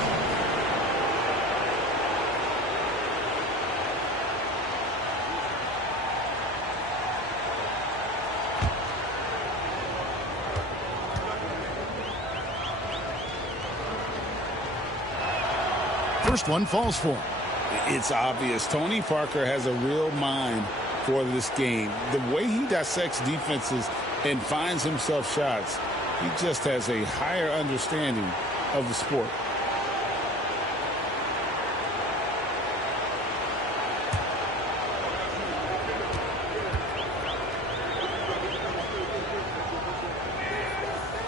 First one falls for him. It's obvious. Tony Parker has a real mind for this game. The way he dissects defenses and finds himself shots, he just has a higher understanding of the sport.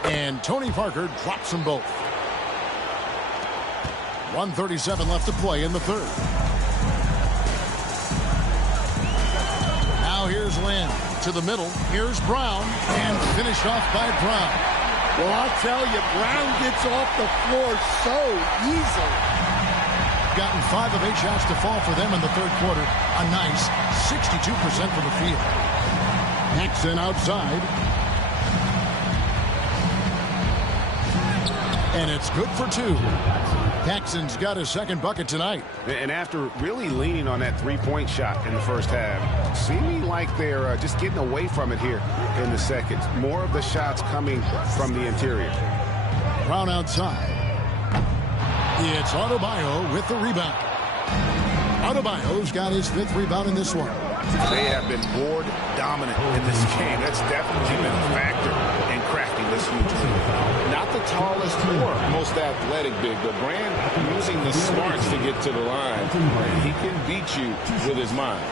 And Tony Parker drops them both. 1:37 left to play in the third. Now here's Lynn to the middle. Here's Brown, and finished off by Brown. Well, I'll tell you, Brown gets off the floor so easily. Gotten 5 of 8 shots to fall for them in the third quarter. A nice 62% from the field. Paxson outside. And it's good for 2. Paxson's got his second bucket tonight. And after really leaning on that three-point shot in the first half, seeming like they're just getting away from it here in the second. More of the shots coming from the interior. Brown outside. It's Adebayo with the rebound. Adebayo's got his 5th rebound in this one. They have been board dominant in this game. That's definitely been a factor in cracking this huge lead. Not the tallest or most athletic big, but Brand using the smarts to get to the line. And he can beat you with his mind.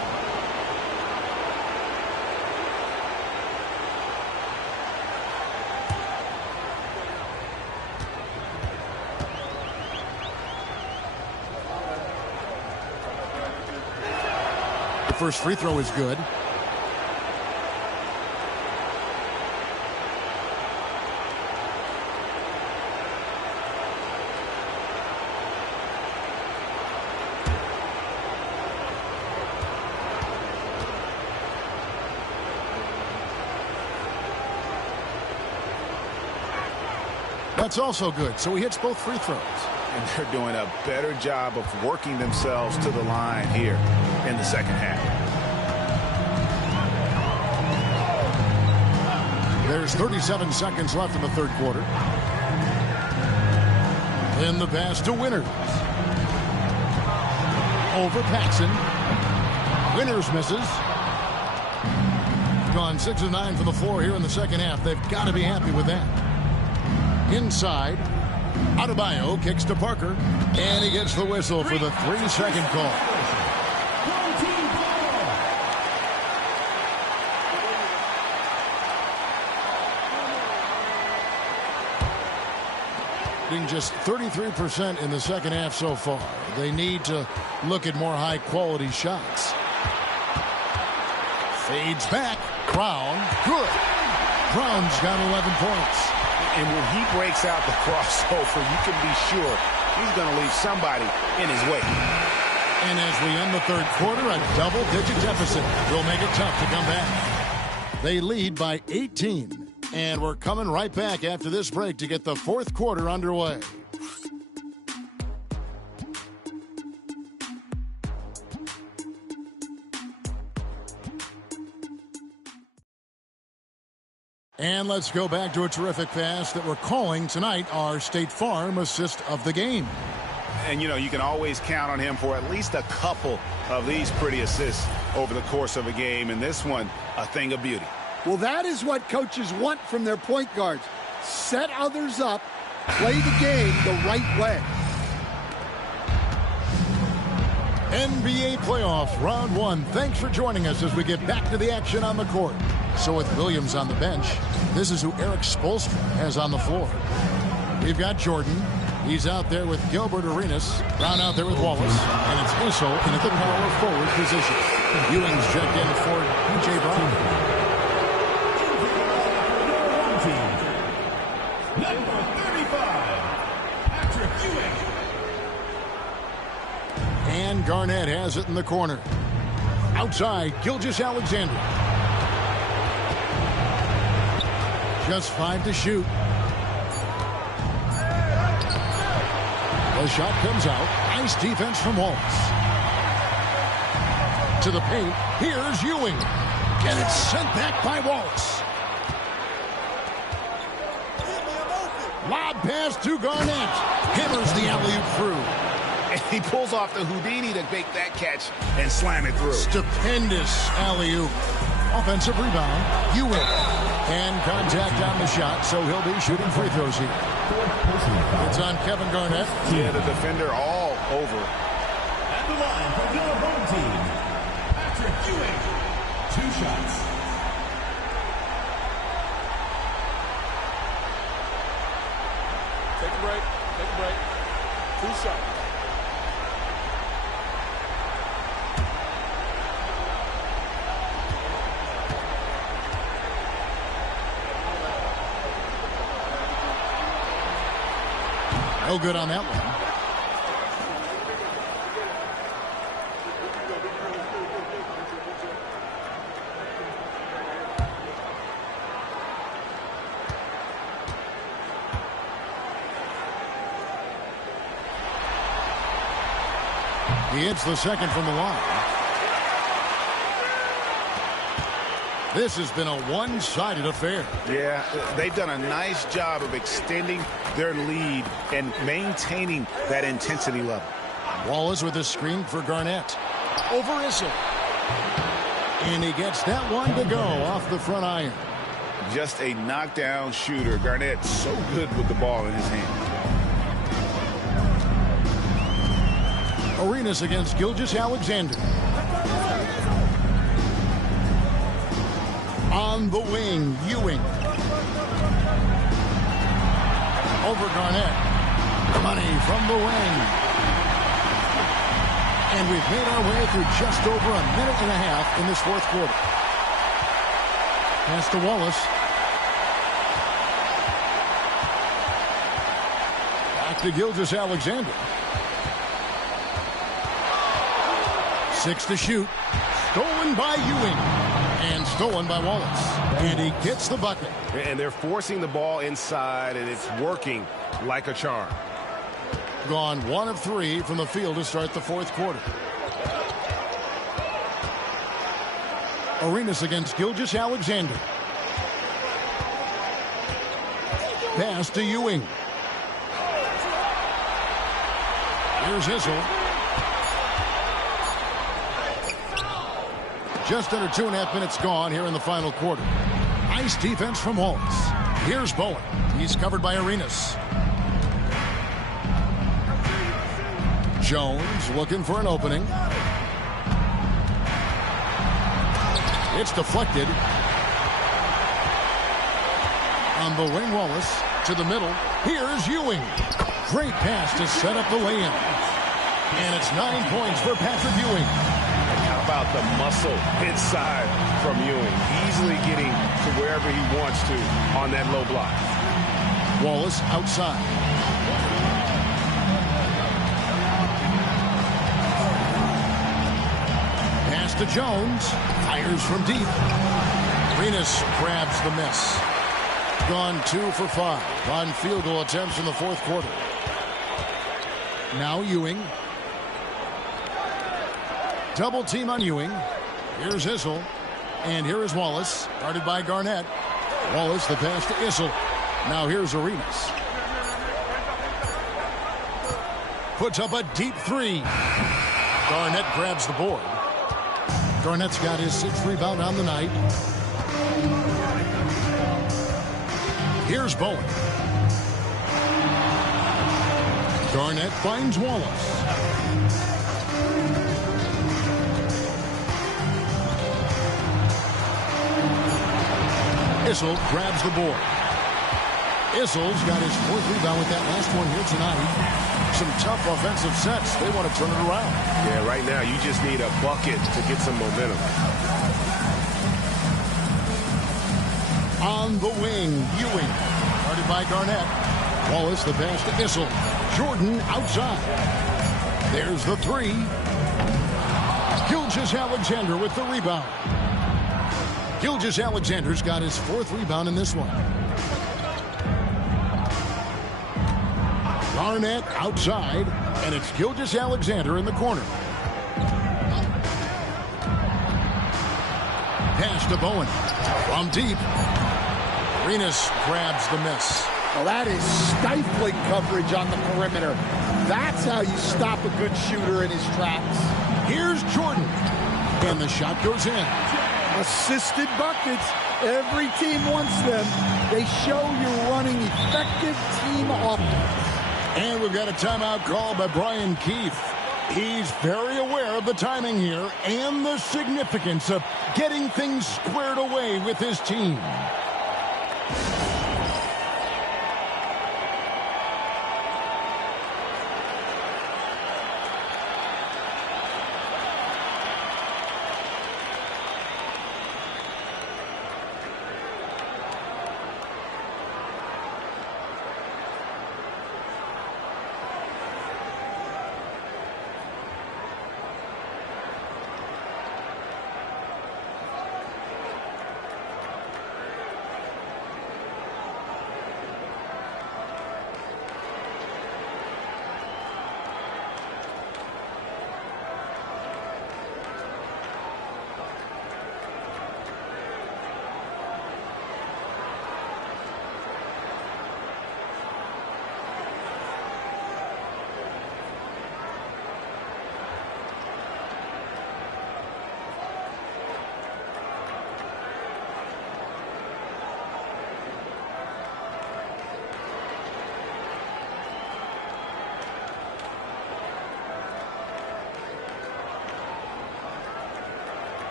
First free throw is good. That's also good, so he hits both free throws. And they're doing a better job of working themselves to the line here in the second half. There's 37 seconds left in the third quarter. Then the pass to Winters. Over Paxson. Winters misses. Gone 6 of 9 from the floor here in the second half. They've got to be happy with that. Inside. Adebayo kicks to Parker, and he gets the whistle for the 3-second call. Being just 33% in the second half so far. They need to look at more high-quality shots. Fades back. Brown, good. Brown's got 11 points. And when he breaks out the crossover, you can be sure he's going to leave somebody in his way. And as we end the third quarter, a double-digit deficit will make it tough to come back. They lead by 18. And we're coming right back after this break to get the fourth quarter underway. And let's go back to a terrific pass that we're calling tonight our State Farm assist of the game. And, you know, you can always count on him for at least a couple of these pretty assists over the course of a game. And this one, a thing of beauty. Well, that is what coaches want from their point guards. Set others up, play the game the right way. NBA playoffs, round one. Thanks for joining us as we get back to the action on the court. So with Williams on the bench, this is who Eric Spoelstra has on the floor. We've got Jordan. He's out there with Gilbert Arenas. Brown out there with Wallace. And it's Issel in the power forward position. Ewing's checked in for P.J. Brown. Number 35, Patrick Ewing. And Garnett has it in the corner. Outside, Gilgeous-Alexander. Just 5 to shoot. The shot comes out. Nice defense from Wallace. To the paint. Here's Ewing. And it's sent back by Wallace. Lob pass to Garnett. Hammers the alley-oop through. And he pulls off the Houdini to make that catch and slam it through. Stupendous alley-oop. Offensive rebound. Ewing. And contact on the shot, so he'll be shooting free throws here. It's on Kevin Garnett. Yeah, the defender all over. At the line for your home team, Patrick Ewing. 2 shots. Take a break. 2 shots. No good on that one. He hits the second from the line. This has been a one-sided affair. Yeah, they've done a nice job of extending their lead and maintaining that intensity level. Wallace with a screen for Garnett. Over Issel. And he gets that one to go off the front iron. Just a knockdown shooter. Garnett so good with the ball in his hand. Arenas against Gilgeous-Alexander. On the wing, Ewing. Over Garnett. Money from the wing. And we've made our way through just over a minute and a half in this fourth quarter. Pass to Wallace. Back to Gilgeous-Alexander. 6 to shoot. Stolen by Ewing. And stolen by Wallace. And he gets the bucket. And they're forcing the ball inside, and it's working like a charm. Gone 1 of 3 from the field to start the fourth quarter. Arenas against Gilgeous-Alexander. Pass to Ewing. Here's Issel. Just under 2.5 minutes gone here in the final quarter. Nice defense from Wallace. Here's Bowen. He's covered by Arenas. Jones looking for an opening. It's deflected. On the wing, Wallace to the middle. Here's Ewing. Great pass to set up the lay-in. And it's 9 points for Patrick Ewing. How about the muscle inside from Ewing? Easily getting to wherever he wants to on that low block. Wallace outside. Pass to Jones. Fires from deep. Arenas grabs the miss. Gone 2 for 5 on field goal attempts in the fourth quarter. Now Ewing. Double team on Ewing. Here's Issel. And here is Wallace. Guarded by Garnett. Wallace, the pass to Issel. Now here's Arenas. Puts up a deep 3. Garnett grabs the board. Garnett's got his 6th rebound on the night. Here's Bowen. Garnett finds Wallace. Issel grabs the board. Issel's got his 4th rebound with that last one here tonight. Some tough offensive sets. They want to turn it around. Yeah, right now you just need a bucket to get some momentum. On the wing, Ewing. Guarded by Garnett. Wallace, the pass to Issel. Jordan outside. There's the 3. Gilgeous-Alexander with the rebound. Gilgeous-Alexander's got his 4th rebound in this one. Garnett outside, and it's Gilgeous-Alexander in the corner. Pass to Bowen. From deep. Arenas grabs the miss. Well, that is stifling coverage on the perimeter. That's how you stop a good shooter in his tracks. Here's Jordan. And the shot goes in. Assisted buckets. Every team wants them. They show you're running effective team offense. And we've got a timeout called by Brian Keefe. He's very aware of the timing here and the significance of getting things squared away with his team.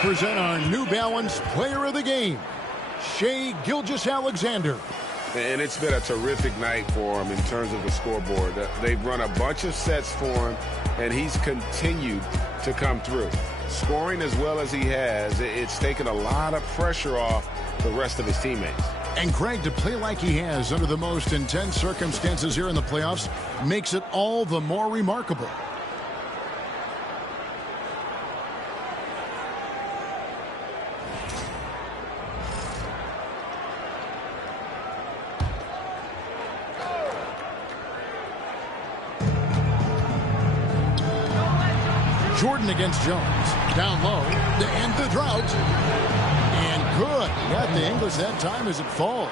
present our New Balance Player of the Game, Shai Gilgeous-Alexander. And it's been a terrific night for him in terms of the scoreboard. They've run a bunch of sets for him, and he's continued to come through. Scoring as well as he has, it's taken a lot of pressure off the rest of his teammates. And Craig, to play like he has under the most intense circumstances here in the playoffs makes it all the more remarkable. Jordan against Jones. Down low to end the drought. And good. Got the English that time as it falls.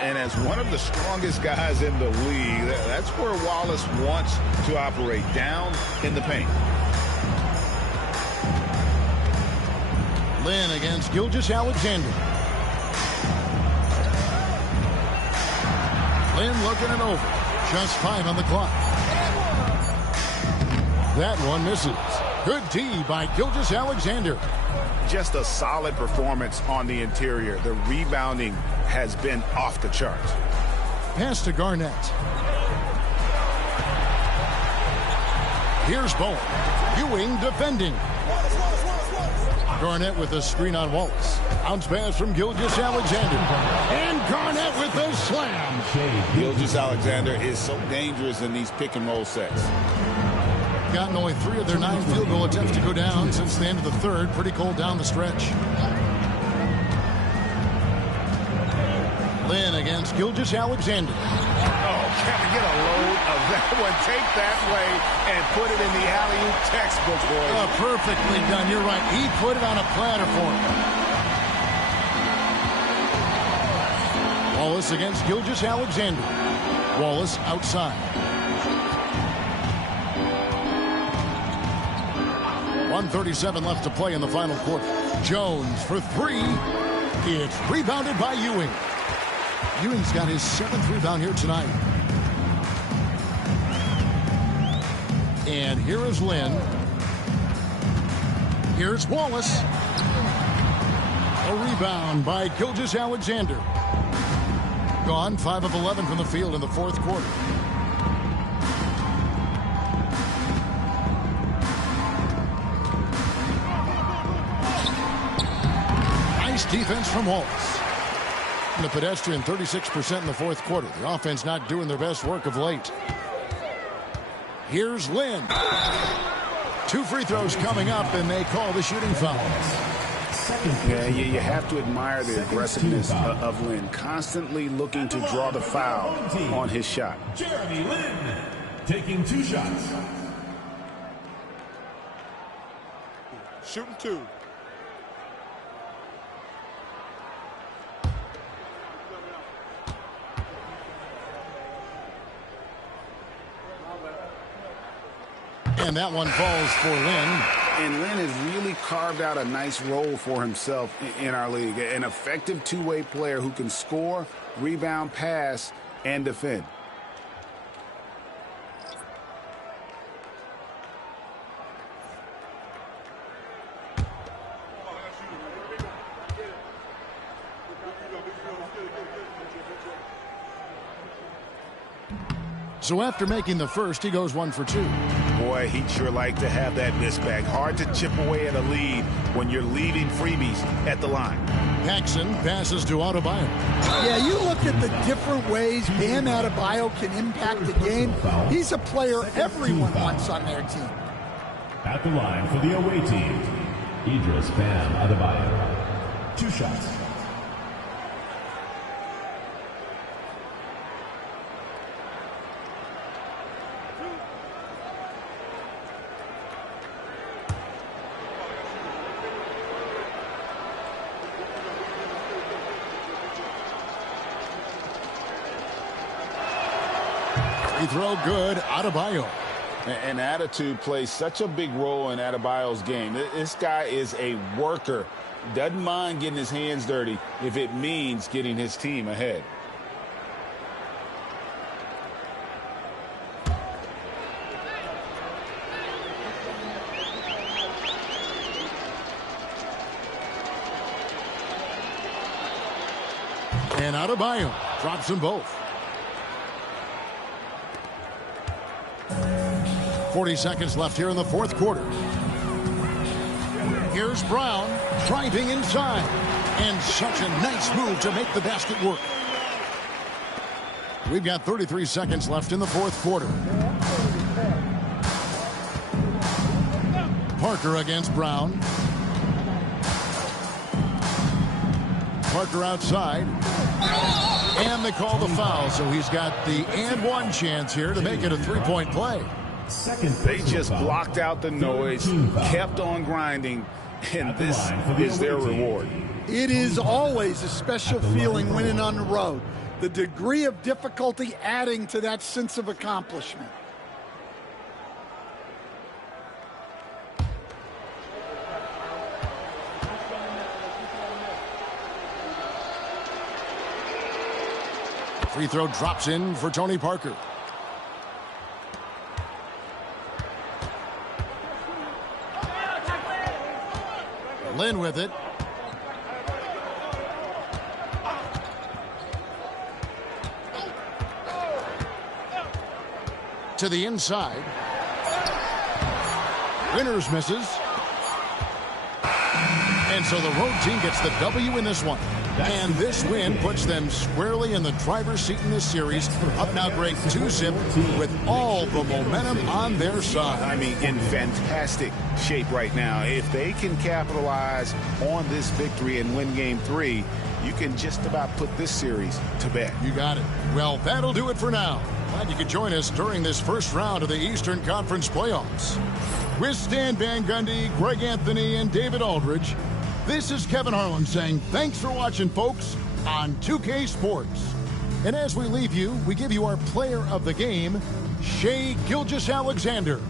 And as one of the strongest guys in the league, that's where Wallace wants to operate, down in the paint. Lynn against Gilgeous-Alexander. Lynn looking it over. Just 5 on the clock. That one misses. Good D by Gilgeous-Alexander. Just a solid performance on the interior. The rebounding has been off the charts. Pass to Garnett. Here's Bowen. Ewing defending. Garnett with a screen on Wallace. Bounce pass from Gilgeous-Alexander. And Garnett with the slam. Gilgeous-Alexander is so dangerous in these pick and roll sets. Gotten only 3 of their 9 field goal attempts to go down since the end of the third. Pretty cold down the stretch. Lynn against Gilgeous-Alexander. Oh, can we get a load of that one? Take that way and put it in the alley-oop textbook, boys. Oh, perfectly done. You're right. He put it on a platter for him. Wallace against Gilgeous-Alexander. Wallace outside. 1:37 left to play in the final quarter. Jones for 3. It's rebounded by Ewing. Ewing's got his 7th rebound here tonight. And here is Lynn. Here's Wallace. A rebound by Gilgeous-Alexander. Gone 5 of 11 from the field in the fourth quarter. Nice defense from Wallace. And the pedestrian 36% in the fourth quarter. The offense not doing their best work of late. Here's Lynn. 2 free throws coming up, and they call the shooting foul. Yeah, you have to admire the aggressiveness of Lynn, constantly looking to draw the foul on his shot. Jeremy Lin taking 2 shots. Shooting 2. And that one falls for Lynn. And Lynn has really carved out a nice role for himself in our league. An effective two-way player who can score, rebound, pass, and defend. So after making the first, he goes 1 for 2. Boy, he'd sure like to have that miss back. Hard to chip away at a lead when you're leaving freebies at the line. Paxson passes to Adebayo. Yeah, you look at the different ways Bam Adebayo can impact the game. He's a player everyone wants on their team. At the line for the away team, Idris Bam Adebayo. 2 shots. Free throw good, Adebayo. And attitude plays such a big role in Adebayo's game. This guy is a worker. Doesn't mind getting his hands dirty if it means getting his team ahead. And Adebayo drops them both. 40 seconds left here in the fourth quarter. Here's Brown driving inside. And such a nice move to make the basket work. We've got 33 seconds left in the fourth quarter. Parker against Brown. Parker outside. And they call the foul, so he's got the and one chance here to make it a three-point play. They just blocked out the noise, kept on grinding, and this is their reward. It is always a special feeling winning on the road. The degree of difficulty adding to that sense of accomplishment. Free throw drops in for Tony Parker. Lynn with it. To the inside. Winters misses. And so the road team gets the W in this one. And this win puts them squarely in the driver's seat in this series. Up now great 2-zip with all the momentum on their side. I mean, in fantastic shape right now. If they can capitalize on this victory and win game 3, you can just about put this series to bed. You got it. Well, that'll do it for now. Glad you could join us during this first round of the Eastern Conference playoffs. With Stan Van Gundy, Greg Anthony, and David Aldridge, this is Kevin Harlan saying thanks for watching, folks, on 2K Sports. And as we leave you, we give you our player of the game, Shai Gilgeous-Alexander.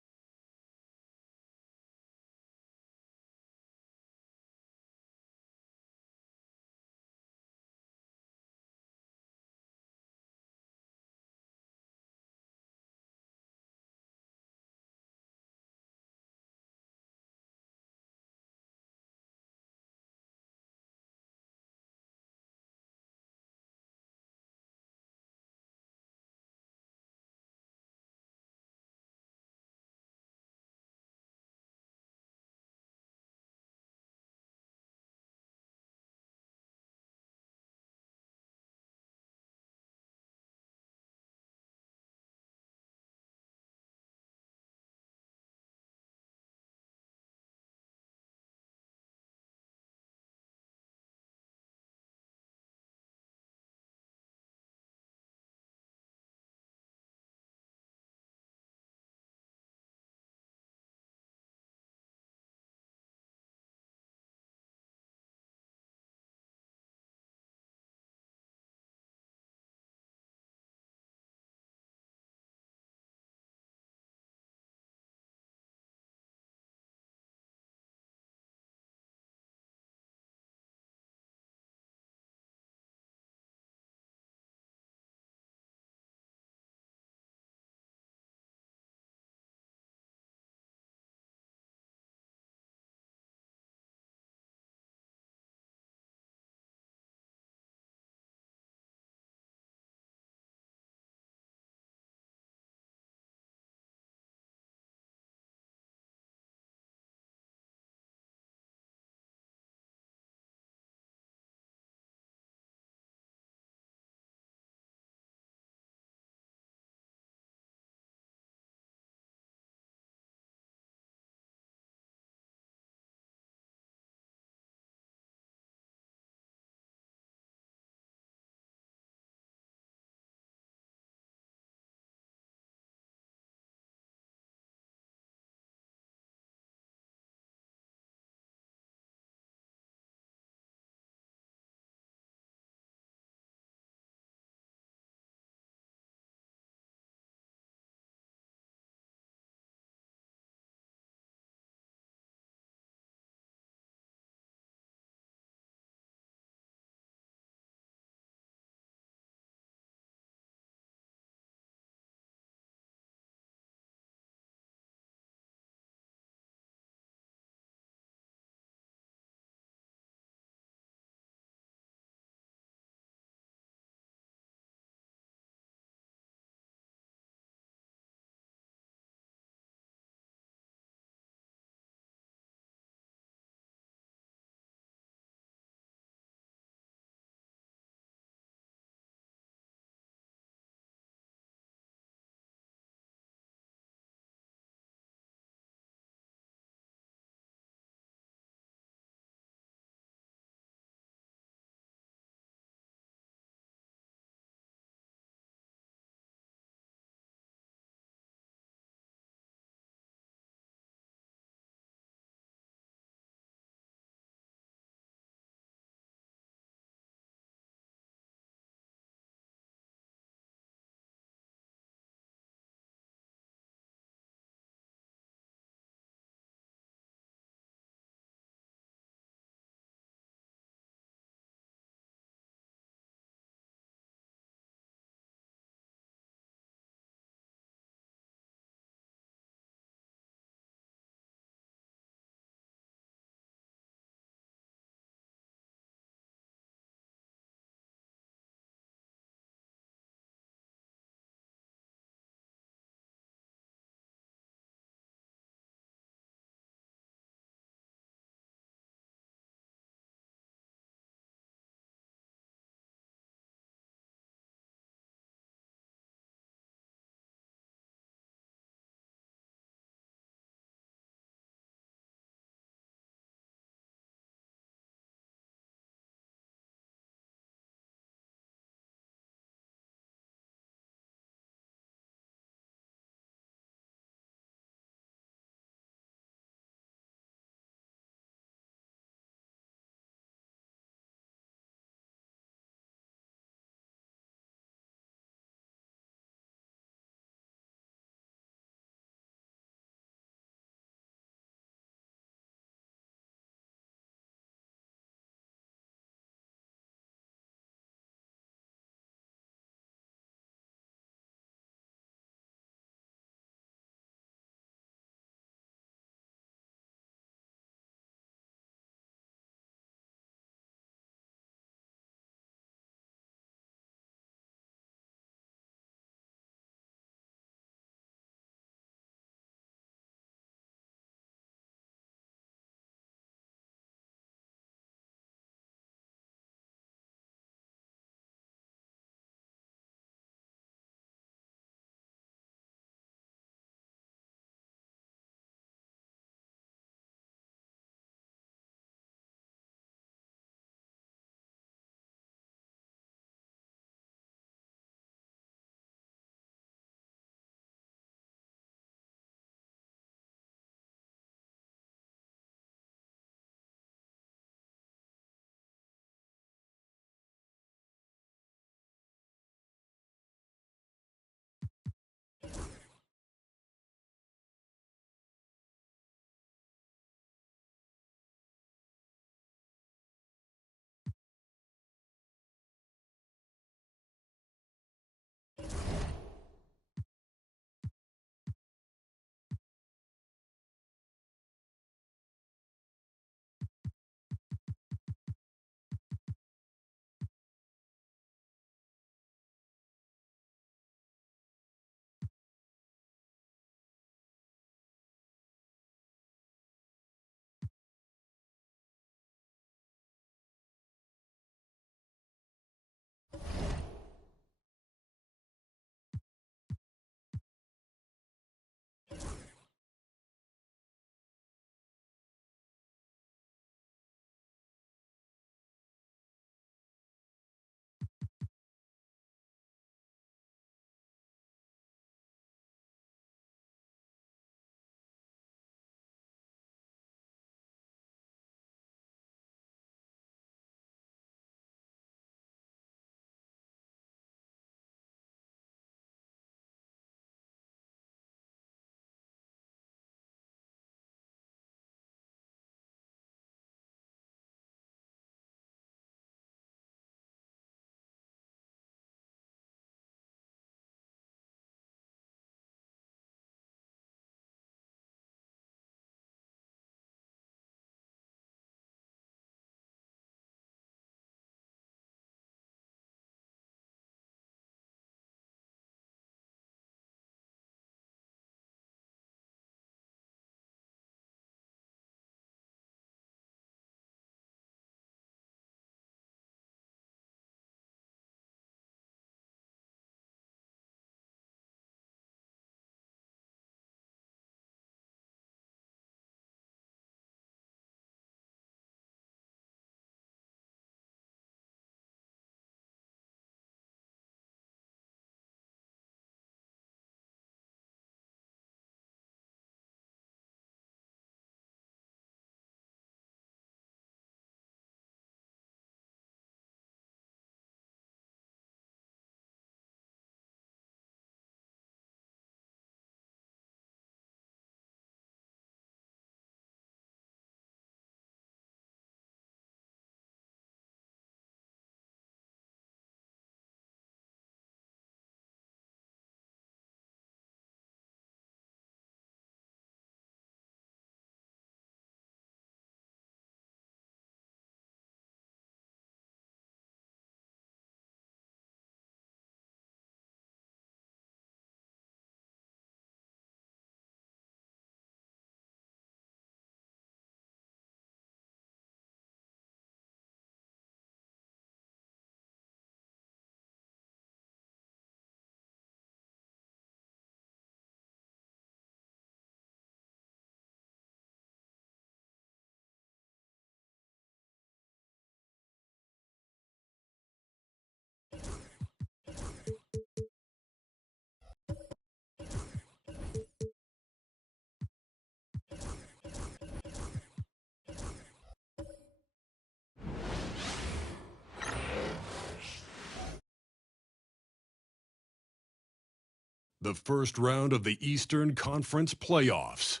the first round of the Eastern Conference playoffs.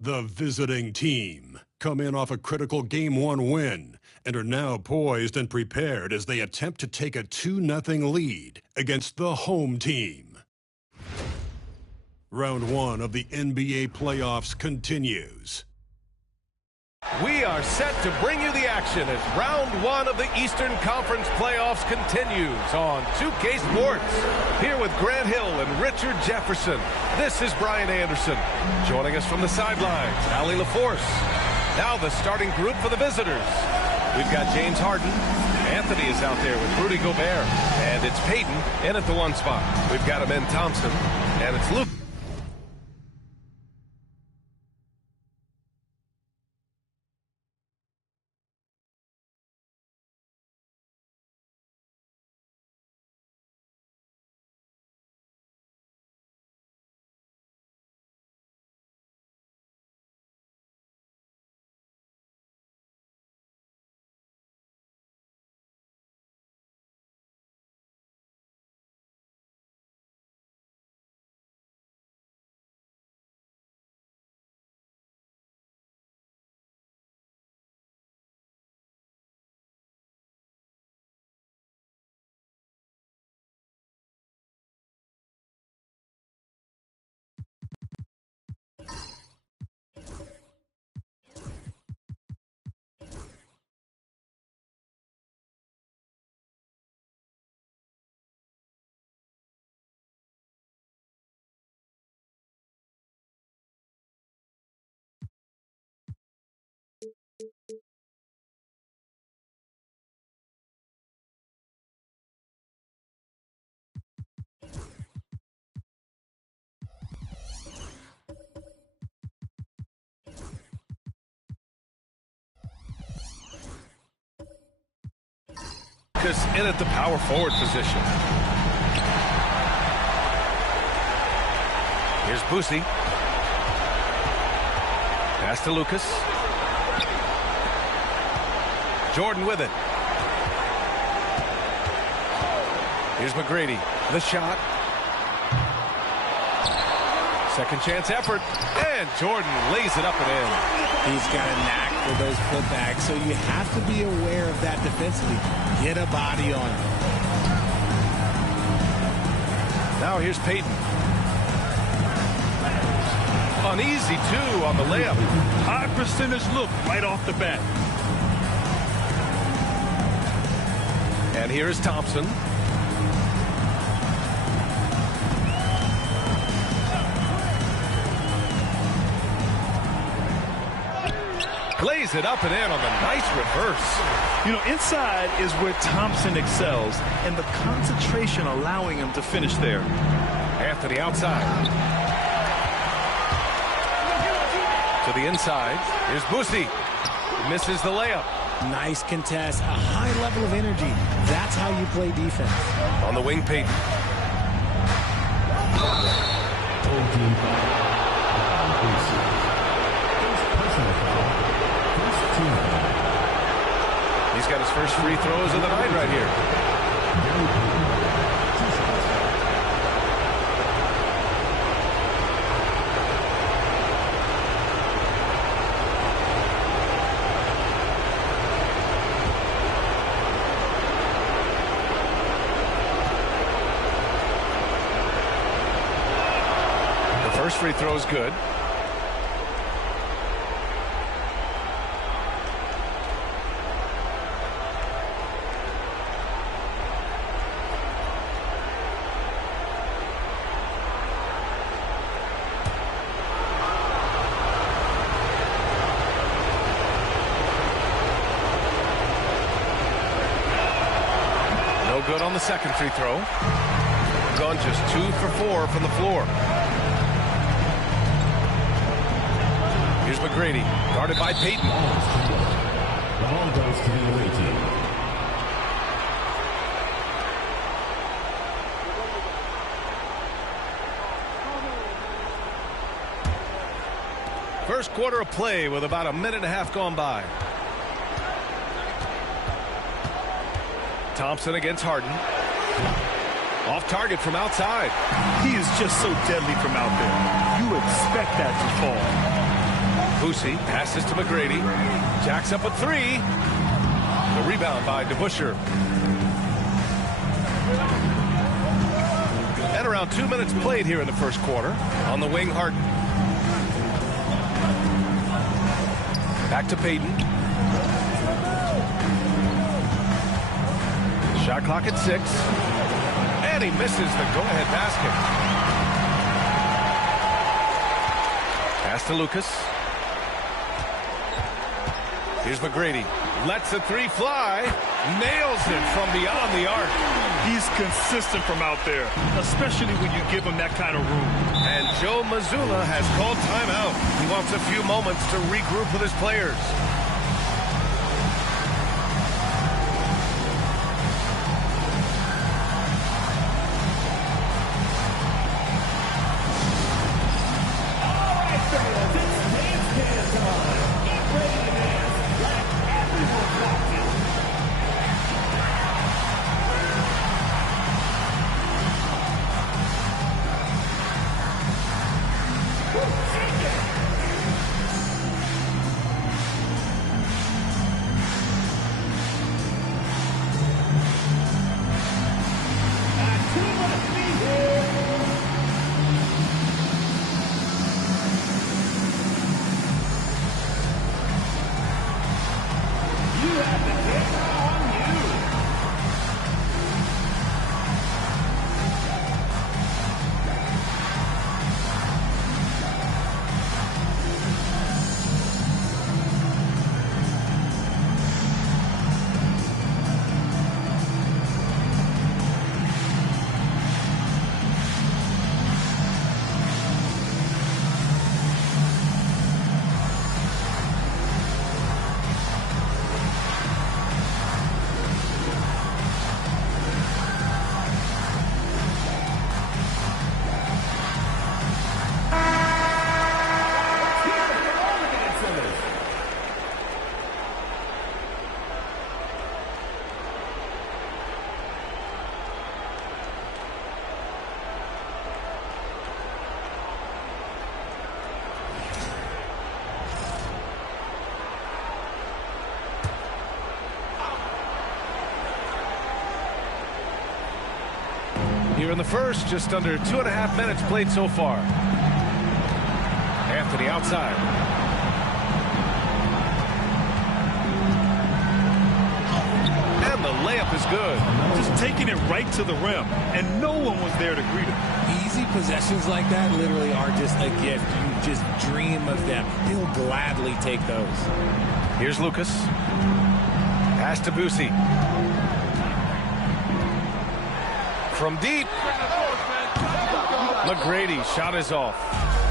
The visiting team come in off a critical Game 1 win and are now poised and prepared as they attempt to take a 2-0 lead against the home team. Round 1 of the NBA playoffs continues. We are set to bring you the action as round 1 of the Eastern Conference playoffs continues on 2K Sports. Here with Grant Hill and Richard Jefferson, this is Brian Anderson. Joining us from the sidelines, Allie LaForce. Now the starting group for the visitors. We've got James Harden. Anthony is out there with Rudy Gobert. And it's Peyton in at the 1 spot. We've got Amen Thompson. And it's Luke. In at the power forward position. Here's Boosie. Pass to Lucas. Jordan with it. Here's McGrady. The shot. Second chance effort. And Jordan lays it up and in. He's got a knack for those putbacks, so you have to be aware of that defensively. Get a body on him. Now here's Peyton. Uneasy, too, on the layup. High percentage look right off the bat. And here is Thompson. Lays it up and in on the nice reverse. You know, inside is where Thompson excels, and the concentration allowing him to finish there. Anthony outside. To the inside. Here's Boosie. Misses the layup. Nice contest. A high level of energy. That's how you play defense. On the wing, Peyton. He's got his first free throws of the night right here. The first free throw is good. Good on the second free throw. Gone just 2 for 4 from the floor. Here's McGrady, guarded by Peyton. The ball goes to the away team. First quarter of play with about a minute and a half gone by. Thompson against Harden. Off target from outside. He is just so deadly from out there. You expect that to fall. Boosie passes to McGrady. Jacks up a three. The rebound by DeBusschere. And around 2 minutes played here in the first quarter. On the wing, Harden. Back to Payton. Shot clock at 6. And he misses the go-ahead basket. Pass to Lucas. Here's McGrady. Lets the three fly. Nails it from beyond the arc. He's consistent from out there, especially when you give him that kind of room. And Joe Mazzulla has called timeout. He wants a few moments to regroup with his players. Here in the first, just under 2.5 minutes played so far. Anthony outside. And the layup is good. Just taking it right to the rim, and no one was there to greet him. Easy possessions like that literally are just a gift. You just dream of them. He'll gladly take those. Here's Lucas. Pass to Boosie. From deep. McGrady shot is off.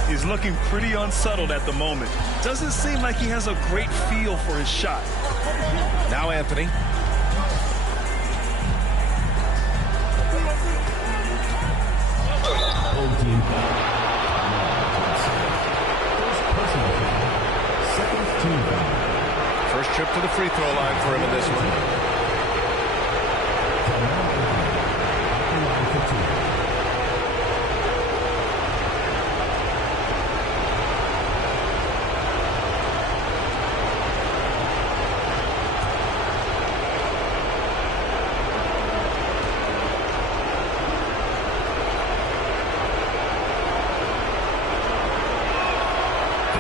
He's looking pretty unsettled at the moment. Doesn't seem like he has a great feel for his shot. Now Anthony. First trip to the free throw line for him in this one.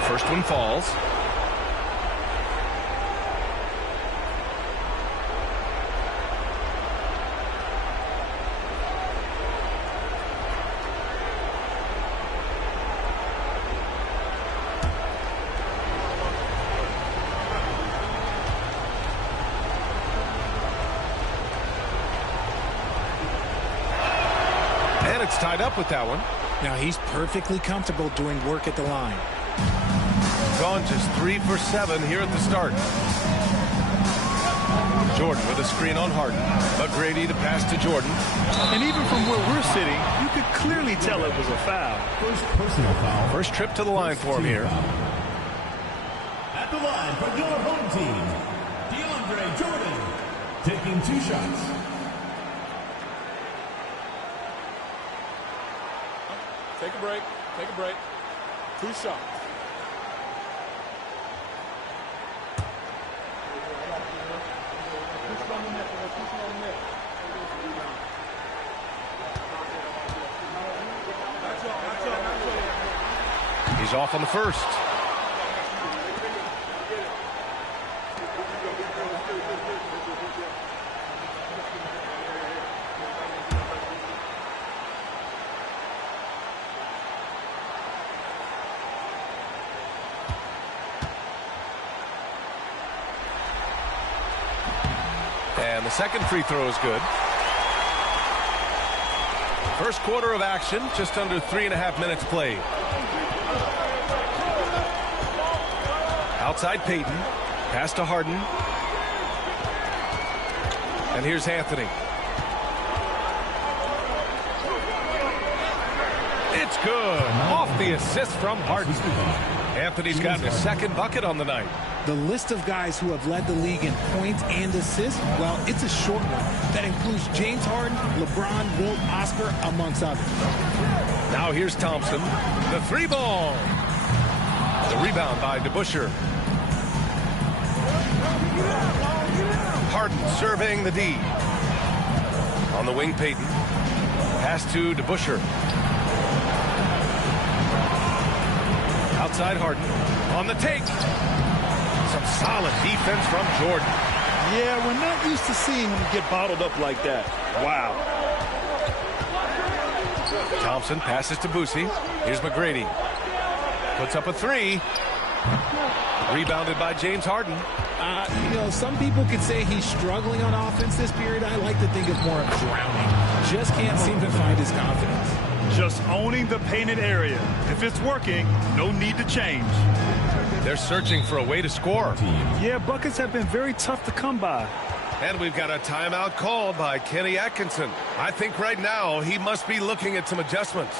First one falls. And it's tied up with that one. Now he's perfectly comfortable doing work at the line. Gone just 3 for 7 here at the start. Jordan with a screen on Harden. McGrady to pass to Jordan. And even from where we're sitting, you could clearly tell it was a foul. First personal foul. First trip to the line for him here. At the line for your home team, DeAndre Jordan, taking 2 shots. Take a break. Take a break. 2 shots. He's off on the first. And the second free throw is good. First quarter of action, just under 3.5 minutes played. Outside Payton. Pass to Harden. And here's Anthony. It's good. Off the assist from Harden. Anthony's gotten his second bucket on the night. The list of guys who have led the league in points and assists, well, it's a short one. That includes James Harden, LeBron, Wilt, Oscar, amongst others. Now here's Thompson. The 3-ball. The rebound by DeBusschere. Harden serving the D. On the wing, Payton. Pass to DeBusschere. Outside Harden. On the take. Some solid defense from Jordan. Yeah, we're not used to seeing him get bottled up like that. Wow. Thompson passes to Boosie. Here's McGrady. Puts up a 3. Rebounded by James Harden. You know, some people could say he's struggling on offense this period. I like to think of more of drowning. Just can't seem to find his confidence. Just owning the painted area. If it's working, no need to change. They're searching for a way to score. Yeah, buckets have been very tough to come by. And we've got a timeout called by Kenny Atkinson. I think right now he must be looking at some adjustments.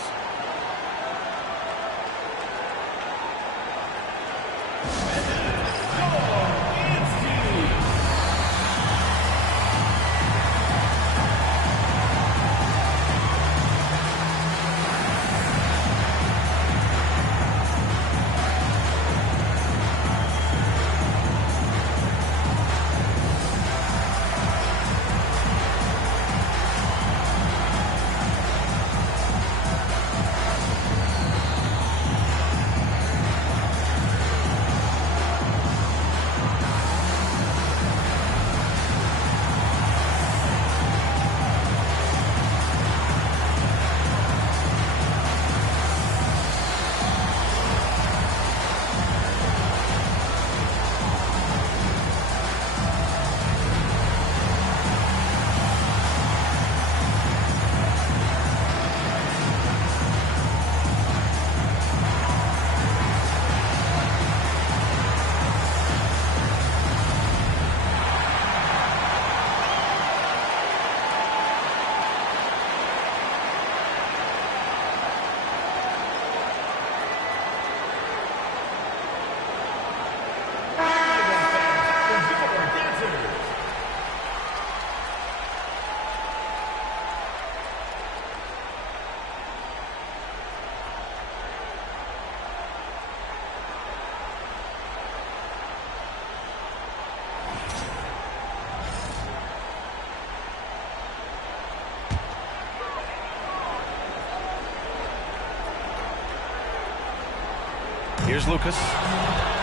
Here's Lucas.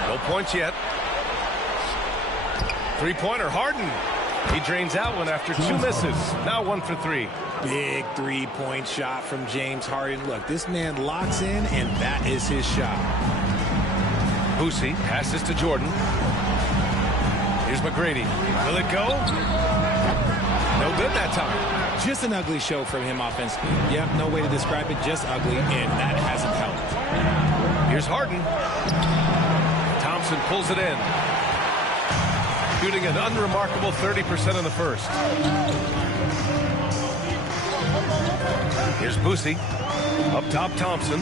No points yet. Three-pointer, Harden. He drains out one after 2 misses. Now 1 for 3. Big three-point shot from James Harden. Look, this man locks in, and that is his shot. Boosie passes to Jordan. Here's McGrady. Will it go? No good that time. Just an ugly show from him offensively. Yep, no way to describe it, just ugly, and that hasn't helped. Here's Harden. Thompson pulls it in. Shooting an unremarkable 30% in the first. Here's Boosie. Up top, Thompson.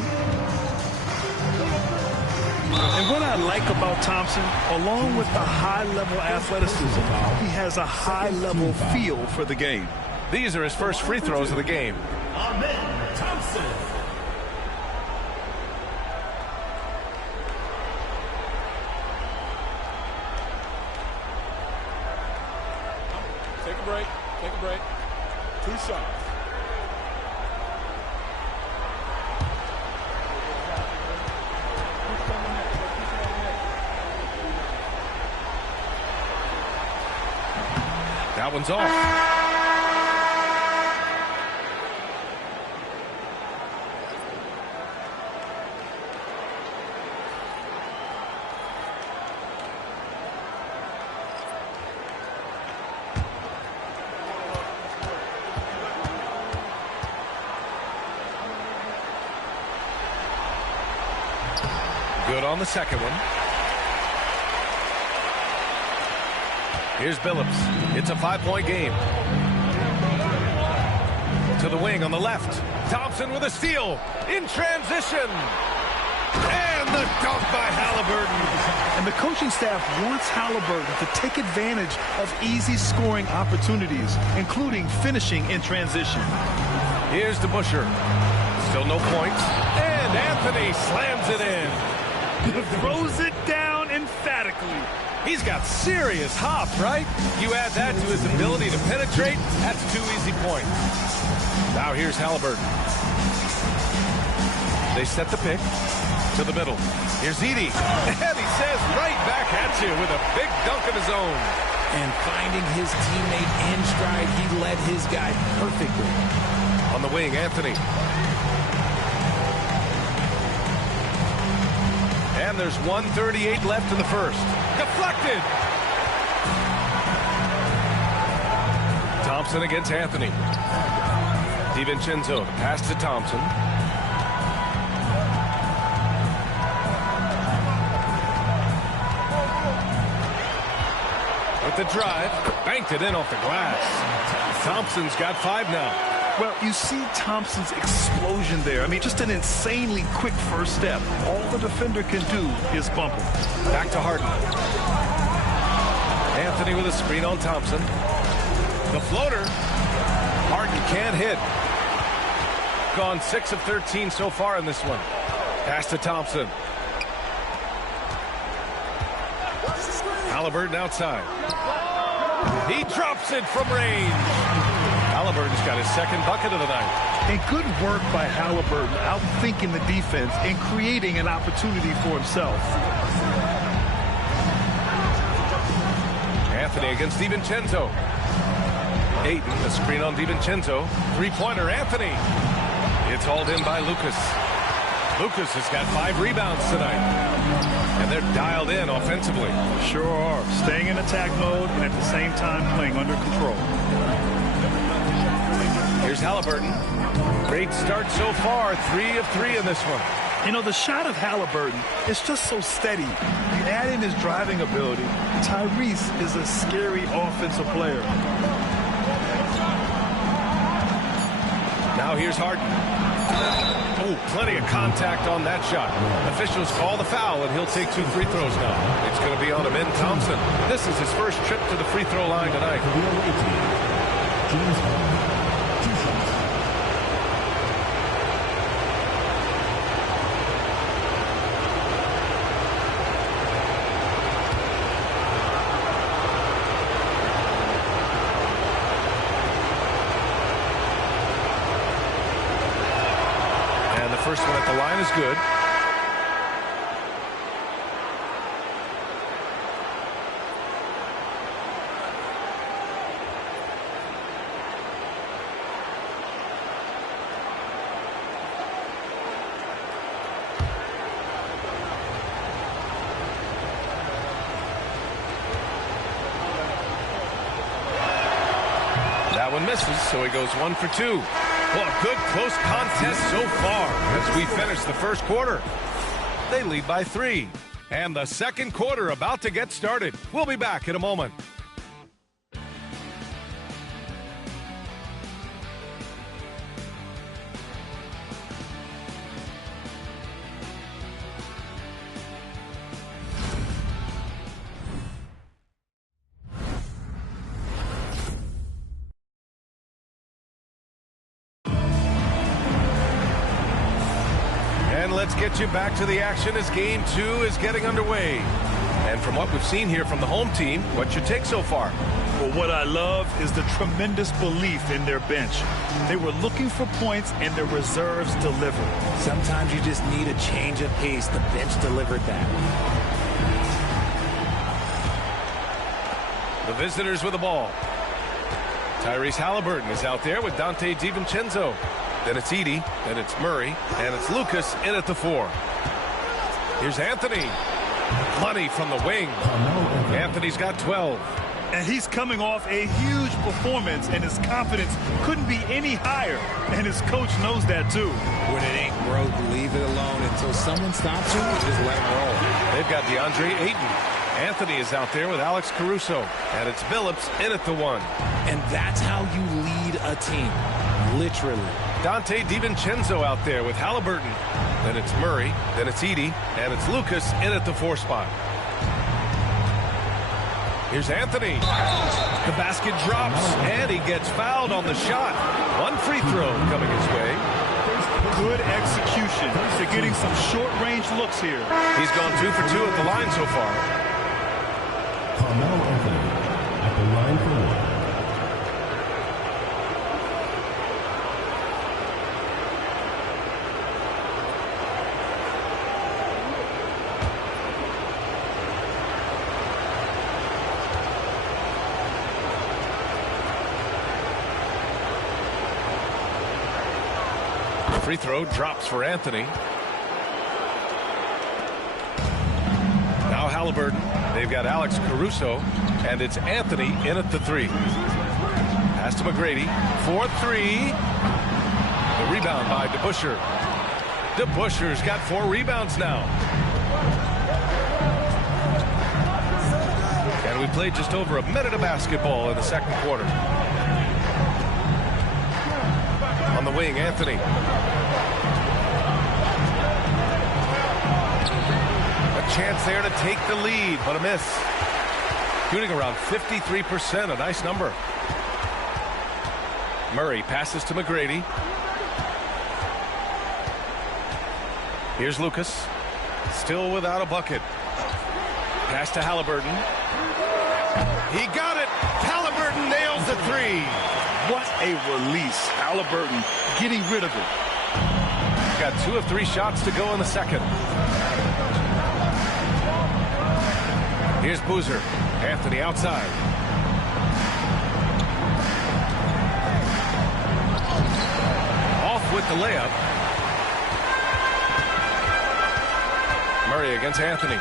And what I like about Thompson, along with the high-level athleticism, he has a high-level feel for the game. These are his first free throws of the game. Amen Thompson. Take a break. 2 shots. That one's off. Good on the second one. Here's Billups. It's a 5-point game. To the wing on the left. Thompson with a steal. In transition. And the dunk by Halliburton. And the coaching staff wants Halliburton to take advantage of easy scoring opportunities, including finishing in transition. Here's DeBusschere. Still no points. And Anthony slams it in. Throws it down emphatically. He's got serious hop, right? You add that to his ability to penetrate, that's 2 easy points. Now here's Halliburton. They set the pick to the middle. Here's Edey. And he says right back at you with a big dunk of his own. And finding his teammate in stride, he led his guy perfectly. On the wing, Anthony. And there's 1:38 left in the first. Deflected. Thompson against Anthony. DiVincenzo, pass to Thompson. With the drive, banked it in off the glass. Thompson's got 5 now. Well, you see Thompson's explosion there. I mean, just an insanely quick first step. All the defender can do is bump him. Back to Harden. Anthony with a screen on Thompson. The floater. Harden can't hit. Gone 6 of 13 so far in this one. Pass to Thompson. Halliburton outside. He drops it from range. Halliburton's got his second bucket of the night. And good work by Halliburton, outthinking the defense and creating an opportunity for himself. Anthony against DiVincenzo. Ayton, the screen on DiVincenzo. 3-pointer, Anthony. It's hauled in by Lucas. Lucas has got 5 rebounds tonight. And they're dialed in offensively. Sure are. Staying in attack mode and at the same time playing under control. Here's Halliburton. Great start so far. 3 of 3 in this one. You know, the shot of Halliburton is just so steady. You add in his driving ability. Tyrese is a scary offensive player. Now here's Harden. Oh, plenty of contact on that shot. Officials call the foul, and he'll take 2 free throws now. It's going to be on Amin Thompson. This is his first trip to the free throw line tonight. First one at the line is good. That one misses, so he goes 1 for 2. Well, a good close contest so far as we finish the first quarter. They lead by 3. And the second quarter about to get started. We'll be back in a moment. Let's get you back to the action as Game 2 is getting underway. And from what we've seen here from the home team, what's your take so far? Well, what I love is the tremendous belief in their bench. They were looking for points, and their reserves delivered. Sometimes you just need a change of pace. The bench delivered that. The visitors with the ball. Tyrese Halliburton is out there with Dante DiVincenzo. Then it's Edey, then it's Murray, and it's Lucas in at the 4. Here's Anthony. Money from the wing. Anthony's got 12. And he's coming off a huge performance, and his confidence couldn't be any higher. And his coach knows that, too. When it ain't broke, leave it alone until someone stops you, just let it roll. They've got DeAndre Ayton. Anthony is out there with Alex Caruso. And it's Billups in at the 1. And that's how you lead a team. Literally. Dante DiVincenzo out there with Halliburton. Then it's Murray. Then it's Edey. And it's Lucas in at the 4 spot. Here's Anthony. The basket drops, and he gets fouled on the shot. 1 free throw coming his way. Good execution. They're getting some short-range looks here. He's gone 2 for 2 at the line so far. Carmelo Anthony at the line for 1. Free throw drops for Anthony. Now Halliburton. They've got Alex Caruso, and it's Anthony in at the 3. Pass to McGrady for 3. The rebound by DeBusschere. DeBusschere's got 4 rebounds now. And we played just over a minute of basketball in the second quarter. On the wing, Anthony. A chance there to take the lead, but a miss. Shooting around 53%, a nice number. Murray passes to McGrady. Here's Lucas. Still without a bucket. Pass to Halliburton. He got it! Halliburton nails the 3. What a release. Halliburton getting rid of it. Got 2 of 3 shots to go in the second. Here's Boozer. Anthony outside. Off with the layup. Murray against Anthony.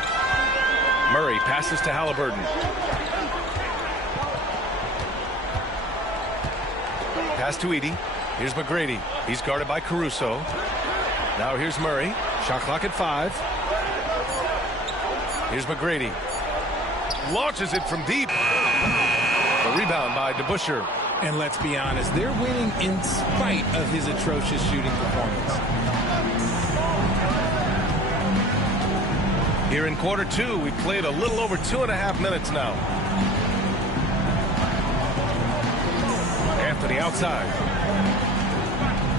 Murray passes to Halliburton. Pass to Edey. Here's McGrady. He's guarded by Caruso. Now here's Murray. Shot clock at 5. Here's McGrady. Launches it from deep. The rebound by DeBusschere. And let's be honest, they're winning in spite of his atrocious shooting performance. Here in quarter 2, we've played a little over 2.5 minutes now. Anthony outside.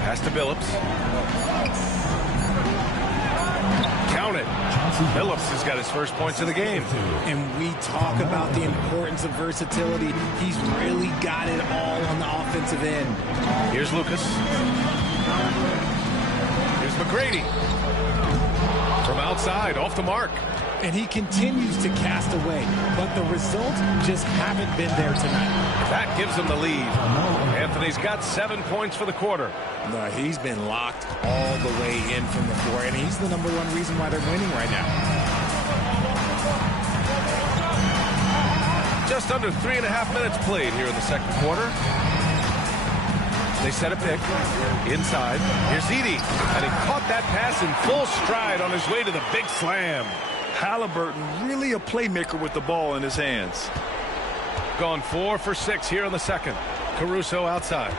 Pass to Billups. Count it. Billups has got his first points of the game. And we talk about the importance of versatility. He's really got it all on the offensive end. Here's Lucas. Here's McGrady. From outside, off the mark. And he continues to cast away, but the results just haven't been there tonight. That gives him the lead. Anthony's got 7 points for the quarter. No, he's been locked all the way in from the floor, and he's the #1 reason why they're winning right now. Just under 3.5 minutes played here in the second quarter. They set a pick. Inside. Here's Edey. And he caught that pass in full stride on his way to the big slam. Halliburton really a playmaker with the ball in his hands. Gone 4 for 6 here in the second. Caruso outside.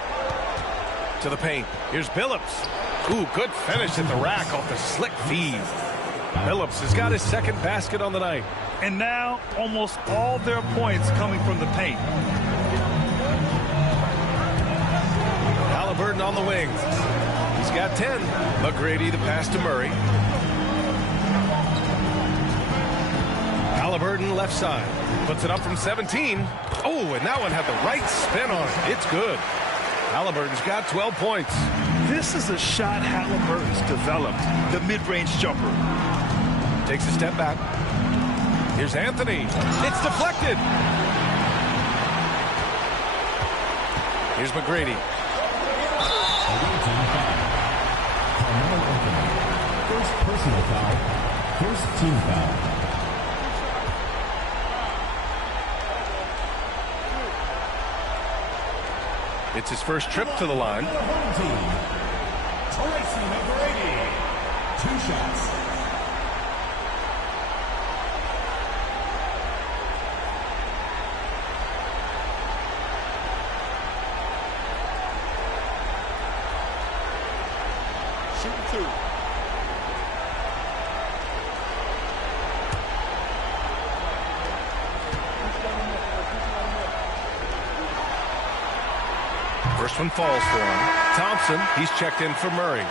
To the paint. Here's Billups. Ooh, good finish at the rack off the slick feed. Billups has got his second basket on the night. And now almost all their points coming from the paint. Halliburton on the wing. He's got 10. McGrady the pass to Murray. Halliburton left side. Puts it up from 17. Oh, and that one had the right spin on it. It's good. Halliburton's got 12 points. This is a shot Halliburton's developed, the mid-range jumper. Takes a step back. Here's Anthony. It's deflected. Here's McGrady. First personal foul, first team foul. It's his first trip to the line. Home team, Tracy McGrady. 2 shots. Shooting 2. First one falls for him. Thompson, he's checked in for Murray.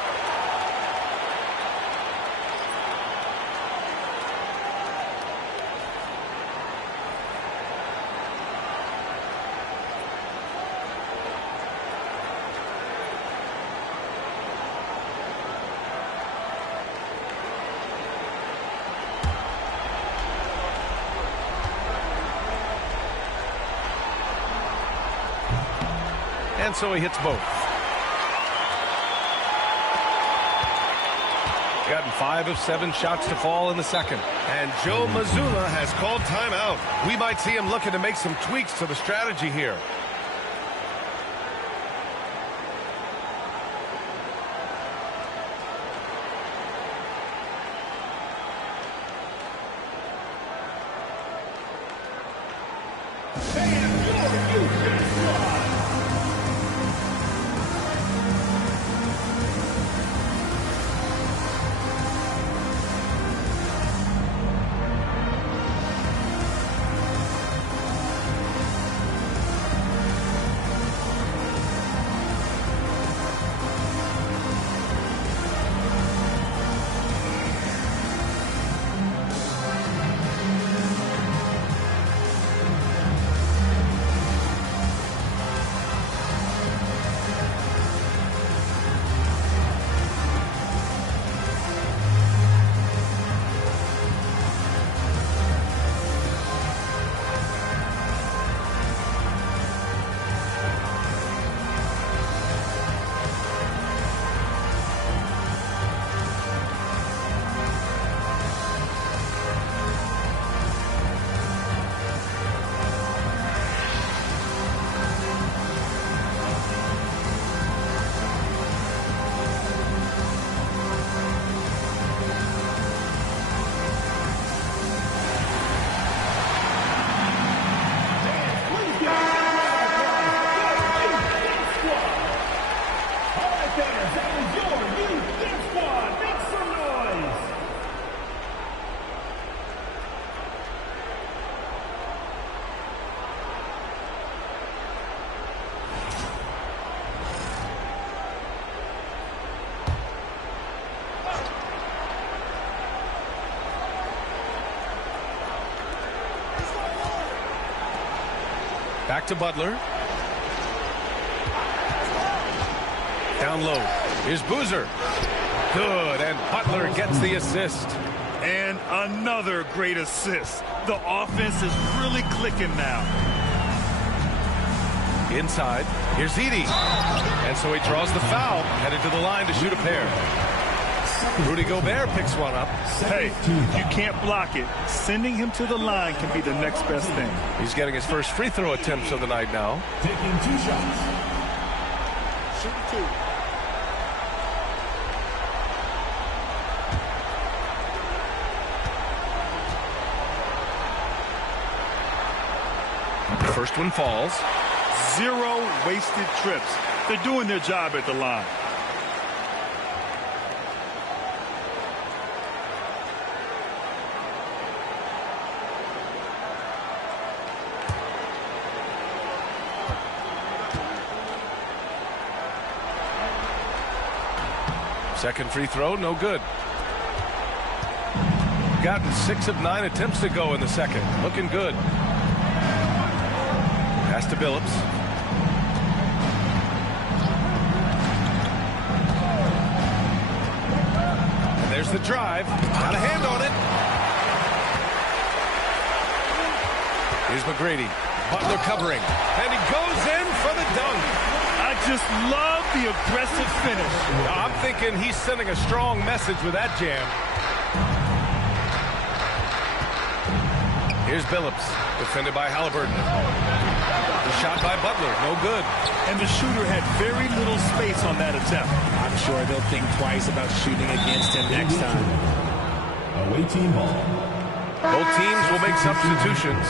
And so he hits both. Gotten 5 of 7 shots to fall in the second. And Joe Mazzulla has called timeout. We might see him looking to make some tweaks to the strategy here. Back to Butler. Down low. Here's Boozer. Good, and Butler gets the assist. And another great assist. The offense is really clicking now. Inside. Here's Edey. And so he draws the foul, headed to the line to shoot a pair. Rudy Gobert picks one up. Hey, you can't block it. Sending him to the line can be the next best thing. He's getting his first free throw attempts of the night now. Taking 2 shots. Shooting 2. First one falls. 0 wasted trips. They're doing their job at the line. Second free throw, no good. Got gotten 6 of 9 attempts to go in the second. Looking good. Pass to Billups. And there's the drive. Got a hand on it. Here's McGrady. Butler covering. And he goes in for the dunk. I just love the aggressive finish. I'm thinking he's sending a strong message with that jam. Here's Billups, defended by Halliburton. The shot by Butler, no good. And the shooter had very little space on that attempt. I'm sure they'll think twice about shooting against him next time. Away team ball. Both teams will make substitutions.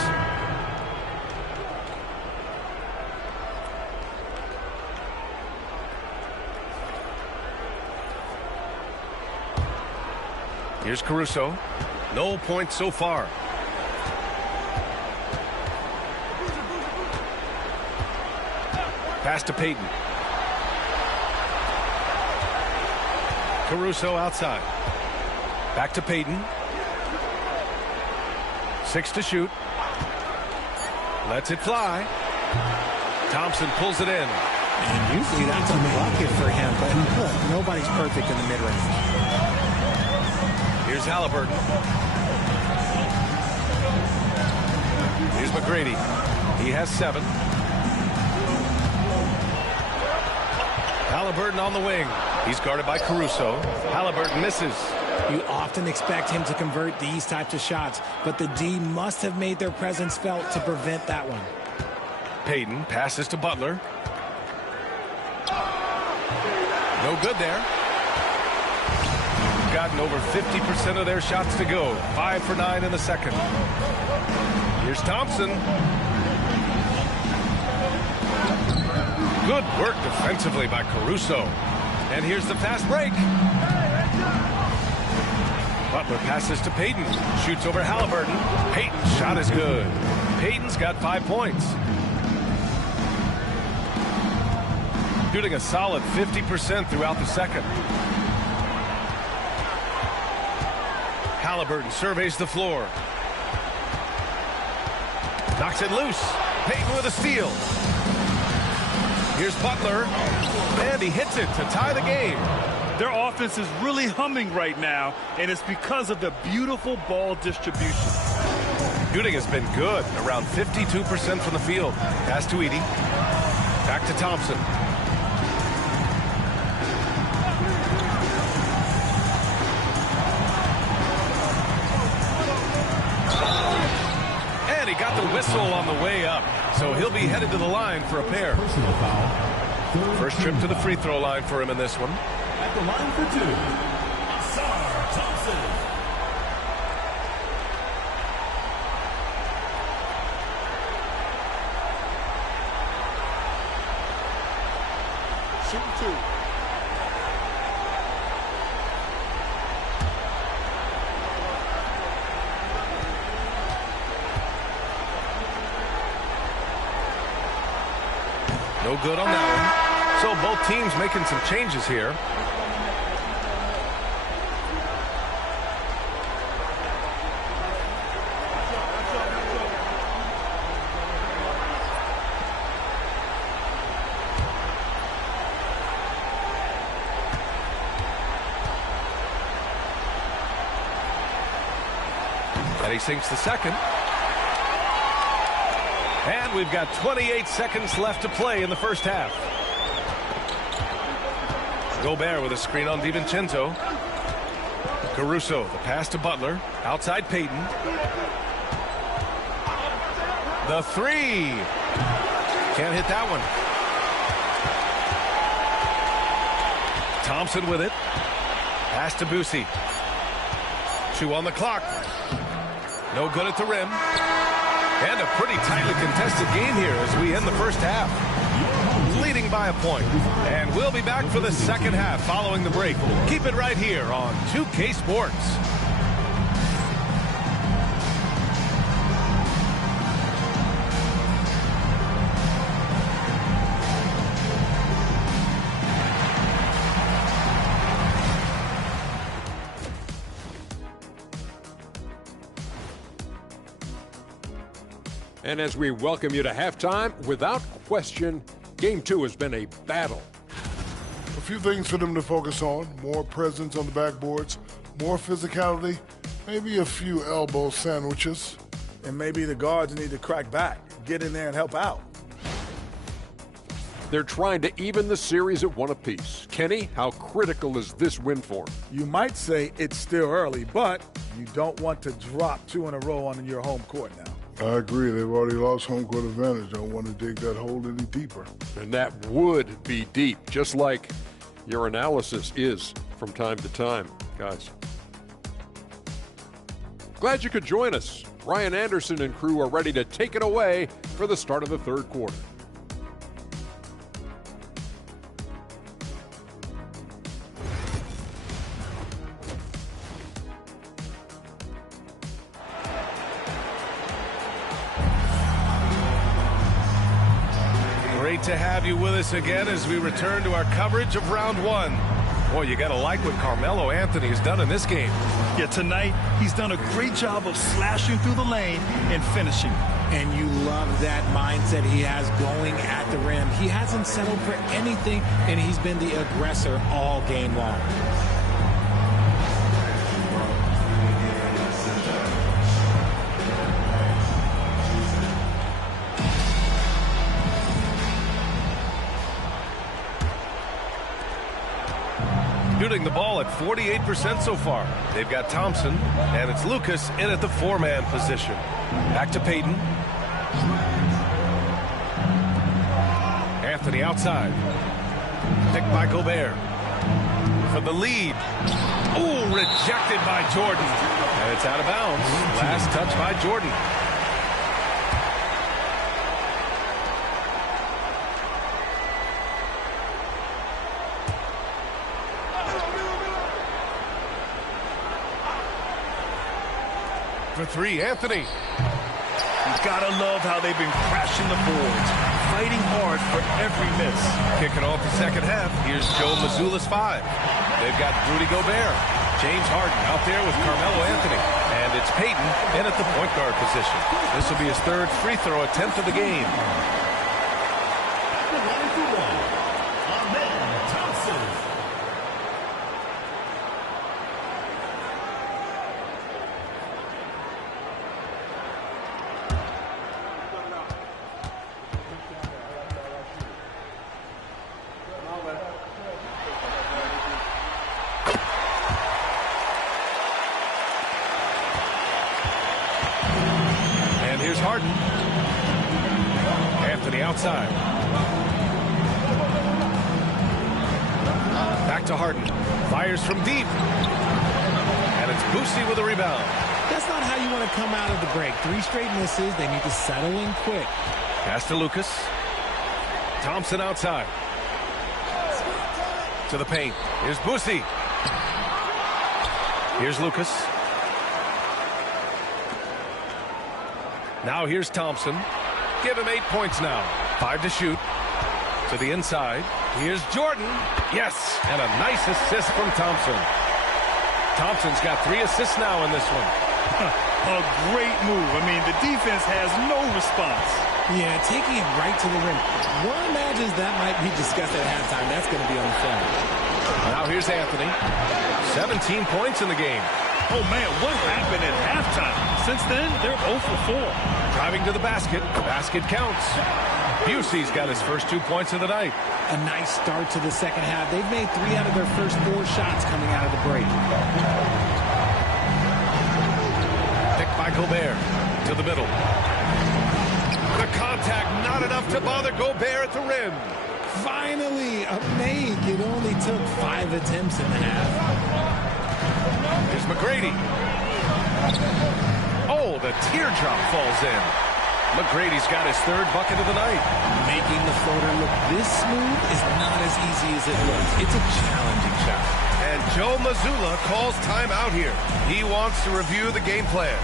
Here's Caruso. No points so far. Pass to Payton. Caruso outside. Back to Payton. 6 to shoot. Lets it fly. Thompson pulls it in. And usually that's a bucket for him, but look, nobody's perfect in the mid-range. Here's Halliburton. Here's McGrady. He has 7. Halliburton on the wing. He's guarded by Caruso. Halliburton misses. You often expect him to convert these types of shots, but the D must have made their presence felt to prevent that one. Payton passes to Butler. No good there. Gotten over 50% of their shots to go. 5 for 9 in the second. Here's Thompson. Good work defensively by Caruso. And here's the fast break. Butler passes to Payton. Shoots over Halliburton. Payton's shot is good. Payton's got 5 points. Shooting a solid 50% throughout the second. Halliburton surveys the floor. Knocks it loose. Payton with a steal. Here's Butler. And he hits it to tie the game. Their offense is really humming right now, and it's because of the beautiful ball distribution. Shooting has been good, around 52% from the field. Pass to Edey. Back to Thompson. And he got the whistle on the way up, so he'll be headed to the line for a pair. Personal foul. First trip to the free throw line for him in this one. At the line for 2, Ausar Thompson. Shooting 2. No good on that one. So both teams making some changes here. And he sinks the second. And we've got 28 seconds left to play in the first half. Gobert with a screen on DiVincenzo. Caruso, the pass to Butler. Outside Payton. The 3. Can't hit that one. Thompson with it. Pass to Boucy. 2 on the clock. No good at the rim. And a pretty tightly contested game here as we end the first half. Leading by a point. And we'll be back for the second half following the break. Keep it right here on 2K Sports. And as we welcome you to halftime, without question, Game 2 has been a battle. A few things for them to focus on. More presence on the backboards, more physicality, maybe a few elbow sandwiches. And maybe the guards need to crack back, get in there and help out. They're trying to even the series at 1 apiece. Kenny, how critical is this win for them? You might say it's still early, but you don't want to drop 2 in a row on your home court now. I agree. They've already lost home court advantage. Don't want to dig that hole any deeper. And that would be deep, just like your analysis is from time to time, guys. Glad you could join us. Ryan Anderson and crew are ready to take it away for the start of the third quarter. Great to have you with us again as we return to our coverage of round 1. Boy, you got to like what Carmelo Anthony has done in this game. Yeah, tonight he's done a great job of slashing through the lane and finishing. And you love that mindset he has going at the rim. He hasn't settled for anything, and he's been the aggressor all game long. Shooting the ball at 48% so far. They've got Thompson, and it's Lucas in at the 4-man position. Back to Payton. Anthony outside. Picked by Gobert. For the lead. Ooh, rejected by Jordan. And it's out of bounds. Last touch by Jordan. For 3, Anthony. You gotta love how they've been crashing the boards, fighting hard for every miss. Kicking off the second half, here's Joe Mazzulla's 5. They've got Rudy Gobert, James Harden out there with Carmelo Anthony, and it's Payton in at the point guard position. This will be his 3rd free throw attempt of the game. Here's Harden. Anthony outside. Back to Harden. Fires from deep. And it's Boosie with a rebound. That's not how you want to come out of the break. 3 straight misses. They need to settle in quick. Pass to Lucas. Thompson outside. To the paint. Here's Boosie. Here's Lucas. Now here's Thompson. Give him 8 points now. 5 to shoot. To the inside. Here's Jordan. Yes, and a nice assist from Thompson. Thompson's got 3 assists now in this one. A great move. I mean, the defense has no response. Yeah, taking it right to the rim. One imagines that might be discussed at halftime. That's going to be on the film. Now here's Anthony. 17 points in the game. Oh, man, what happened at halftime? Since then, they're 0 for 4. Driving to the basket. The basket counts. Bussey's got his first 2 points of the night. A nice start to the second half. They've made 3 out of their first 4 shots coming out of the break. Picked by Gobert. To the middle. The contact not enough to bother Gobert at the rim. Finally, a make. It only took 5 attempts in the half. Here's McGrady. Oh, the teardrop falls in. McGrady's got his 3rd bucket of the night. Making the floater look this smooth is not as easy as it looks. It's a challenging shot. And Joe Mazzulla calls timeout here. He wants to review the game plan.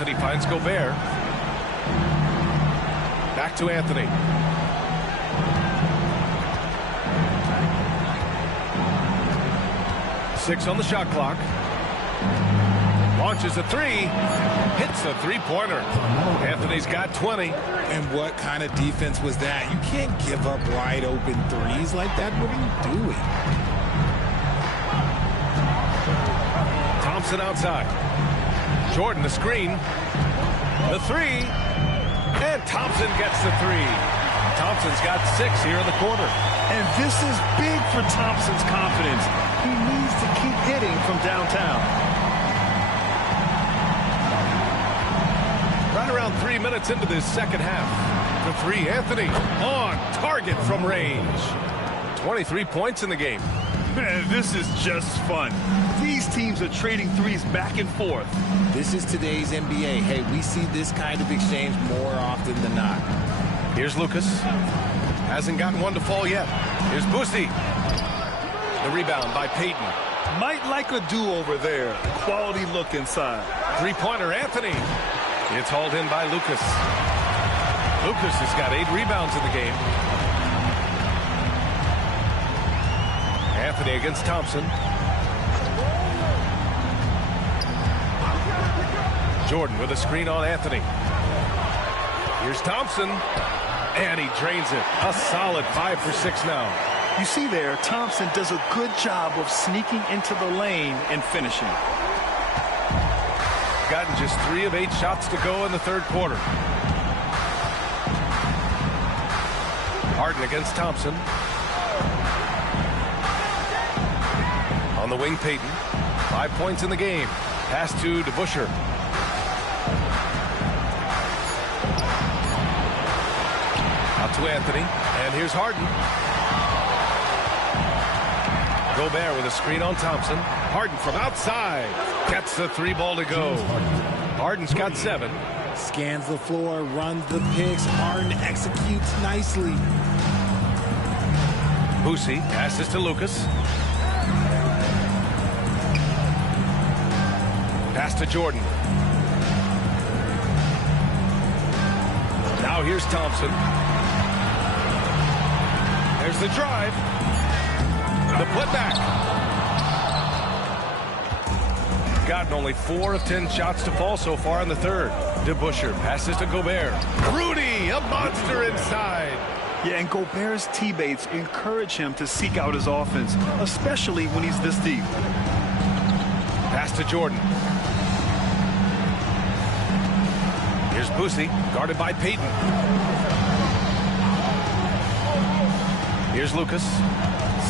Anthony finds Gobert. Back to Anthony. Six on the shot clock. Launches a three. Hits a three-pointer. Anthony's got 20. And what kind of defense was that? You can't give up wide open threes like that. What are you doing? Thompson outside. Jordan the screen. The three. And Thompson gets the three. Thompson's got 6 here in the quarter. And this is big for Thompson's confidence. He needs to keep hitting from downtown. Right around 3 minutes into this second half. The three, Anthony on target from range. 23 points in the game. Man, this is just fun. These teams are trading threes back and forth. This is today's NBA. Hey, we see this kind of exchange more often than not. Here's Lucas. Hasn't gotten one to fall yet. Here's Boosie. The rebound by Payton. Might like a do-over there. Quality look inside. Three-pointer, Anthony. It's hauled in by Lucas. Lucas has got 8 rebounds in the game. Anthony against Thompson. Jordan with a screen on Anthony. Here's Thompson. And he drains it. A solid 5 for 6 now. You see there, Thompson does a good job of sneaking into the lane and finishing. Gotten just 3 of 8 shots to go in the third quarter. Harden against Thompson. On the wing, Payton. 5 points in the game. Pass to DeBusschere. Out to Anthony. And here's Harden. Gobert with a screen on Thompson. Harden from outside. Gets the 3 ball to go. Harden's got 7. Scans the floor, runs the picks. Harden executes nicely. Boosie passes to Lucas. Pass to Jordan. Now here's Thompson. There's the drive. The putback. Gotten only 4 of 10 shots to fall so far in the third. DeBusschere passes to Gobert. Rudy, a monster inside. Yeah, and Gobert's teammates encourage him to seek out his offense, especially when he's this deep. Pass to Jordan. Here's Boosie, guarded by Payton. Here's Lucas,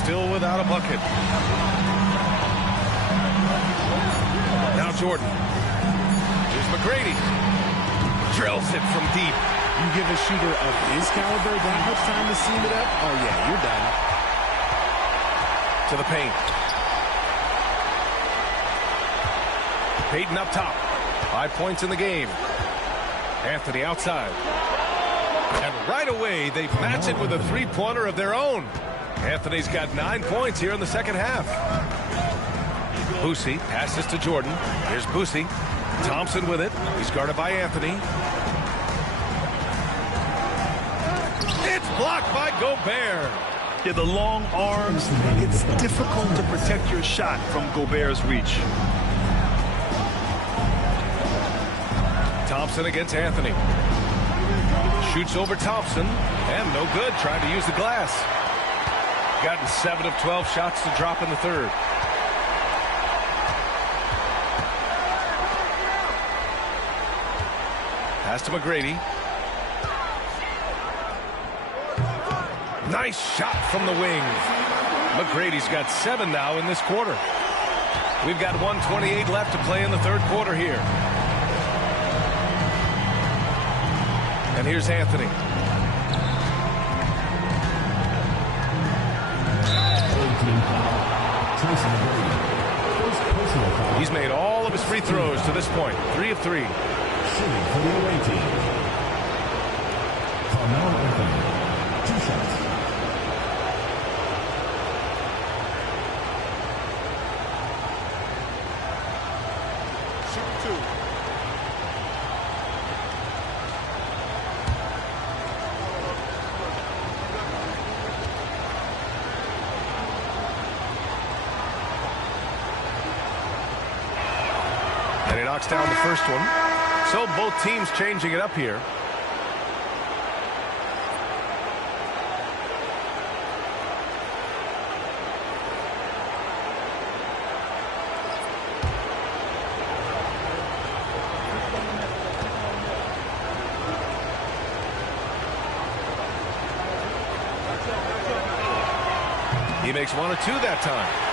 still without a bucket. Now Jordan. Here's McGrady. Drills it from deep. You give a shooter of his caliber that much time to seam it up? Oh, yeah, you're done. To the paint. Payton up top. 5 points in the game. Anthony outside. And right away, they match it with a 3-pointer of their own. Anthony's got 9 points here in the second half. Boosie passes to Jordan. Here's Boosie. Thompson with it. He's guarded by Anthony. It's blocked by Gobert. Yeah, the long arms, it's difficult to protect your shot from Gobert's reach. Thompson against Anthony. Shoots over Thompson. And no good. Trying to use the glass. Gotten 7 of 12 shots to drop in the third. Pass to McGrady. Nice shot from the wing. McGrady's got 7 now in this quarter. We've got 1:28 left to play in the third quarter here. And here's Anthony. He's made all of his free throws to this point. 3 of 3. Shooting for the away team. Carmelo Anthony, 2 shots. Shoot 2. knocks down the first one. So both teams changing it up here. He makes 1 of 2 that time.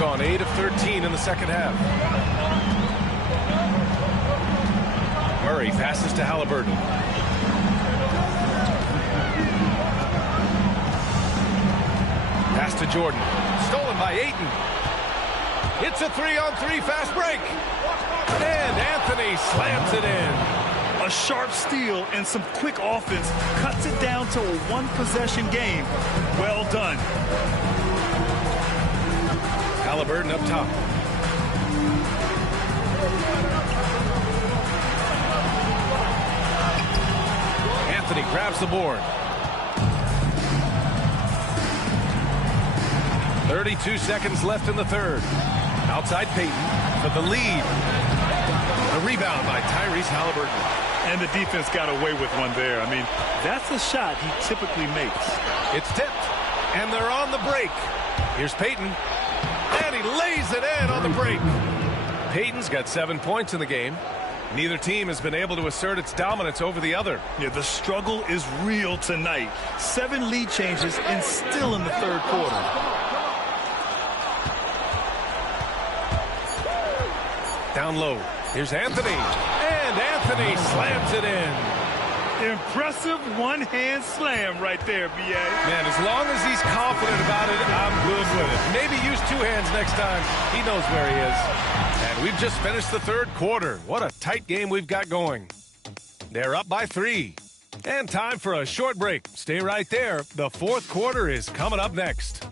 Gone 8 of 13 in the second half. Murray passes to Halliburton. Pass to Jordan. Stolen by Ayton. It's a 3-on-3 fast break. And Anthony slams it in. A sharp steal and some quick offense cuts it down to a one-possession game. Well done. Halliburton up top. Anthony grabs the board. 32 seconds left in the third. Outside Payton for the lead. A rebound by Tyrese Halliburton. And the defense got away with one there. I mean, that's a shot he typically makes. It's tipped, and they're on the break. Here's Payton, and he lays it in on the break. Payton's got 7 points in the game. Neither team has been able to assert its dominance over the other. Yeah, the struggle is real tonight. 7 lead changes and still in the third quarter. Down low. Here's Anthony. And Anthony slams it in. Impressive one-hand slam right there, B.A. Man, as long as he's confident about it, I'm good with it. Maybe use 2 hands next time. He knows where he is. And we've just finished the third quarter. What a tight game we've got going. They're up by 3. And time for a short break. Stay right there. The fourth quarter is coming up next.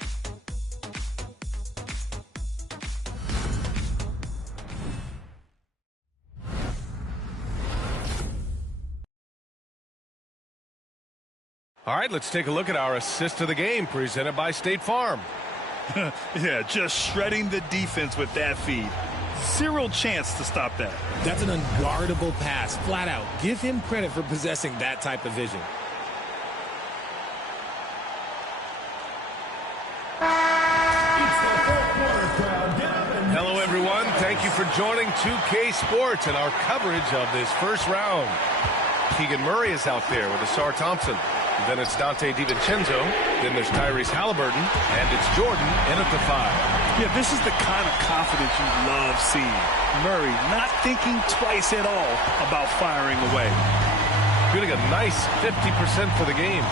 All right, let's take a look at our assist of the game presented by State Farm. Yeah, just shredding the defense with that feed. Zero chance to stop that. That's an unguardable pass, flat out. Give him credit for possessing that type of vision. Hello, everyone. Thank you for joining 2K Sports and our coverage of this first round. Keegan Murray is out there with Asar Thompson. Then it's Dante DiVincenzo. Then there's Tyrese Halliburton. And it's Jordan in at the 5. Yeah, this is the kind of confidence you love seeing. Murray not thinking twice at all about firing away. Shooting a nice 50% for the game.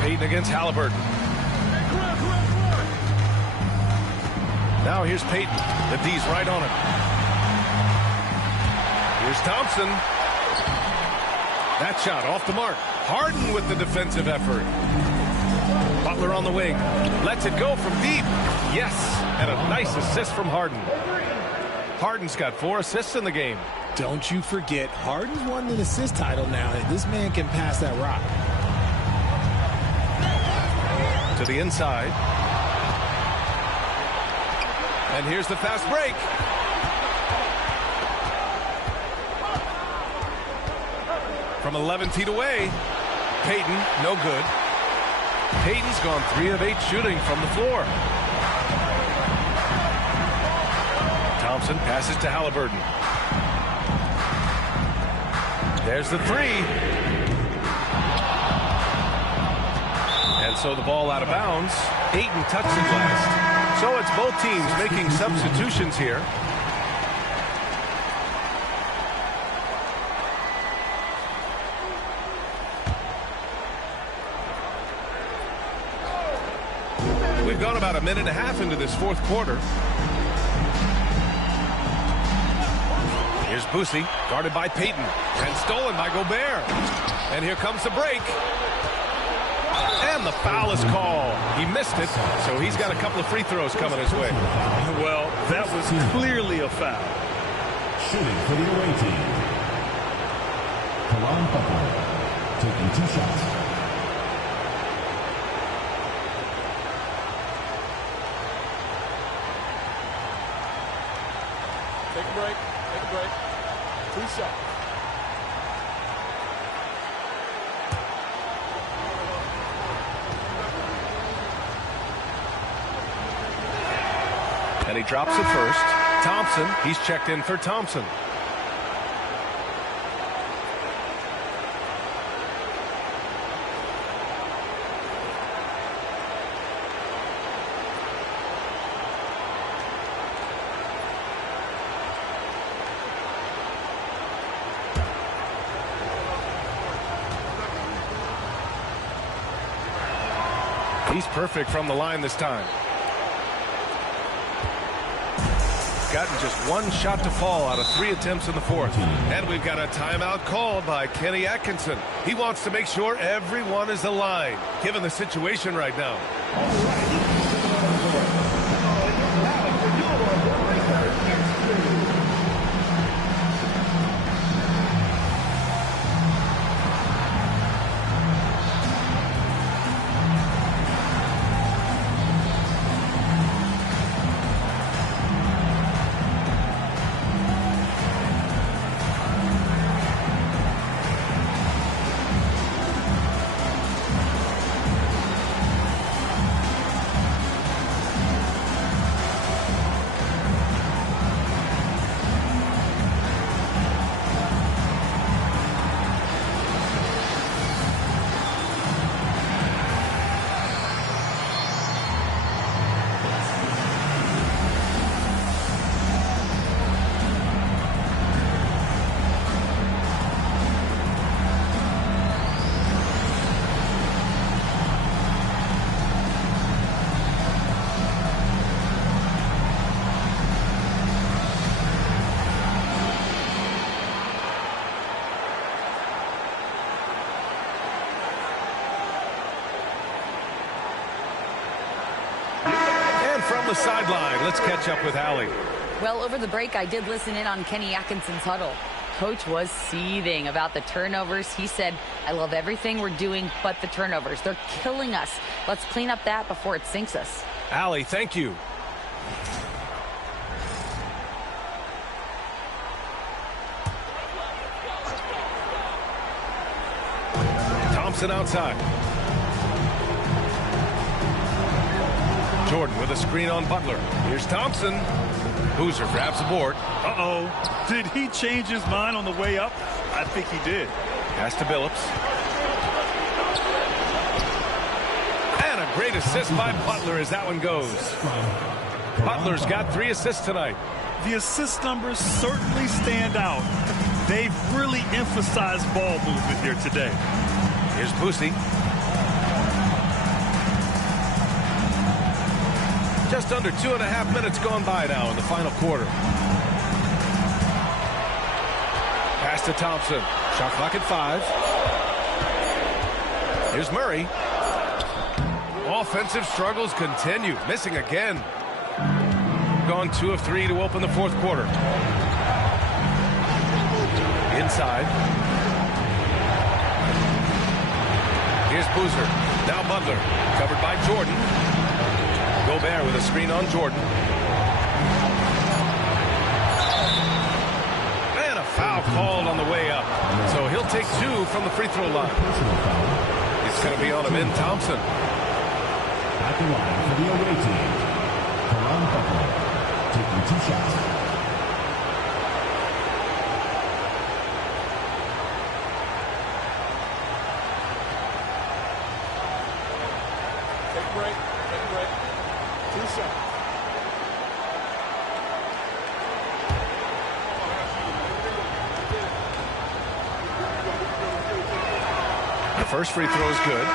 Payton against Halliburton. Now here's Payton. The D's right on him. Here's Thompson. That shot off the mark. Harden with the defensive effort. Butler on the wing. Lets it go from deep. Yes, and a nice assist from Harden. Harden's got 4 assists in the game. Don't you forget, Harden's won an assist title now, and this man can pass that rock. To the inside. And here's the fast break. From 11 feet away, Payton, no good. Payton's gone 3 of 8 shooting from the floor. Thompson passes to Halliburton. There's the 3. And so the ball out of bounds. Ayton touched it last. So it's both teams making substitutions here. We've gone about a minute and a half into this fourth quarter. Here's Boosie, guarded by Payton, and stolen by Gobert. And here comes the break. And the foul is called. He missed it, so he's got a couple of free throws coming his way. Well, that was clearly a foul. Shooting for the away team. Karan Butler taking 2 shots. 2 shots. And he drops it first. Thompson, he's checked in for Thompson. He's perfect from the line this time. Gotten just 1 shot to fall out of 3 attempts in the fourth. And we've got a timeout called by Kenny Atkinson. He wants to make sure everyone is aligned, given the situation right now. From the sideline, let's catch up with Allie. Well, over the break, I did listen in on Kenny Atkinson's huddle. Coach was seething about the turnovers. He said, I love everything we're doing but the turnovers. They're killing us. Let's clean up that before it sinks us. Allie, thank you. Thompson outside. Jordan with a screen on Butler. Here's Thompson. Boozer grabs the board. Uh-oh. Did he change his mind on the way up? I think he did. Pass to Billups. And a great assist by Butler as that one goes. Butler's got 3 assists tonight. The assist numbers certainly stand out. They've really emphasized ball movement here today. Here's Boosie. Just under 2.5 minutes gone by now in the final quarter. Pass to Thompson. Shot clock at 5. Here's Murray. Offensive struggles continue. Missing again. Gone 2 of 3 to open the fourth quarter. Inside. Here's Boozer. Now Butler. Covered by Jordan. Gobert with a screen on Jordan. And a foul called on the way up. So he'll take 2 from the free throw line. It's going to be on him in Thompson. At the line for the away team, Caron Butler taking 2 shots. Take a break. 2 shots. The first free throw is good.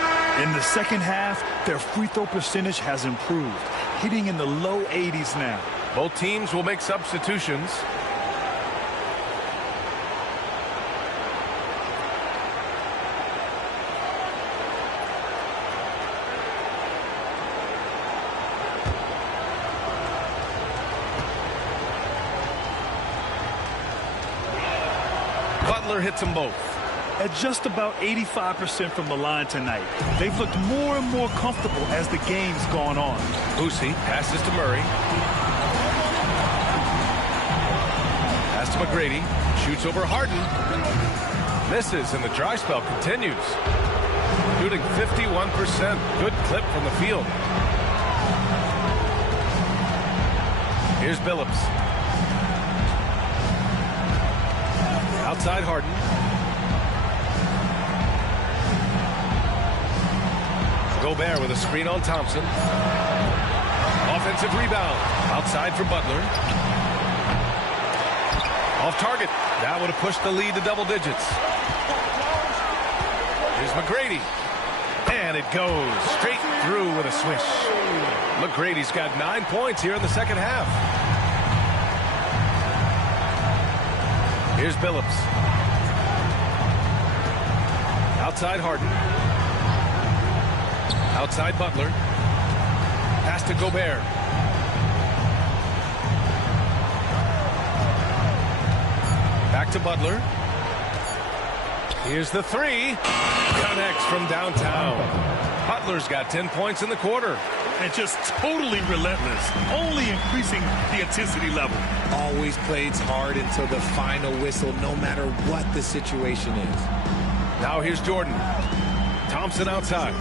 In the second half, their free throw percentage has improved, hitting in the low 80s now. Both teams will make substitutions. Butler hits them both. At just about 85% from the line tonight, they've looked more and more comfortable as the game's gone on. Boosie passes to Murray. Pass to McGrady. Shoots over Harden. Misses, and the dry spell continues. Shooting 51%. Good clip from the field. Here's Billups. Outside Harden. Gobert with a screen on Thompson. Offensive rebound. Outside for Butler. Off target. That would have pushed the lead to double digits. Here's McGrady. And it goes straight through with a swish. McGrady's got 9 points here in the second half. Here's Billups. Outside Harden. Outside Butler. Pass to Gobert. Back to Butler. Here's the three. Connects from downtown. Butler's got 10 points in the quarter. And just totally relentless, only increasing the intensity level. Always plays hard until the final whistle, no matter what the situation is. Now here's Jordan. Thompson outside.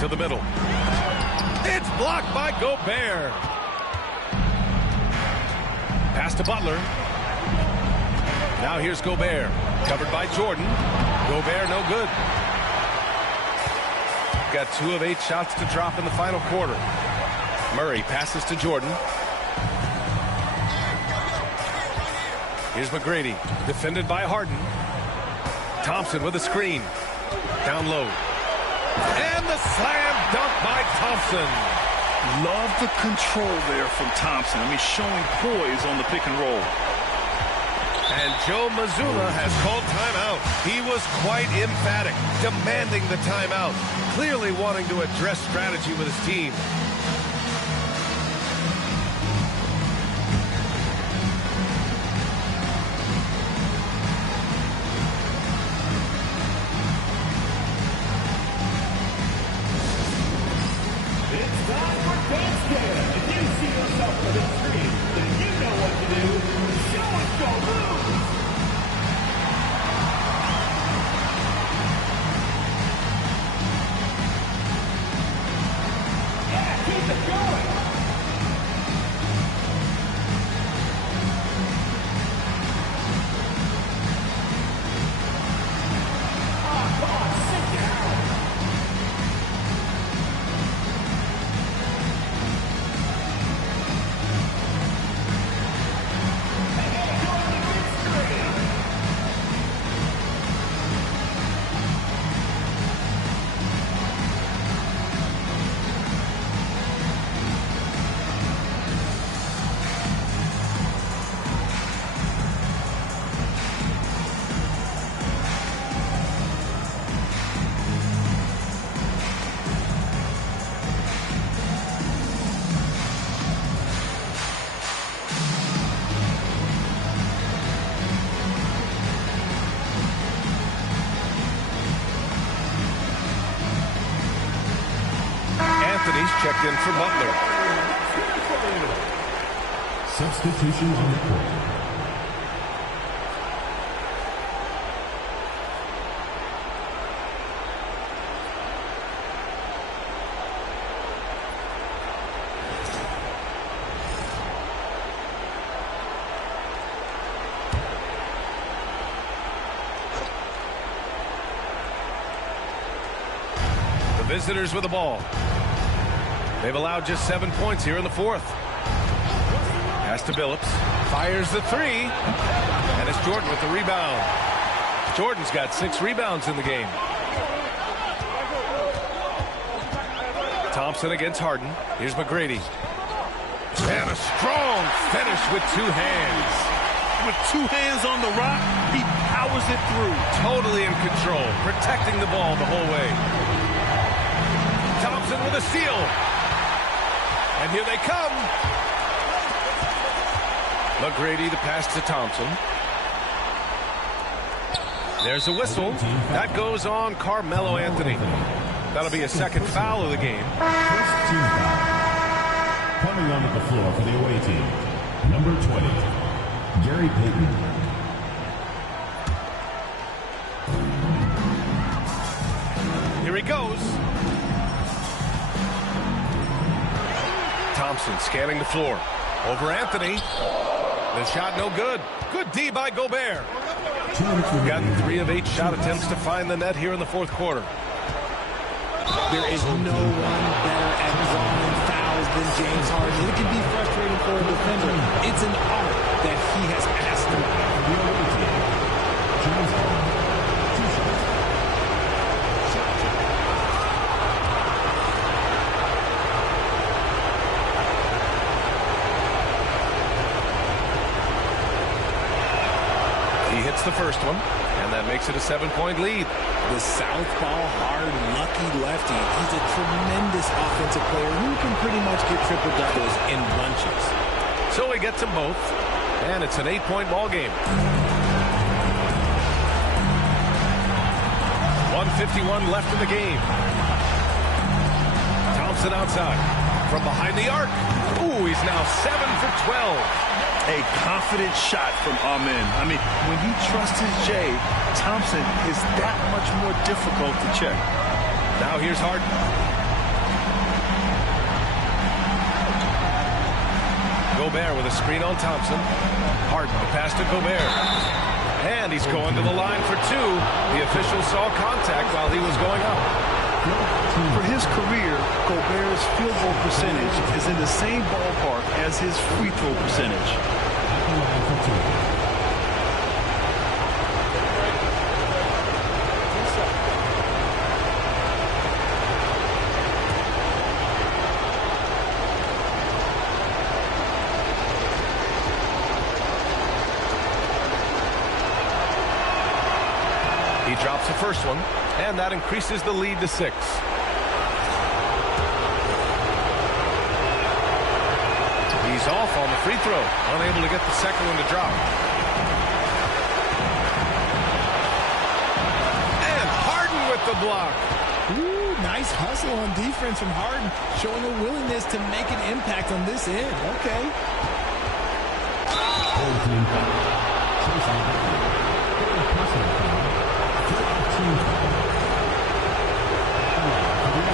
To the middle. It's blocked by Gobert. Pass to Butler. Now here's Gobert. Covered by Jordan. Gobert no good. Got 2 of 8 shots to drop in the final quarter. Murray passes to Jordan. Here's McGrady. Defended by Harden. Thompson with a screen. Down low. And the slam dunk by Thompson. Love the control there from Thompson. I mean, showing poise on the pick and roll. And Joe Mazzulla has called timeout. He was quite emphatic, demanding the timeout, clearly wanting to address strategy with his team. It's time for basket. If you see yourself on the screen, then you know what to do. Show us your moves. Yeah, keep it going. Oh, come on, sit down. Anthony's checked in for Butler. Substitutions on the court. The visitors with the ball. They've allowed just 7 points here in the fourth. Pass to Billups. Fires the three. And it's Jordan with the rebound. Jordan's got 6 rebounds in the game. Thompson against Harden. Here's McGrady. And a strong finish with 2 hands. With 2 hands on the rock, he powers it through. Totally in control, protecting the ball the whole way. Thompson with a steal. And here they come. McGrady, the pass to Thompson. There's a whistle. That goes on Carmelo Anthony. That'll be a second foul of the game. First team foul. Coming onto the floor for the away team, number 20, Gary Payton. Here he goes. Thompson scanning the floor. Over Anthony. The shot no good. Good D by Gobert. We've gotten 3 of 8 shot attempts to find the net here in the fourth quarter. There is no one better at drawing fouls than James Harden. It can be frustrating for a defender. It's an art that he has mastered. James Harden. 2 shots. He hits the first one, and that makes it a 7-point lead. The southpaw, hard, lucky lefty. He's a tremendous offensive player who can pretty much get triple-doubles in bunches. So he gets them both, and it's an 8-point ball game. 1:51 left in the game. Thompson outside. From behind the arc. Ooh, he's now 7 for 12. A confident shot from Amen. I mean, when he trusts his J, Thompson is that much more difficult to check. Now here's Harden. Gobert with a screen on Thompson. Harden, the pass to Gobert. And he's going to the line for 2. The official saw contact while he was going up. For his career, Gobert's field goal percentage is in the same ballpark as his free throw percentage. He drops the first one, and that increases the lead to 6. He's off on the free throw, unable to get the second one to drop. And Harden with the block. Ooh, nice hustle on defense from Harden, showing a willingness to make an impact on this end. Okay.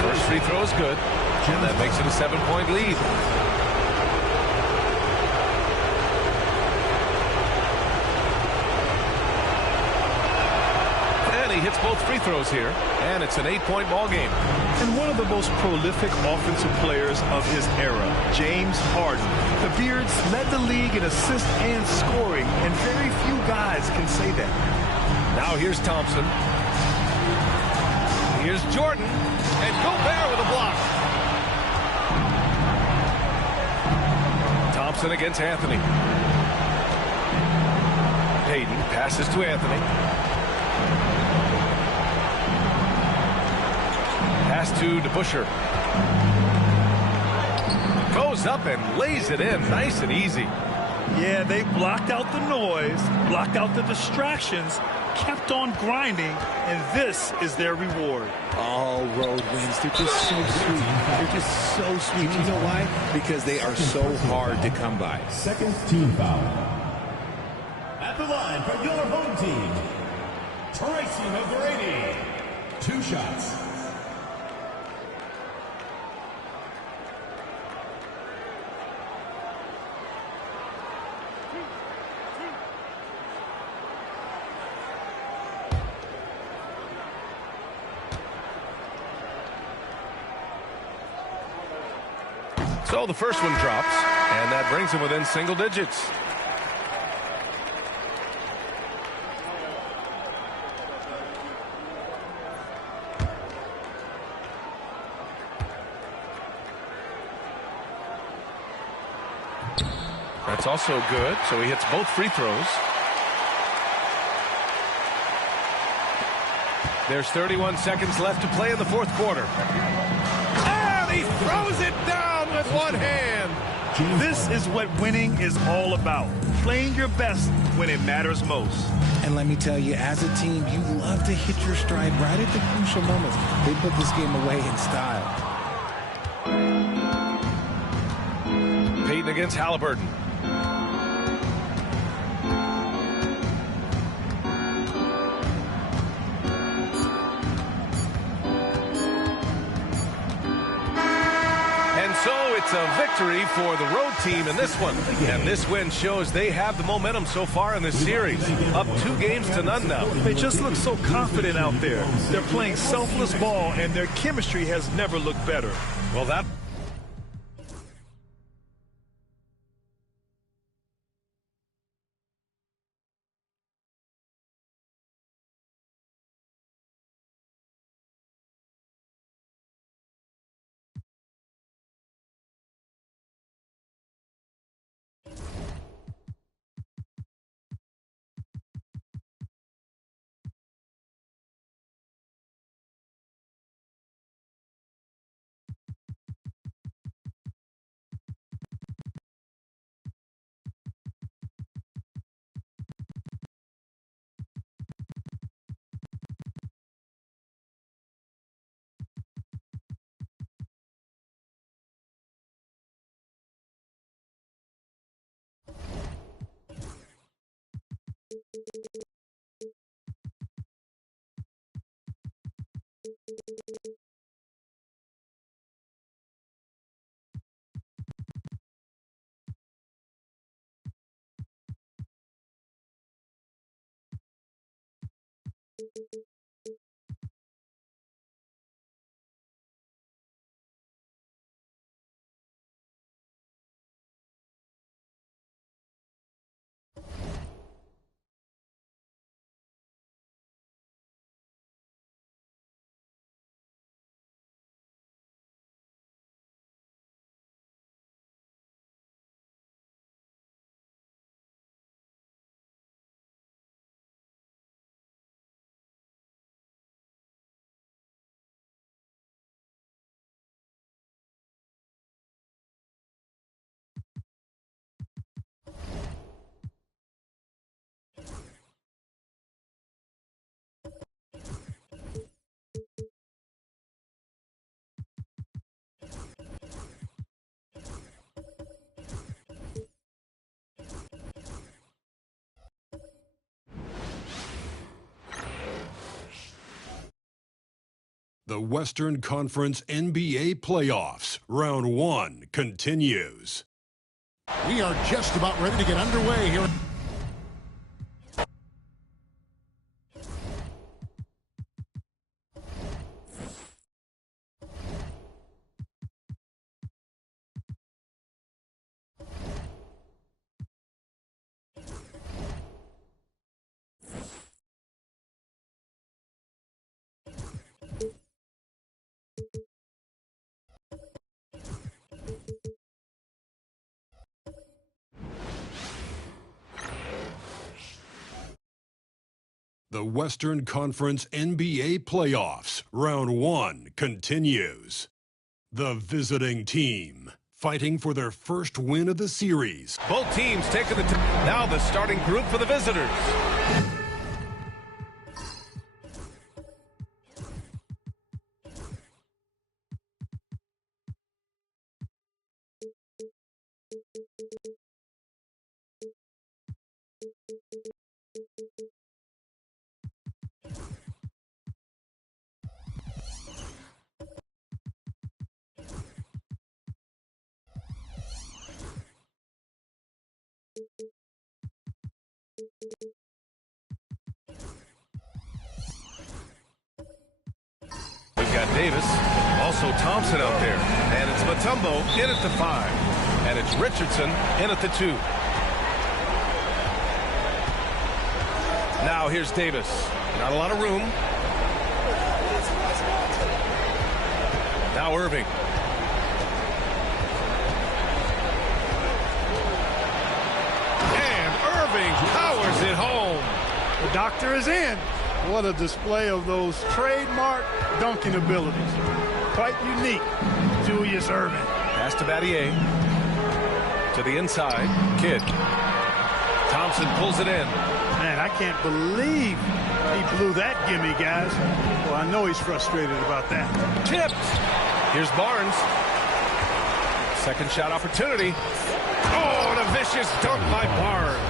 First free throw is good, and that makes it a 7-point lead. And he hits both free throws here, and it's an 8-point ball game. And one of the most prolific offensive players of his era, James Harden. The Beards led the league in assists and scoring, and very few guys can say that. Now here's Thompson. Here's Jordan, and Gobert with a block. Thompson against Anthony. Payton passes to Anthony. Pass to DeBusschere. Goes up and lays it in, nice and easy. Yeah, they blocked out the noise, blocked out the distractions, kept on grinding, and this is their reward. All road wins. They're just so sweet. They're just so sweet. You know why? Because they are so hard to come by. Second team foul. At the line for your home team, Tracy McGrady. 2 shots. So the first one drops, and that brings him within single digits. That's also good, so he hits both free throws. There's 31 seconds left to play in the fourth quarter. And he throws it down with one hand. This is what winning is all about. Playing your best when it matters most. And let me tell you, as a team, you love to hit your stride right at the crucial moments. They put this game away in style. Payton against Halliburton. it's a victory for the road team in this one. And this win shows they have the momentum so far in this series. Up 2-0 now. They just look so confident out there. They're playing selfless ball, and their chemistry has never looked better. Well, that... The Western Conference NBA Playoffs, Round 1 continues. We are just about ready to get underway here. The Western Conference NBA Playoffs, Round 1 continues. The visiting team, fighting for their first win of the series. Both teams taking the... Now the starting group for the visitors. We've got Davis, also Thompson out there, and it's Mutombo in at the 5, and it's Richardson in at the 2. Now here's Davis. Not a lot of room. Now Irving. And Irving powers it home. The doctor is in. What a display of those trademark dunking abilities. Quite unique, Julius Irving. Pass to Battier. To the inside. Kidd. Thompson pulls it in. Man, I can't believe he blew that gimme, guys. Well, I know he's frustrated about that. Tipped. Here's Barnes. Second shot opportunity. Oh, and a vicious dunk by Barnes.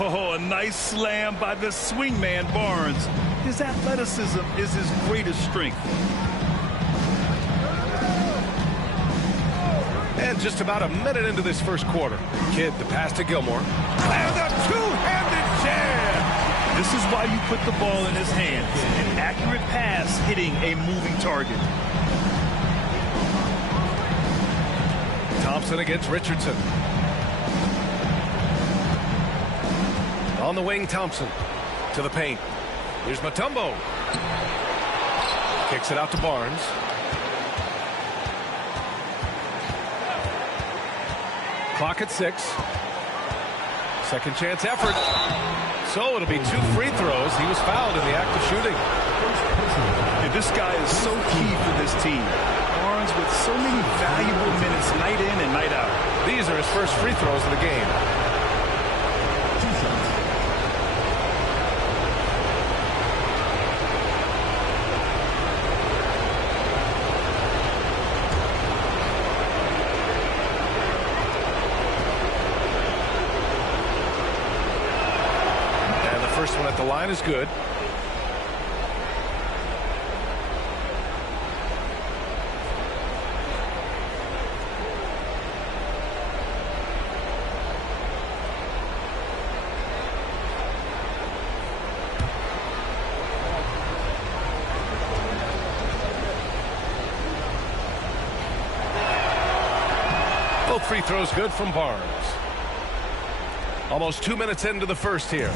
Oh, a nice slam by the swingman Barnes. His athleticism is his greatest strength. And just about a minute into this first quarter. Kidd, the pass to Gilmore. And a two-handed jam! This is why you put the ball in his hands. An accurate pass hitting a moving target. Thompson against Richardson. On the wing, Thompson to the paint. Here's Mutombo. Kicks it out to Barnes. Clock at 6. Second chance effort. So it'll be 2 free throws. He was fouled in the act of shooting. And this guy is so key for this team. Barnes with so many valuable minutes night in and night out. These are his first free throws of the game. First one at the line is good. Both free throws good from Barnes. Almost 2 minutes into the first here.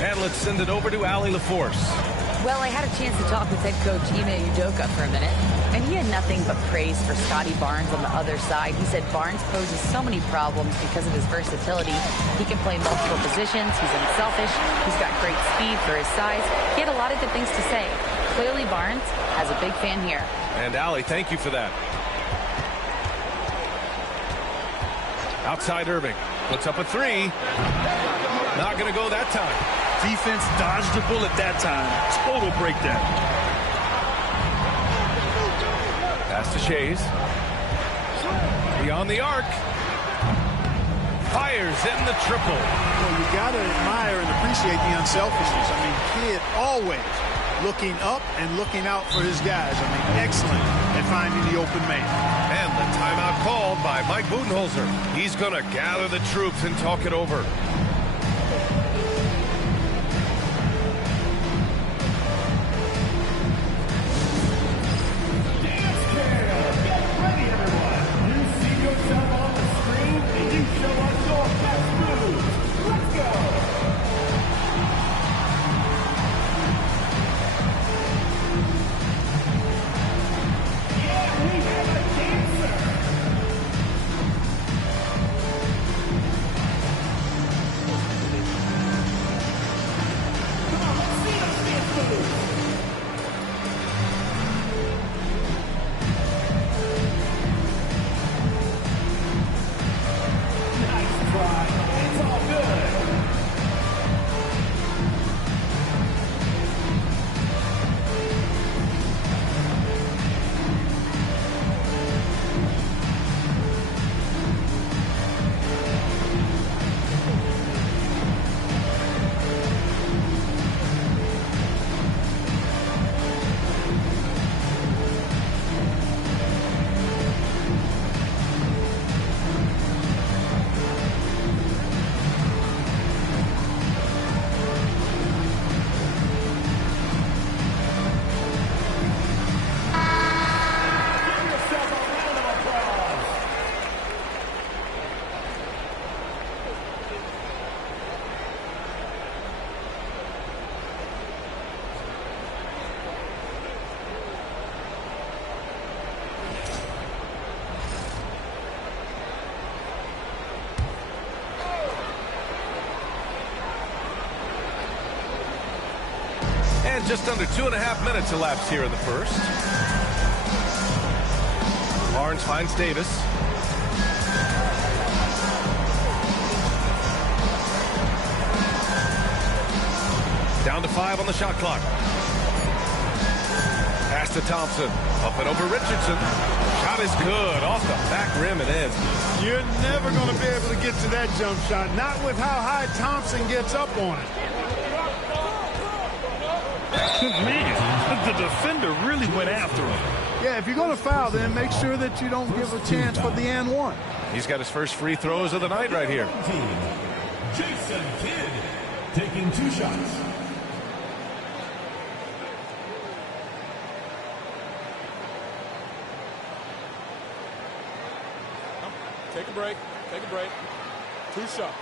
And let's send it over to Allie LaForce. Well, I had a chance to talk with head coach Ime Udoka for a minute, and he had nothing but praise for Scotty Barnes on the other side. He said Barnes poses so many problems because of his versatility. He can play multiple positions. He's unselfish. He's got great speed for his size. He had a lot of good things to say. Clearly, Barnes has a big fan here. And Allie, thank you for that. Outside Irving. Puts up a 3. Not going to go that time. Defense dodged the bullet that time. Total breakdown. Pass to Shays. Beyond the arc. Fires in the triple. Well, you got to admire and appreciate the unselfishness. I mean, Kidd always looking up and looking out for his guys. I mean, excellent at finding the open man. And the timeout called by Mike Budenholzer. He's going to gather the troops and talk it over. And just under 2.5 minutes elapsed here in the first. Barnes finds Davis. Down to 5 on the shot clock. Pass to Thompson. Up and over Richardson. Shot is good. Off the back rim and in. You're never going to be able to get to that jump shot. Not with how high Thompson gets up on it. Man, the defender really went after him. Yeah, if you're going to foul, then make sure that you don't give a chance for the and one. He's got his first free throws of the night right here. Jason Kidd taking 2 shots. Take a break. Take a break. 2 shots.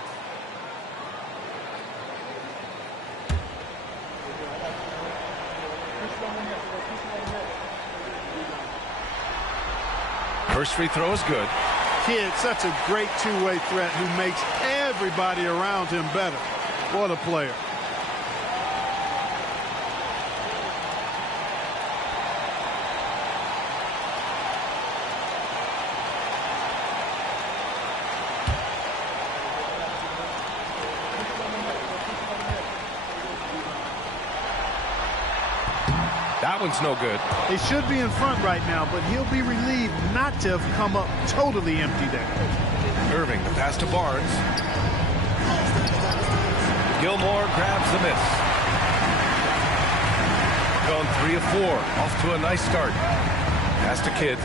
First free throw is good. Kidd, such a great two-way threat who makes everybody around him better. What a player. That one's no good. They should be in front right now, but he'll be relieved not to have come up totally empty there. Irving, the pass to Barnes. Gilmore grabs the miss. Gone 3 of 4. Off to a nice start. Pass to Kidd.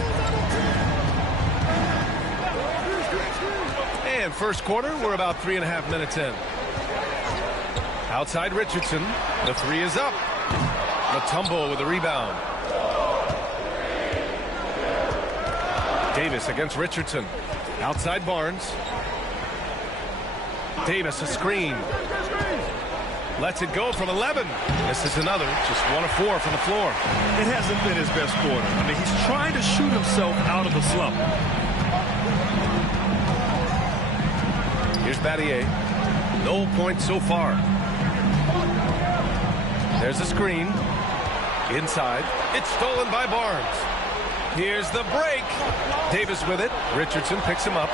And first quarter, we're about 3.5 minutes in. Outside Richardson. The 3 is up. Mutombo with a rebound. Davis against Richardson. Outside Barnes. Davis a screen. Lets it go from 11. This is another. Just 1 of 4 from the floor. It hasn't been his best quarter. I mean, he's trying to shoot himself out of the slump. Here's Battier. No points so far. There's a screen. Inside. It's stolen by Barnes. Here's the break. Davis with it. Richardson picks him up.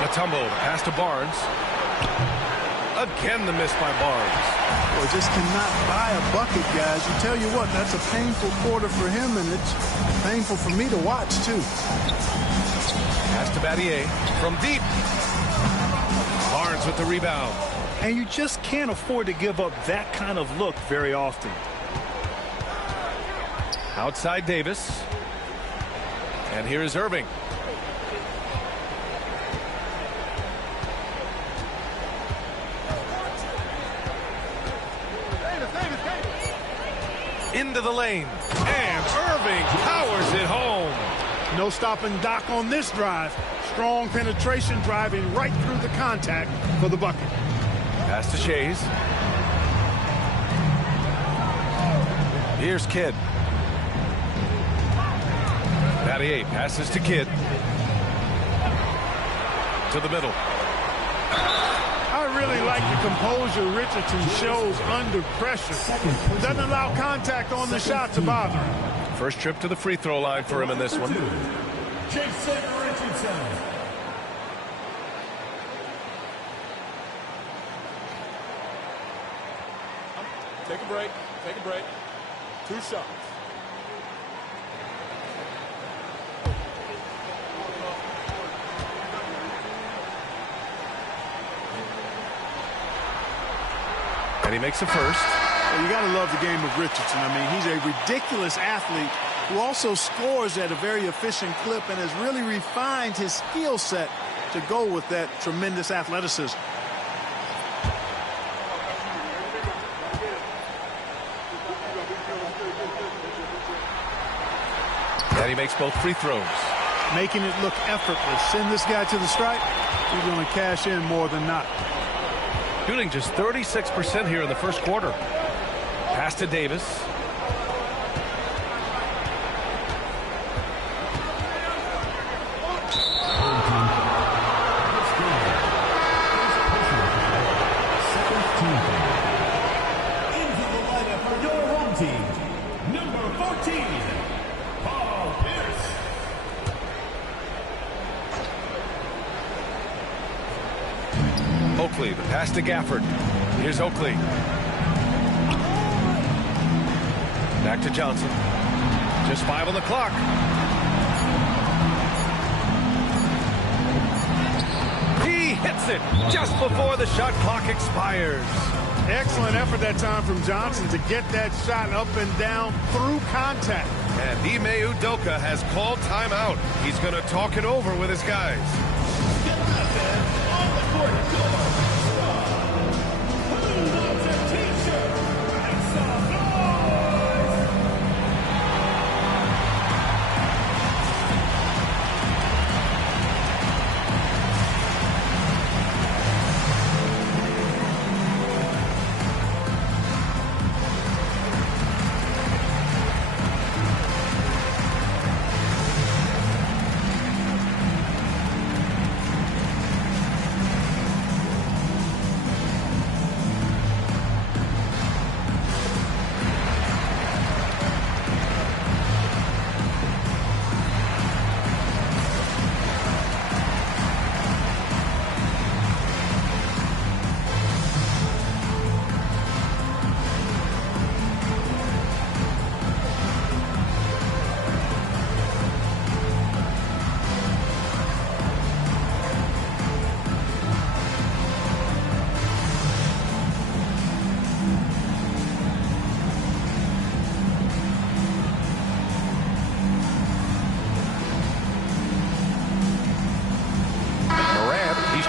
Mutombo pass to Barnes. Again the miss by Barnes. Well, just cannot buy a bucket, guys. You tell you what, that's a painful quarter for him, and it's painful for me to watch, too. Pass to Battier from deep. Barnes with the rebound. And you just can't afford to give up that kind of look very often. Outside Davis. And here is Irving. Into the lane. And Irving powers it home. No stopping Doc on this drive. Strong penetration, driving right through the contact for the bucket. Pass to Shays. Here's Kidd. Battier passes to Kidd. To the middle. I really like the composure Richardson shows under pressure. Doesn't allow contact on the shot to bother him. First trip to the free throw line for him in this one. Jason Richardson. Take a break. Take a break. 2 shots. And he makes the first. Well, you got to love the game of Richardson. I mean, he's a ridiculous athlete who also scores at a very efficient clip and has really refined his skill set to go with that tremendous athleticism. And he makes both free throws. Making it look effortless. Send this guy to the stripe. He's going to cash in more than not. Shooting just 36% here in the first quarter. Pass to Davis. Into the lineup for your home team, number 14, Paul Pierce. Oakley, the pass to Gafford. Here's Oakley. Back to Johnson. Just 5 on the clock. He hits it just before the shot clock expires. Excellent effort that time from Johnson to get that shot up and down through contact. And Ime Udoka has called timeout. He's going to talk it over with his guys.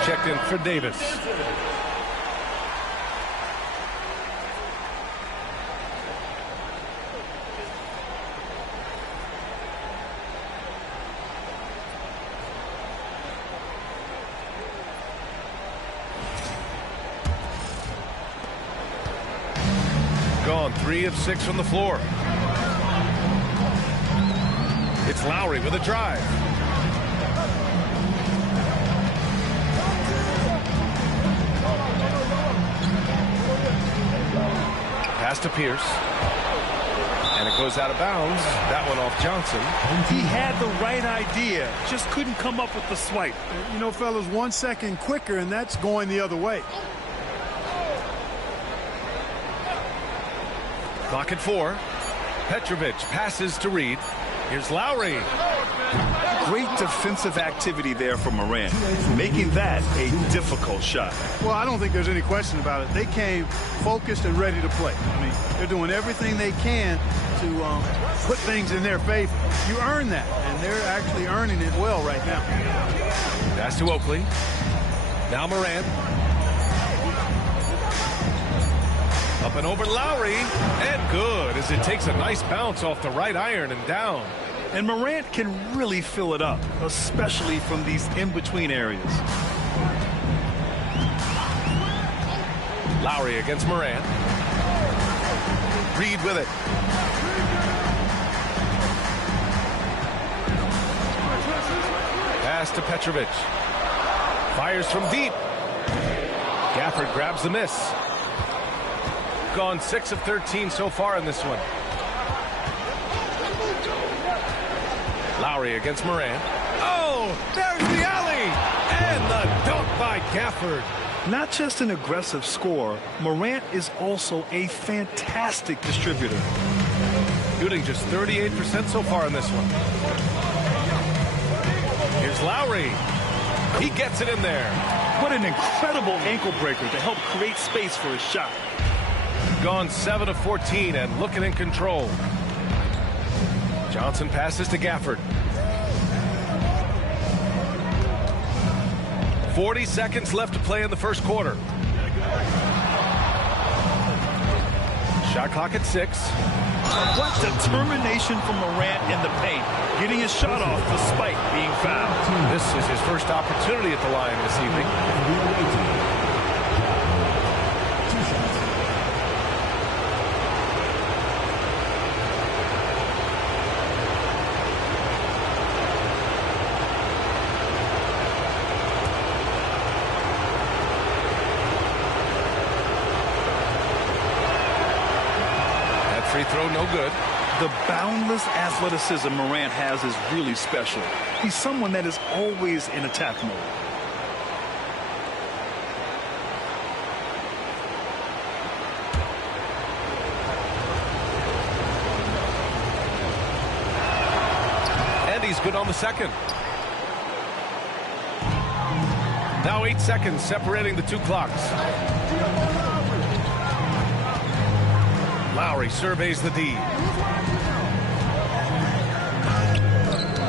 Checked in for Davis. Gone 3 of 6 from the floor. It's Lowry with a drive. Pass to Pierce. And it goes out of bounds. That one off Johnson. He had the right idea, just couldn't come up with the swipe. You know, fellas, 1 second quicker, and that's going the other way. Clock at 4. Petrovic passes to Reed. Here's Lowry. Great defensive activity there from Morant, making that a difficult shot. Well, I don't think there's any question about it. They came focused and ready to play. I mean, they're doing everything they can to put things in their favor. You earn that, and they're actually earning it well right now. Pass to Oakley. Now Morant. Up and over Lowry, and good as it takes a nice bounce off the right iron and down. And Morant can really fill it up, especially from these in-between areas. Lowry against Morant. Reed with it. Pass to Petrovic. Fires from deep. Gafford grabs the miss. Gone 6 of 13 so far in this one. Lowry against Morant. Oh, there's the alley! And the dunk by Gafford. Not just an aggressive scorer, Morant is also a fantastic distributor. Shooting just 38% so far in this one. Here's Lowry. He gets it in there. What an incredible ankle breaker to help create space for his shot. Gone 7 of 14 and looking in control. Johnson passes to Gafford. 40 seconds left to play in the first quarter. Shot clock at 6. What determination from Morant in the paint, getting his shot off despite being fouled. This is his first opportunity at the line this evening. Free throw, no good. The boundless athleticism Morant has is really special. He's someone that is always in attack mode. And he's good on the second. Now 8 seconds separating the two clocks. Lowry surveys the D.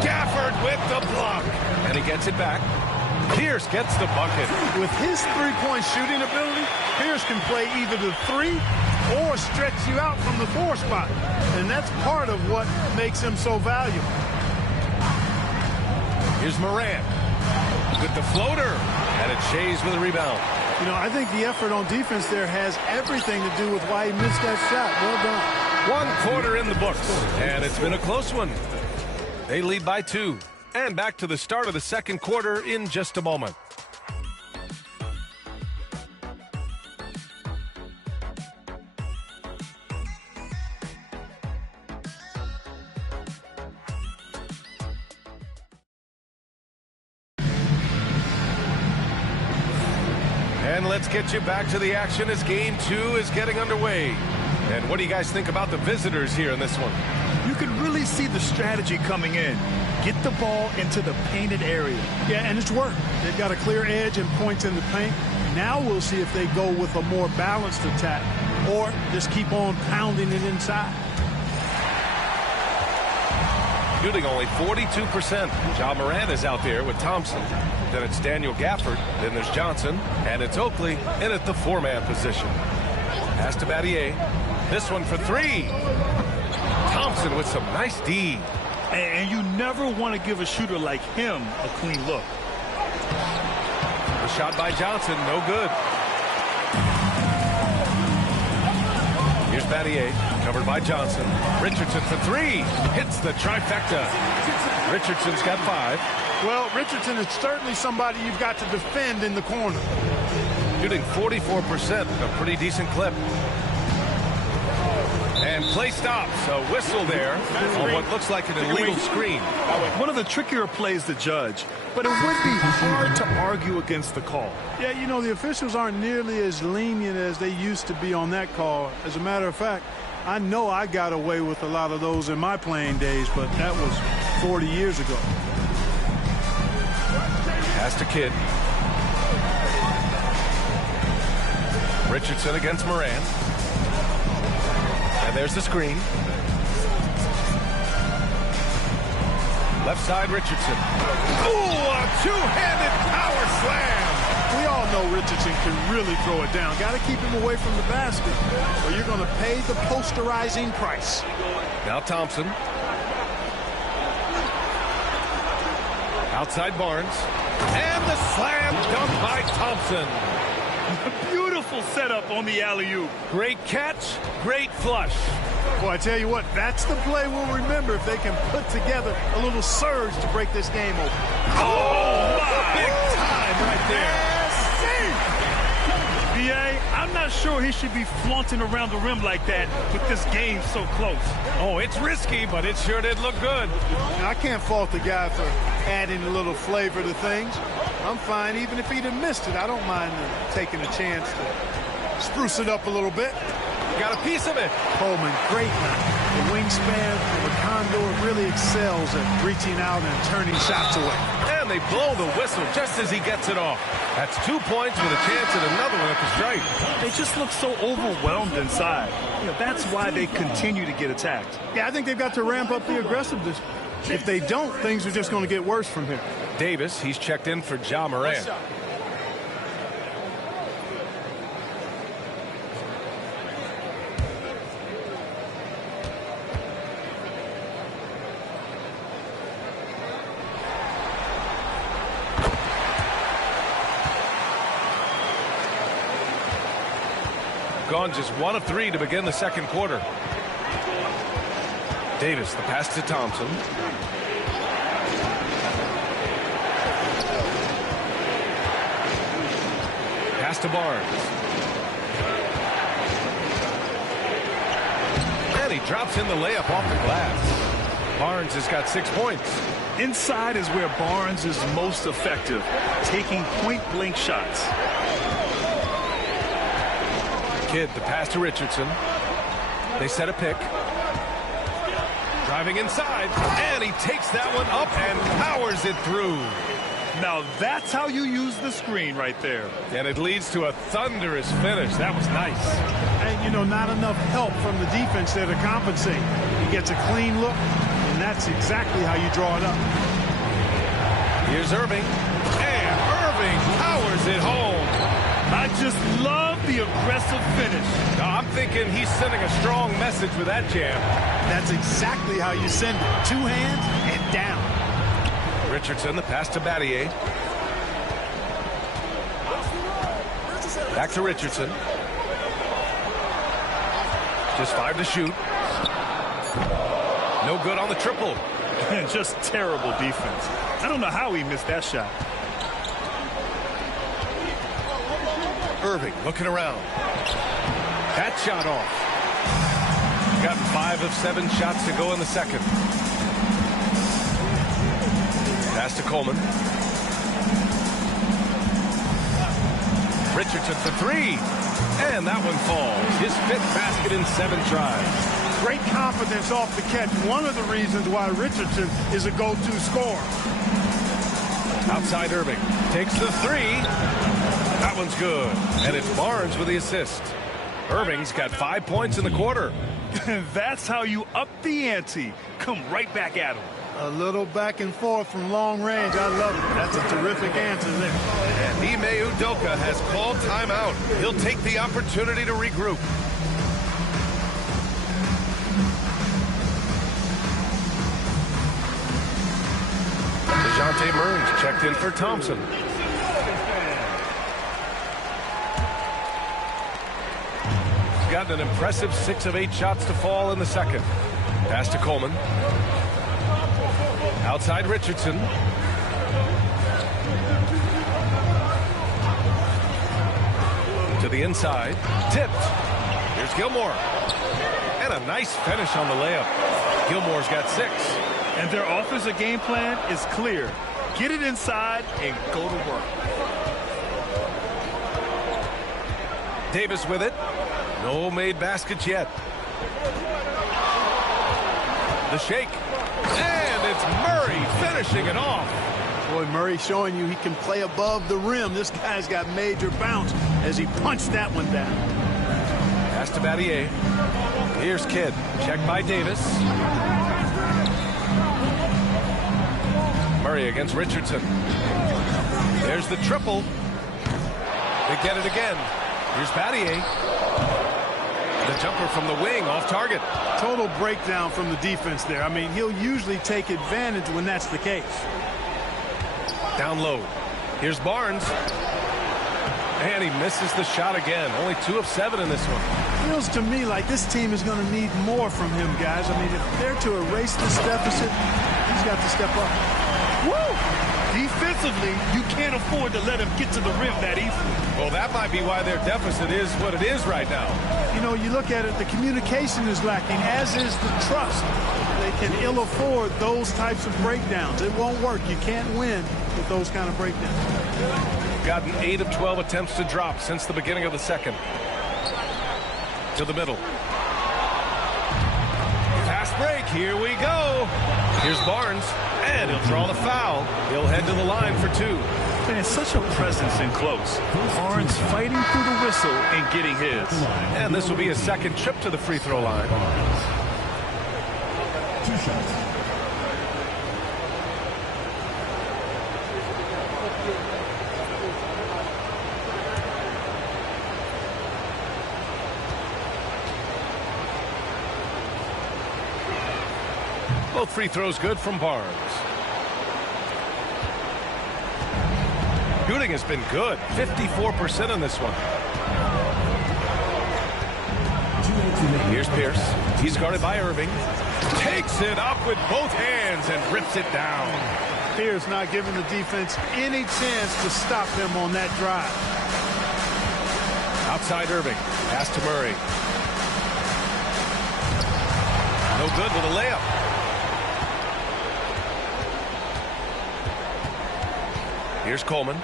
Gafford with the block. And he gets it back. Pierce gets the bucket. With his three-point shooting ability, Pierce can play either the 3 or stretch you out from the 4 spot. And that's part of what makes him so valuable. Here's Morant with the floater. And it's Shays with a rebound. You know, I think the effort on defense there has everything to do with why he missed that shot. Well done. 1 quarter in the books. And it's been a close one. They lead by 2. And back to the start of the second quarter in just a moment. And let's get you back to the action as game 2 is getting underway. And what do you guys think about the visitors here in this one? You can really see the strategy coming in. Get the ball into the painted area. Yeah, and it's worked. They've got a clear edge and points in the paint. Now we'll see if they go with a more balanced attack or just keep on pounding it inside. Shooting only 42%. Ja Morant is out there with Thompson. Then it's Daniel Gafford. Then there's Johnson. And it's Oakley in at the 4-man position. Pass to Battier. This one for 3. Thompson with some nice D. And you never want to give a shooter like him a clean look. The shot by Johnson, no good. Here's Battier, covered by Johnson. Richardson for 3. Hits the trifecta. Richardson's got 5. Well, Richardson is certainly somebody you've got to defend in the corner. Shooting 44%, a pretty decent clip. And play stops. A whistle there on what looks like an illegal screen. One of the trickier plays to judge, but it would be hard to argue against the call. Yeah, you know, the officials aren't nearly as lenient as they used to be on that call. As a matter of fact, I know I got away with a lot of those in my playing days, but that was 40 years ago. Pass to Kidd. Richardson against Morant. And there's the screen. Left side, Richardson. Ooh, a two-handed power slam. We all know Richardson can really throw it down. Got to keep him away from the basket, or you're going to pay the posterizing price. Now Thompson. Outside Barnes. And the slam dunk by Thompson. Beautiful setup on the alley-oop. Great catch, great flush. Well, I tell you what, that's the play we'll remember if they can put together a little surge to break this game open. Oh, my. Big time right there. B.A., I'm not sure he should be flaunting around the rim like that with this game so close. Oh, it's risky, but it sure did look good. Now, I can't fault the guy for adding a little flavor to things. I'm fine even if he'd have missed it. I don't mind taking a chance to spruce it up a little bit. Got a piece of it. Coleman, great night. The wingspan of a Condor really excels at reaching out and turning shots away. And they blow the whistle just as he gets it off. That's 2 points with a chance at another one at the stripe. They just look so overwhelmed inside. You know, that's why they continue to get attacked. Yeah, I think they've got to ramp up the aggressiveness. If they don't, things are just going to get worse from here. Davis, he's checked in for Ja Morant. Gone just 1 of 3 to begin the second quarter. Davis, the pass to Thompson. Pass to Barnes. And he drops in the layup off the glass. Barnes has got 6 points. Inside is where Barnes is most effective, taking point-blank shots. Kidd, the pass to Richardson. They set a pick. Driving inside, and he takes that one up and powers it through. Now that's how you use the screen right there. And it leads to a thunderous finish. That was nice. And, you know, not enough help from the defense there to compensate. He gets a clean look, and that's exactly how you draw it up. Here's Irving. And Irving powers it home. I just love the aggressive finish. Now, I'm thinking he's sending a strong message with that jam. That's exactly how you send it. 2 hands and down. Richardson, the pass to Battier. Back to Richardson. Just 5 to shoot. No good on the triple. And just terrible defense. I don't know how he missed that shot. Irving looking around. That shot off. Gotten 5 of 7 shots to go in the second. Pass to Coleman. Richardson for 3. And that one falls. His 5th basket in 7 tries. Great confidence off the catch. One of the reasons why Richardson is a go-to scorer. Outside Irving. Takes the 3. That one's good. And it's Barnes with the assist. Irving's got 5 points in the quarter. That's how you up the ante. Come right back at him. A little back and forth from long range. I love it. That's a terrific answer there. And Ime Udoka has called timeout. He'll take the opportunity to regroup. DeJounte Murray's checked in for Thompson. He's gotten an impressive 6 of 8 shots to fall in the second. Pass to Coleman. Outside Richardson. To the inside. Tipped. Here's Gilmore. And a nice finish on the layup. Gilmore's got 6. And their offensive game plan is clear. Get it inside and go to work. Davis with it. No made baskets yet. The shake. And it's Murray finishing it off. Boy, Murray showing you he can play above the rim. This guy's got major bounce as he punched that one down. Pass to Battier. Here's Kidd. Checked by Davis. Murray against Richardson. There's the triple. They get it again. Here's Battier. The jumper from the wing off target. Total breakdown from the defense there. I mean, he'll usually take advantage when that's the case. Down low. Here's Barnes. And he misses the shot again. Only 2 of 7 in this one. Feels to me like this team is going to need more from him, guys. I mean, if they're to erase this deficit, he's got to step up. Woo! Defensively, you can't afford to let him get to the rim that easily. Well, that might be why their deficit is what it is right now. You know, you look at it, the communication is lacking, as is the trust. They can ill afford those types of breakdowns. It won't work. You can't win with those kind of breakdowns. Gotten 8 of 12 attempts to drop since the beginning of the second. To the middle. Fast break. Here we go. Here's Barnes. And he'll draw the foul. He'll head to the line for 2. Man, such a presence in close. Barnes fighting through the whistle and getting his. And this will be his second trip to the free throw line. 2 shots. Both free throws good from Barnes. Shooting has been good. 54% in this one. Here's Pierce. He's guarded by Irving. Takes it up with both hands and rips it down. Pierce not giving the defense any chance to stop him on that drive. Outside Irving. Pass to Murray. No good with a layup. Here's Coleman.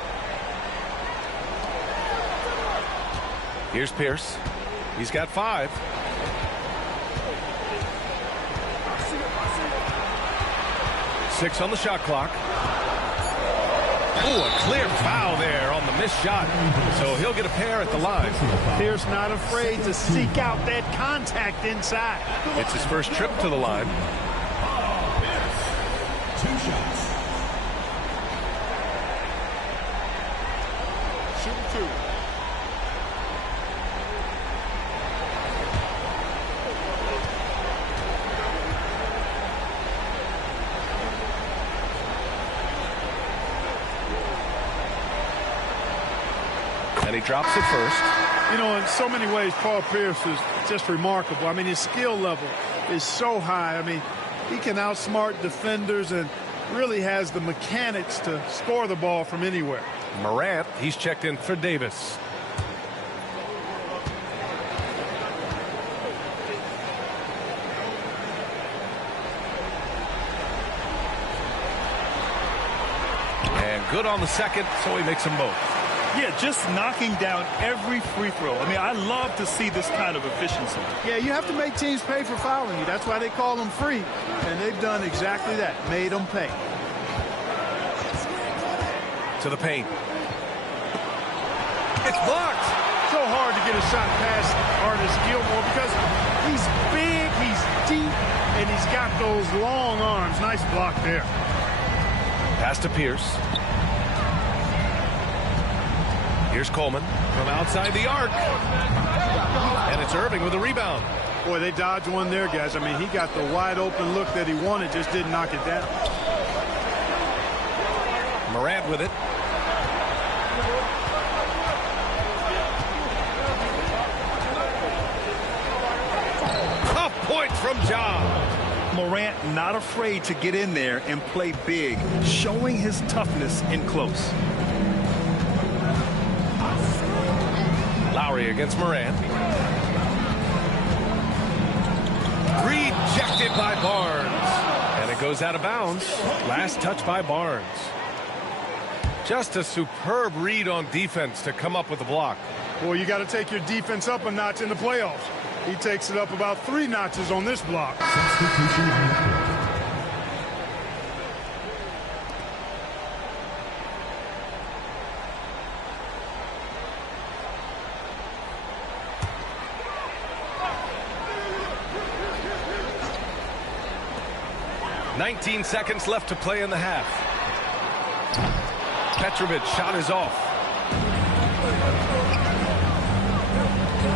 Here's Pierce. He's got 5. Six on the shot clock. Oh, a clear foul there on the missed shot. So he'll get a pair at the line. Pierce not afraid to seek out that contact inside. It's his first trip to the line. 2 shots. Shoot 2. And he drops it first. You know, in so many ways, Paul Pierce is just remarkable. I mean, his skill level is so high. I mean, he can outsmart defenders and really has the mechanics to score the ball from anywhere. Morant, he's checked in for Davis. And good on the second, so he makes them both. Yeah, just knocking down every free throw. I mean, I love to see this kind of efficiency. Yeah, you have to make teams pay for fouling you. That's why they call them free. And they've done exactly that, made them pay. To the paint. It's blocked. So hard to get a shot past Artis Gilmore because he's big, he's deep, and he's got those long arms. Nice block there. Pass to Pierce. Here's Coleman from outside the arc. And it's Irving with a rebound. Boy, they dodged one there, guys. I mean, he got the wide open look that he wanted, just didn't knock it down. Morant with it. Tough point from Ja. Morant not afraid to get in there and play big, showing his toughness in close. Lowry against Morant. Rejected by Barnes. And it goes out of bounds. Last touch by Barnes. Just a superb read on defense to come up with the block. Boy, you got to take your defense up a notch in the playoffs. He takes it up about 3 notches on this block. Substitution on the court. "19 seconds left to play in the half. Petrovic shot is off.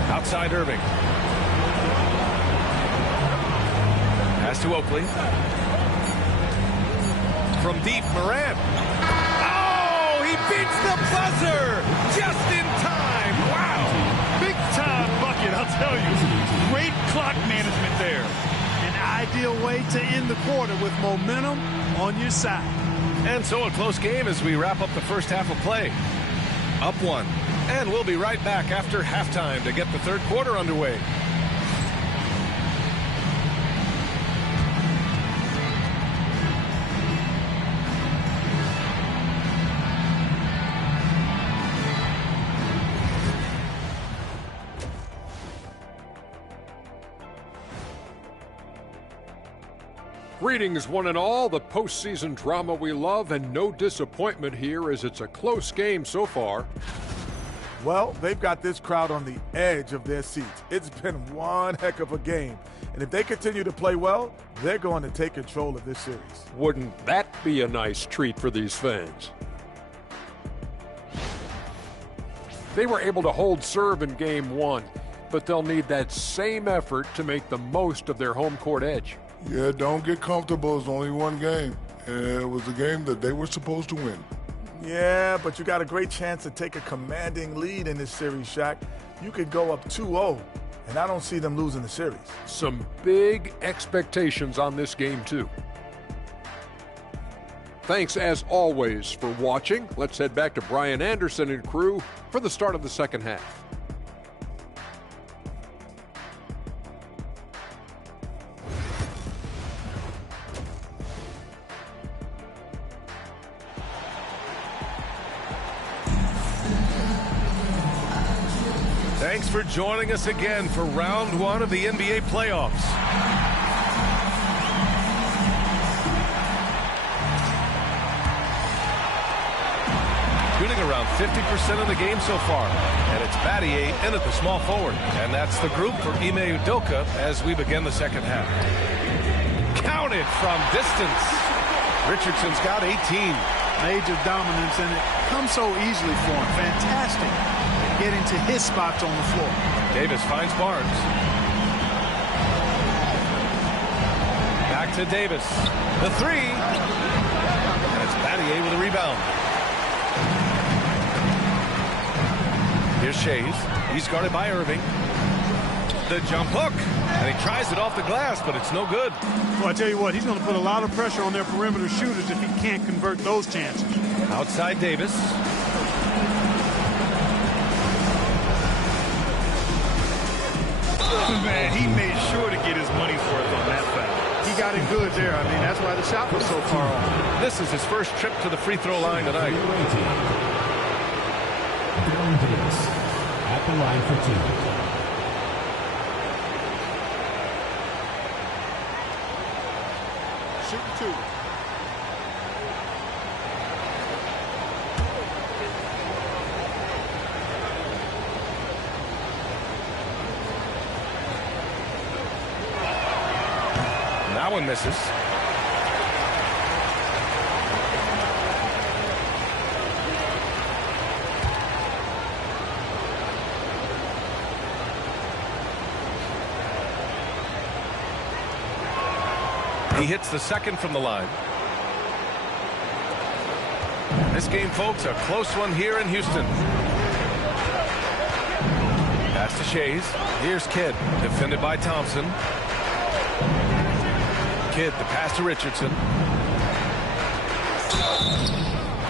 Outside Irving. Pass to Oakley. From deep, Morant. Oh, he beats the buzzer just in time. Wow. Big time bucket, I'll tell you. Great clock management there. An ideal way to end the quarter with momentum on your side. And so a close game as we wrap up the first half of play. Up 1. And we'll be right back after halftime to get the third quarter underway. Greetings, one and all. The postseason drama we love, and no disappointment here as it's a close game so far. Well, they've got this crowd on the edge of their seats. It's been one heck of a game. And if they continue to play well, they're going to take control of this series. Wouldn't that be a nice treat for these fans? They were able to hold serve in Game 1, but they'll need that same effort to make the most of their home court edge. Yeah, don't get comfortable. It's only one game. And it was a game that they were supposed to win. Yeah, but you got a great chance to take a commanding lead in this series, Shaq. You could go up 2-0, and I don't see them losing the series. Some big expectations on this game, too. Thanks, as always, for watching. Let's head back to Brian Anderson and crew for the start of the second half. Thanks for joining us again for round 1 of the NBA playoffs. shooting around 50% of the game so far. And it's Battier in at the small forward. And that's the group for Ime Udoka as we begin the second half. Counted from distance. Richardson's got 18. Major dominance, and it comes so easily for him. Fantastic getting to his spots on the floor. Davis finds Barnes. Back to Davis. The three. And it's Battier with a rebound. Here's Shays. He's guarded by Irving. The jump hook. And he tries it off the glass, but it's no good. Well, I tell you what, he's going to put a lot of pressure on their perimeter shooters if he can't convert those chances. Outside Davis. Man, he made sure to get his money's worth on that foul. He got it good there. I mean, that's why the shot was so far off. This is his first trip to the free throw line tonight. Baron Davis at the line for two. Shooting two. That one misses. He hits the second from the line. This game, folks, a close one here in Houston. Pass to Shays. Here's Kidd, defended by Thompson. Kidd, the pass to Richardson.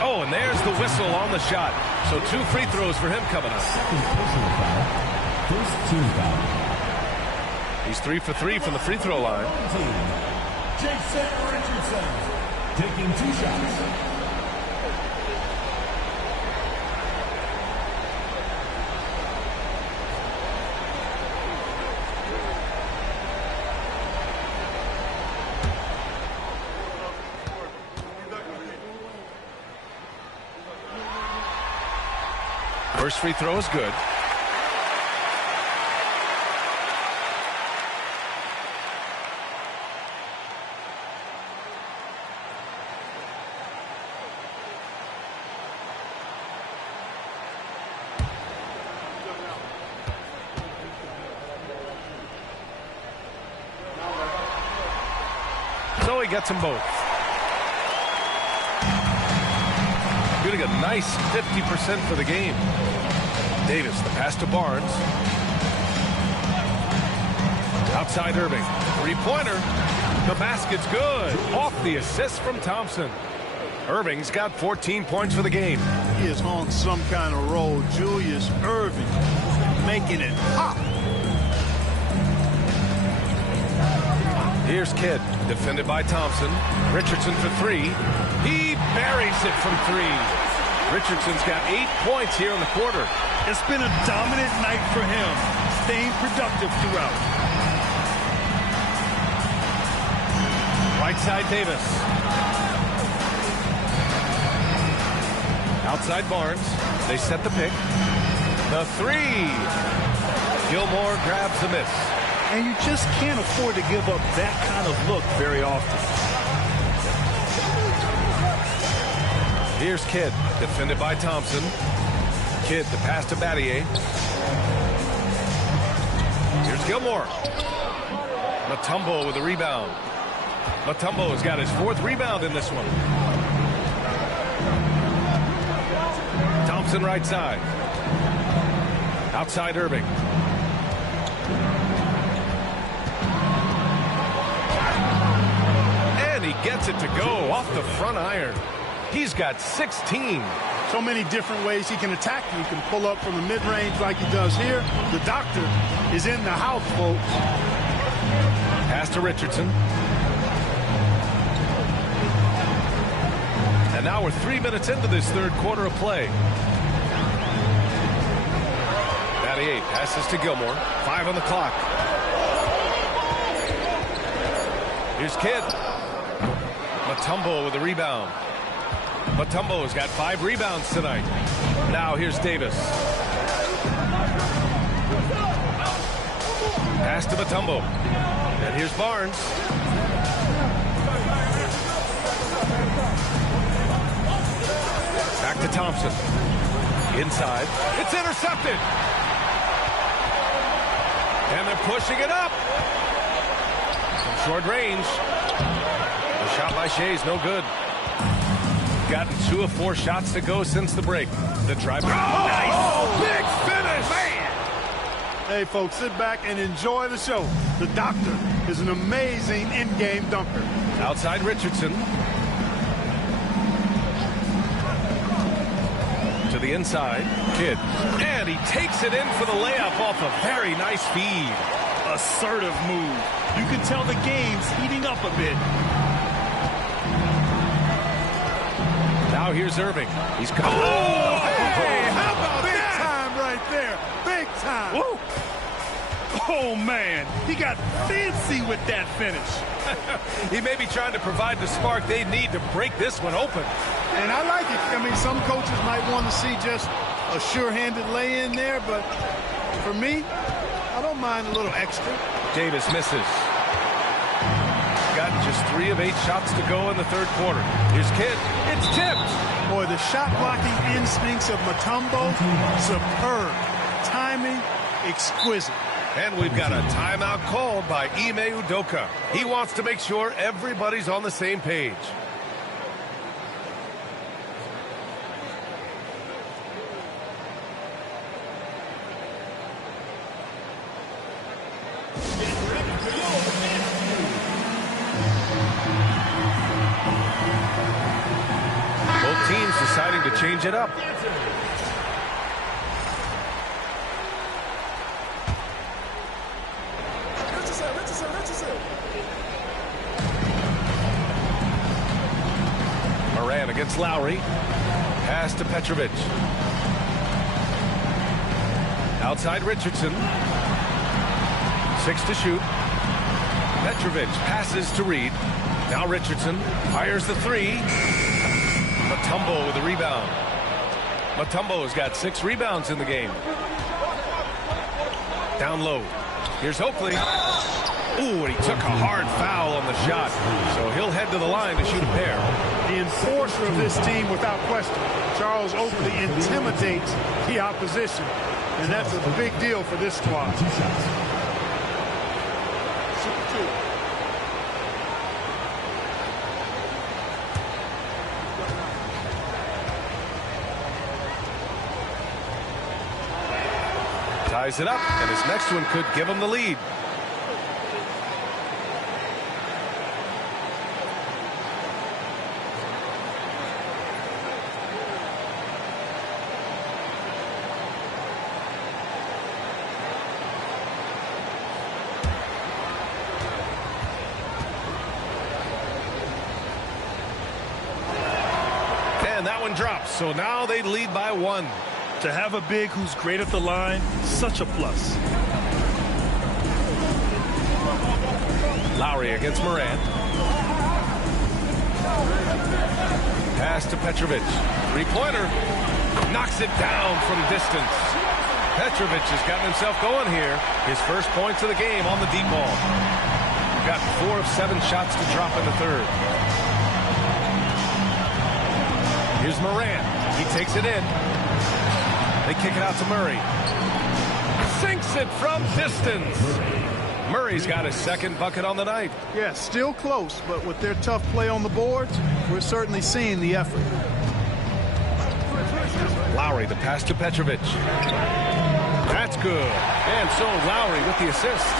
Oh, and there's the whistle on the shot. So 2 free throws for him coming up. First team foul. He's 3 for 3 from the free throw line. Jason Richardson taking 2 shots. First free throw is good. So he gets them both. Shooting a nice 50% for the game. Davis, the pass to Barnes. Outside Irving. 3-pointer. The basket's good. Off the assist from Thompson. Irving's got 14 points for the game. He is on some kind of roll. Julius Irving making it pop. Here's Kidd, defended by Thompson. Richardson for 3. He buries it from 3. Richardson's got 8 points here in the quarter. It's been a dominant night for him, staying productive throughout. Right side Davis. Outside Barnes. They set the pick. The 3. Gilmore grabs the miss. And you just can't afford to give up that kind of look very often. Here's Kidd, defended by Thompson. Kidd, the pass to Battier. Here's Gilmore. Mutombo with a rebound. Mutombo's got his 4th rebound in this one. Thompson right side. Outside Irving. And he gets it to go off the front iron. He's got 16. So many different ways he can attack you. He can pull up from the mid-range like he does here. The doctor is in the house, folks. Pass to Richardson. And now we're 3 minutes into this third quarter of play. Battier passes to Gilmore. 5 on the clock. Here's Kidd. Mutombo with a rebound. Mutombo's got 5 rebounds tonight. Now here's Davis. Pass to Mutombo. And here's Barnes. Back to Thompson. Inside. It's intercepted. And they're pushing it up. From short range. The shot by Shea's no good. Gotten 2 of 4 shots to go since the break. The drive. Nice. Big finish. Man. Hey, folks, sit back and enjoy the show. The Doctor is an amazing in-game dunker. Outside Richardson. To the inside. Kidd. And he takes it in for the layup off a very nice feed. Assertive move. You can tell the game's heating up a bit. Now here's Irving. He's coming. Oh, hey, how about big time right there? Big time. Woo. Oh, man. He got fancy with that finish. He may be trying to provide the spark they need to break this one open. And I like it. I mean, some coaches might want to see just a sure-handed lay-in there, but for me, I don't mind a little extra. Davis misses. Got just 3 of 8 shots to go in the third quarter. Here's Kidd. It's tipped. Boy, the shot-blocking instincts of Mutombo, superb. Timing, exquisite. And we've got a timeout called by Ime Udoka. He wants to make sure everybody's on the same page. Both teams deciding to change it up. Moran against Lowry. Pass to Petrovic. Outside Richardson. 6 to shoot. Petrovic passes to Reed. Now Richardson fires the 3. Mutombo with a rebound. Mutombo's got 6 rebounds in the game. Down low. Here's Oakley. Ooh, and he took a hard foul on the shot. So he'll head to the line to shoot a pair. The enforcer of this team, without question. Charles Oakley intimidates the opposition. And that's a big deal for this squad. 2 shots. Ties it up, and his next one could give him the lead. And that one drops, so now they lead by 1. To have a big who's great at the line, such a plus. Lowry against Moran. Pass to Petrovic. 3-pointer. Knocks it down from distance. Petrovic has gotten himself going here. His first points of the game on the deep ball. Got 4 of 7 shots to drop in the third. Here's Moran. He takes it in. They kick it out to Murray. Sinks it from distance. Murray's got his second bucket on the night. Yeah, still close, but with their tough play on the boards, we're certainly seeing the effort. Lowry, the pass to Petrovic. That's good. And so Lowry with the assist.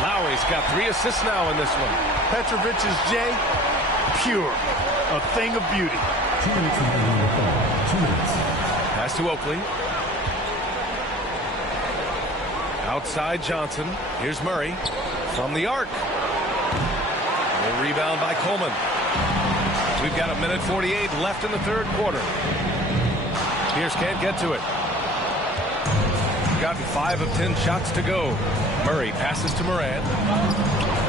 Lowry's got 3 assists now in this one. Petrovic's J, pure. A thing of beauty. 2 minutes remaining on the clock. 2 minutes. Pass to Oakley. Outside Johnson. Here's Murray from the arc. A rebound by Coleman. We've got 1:48 left in the third quarter. Pierce can't get to it. Gotten 5 of 10 shots to go. Murray passes to Moran.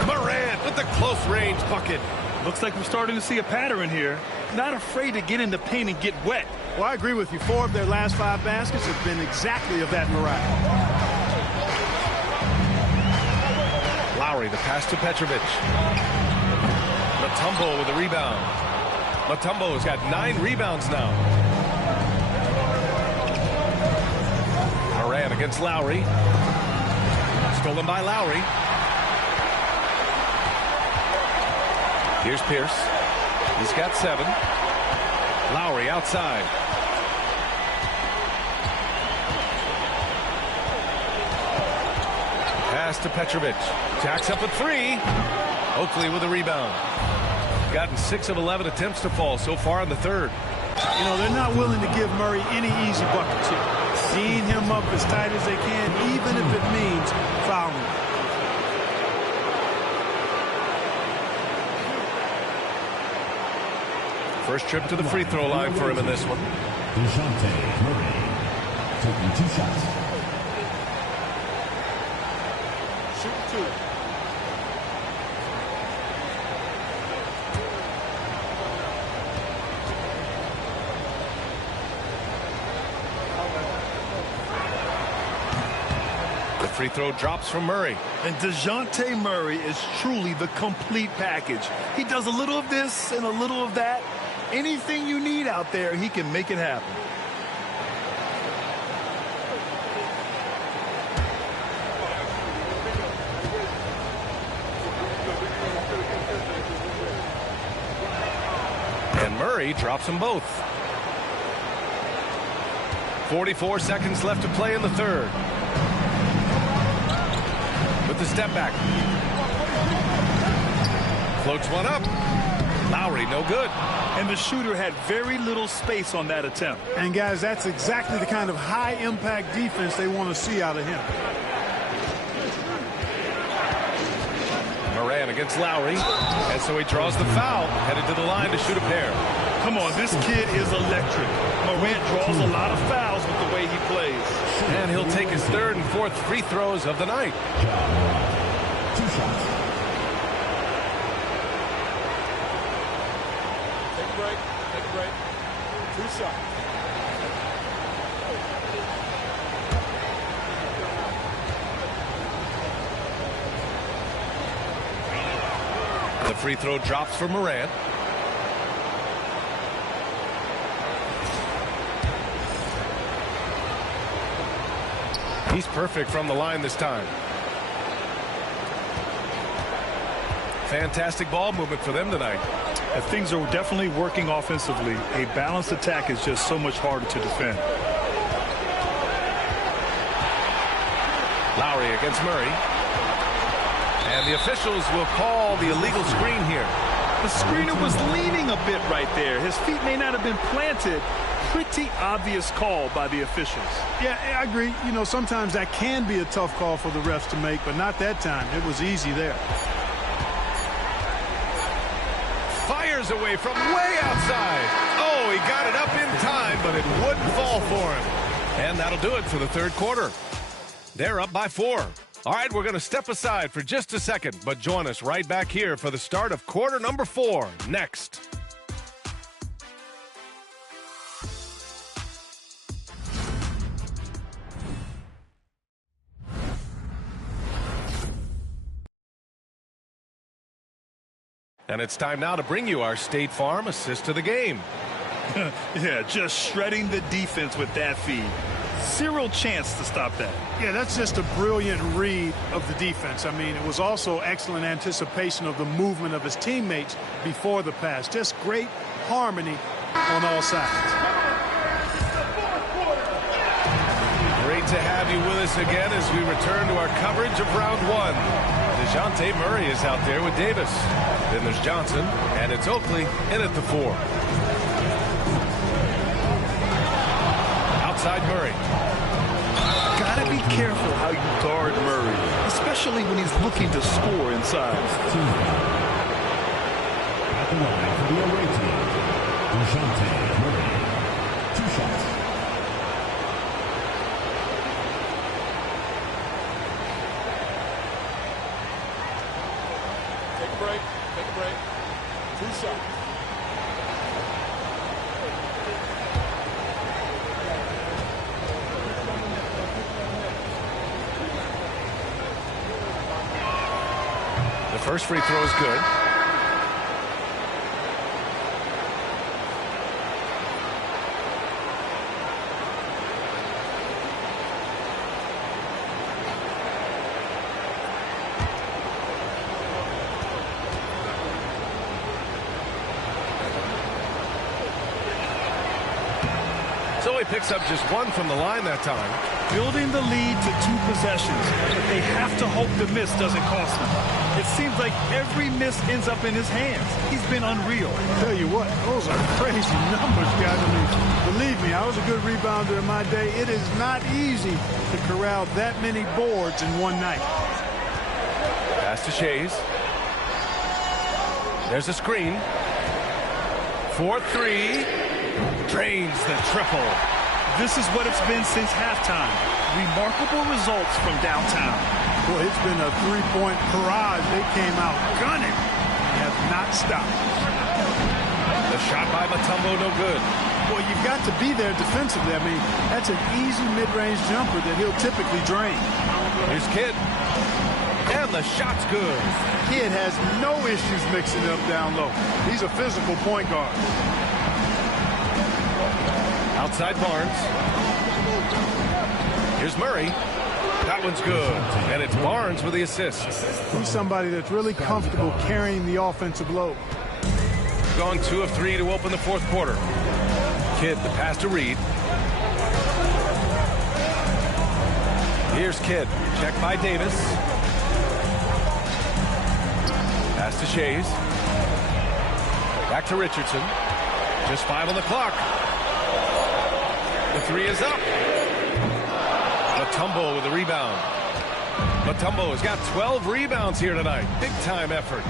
Moran with the close range bucket. Looks like we're starting to see a pattern here. not afraid to get in the paint and get wet. Well, I agree with you. 4 of their last 5 baskets have been exactly of that variety. Lowry, the pass to Petrovic. Mutombo with a rebound. Mutombo has got 9 rebounds now. Moran against Lowry. Stolen by Lowry. Here's Pierce. He's got 7. Lowry outside. Pass to Petrovic. Jacks up a 3. Oakley with a rebound. Gotten 6 of 11 attempts to fall so far in the third. You know, they're not willing to give Murray any easy buckets here. Seeing him up as tight as they can, even if it means fouling him. First trip to the free throw line for him in this one. DeJounte Murray taking 2 shots. Shoot 2. The free throw drops from Murray. And DeJounte Murray is truly the complete package. He does a little of this and a little of that. Anything you need out there, he can make it happen. And Murray drops them both. 44 seconds left to play in the third. With the step back. Floats one up. Lowry, no good. And the shooter had very little space on that attempt. And, guys, that's exactly the kind of high-impact defense they want to see out of him. Moran against Lowry. And so he draws the foul, headed to the line to shoot a pair. Come on, this kid is electric. Morant draws a lot of fouls with the way he plays. And he'll take his 3rd and 4th free throws of the night. 2 shots. Take a break. Take a break. 2 shots. The free throw drops for Morant. He's perfect from the line this time. Fantastic ball movement for them tonight. As things are definitely working offensively, a balanced attack is just so much harder to defend. Lowry against Murray. And the officials will call the illegal screen here. The screener was leaning a bit right there. His feet may not have been planted. Pretty obvious call by the officials. Yeah, I agree. You know, sometimes that can be a tough call for the refs to make, but not that time. It was easy there. Fires away from way outside. Oh, he got it up in time, but it wouldn't fall for him. And that'll do it for the third quarter. They're up by 4. All right, we're going to step aside for just a second, but join us right back here for the start of quarter number 4 next. And it's time now to bring you our State Farm assist to the game. Yeah, just shredding the defense with that feed. Zero chance to stop that. Yeah, that's just a brilliant read of the defense. I mean, it was also excellent anticipation of the movement of his teammates before the pass. Just great harmony on all sides. Great to have you with us again as we return to our coverage of round 1. DeJounte Murray is out there with Davis. Then there's Johnson, and it's Oakley in at the 4. Outside Murray. Gotta be careful how you guard Murray, especially when he's looking to score inside. At the line for the away team, DeJounte Murray. 2 shots. Take a break. Take a break. 2 shots. First free throw is good. So he picks up just one from the line that time. Building the lead to 2 possessions, but they have to hope the miss doesn't cost them. It seems like every miss ends up in his hands. He's been unreal. Tell you what, those are crazy numbers, guys. I mean, believe me, I was a good rebounder in my day. It is not easy to corral that many boards in one night. Pass to Shays. There's a screen. 4-3. Drains the triple. This is what it's been since halftime. Remarkable results from downtown. Boy, it's been a three-point barrage. They came out gunning and have not stopped. The shot by Mutombo, no good. Boy, you've got to be there defensively. I mean, that's an easy mid-range jumper that he'll typically drain. Here's Kidd. And the shot's good. Kidd has no issues mixing it up down low. He's a physical point guard. Outside Barnes. Here's Murray. That one's good. And it's Barnes with the assist. He's somebody that's really comfortable carrying the offensive load. Gone 2 of 3 to open the fourth quarter. Kidd, the pass to Reed. Here's Kidd. Check by Davis. Pass to Shays. Back to Richardson. Just 5 on the clock. The 3 is up. Mutombo with a rebound. Mutombo has got 12 rebounds here tonight. Big time effort.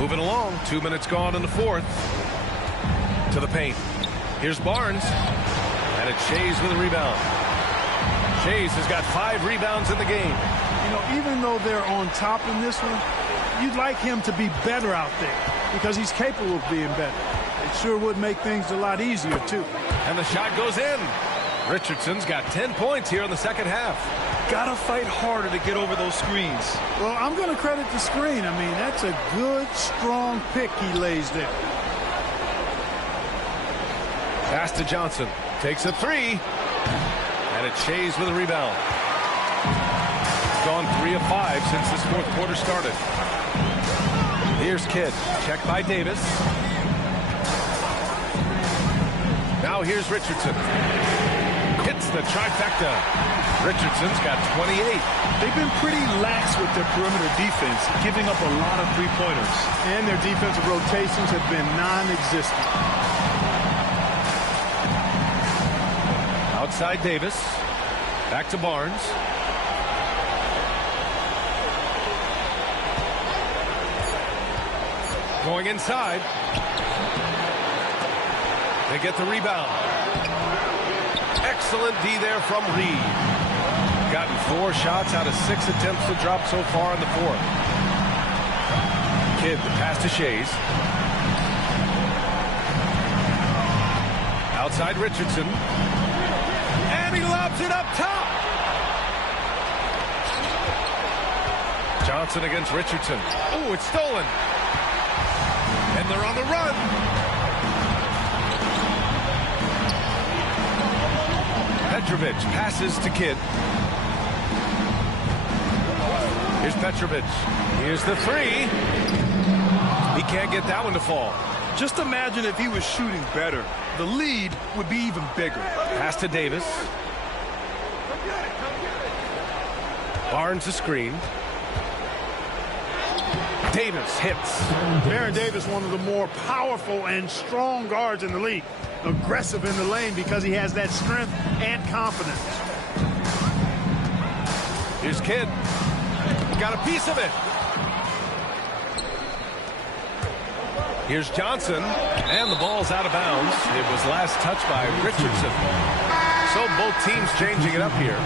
Moving along. 2 minutes gone in the fourth. To the paint. Here's Barnes. And it's Shays with a rebound. Shays has got 5 rebounds in the game. You know, even though they're on top in this one, you'd like him to be better out there because he's capable of being better. It sure would make things a lot easier, too. And the shot goes in. Richardson's got 10 points here in the second half. Gotta fight harder to get over those screens. Well, I'm going to credit the screen. I mean, that's a good, strong pick he lays there. Pass to Johnson. Takes a 3. And it's Shays with a rebound. Gone 3 of 5 since this fourth quarter started. Here's Kidd. Checked by Davis. Now here's Richardson. Hits the trifecta. Richardson's got 28. They've been pretty lax with their perimeter defense, giving up a lot of three-pointers. And their defensive rotations have been non-existent. Outside Davis. Back to Barnes. Going inside. They get the rebound. Excellent D there from Reed. Gotten 4 shots out of 6 attempts to drop so far in the fourth. Kidd, the pass to Shays. Outside Richardson. And he lobs it up top. Johnson against Richardson. Oh, it's stolen. And they're on the run. Petrovic passes to Kidd. Here's Petrovic. Here's the 3. He can't get that one to fall. Just imagine if he was shooting better. The lead would be even bigger. Pass to Davis. Barnes the screen. Davis hits. Baron Davis, one of the more powerful and strong guards in the league. Aggressive in the lane because he has that strength and confidence. Here's Kidd. Got a piece of it. Here's Johnson. And the ball's out of bounds. It was last touched by Richardson. So both teams changing it up here.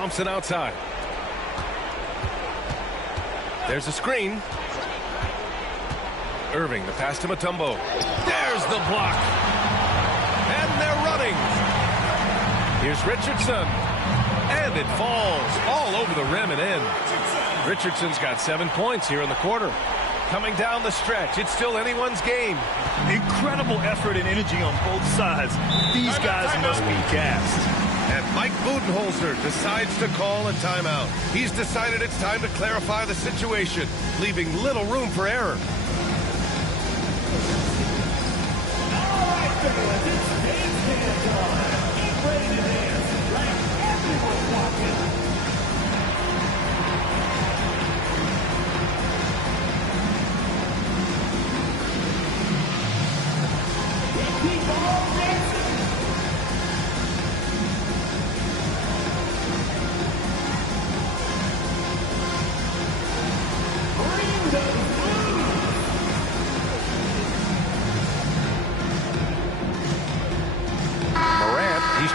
Thompson outside. There's a screen. Irving, the pass to Mutombo. There's the block. And they're running. Here's Richardson. And it falls all over the rim and in. Richardson's got 7 points here in the quarter. Coming down the stretch, it's still anyone's game. Incredible effort and energy on both sides. These guys must be gassed. And Mike Budenholzer decides to call a timeout. He's decided it's time to clarify the situation, leaving little room for error.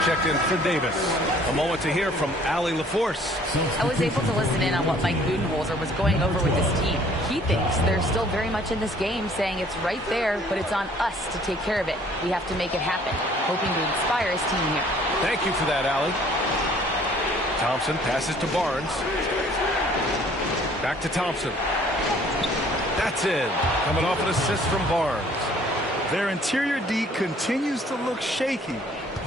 Checked in for Davis. A moment to hear from Allie LaForce. I was able to listen in on what Mike Budenholzer was going over with his team. He thinks they're still very much in this game, saying it's right there, but it's on us to take care of it. We have to make it happen, hoping to inspire his team here. Thank you for that, Allie. Thompson passes to Barnes. Back to Thompson. That's in. Coming off an assist from Barnes. Their interior D continues to look shaky.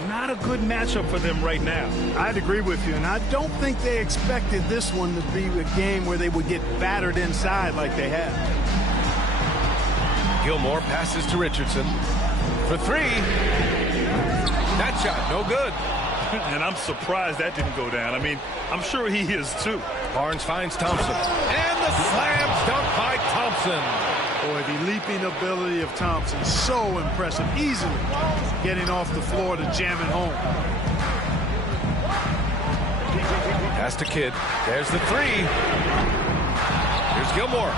Not a good matchup for them right now. I'd agree with you, and I don't think they expected this one to be a game where they would get battered inside like they have. Gilmore passes to Richardson for three. That shot, no good. And I'm surprised that didn't go down. I mean, I'm sure he is too. Barnes finds Thompson. And the slam dunk by Thompson. Boy, the leaping ability of Thompson, so impressive. Easily getting off the floor to jam it home. Pass to Kidd. There's the three. Here's Gilmore.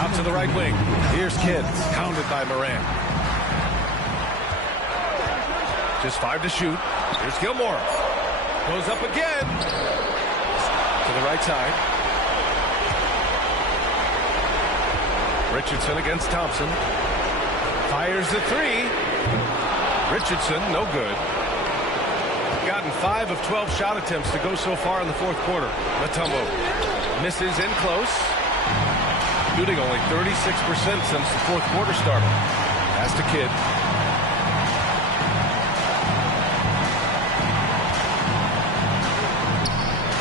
Out to the right wing. Here's Kidd. Pounded by Moran. Just 5 to shoot. Here's Gilmore. Goes up again. To the right side. Richardson against Thompson. Fires the three. Richardson, no good. Gotten 5 of 12 shot attempts to go so far in the fourth quarter. Mutombo misses in close. Shooting only 36% since the fourth quarter started. Pass to Kidd.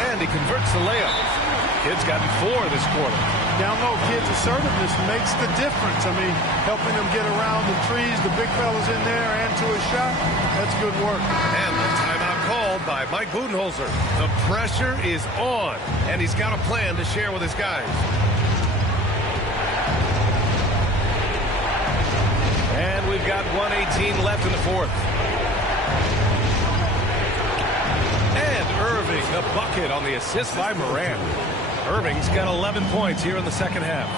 And he converts the layup. Kidd's gotten 4 this quarter. Down low, Kidd's assertiveness makes the difference. I mean, helping them get around the trees, the big fellas in there, and to a shot. That's good work. And the timeout called by Mike Budenholzer. The pressure is on, and he's got a plan to share with his guys. And we've got 1:18 left in the fourth. And Irving, the bucket on the assist by Moran. Irving's got 11 points here in the second half.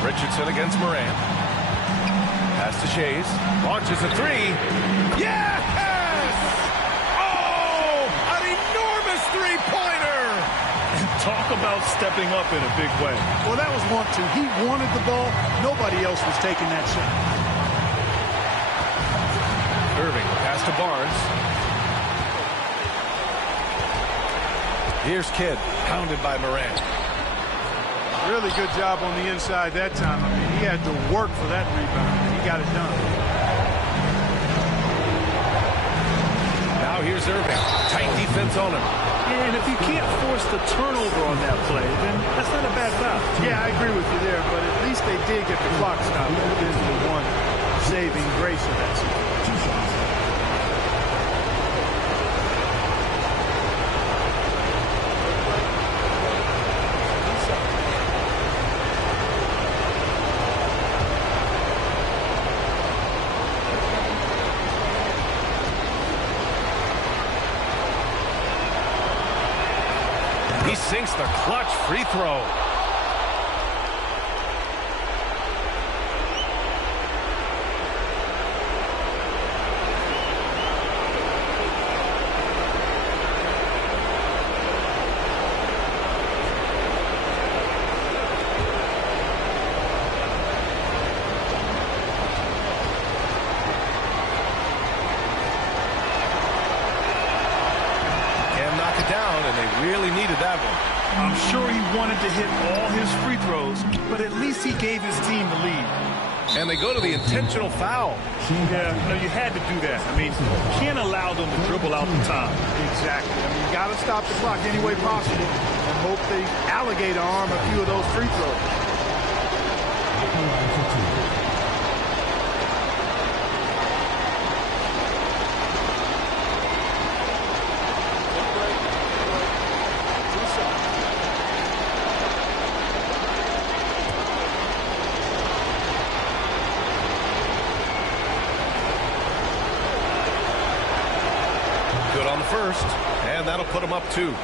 Richardson against Moran. Pass to Shays. Launches a three. Yes! Oh! An enormous three-pointer! Talk about stepping up in a big way. Well, that was 1-2. He wanted the ball. Nobody else was taking that shot. Irving, pass to Barnes. Here's Kidd, pounded by Moran. Really good job on the inside that time. I mean, he had to work for that rebound. He got it done. Now here's Irving. Tight defense on him. Yeah, and if you can't force the turnover on that play, then that's not a bad foul. Yeah, I agree with you there, but at least they did get the clock stopped. That is the one saving grace of that situation. He sinks the clutch free throw. really needed that one. I'm sure he wanted to hit all his free throws, but at least he gave his team the lead. And they go to the intentional foul. Yeah, no, you had to do that. I mean, you can't allow them to dribble out the time. Exactly. I mean, you got to stop the clock any way possible and hope they alligator arm a few of those free throws. Good on the first, and that'll put them up 2.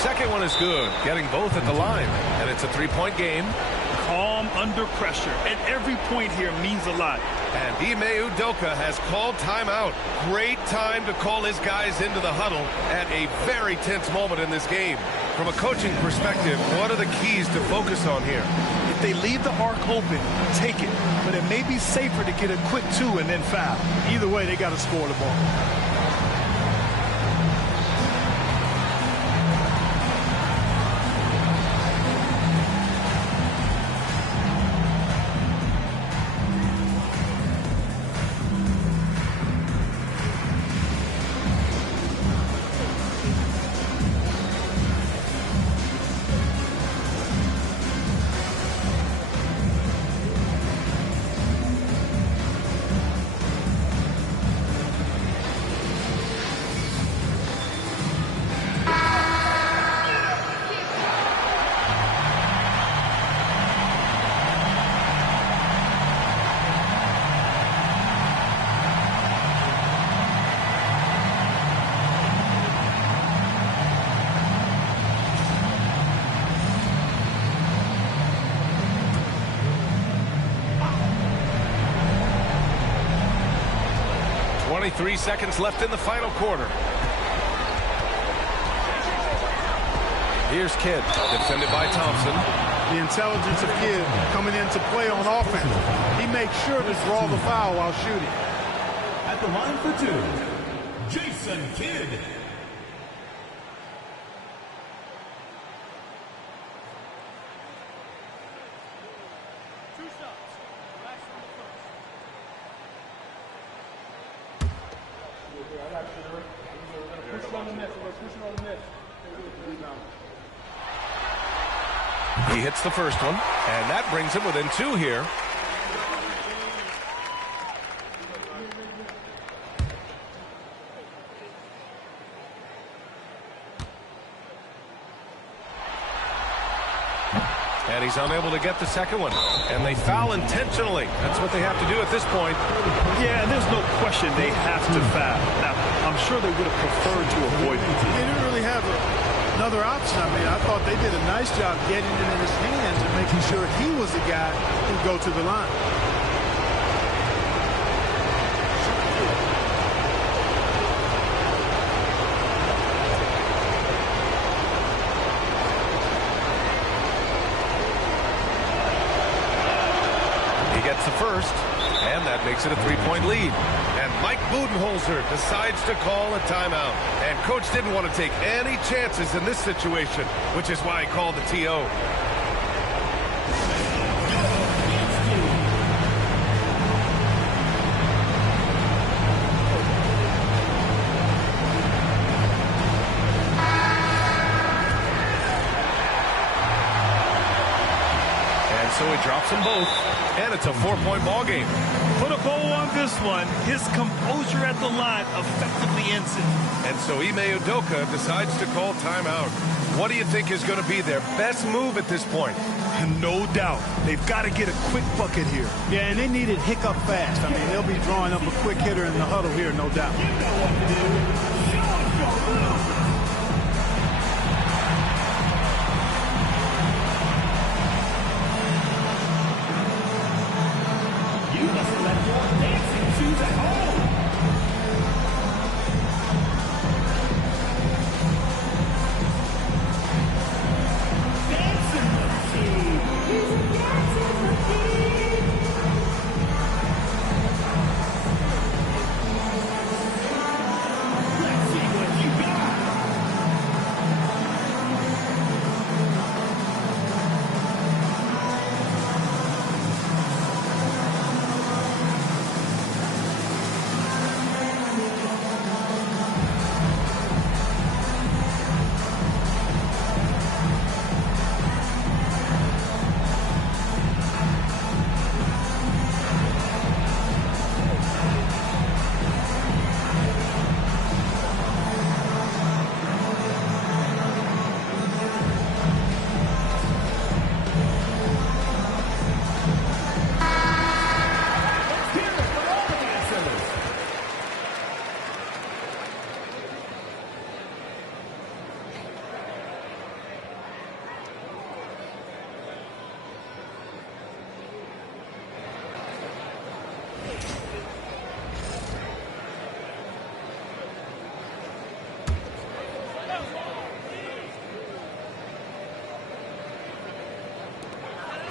Second one is good, getting both at the line, and it's a 3-point game. Calm under pressure, and every point here means a lot. And Ime Udoka has called timeout. Great time to call his guys into the huddle at a very tense moment in this game. From a coaching perspective, what are the keys to focus on here? If they leave the arc open, take it. But it may be safer to get a quick 2 and then foul. Either way, they got to score the ball. Three seconds left in the final quarter. Here's Kidd, defended by Thompson. The intelligence of Kidd coming into play on offense. He makes sure to draw the foul while shooting. At the line for 2, Jason Kidd. He hits the first one, and that brings him within 2 here. And he's unable to get the second one. And they foul intentionally. That's what they have to do at this point. Yeah, there's no question they have to foul. Now, I'm sure they would have preferred to avoid it. They didn't really have another option. I mean, I thought they did a nice job getting it in his hands and making sure he was the guy who'd go to the line. Gets the first, and that makes it a 3-point lead. And Mike Budenholzer decides to call a timeout. And coach didn't want to take any chances in this situation, which is why he called the TO. So he drops them both, and it's a 4-point ball game. Put a bow on this one. His composure at the line effectively ends it. And so Ime Udoka decides to call timeout. What do you think is going to be their best move at this point? No doubt. They've got to get a quick bucket here. Yeah, and they need it hiccup fast. I mean, they'll be drawing up a quick hitter in the huddle here, no doubt. You know what to do.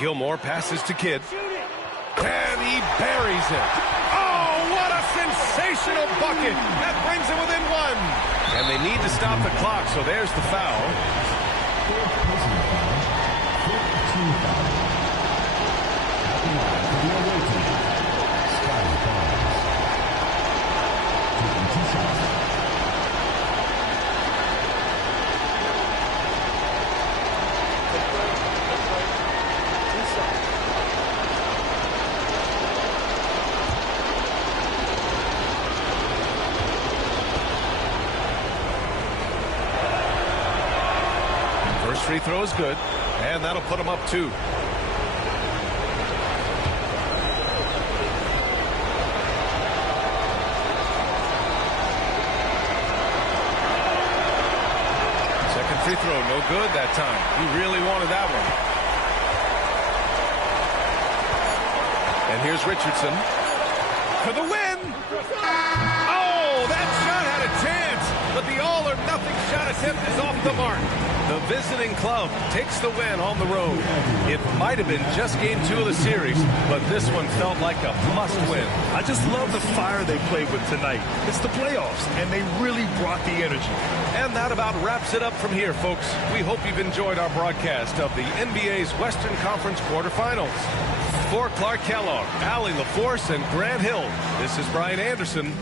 Gilmore passes to Kidd. And he buries it. Oh, what a sensational bucket. That brings it within one. And they need to stop the clock, so there's the foul. First free throw is good, and that'll put him up 2. Second free throw, no good that time. He really wanted that one. And here's Richardson for the win. Oh, that shot had a chance, but the all-or-nothing shot attempt is off the mark. The visiting club takes the win on the road. It might have been just game 2 of the series, but this one felt like a must-win. I just love the fire they played with tonight. It's the playoffs, and they really brought the energy. And that about wraps it up from here, folks. We hope you've enjoyed our broadcast of the NBA's Western Conference quarterfinals. For Clark Kellogg, Allie LaForce, and Grant Hill, this is Brian Anderson.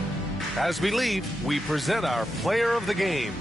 As we leave, we present our player of the game.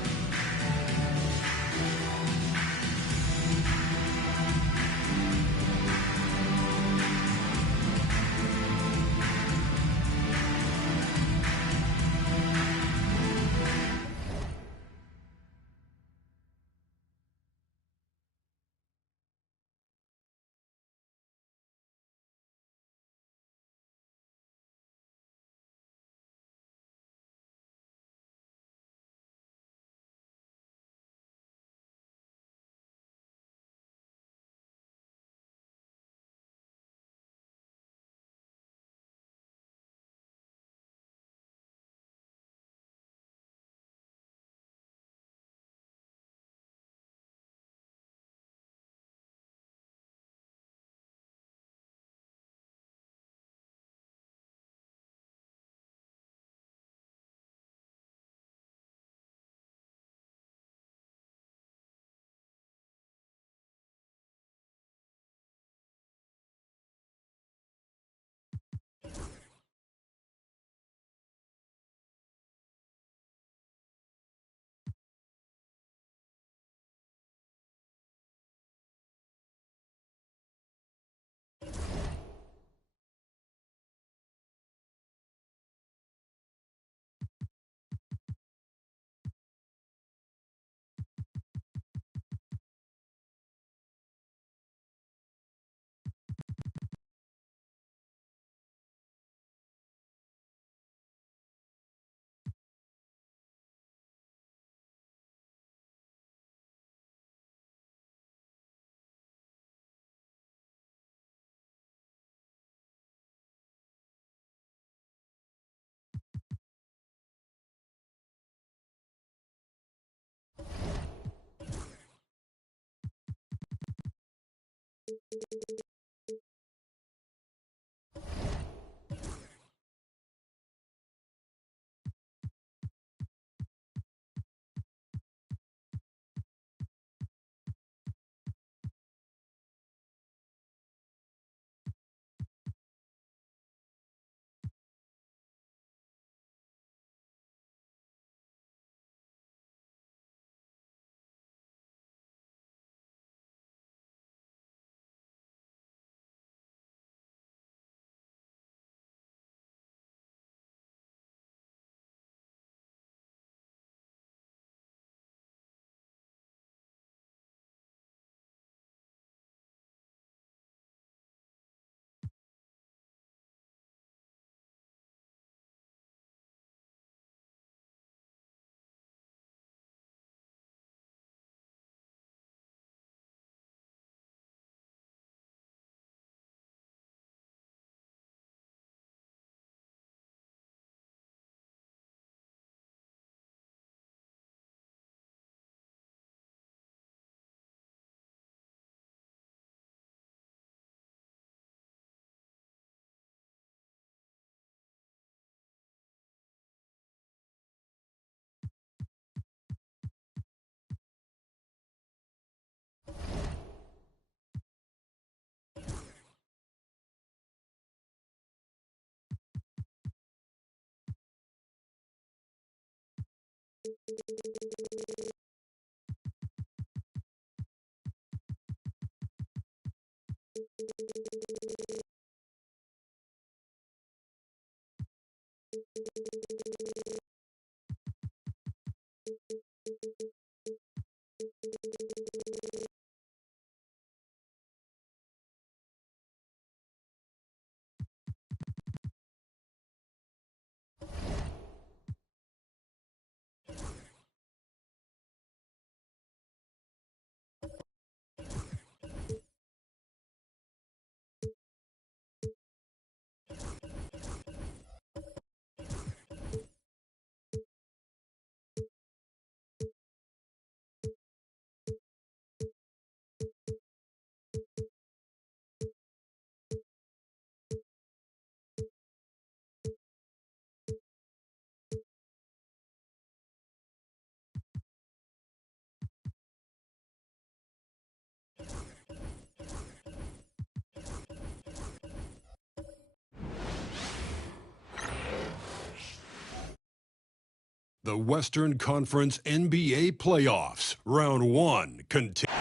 The Western Conference NBA Playoffs, Round 1.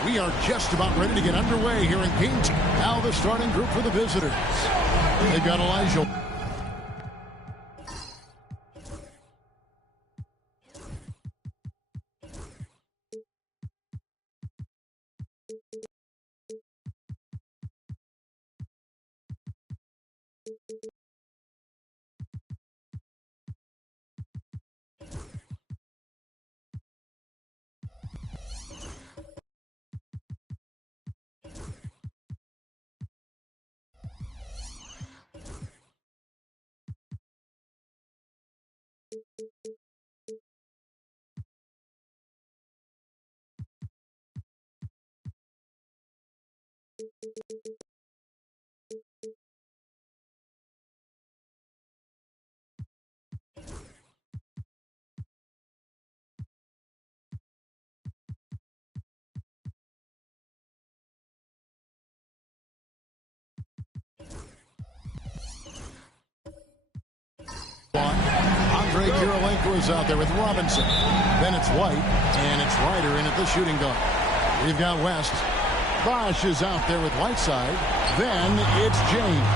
We are just about ready to get underway here in Game 2. Now the starting group for the visitors. They've got Elijah. Andre Kirilenko is out there with Robinson. Then it's White, and it's Ryder in at the shooting guard. We've got West. Bosch is out there with Whiteside. Then it's James.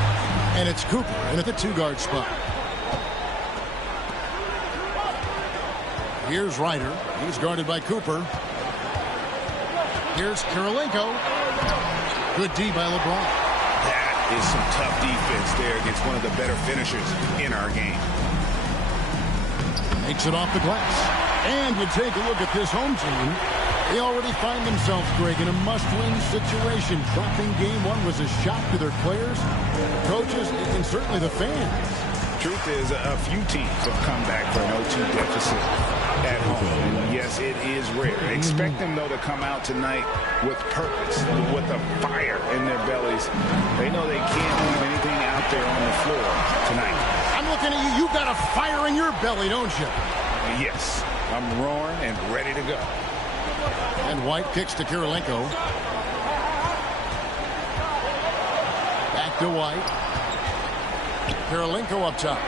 And it's Cooper in at the two-guard spot. Here's Ryder. He's guarded by Cooper. Here's Kirilenko. Good D by LeBron. That is some tough defense there against one of the better finishers in our game. Makes it off the glass. And you take a look at this home team. They already find themselves, Greg, in a must-win situation. Dropping game one was a shock to their players, coaches, and certainly the fans. Truth is, a few teams have come back for an 0-2 deficit at home. And yes, it is rare. Expect them, though, to come out tonight with purpose, with a fire in their bellies. They know they can't leave anything out there on the floor tonight. I'm looking at you. You've got a fire in your belly, don't you? Yes. I'm roaring and ready to go. And White kicks to Kirilenko. Back to White. Kirilenko up top.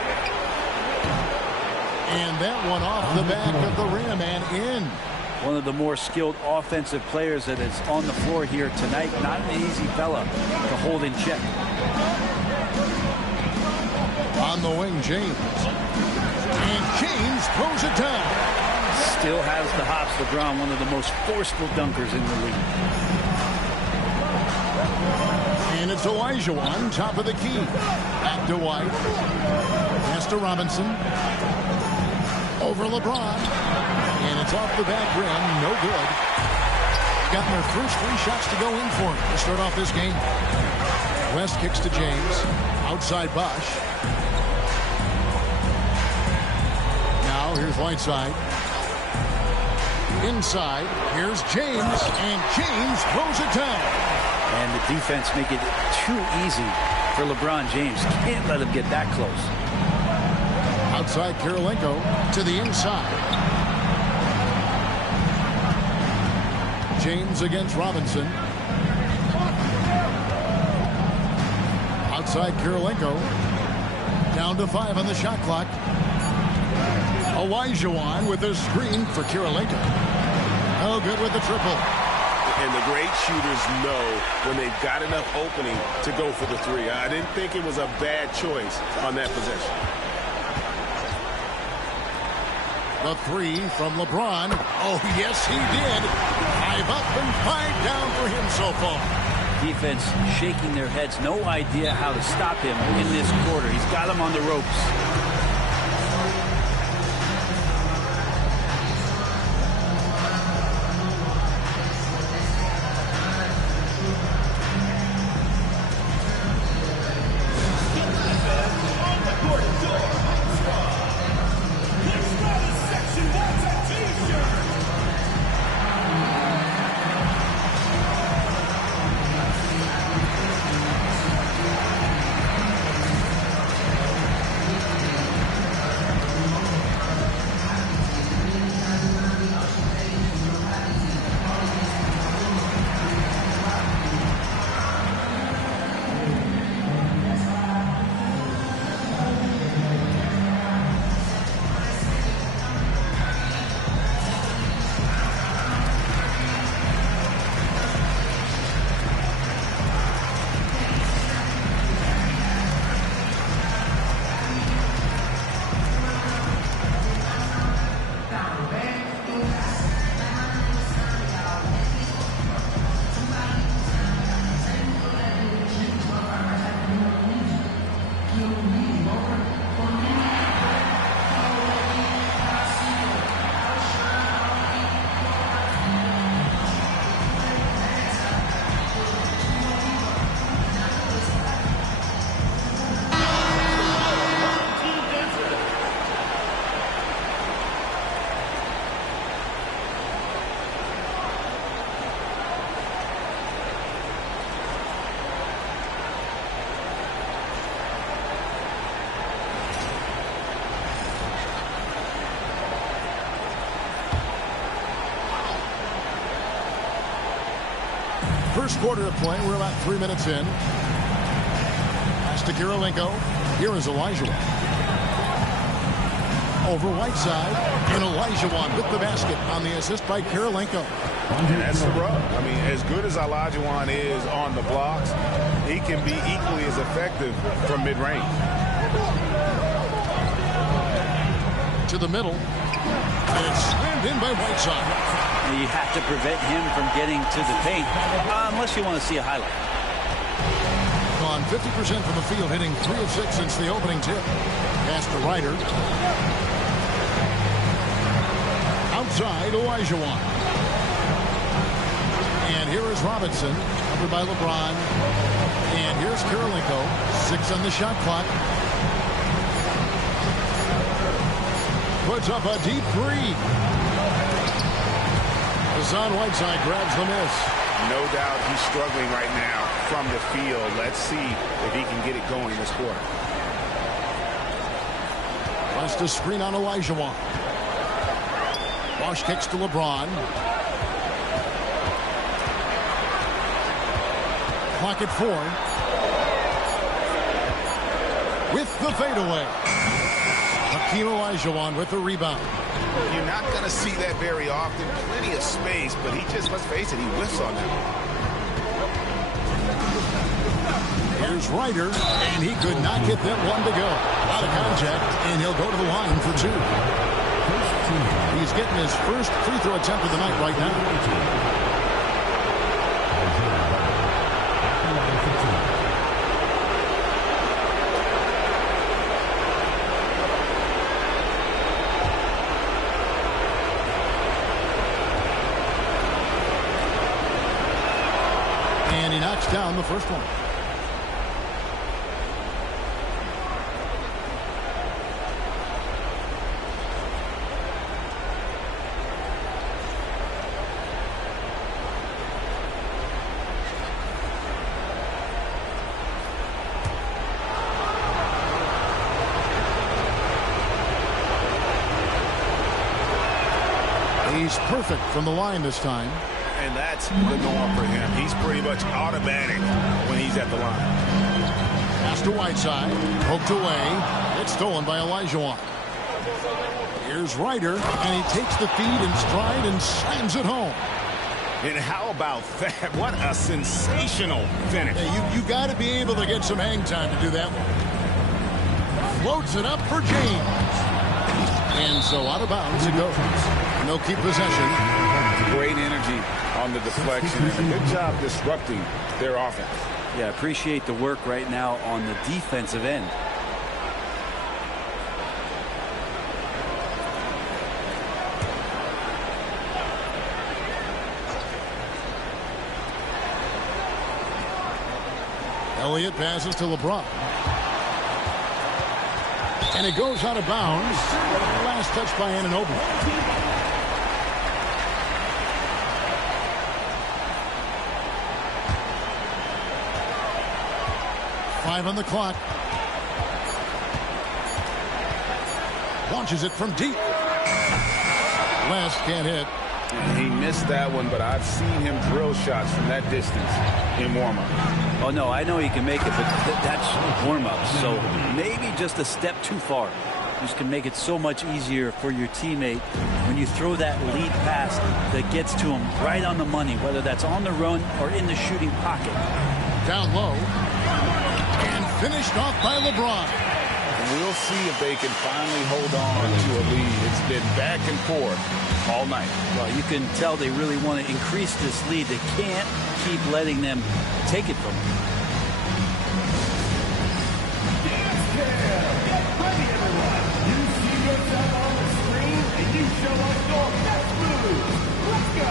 And that one off the back of the rim and in. One of the more skilled offensive players that is on the floor here tonight. Not an easy fella to hold in check. On the wing, James. And James throws it down. Still has the hops, LeBron, one of the most forceful dunkers in the league. And it's Elijah on top of the key. Back to White. Pass to Robinson. Over LeBron. And it's off the back rim. No good. Got their first three shots to go in for him to start off this game. West kicks to James. Outside Bosch. Now here's Whiteside. Inside, here's James, and James throws it down. And the defense make it too easy for LeBron James. Can't let him get that close. Outside Kirilenko to the inside. James against Robinson. Outside Kirilenko. Down to 5 on the shot clock. Olajuwon with a screen for Kirilenko. Oh, good with the triple. And the great shooters know when they've got enough opening to go for the three. I didn't think it was a bad choice on that possession. The three from LeBron. Oh, yes, he did. 5 up and 5 down for him so far. Defense shaking their heads. No idea how to stop him in this quarter. He's got him on the ropes. First quarter of play. We're about 3 minutes in. Pass to Kirilenko. Here is Olajuwon. Over Whiteside. And Olajuwon with the basket on the assist by Kirilenko. And that's the rub. I mean, as good as Olajuwon is on the blocks, he can be equally as effective from mid-range. To the middle. And it's slammed in by Whiteside. You have to prevent him from getting to the paint, unless you want to see a highlight. On 50% from the field, hitting 3 of 6 since the opening tip. Pass to Ryder. Outside, Olajuwon. And here is Robinson, covered by LeBron. And here's Kirilenko, 6 on the shot clock. Puts up a deep three. Hassan Whiteside grabs the miss. No doubt he's struggling right now from the field. Let's see if he can get it going this quarter. Wants to screen on Olajuwon. Bosh kicks to LeBron. Clock at 4. With the fadeaway. Hakeem Olajuwon with the rebound. You're not going to see that very often. Plenty of space, but he just, let's face it, he whiffs on that. Here's Ryder, and he could not get that one to go. Out of contact, and he'll go to the line for 2. He's getting his first free throw attempt of the night right now. Down the first one. He's perfect from the line this time. And that's the norm for him. He's pretty much automatic when he's at the line. Pass to Whiteside. Poked away. It's stolen by Olajuwon. Here's Ryder, and he takes the feed in stride and slams it home. And how about that? What a sensational finish. Yeah, you got to be able to get some hang time to do that one. Floats it up for James. And so out of bounds it goes. And they'll keep possession. Great energy on the deflection. And a good job disrupting their offense. Yeah, appreciate the work right now on the defensive end. Elliott passes to LeBron. And it goes out of bounds. Last touch by Anunoby. Five on the clock. Launches it from deep. West can't hit. He missed that one, but I've seen him drill shots from that distance in warm-up. Oh, no, I know he can make it, but that's warm-up. So maybe just a step too far. Just can make it so much easier for your teammate when you throw that lead pass that gets to him right on the money, whether that's on the run or in the shooting pocket. Down low. And finished off by LeBron. We'll see if they can finally hold on to a lead. It's been back and forth all night. Well, you can tell they really want to increase this lead. They can't keep letting them take it from them. Get ready, everyone. You see yourself on the screen, and you show us your best moves. Let's go.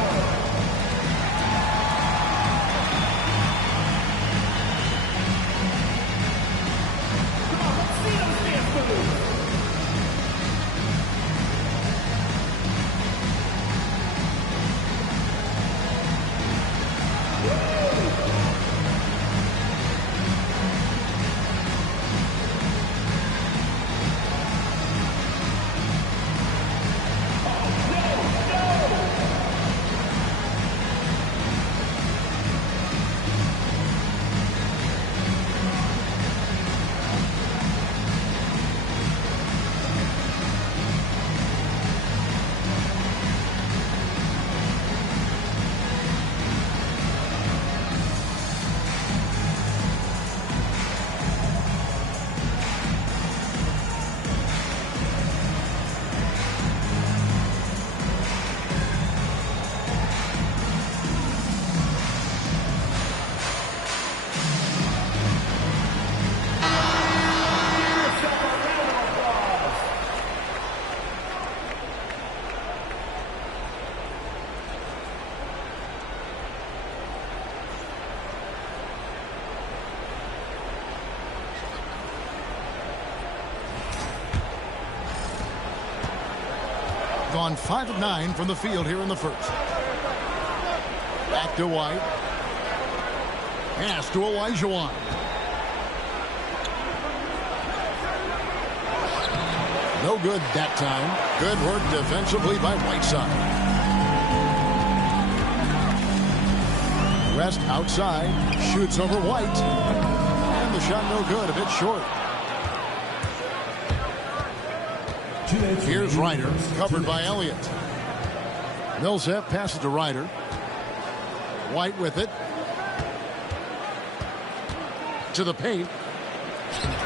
Gone 5 of 9 from the field here in the first. Back to White. Pass to Olajuwon. No good that time. Good work defensively by Whiteside. West outside. Shoots over White. And the shot no good. A bit short. Here's Ryder, covered by Elliott. Millsap passes to Ryder. White with it. To the paint.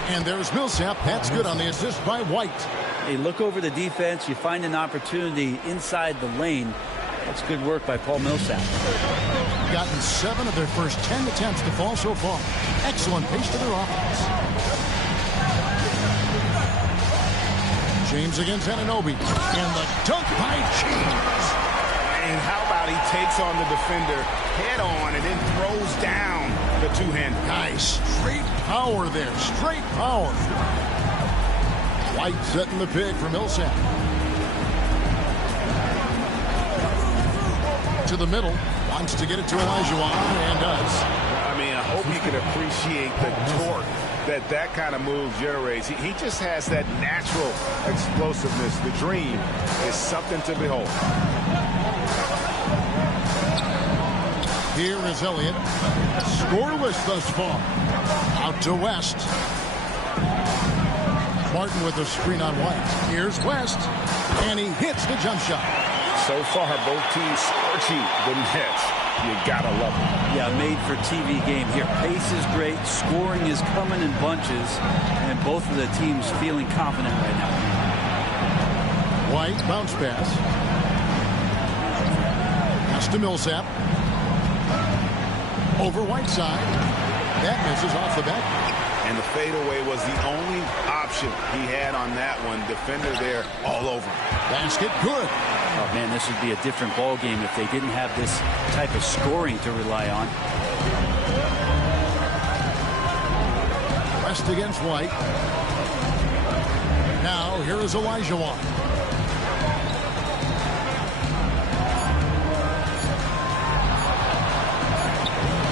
And there's Millsap. That's good on the assist by White. Hey, look over the defense. You find an opportunity inside the lane. That's good work by Paul Millsap. Gotten 7 of their first 10 attempts to fall so far. Excellent pace to their offense. James against Anunoby. And the dunk by James. And how about he takes on the defender head on and then throws down the two-hander. Nice. Straight power there. Straight power. White setting the pick for Millsap. To the middle. Wants to get it to Olajuwon and does. I mean, I hope you can appreciate the torque that kind of move generates. He just has that natural explosiveness. The dream is something to behold. Here is Elliott. Scoreless thus far. Out to West. Martin with a screen on White. Here's West. And he hits the jump shot. So far, both teams scorching the nets. You gotta love it. Yeah, made for TV game here. Pace is great. Scoring is coming in bunches. And both of the teams feeling confident right now. White bounce pass. Pass to Millsap. Over Whiteside. That misses off the back. And the fadeaway was the only option he had on that one. Defender there all over him. Basket good. Oh, man, this would be a different ball game if they didn't have this type of scoring to rely on. West against White. Now, here is Olajuwon.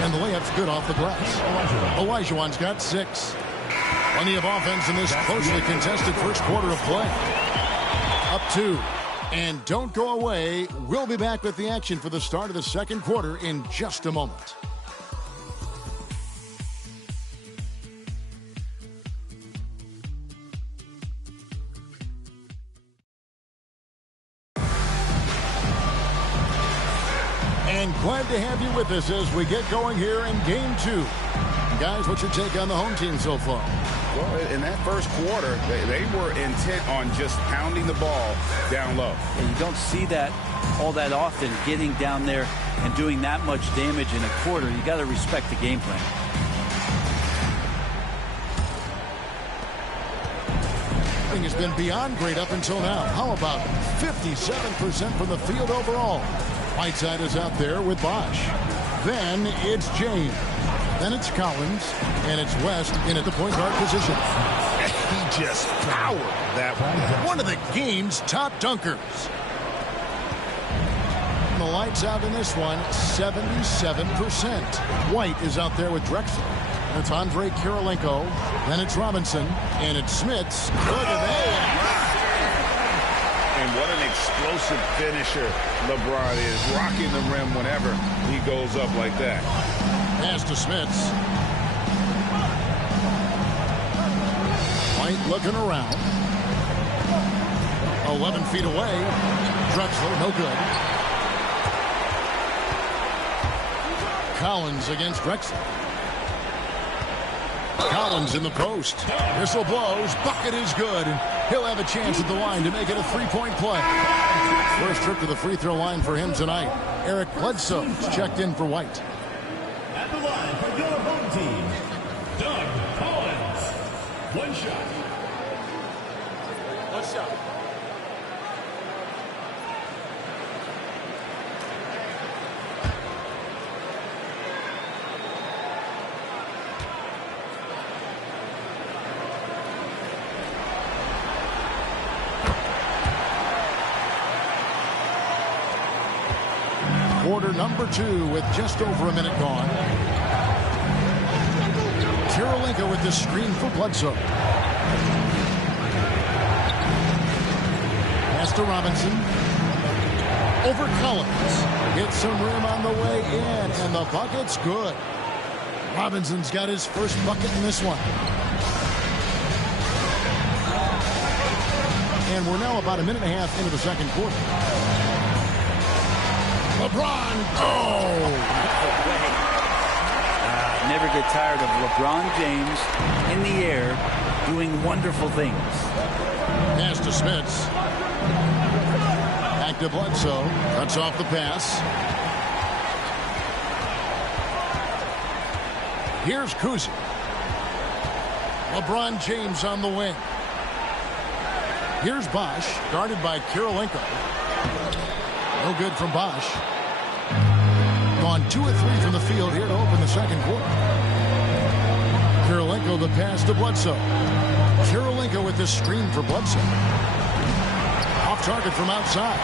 And the layup's good off the glass. Olajuwon's got 6. Plenty of offense in this closely contested first quarter of play. Up 2. And don't go away. We'll be back with the action for the start of the second quarter in just a moment. And glad to have you with us as we get going here in Game 2. Guys, what's your take on the home team so far? Well, in that first quarter, they were intent on just pounding the ball down low. And you don't see that all that often, getting down there and doing that much damage in a quarter. You got to respect the game plan. Has been beyond great up until now. How about 57% from the field overall? Whiteside is out there with Bosch. Then it's James. Then it's Collins. And it's West in at the point guard position. He just powered that one. One of the game's top dunkers. And the lights out in this one, 77%. White is out there with Drexler. It's Andre Kirilenko. Then it's Robinson. And it's Smits. Look at that. And what an explosive finisher LeBron is. Rocking the rim whenever he goes up like that. Pass to Smits. White looking around. 11 feet away. Drexler, no good. Collins against Drexler. Collins in the post. Whistle blows. Bucket is good. He'll have a chance at the line to make it a three-point play. First trip to the free throw line for him tonight. Eric Bledsoe's checked in for White. At the line for your home team, Doug Collins. One shot. One shot. Quarter number 2 with just over a minute gone. Kirilenko with the screen for Bledsoe. Pass to Robinson. Over Collins. Gets some room on the way in, and the bucket's good. Robinson's got his first bucket in this one. And we're now about a minute and a half into the second quarter. LeBron, Never get tired of LeBron James in the air doing wonderful things. Pass to Smits. Back to Bledsoe. Cuts off the pass. Here's Kuzic. LeBron James on the wing. Here's Bosch, guarded by Kirilenko. No good from Bosch. Gone 2 of 3 from the field here to open the second quarter. Kirilenko the pass to Bledsoe. Kirilenko with the screen for Bledsoe. Off target from outside.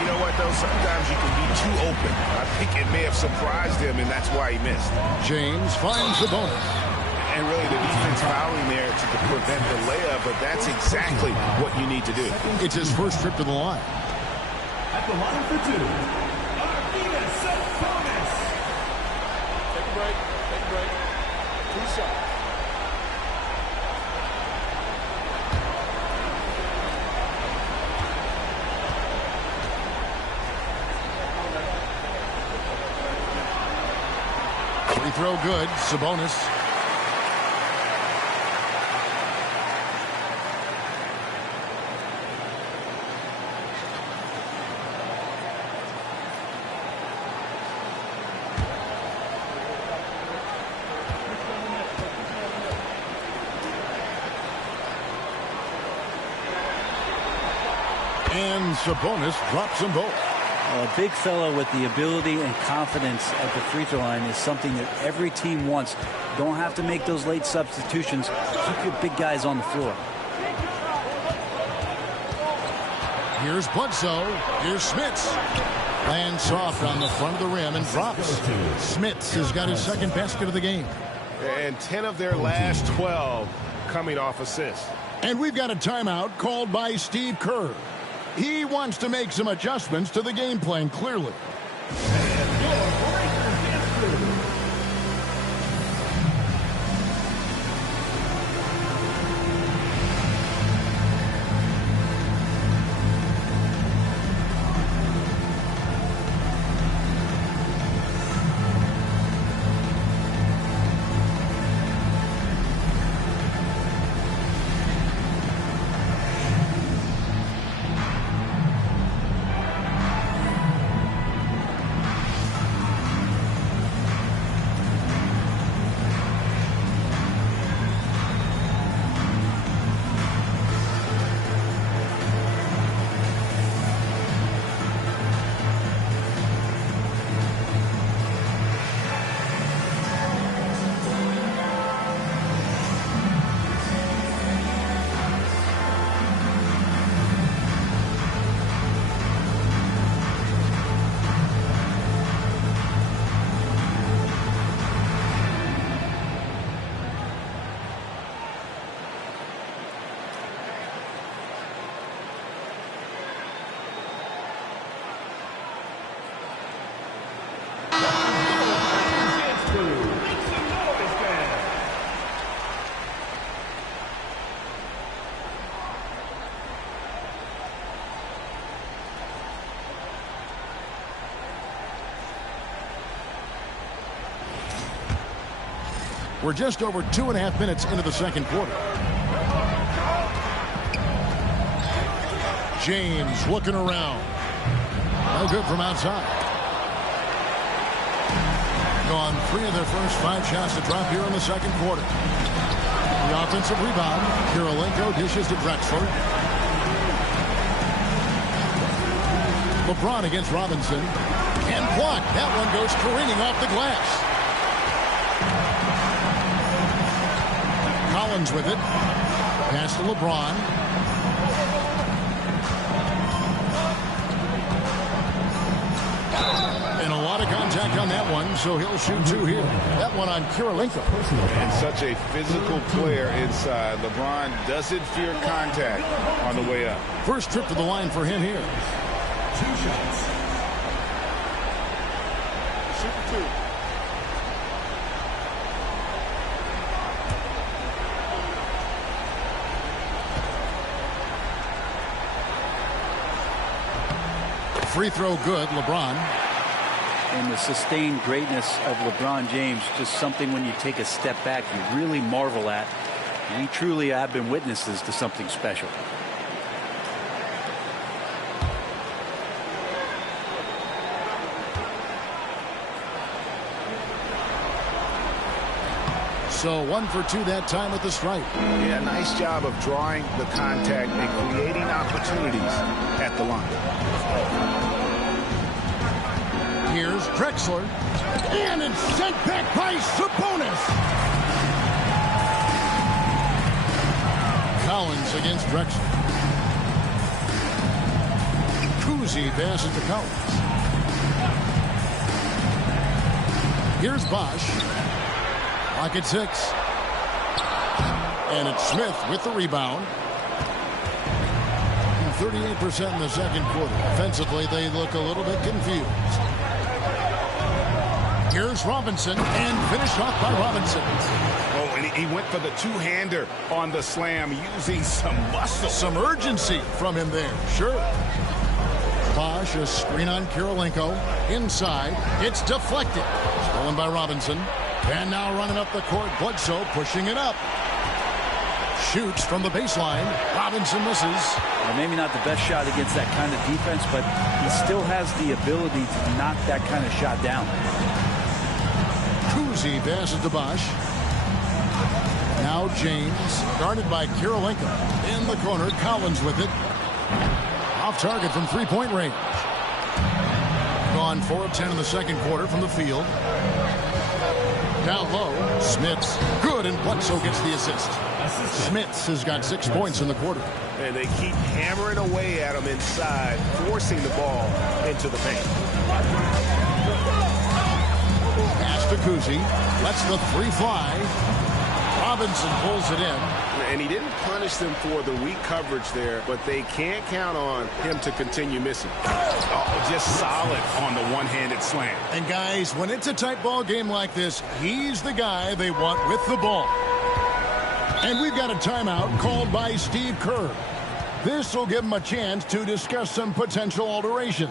You know what, though? Sometimes you can be too open. I think it may have surprised him, and that's why he missed. James finds the bonus. And really, the defense fouling there to prevent the layup, but that's exactly what you need to do. It's his first trip to the line. At the line for 2, Arvydas Sabonis. Take a break. Take a break. 2 shots. throw good. Sabonis. And Sabonis drops them both. A big fella with the ability and confidence at the free throw line is something that every team wants. Don't have to make those late substitutions. Keep your big guys on the floor. Here's Bledsoe. Here's Smits. Lands soft on the front of the rim and drops. Smits has got his second basket of the game. And 10 of their last 12 coming off assists. And we've got a timeout called by Steve Kerr. He wants to make some adjustments to the game plan, clearly. We're just over 2.5 minutes into the second quarter. James looking around. No good from outside. Gone 3 of their first 5 shots to drop here in the second quarter. The offensive rebound. Kirilenko dishes to Drexler. LeBron against Robinson. And blocked. That one goes careening off the glass. Collins with it. Pass to LeBron. And a lot of contact on that one, so he'll shoot 2 here. That one on Kirilenko. And such a physical player inside. LeBron doesn't fear contact on the way up. First trip to the line for him here. 2 shots. Super 2. Free throw good, LeBron. And the sustained greatness of LeBron James, just something when you take a step back, you really marvel at. We truly have been witnesses to something special. So 1 for 2 that time with the strike. Yeah, nice job of drawing the contact and creating opportunities at the line. Here's Drexler. And it's sent back by Sabonis. Collins against Drexler. Kuzi passes to Collins. Here's Bosch. Lock at 6. And it's Smith with the rebound. 38% in the second quarter. Offensively, they look a little bit confused. Here's Robinson, and finished off by Robinson. Oh, and he went for the two-hander on the slam, using some muscle. Some urgency from him there, sure. Bosch, a screen on Kirilenko. Inside, it's deflected. Stolen by Robinson. And now running up the court, Bledsoe pushing it up. Shoots from the baseline. Robinson misses. Well, maybe not the best shot against that kind of defense, but he still has the ability to knock that kind of shot down. Kuzi passes to Bosch. Now James, guarded by Kirilenko. In the corner, Collins with it. Off target from three-point range. Gone 4 of 10 in the second quarter from the field. Down low, Smits. Good, and Bledsoe gets the assist. Smits has got 6 points in the quarter. And they keep hammering away at him inside, forcing the ball into the paint. Pass to Kuzi. Lets the three fly. Robinson pulls it in. And he didn't punish them for the weak coverage there, but they can't count on him to continue missing. Oh, just solid on the one-handed slam. And guys, when it's a tight ball game like this, he's the guy they want with the ball. And we've got a timeout called by Steve Kerr. This will give him a chance to discuss some potential alterations.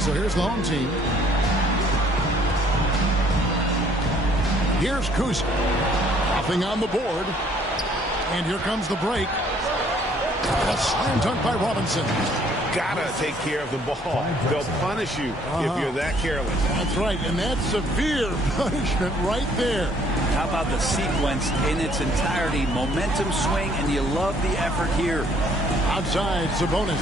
So here's the home team. Here's Kuzi. Nothing on the board. And here comes the break. A slam dunk by Robinson. Gotta take care of the ball. They'll punish you if you're that careless. That's right, and that's severe punishment right there. How about the sequence in its entirety? Momentum swing, and you love the effort here. Outside, Sabonis.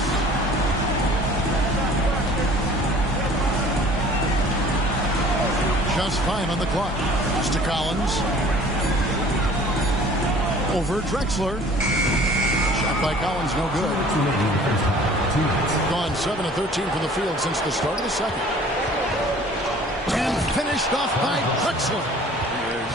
Just 5 on the clock. Pass to Collins. Over Drexler. Shot by Collins, no good. Gone 7 of 13 from the field since the start of the second. And finished off by Drexler.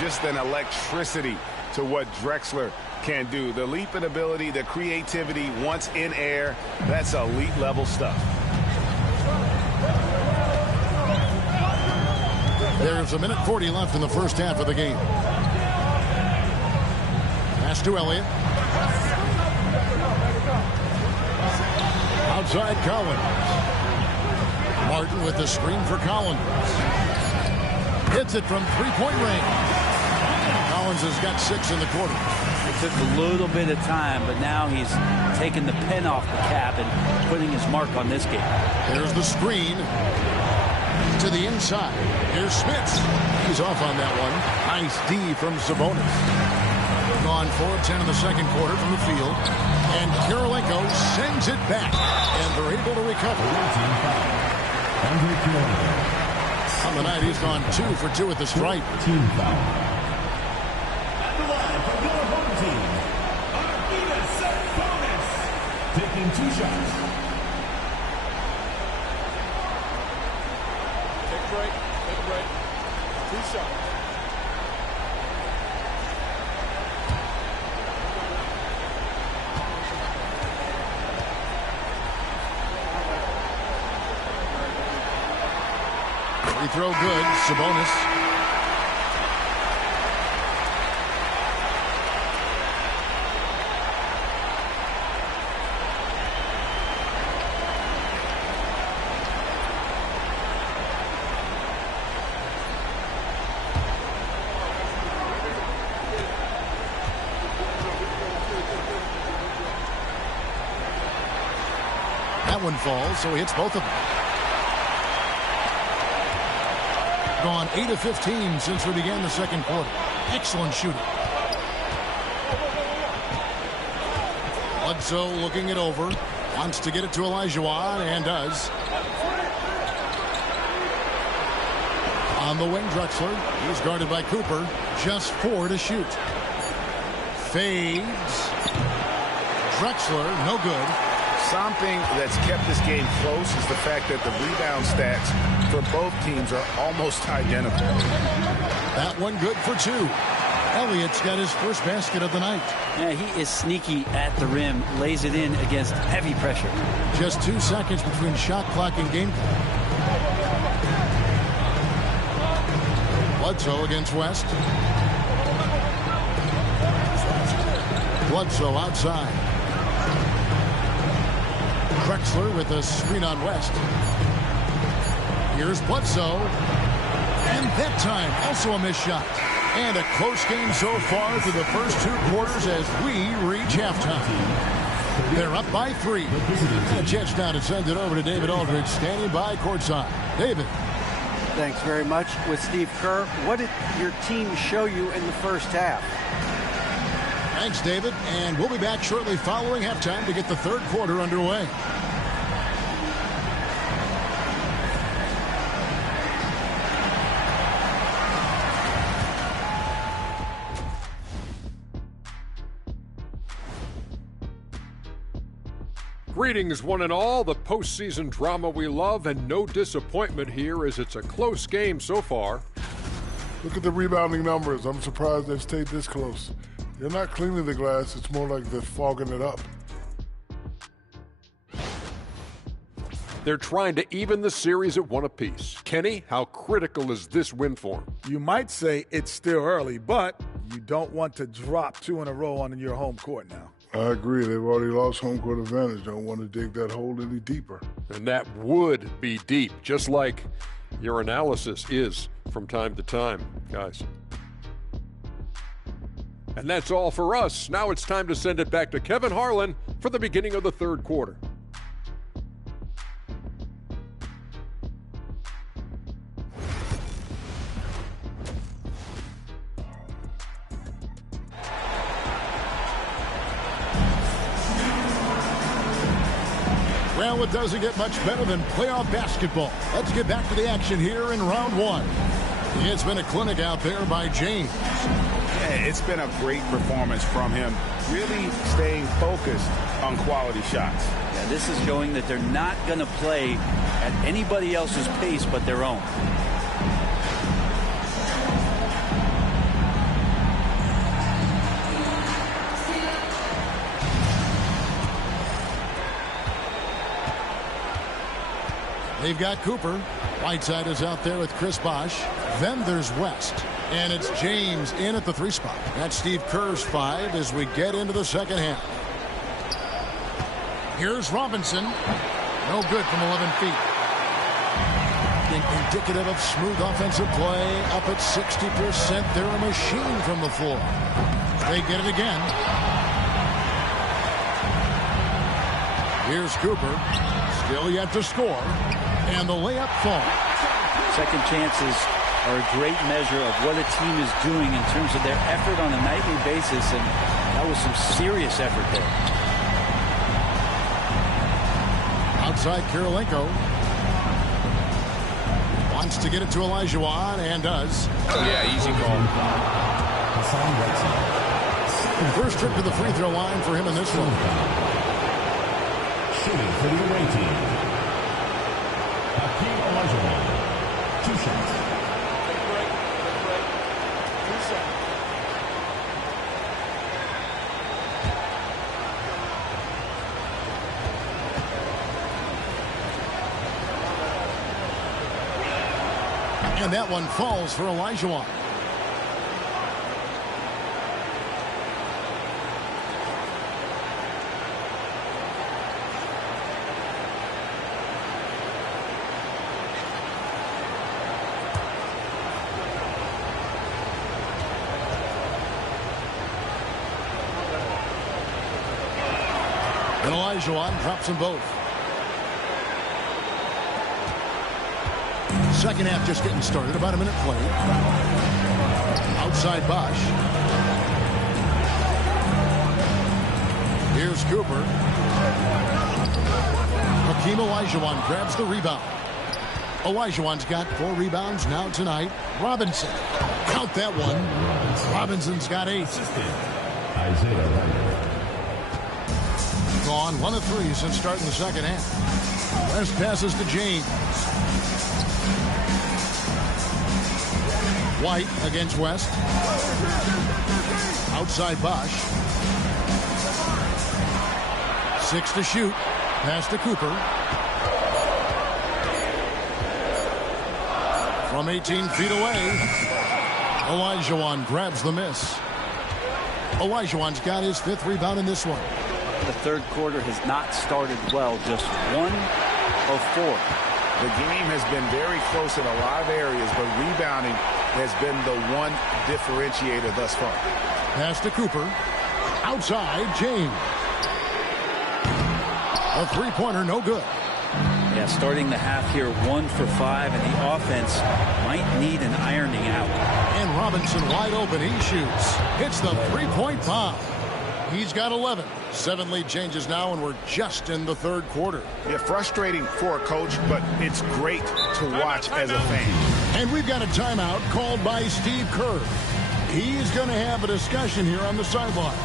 Just an electricity to what Drexler can do. The leap in ability, the creativity once in air, that's elite level stuff. There's a minute 40 left in the first half of the game. Pass to Elliott. Outside Collins. Martin with the screen for Collins. Hits it from three-point range. Collins has got 6 in the quarter. It took a little bit of time, but now he's taking the pen off the cap and putting his mark on this game. There's the screen. To the inside. Here's Smits. He's off on that one. Nice D from Sabonis. Gone 4 of 10 in the second quarter from the field. And Kirilenko sends it back. And they're able to recover. On the night, he's gone 2 for 2 at the stripe. Team foul. At the line for your home team, Arvydas Sabonis, taking 2 shots. Take a break. 2 shots. Free throw good. Sabonis. That one falls, so he hits both of them. Gone 8 of 15 since we began the second quarter. Excellent shooting. Bledsoe looking it over. Wants to get it to Olajuwon and does. On the wing, Drexler. He's guarded by Cooper. Just 4 to shoot. Fades. Drexler, no good. Something that's kept this game close is the fact that the rebound stats for both teams are almost identical. That one good for 2. Elliott's got his first basket of the night. Yeah, he is sneaky at the rim, lays it in against heavy pressure. Just 2 seconds between shot clock and game clock. Bledsoe against West. Bledsoe outside. Drexler with a screen on West. Here's Bledsoe. And that time, also a missed shot. And a close game so far through the first 2 quarters as we reach halftime. They're up by 3. And a chance now to send it over to David Aldridge, standing by courtside. David. Thanks very much. With Steve Kerr, what did your team show you in the first half? Thanks, David. And we'll be back shortly following halftime to get the third quarter underway. Greetings, one and all. The postseason drama we love, and no disappointment here as it's a close game so far. Look at the rebounding numbers. I'm surprised they've stayed this close. They're not cleaning the glass. It's more like they're fogging it up. They're trying to even the series at 1 apiece. Kenny, how critical is this win for them? You might say it's still early, but you don't want to drop 2 in a row on your home court now. I agree. They've already lost home court advantage. Don't want to dig that hole any deeper. And that would be deep, just like your analysis is from time to time, guys. And that's all for us. Now it's time to send it back to Kevin Harlan for the beginning of the third quarter. Well, it doesn't get much better than playoff basketball. Let's get back to the action here in round 1. It's been a clinic out there by James. Yeah, it's been a great performance from him, really staying focused on quality shots. Yeah, this is showing that they're not going to play at anybody else's pace but their own. They've got Cooper. Whiteside is out there with Chris Bosh. Then there's West. And it's James in at the 3 spot. That's Steve Kerr's 5 as we get into the second half. Here's Robinson. No good from 11 feet. Indicative of smooth offensive play. Up at 60%. They're a machine from the floor. They get it again. Here's Cooper. Still yet to score. And the layup falls. Second chances are a great measure of what a team is doing in terms of their effort on a nightly basis, and that was some serious effort there. Outside Kirilenko. Wants to get it to Olajuwon, and does. Yeah, easy call. First trip to the free throw line for him in this one. Shooting for the away team. Hakeem Olajuwon. 2 shots. And that one falls for Olajuwon. And Olajuwon drops them both. Second half just getting started. About a minute played. Outside Bosh. Here's Cooper. Hakeem Olajuwon grabs the rebound. Olajuwon's got 4 rebounds now tonight. Robinson. Count that one. Robinson's got 8. Isaiah Wright. Gone 1 of 3 since starting the second half. West passes to James. White against West. Outside Bosch. 6 to shoot. Pass to Cooper. From 18 feet away, Olajuwon grabs the miss. Olajuwon's got his 5th rebound in this one. The third quarter has not started well, just 1 of 4. The game has been very close in a lot of areas, but rebounding has been the one differentiator thus far. Pass to Cooper. Outside, James. A three-pointer, no good. Yeah, starting the half here 1 for 5, and the offense might need an ironing out. And Robinson wide open. He shoots. Hits the three-point bomb. He's got 11. 7 lead changes now, and we're just in the third quarter. Yeah, frustrating for a coach, but it's great to watch as a fan. And we've got a timeout called by Steve Kerr. He's going to have a discussion here on the sideline.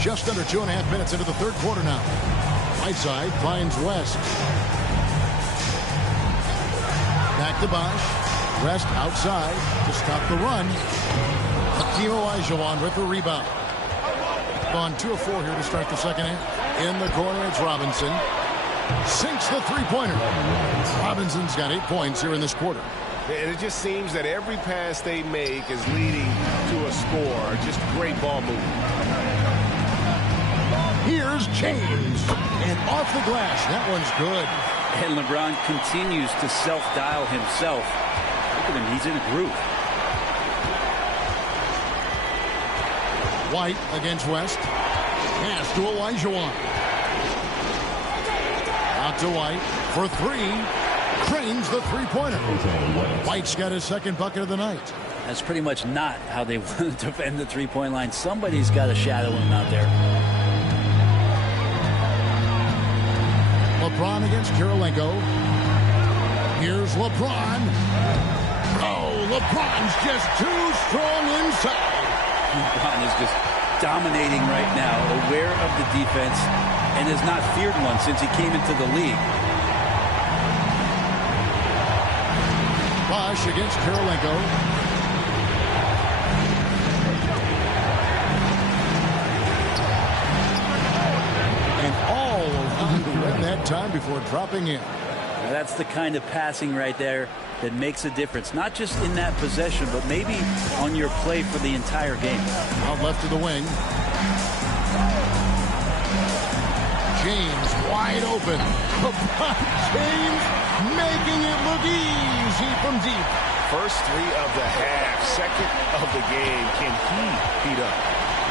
Just under 2.5 minutes into the third quarter now. Whiteside finds West. Back to Bosch. West outside to stop the run. Hakeem Olajuwon with the rebound. Gone 2 of 4 here to start the second half. In the corner, it's Robinson. Sinks the three-pointer. Robinson's got 8 points here in this quarter. And it just seems that every pass they make is leading to a score. Just great ball movement. Here's James. And off the glass. That one's good. And LeBron continues to self-dial himself. Look at him. He's in a groove. White against West. Pass to Olajuwon. Out to White for 3. Cranes the three-pointer. White's got his second bucket of the night. That's pretty much not how they want to defend the three-point line. Somebody's got to shadow him out there. LeBron against Kirilenko. Here's LeBron. Oh, LeBron's just too strong inside. LeBron is just dominating right now, aware of the defense, and has not feared one since he came into the league. Bosch against Kirilenko. That time before dropping in. Now that's the kind of passing right there that makes a difference, not just in that possession, but maybe on your play for the entire game. Out left to the wing. James wide open. James making it look easy from deep. First 3 of the half, second of the game. Can he beat up?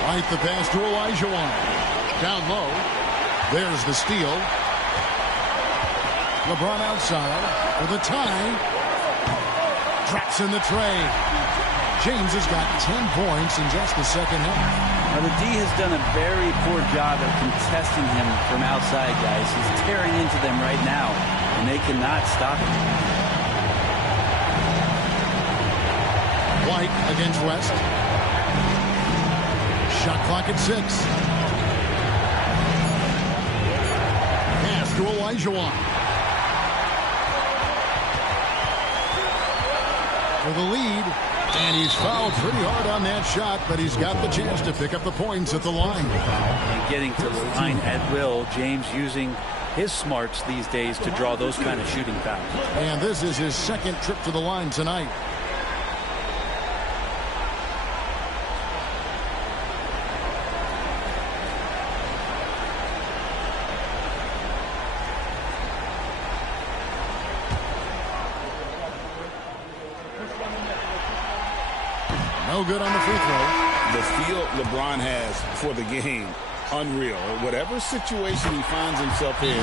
Right, the pass to Olajuwon. Down low. There's the steal. LeBron outside for the tie. Drops in the tray. James has got 10 points in just the second half. Now the D has done a very poor job of contesting him from outside, guys. He's tearing into them right now, and they cannot stop him. White against West. Shot clock at 6. Pass to Olajuwon. For the lead, and he's fouled pretty hard on that shot, but he's got the chance to pick up the points at the line. And getting to the line at will, James using his smarts these days to draw those kind of shooting fouls. And this is his second trip to the line tonight. No good on the free throw. The feel LeBron has for the game, unreal. Whatever situation he finds himself in,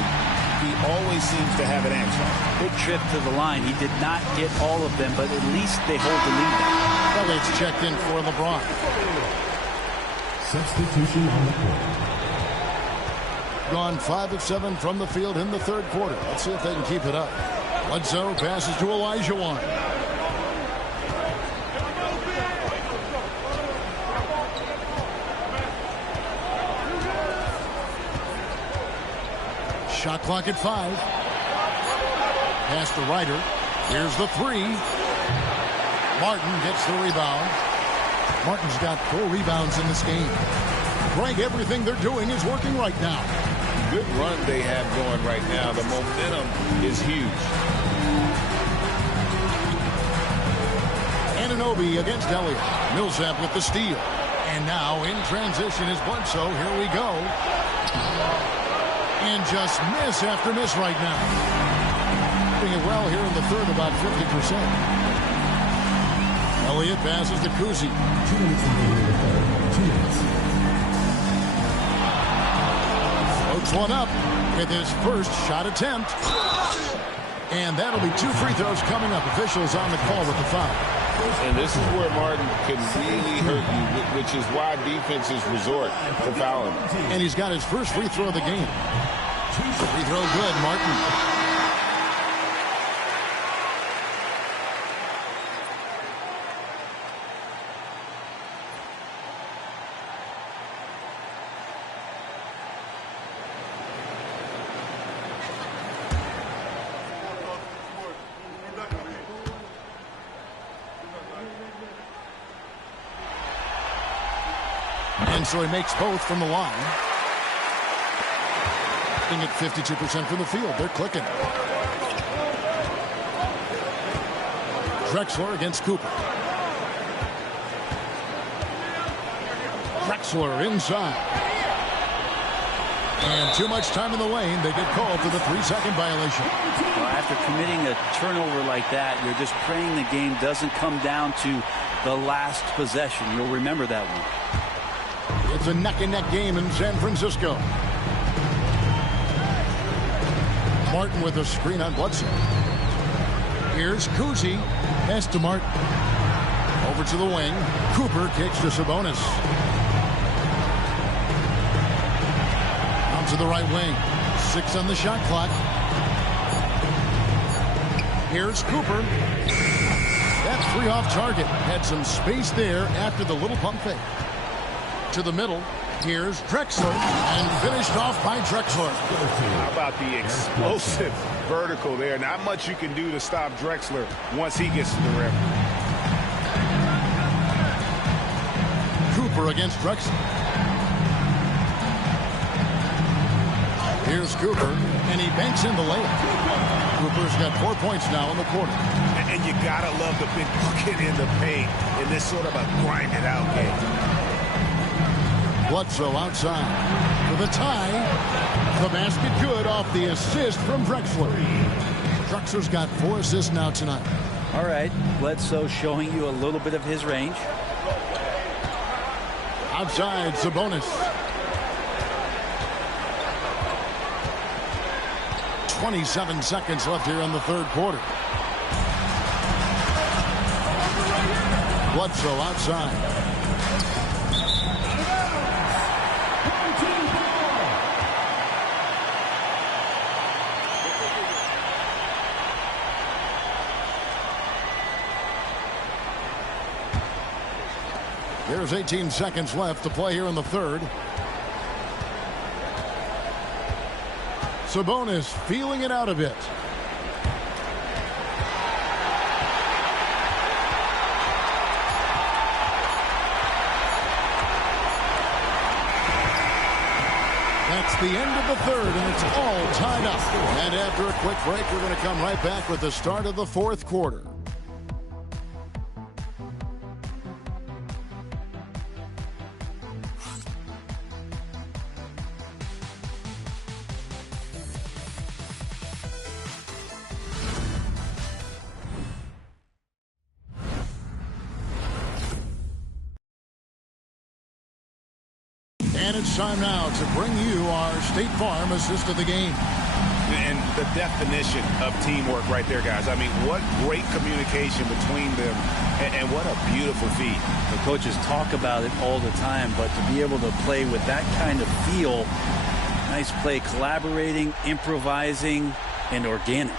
he always seems to have an answer. Good trip to the line. He did not get all of them, but at least they hold the lead now. Elliot's checked in for LeBron. Substitution on the court. Gone 5 of 7 from the field in the third quarter. Let's see if they can keep it up. Bledsoe passes to Olajuwon. Shot clock at 5. Pass to Ryder. Here's the 3. Martin gets the rebound. Martin's got 4 rebounds in this game. Greg, everything they're doing is working right now. Good run they have going right now. The momentum is huge. Anunoby against Elliott. Millsap with the steal. And now in transition is Bledsoe. Here we go. And just miss after miss right now. Doing it well here in the third, about 50%. Elliott passes to Kuzi. 2 minutes remaining in the third. 2 minutes. Floats one up with his first shot attempt. And that'll be 2 free throws coming up. Officials on the call with the foul. And this is where Martin can really hurt you, which is why defenses resort to fouling. And he's got his first free throw of the game. Free throw good, Martin. And so he makes both from the line. At 52% from the field. They're clicking. Drexler against Cooper. Drexler inside. And too much time in the lane. They get called for the 3-second violation. Well, after committing a turnover like that, you're just praying the game doesn't come down to the last possession. You'll remember that one. It's a neck-and-neck game in San Francisco. Martin with a screen on Bledsoe. Here's Kuzi. Pass to Martin. Over to the wing. Cooper kicks to Sabonis. On to the right wing. 6 on the shot clock. Here's Cooper. That 3 off target. Had some space there after the little pump fake. To the middle. Here's Drexler, and finished off by Drexler. How about the explosive vertical there? Not much you can do to stop Drexler once he gets to the rim. Cooper against Drexler. Here's Cooper, and he banks in the layup. Cooper's got 4 points now in the quarter. And you gotta love the big bucket in the paint in this sort of a grind-it-out game. Bledsoe outside for the tie. The basket good off the assist from Drexler. Drexler's got 4 assists now tonight. All right, Bledsoe showing you a little bit of his range. Outside, Sabonis. 27 seconds left here in the third quarter. Bledsoe outside. There's 18 seconds left to play here in the third. Sabonis feeling it out a bit. That's the end of the third, and it's all tied up. And after a quick break, we're going to come right back with the start of the fourth quarter. And it's time now to bring you our State Farm assist of the game. And the definition of teamwork right there, guys. I mean, what great communication between them, and what a beautiful feat. The coaches talk about it all the time, but to be able to play with that kind of feel, nice play, collaborating, improvising, and organic.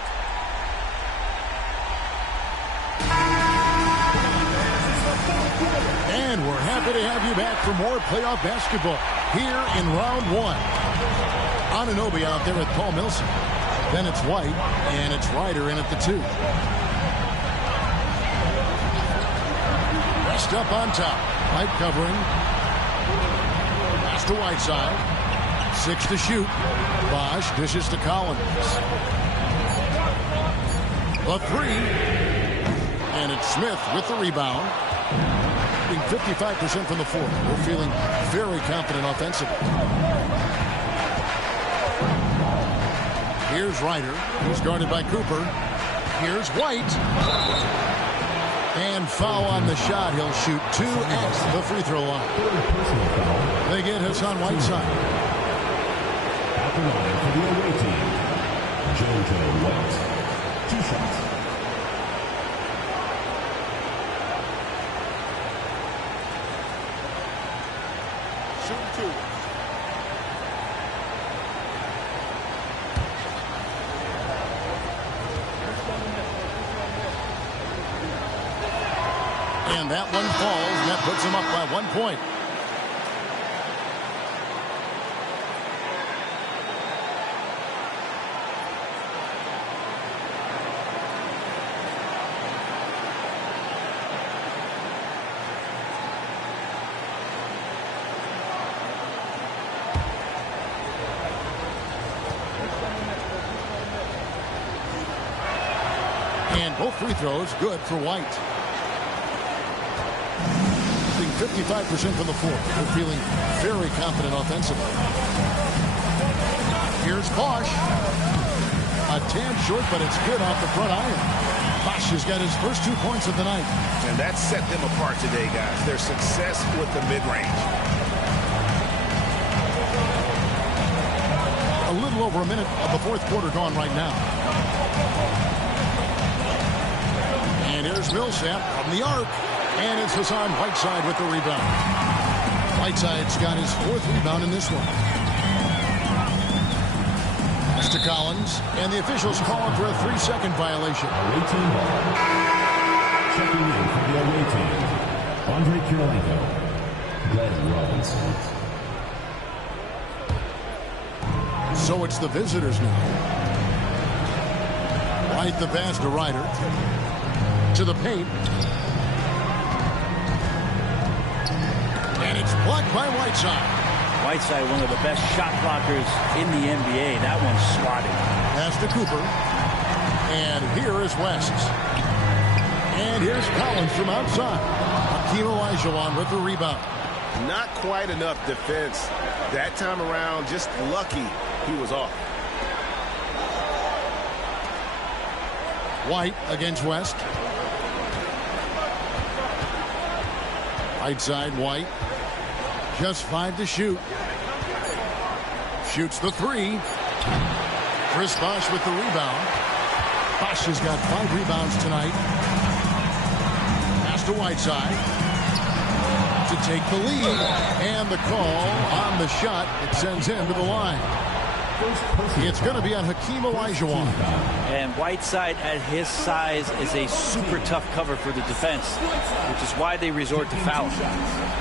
And we're happy to have you back for more playoff basketball here in round one. Anunoby out there with Paul Millsap. Then it's White, and it's Ryder in at the 2. Rest up on top. White covering. Pass to Whiteside. 6 to shoot. Bosch dishes to Collins. The 3. And it's Smith with the rebound. 55% from the floor. We're feeling very confident offensively. Here's Ryder. He's guarded by Cooper. Here's White. And foul on the shot. He'll shoot 2 at the free throw line. They get Hassan Whiteside. At the line for the away team, JoJo White. 2 shots. And that one falls, and that puts him up by 1 point. And both free throws good for White. 55% from the floor. We're feeling very confident offensively. Here's Bosch. A tad short, but it's good off the front iron. Bosch has got his first 2 points of the night. And that set them apart today, guys. Their success with the mid-range. A little over a minute of the fourth quarter gone right now. And here's Millsap from the arc. And it's Hassan Whiteside with the rebound. Whiteside's got his 4th rebound in this one. Pass to Collins, and the officials calling for a 3-second violation. Away team ball. Checking in for the away team, Andre Kirilenko, Glenn Robinson. So it's the visitors now. White the pass to Ryder. To the paint. And it's blocked by Whiteside. Whiteside, one of the best shot blockers in the NBA. That one's swatted. Pass to Cooper. And here is West. And here's Collins from outside. Hakeem Olajuwon with the rebound. Not quite enough defense that time around. Just lucky he was off. White against West. Right side, White. Just 5 to shoot. Shoots the 3. Chris Bosch with the rebound. Bosch has got 5 rebounds tonight. Pass to Whiteside to take the lead. And the call on the shot. It sends him to the line. It's going to be on Hakeem Olajuwon. And Whiteside at his size is a super tough cover for the defense, which is why they resort to foul shots.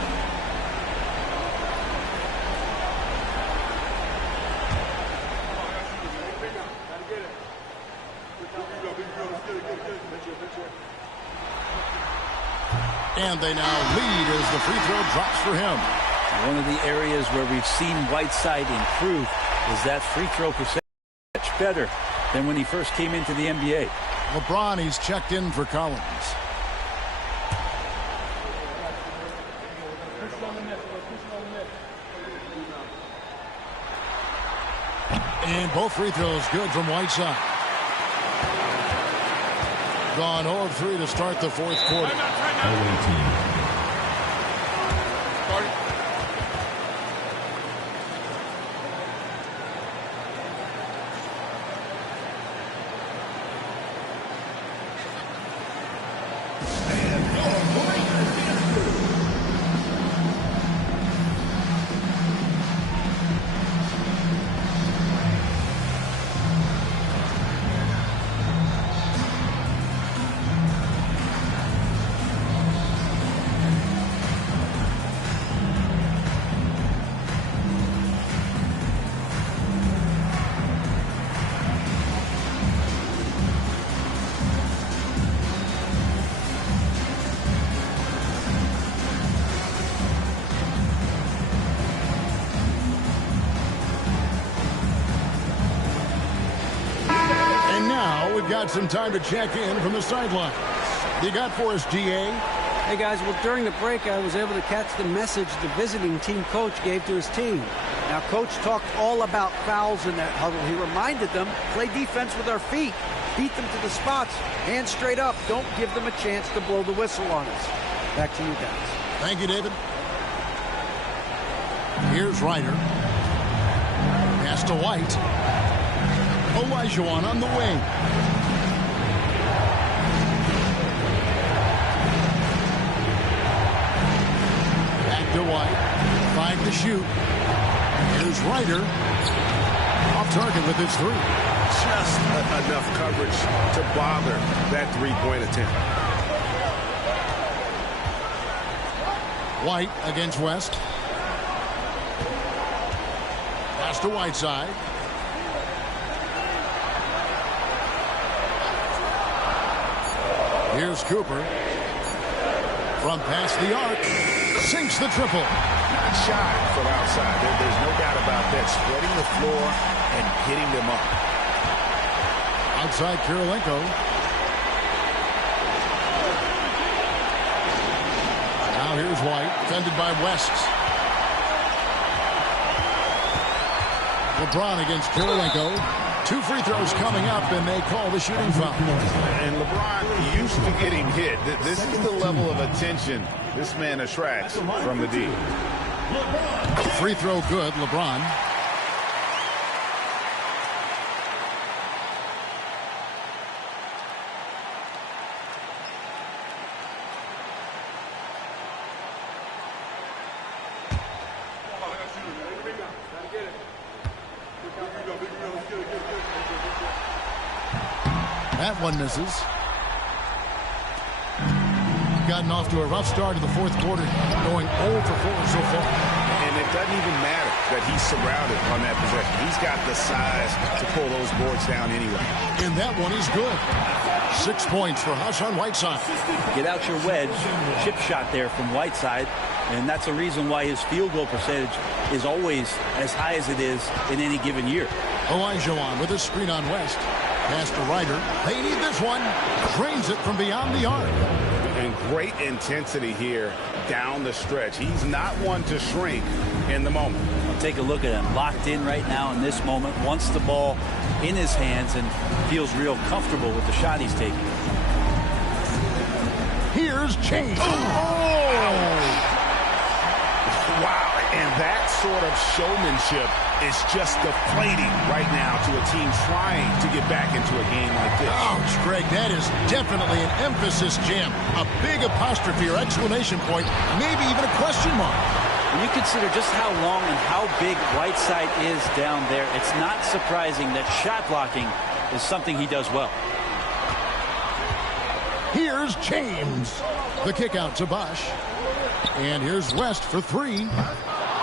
And they now lead as the free throw drops for him. One of the areas where we've seen Whiteside improve is that free throw percentage much better than when he first came into the NBA. LeBron, he's checked in for Collins. And both free throws good from Whiteside. Gone 0 of 3 to start the fourth quarter. we've got some time to check in from the sideline. You got for us, DA? Hey, guys, well, during the break, I was able to catch the message the visiting team coach gave to his team. Now, Coach talked all about fouls in that huddle. He reminded them, play defense with our feet. Beat them to the spots. Hands straight up. Don't give them a chance to blow the whistle on us. Back to you guys. Thank you, David. Here's Ryder. Pass to White. Olajuwon on the wing. Back to White. 5 to shoot. Here's Ryder. Off target with his 3. Just enough coverage to bother that three-point attempt. White against West. Pass to Whiteside. Here's Cooper. From past the arc. Sinks the triple. Not shy from outside. There's no doubt about that. Spreading the floor and getting them up. Outside Kirilenko. Now here's White. Defended by West. LeBron against Kirilenko. 2 free throws coming up, and they call the shooting foul. And LeBron used to getting hit. This is the level of attention this man attracts from the D. Free throw good, LeBron. That one misses. Gotten off to a rough start in the fourth quarter, going 0 for 4 so far. And it doesn't even matter that he's surrounded on that possession. He's got the size to pull those boards down anyway. And that one is good. 6 points for Hassan Whiteside. Get out your wedge. Chip shot there from Whiteside. And that's the reason why his field goal percentage is always as high as it is in any given year. Olajuwon with a screen on West. Pass to Ryder. They need this one. Drains it from beyond the arc. And great intensity here down the stretch. He's not one to shrink in the moment. I'll take a look at him. Locked in right now in this moment. Wants the ball in his hands and feels real comfortable with the shot he's taking. Here's Chase. Wow. And that sort of showmanship is just deflating right now to a team trying to get back into a game like this. Ouch, Greg, that is definitely an emphasis jam. A big apostrophe or exclamation point, maybe even a question mark. When you consider just how long and how big Whiteside is down there, it's not surprising that shot blocking is something he does well. Here's James. The kick out to Bosch. And here's West for 3.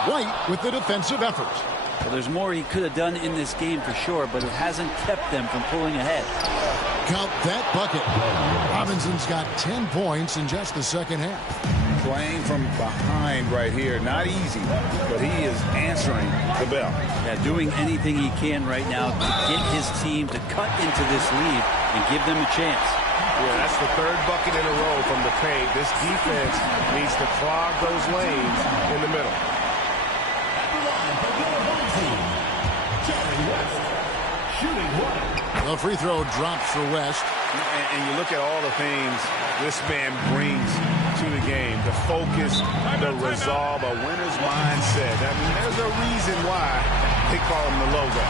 White with the defensive effort. Well, there's more he could have done in this game for sure, but it hasn't kept them from pulling ahead. Count that bucket. Robinson's got 10 points in just the second half. Playing from behind right here. Not easy, but he is answering the bell. Yeah, doing anything he can right now to get his team to cut into this lead and give them a chance. Yeah, that's the 3rd bucket in a row from the paint. This defense needs to clog those lanes in the middle. The free throw drops for West. And you look at all the things this man brings to the game. The focus, the resolve, a winner's mindset. I mean, there's a reason why they call him the logo.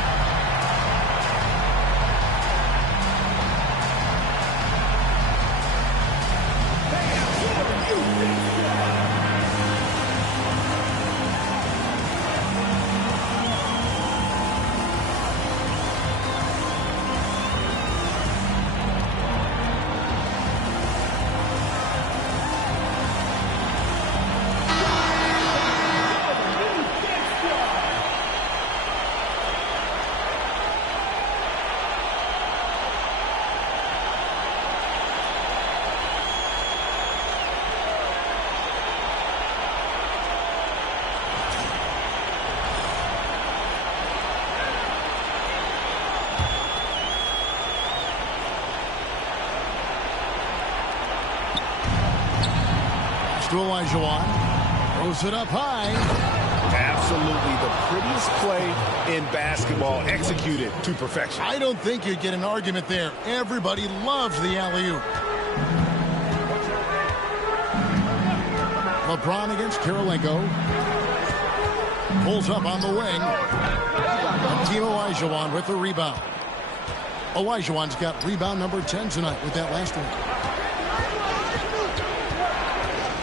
to Olajuwon. Throws it up high. Absolutely the prettiest play in basketball, executed to perfection. I don't think you'd get an argument there. Everybody loves the alley-oop. LeBron against Kirilenko. Pulls up on the wing. Team Olajuwon with the rebound. Olajuwon's got rebound number 10 tonight with that last one.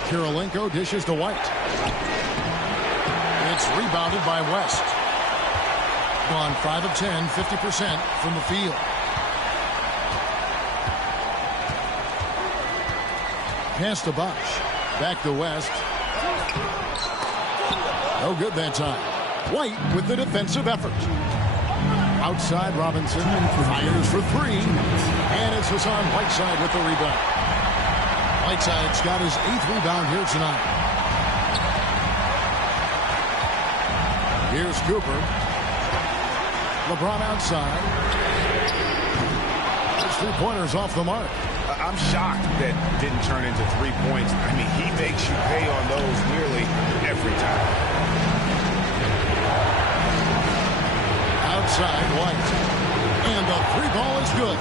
Kirilenko dishes to White. It's rebounded by West. Gone 5 of 10, 50% from the field. Pass to Bosh. Back to West. No good that time. White with the defensive effort. Outside, Robinson fires for three. And it's Hassan Whiteside with the rebound. Whiteside's got his 8th rebound here tonight. Here's Cooper. LeBron outside. His three-pointers off the mark. I'm shocked that didn't turn into 3 points. I mean, he makes you pay on those nearly every time. Outside, White. And the three ball is good.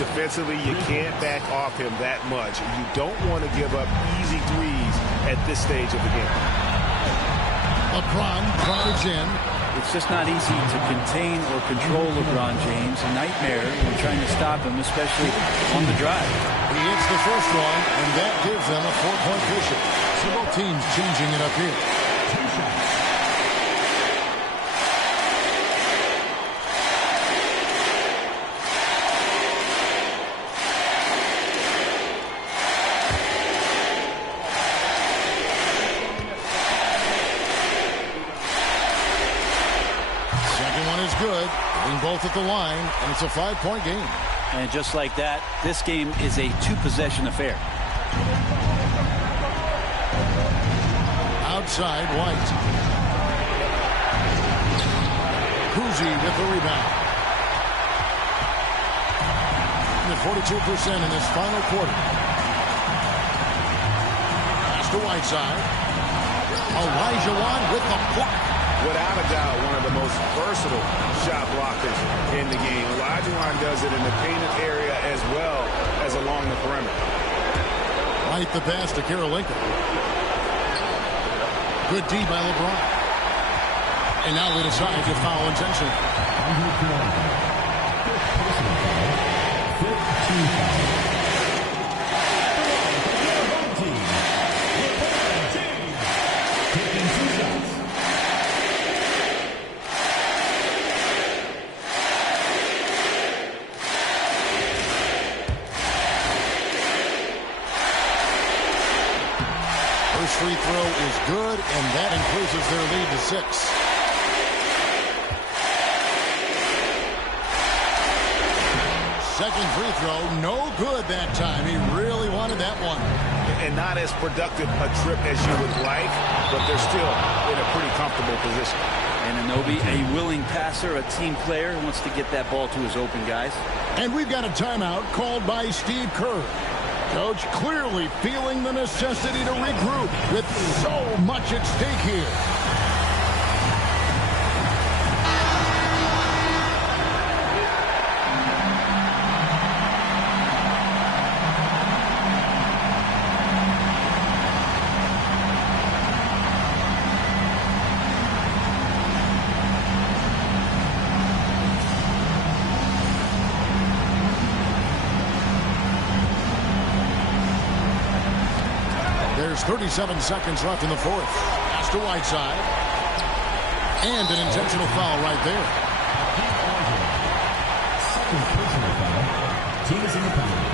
Defensively, you can't back off him that much. You don't want to give up easy threes at this stage of the game. LeBron drives in. It's just not easy to contain or control LeBron James. A nightmare when trying to stop him, especially on the drive. He hits the first one, and that gives them a 4-point cushion. So both teams changing it up here. Both at the line, and it's a 5-point game. And just like that, this game is a 2-possession affair. Outside, White. Cousy with the rebound. At 42% in this final quarter. Pass to Whiteside. Olajuwon with the block. Without a doubt, one of the most versatile shot blockers in the game. Olajuwon does it in the painted area as well as along the perimeter. Right the pass to Kirilenko. Good D by LeBron. And now they decide to foul intentionally. 15 foul. Free throw is good, and that increases their lead to 6. Second free throw, no good that time. He really wanted that one. And not as productive a trip as you would like, but they're still in a pretty comfortable position. And Anunoby, a willing passer, a team player, wants to get that ball to his open guys. And we've got a timeout called by Steve Kerr. Coach clearly feeling the necessity to regroup with so much at stake here. There's 37 seconds left in the fourth. Pass to Whiteside. And an intentional foul right there. Second personal foul. Team is in the penalty.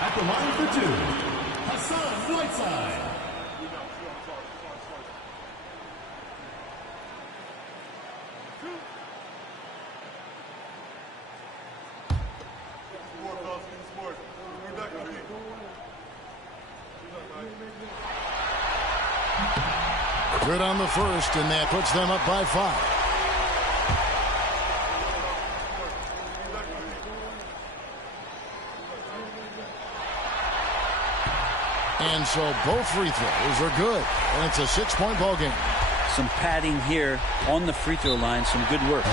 At the line for 2, Hassan Whiteside. Good on the first, and that puts them up by 5. And so both free throws are good. And it's a 6-point ball game. Some padding here on the free throw line. Some good work.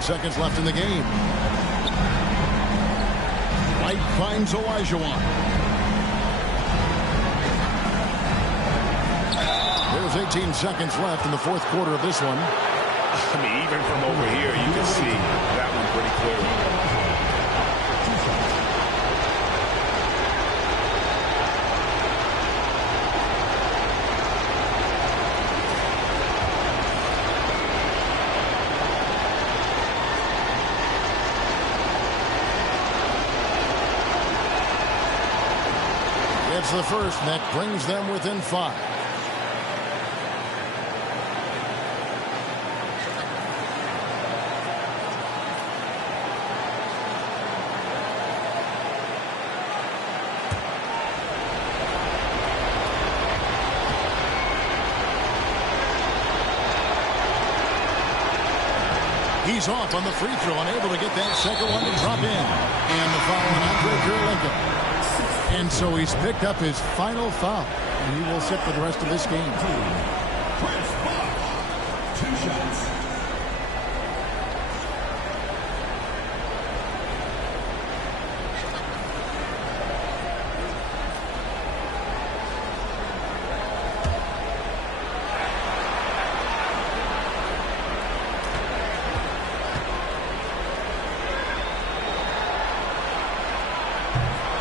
Seconds left in the game. White finds Olajuwon. There's 18 seconds left in the fourth quarter of this one. I mean, even from over here, you can see that one pretty clearly. It's the first, and that brings them within 5. He's off on the free throw, unable to get that second one to drop in. And the foul on Andre Kirilenko. And so he's picked up his final foul. And he will sit for the rest of this game. Chris Bosh, 2 shots.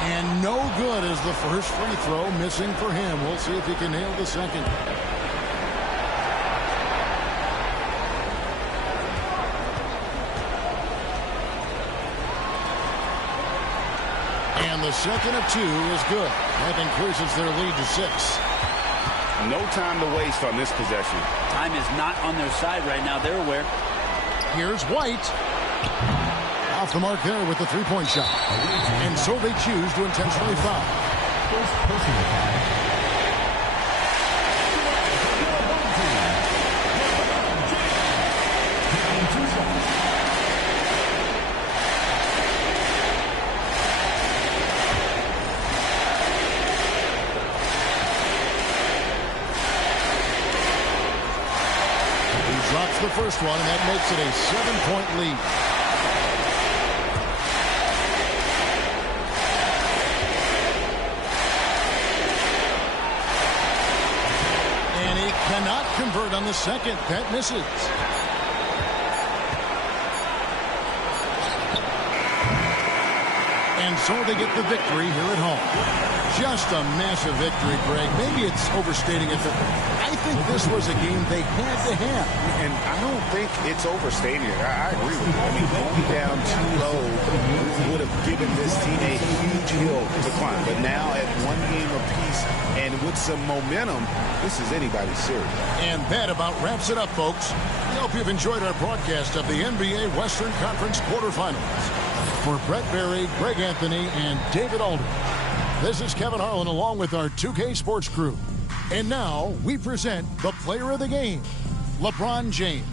And no good as the first free throw missing for him. We'll see if he can nail the second. And the second of 2 is good. That increases their lead to 6. No time to waste on this possession. Time is not on their side right now. They're aware. Here's White. Off the mark there with the three-point shot. And so they choose to intentionally foul. First personal foul. He drops the first one, and that makes it a 7-point lead. Cannot convert on the second. That misses. And so they get the victory here at home. Just a massive victory, Greg. Maybe it's overstating it, but I think this was a game they had to have. And I don't think it's overstating it. I agree with you. I mean, going down 2-0 would have given this team a huge hill to climb. But now at 1 game apiece and with some momentum, this is anybody's series. And that about wraps it up, folks. We hope you've enjoyed our broadcast of the NBA Western Conference quarterfinals. For Brett Berry, Greg Anthony, and David Aldridge, this is Kevin Harlan along with our 2K Sports crew. And now we present the player of the game, LeBron James.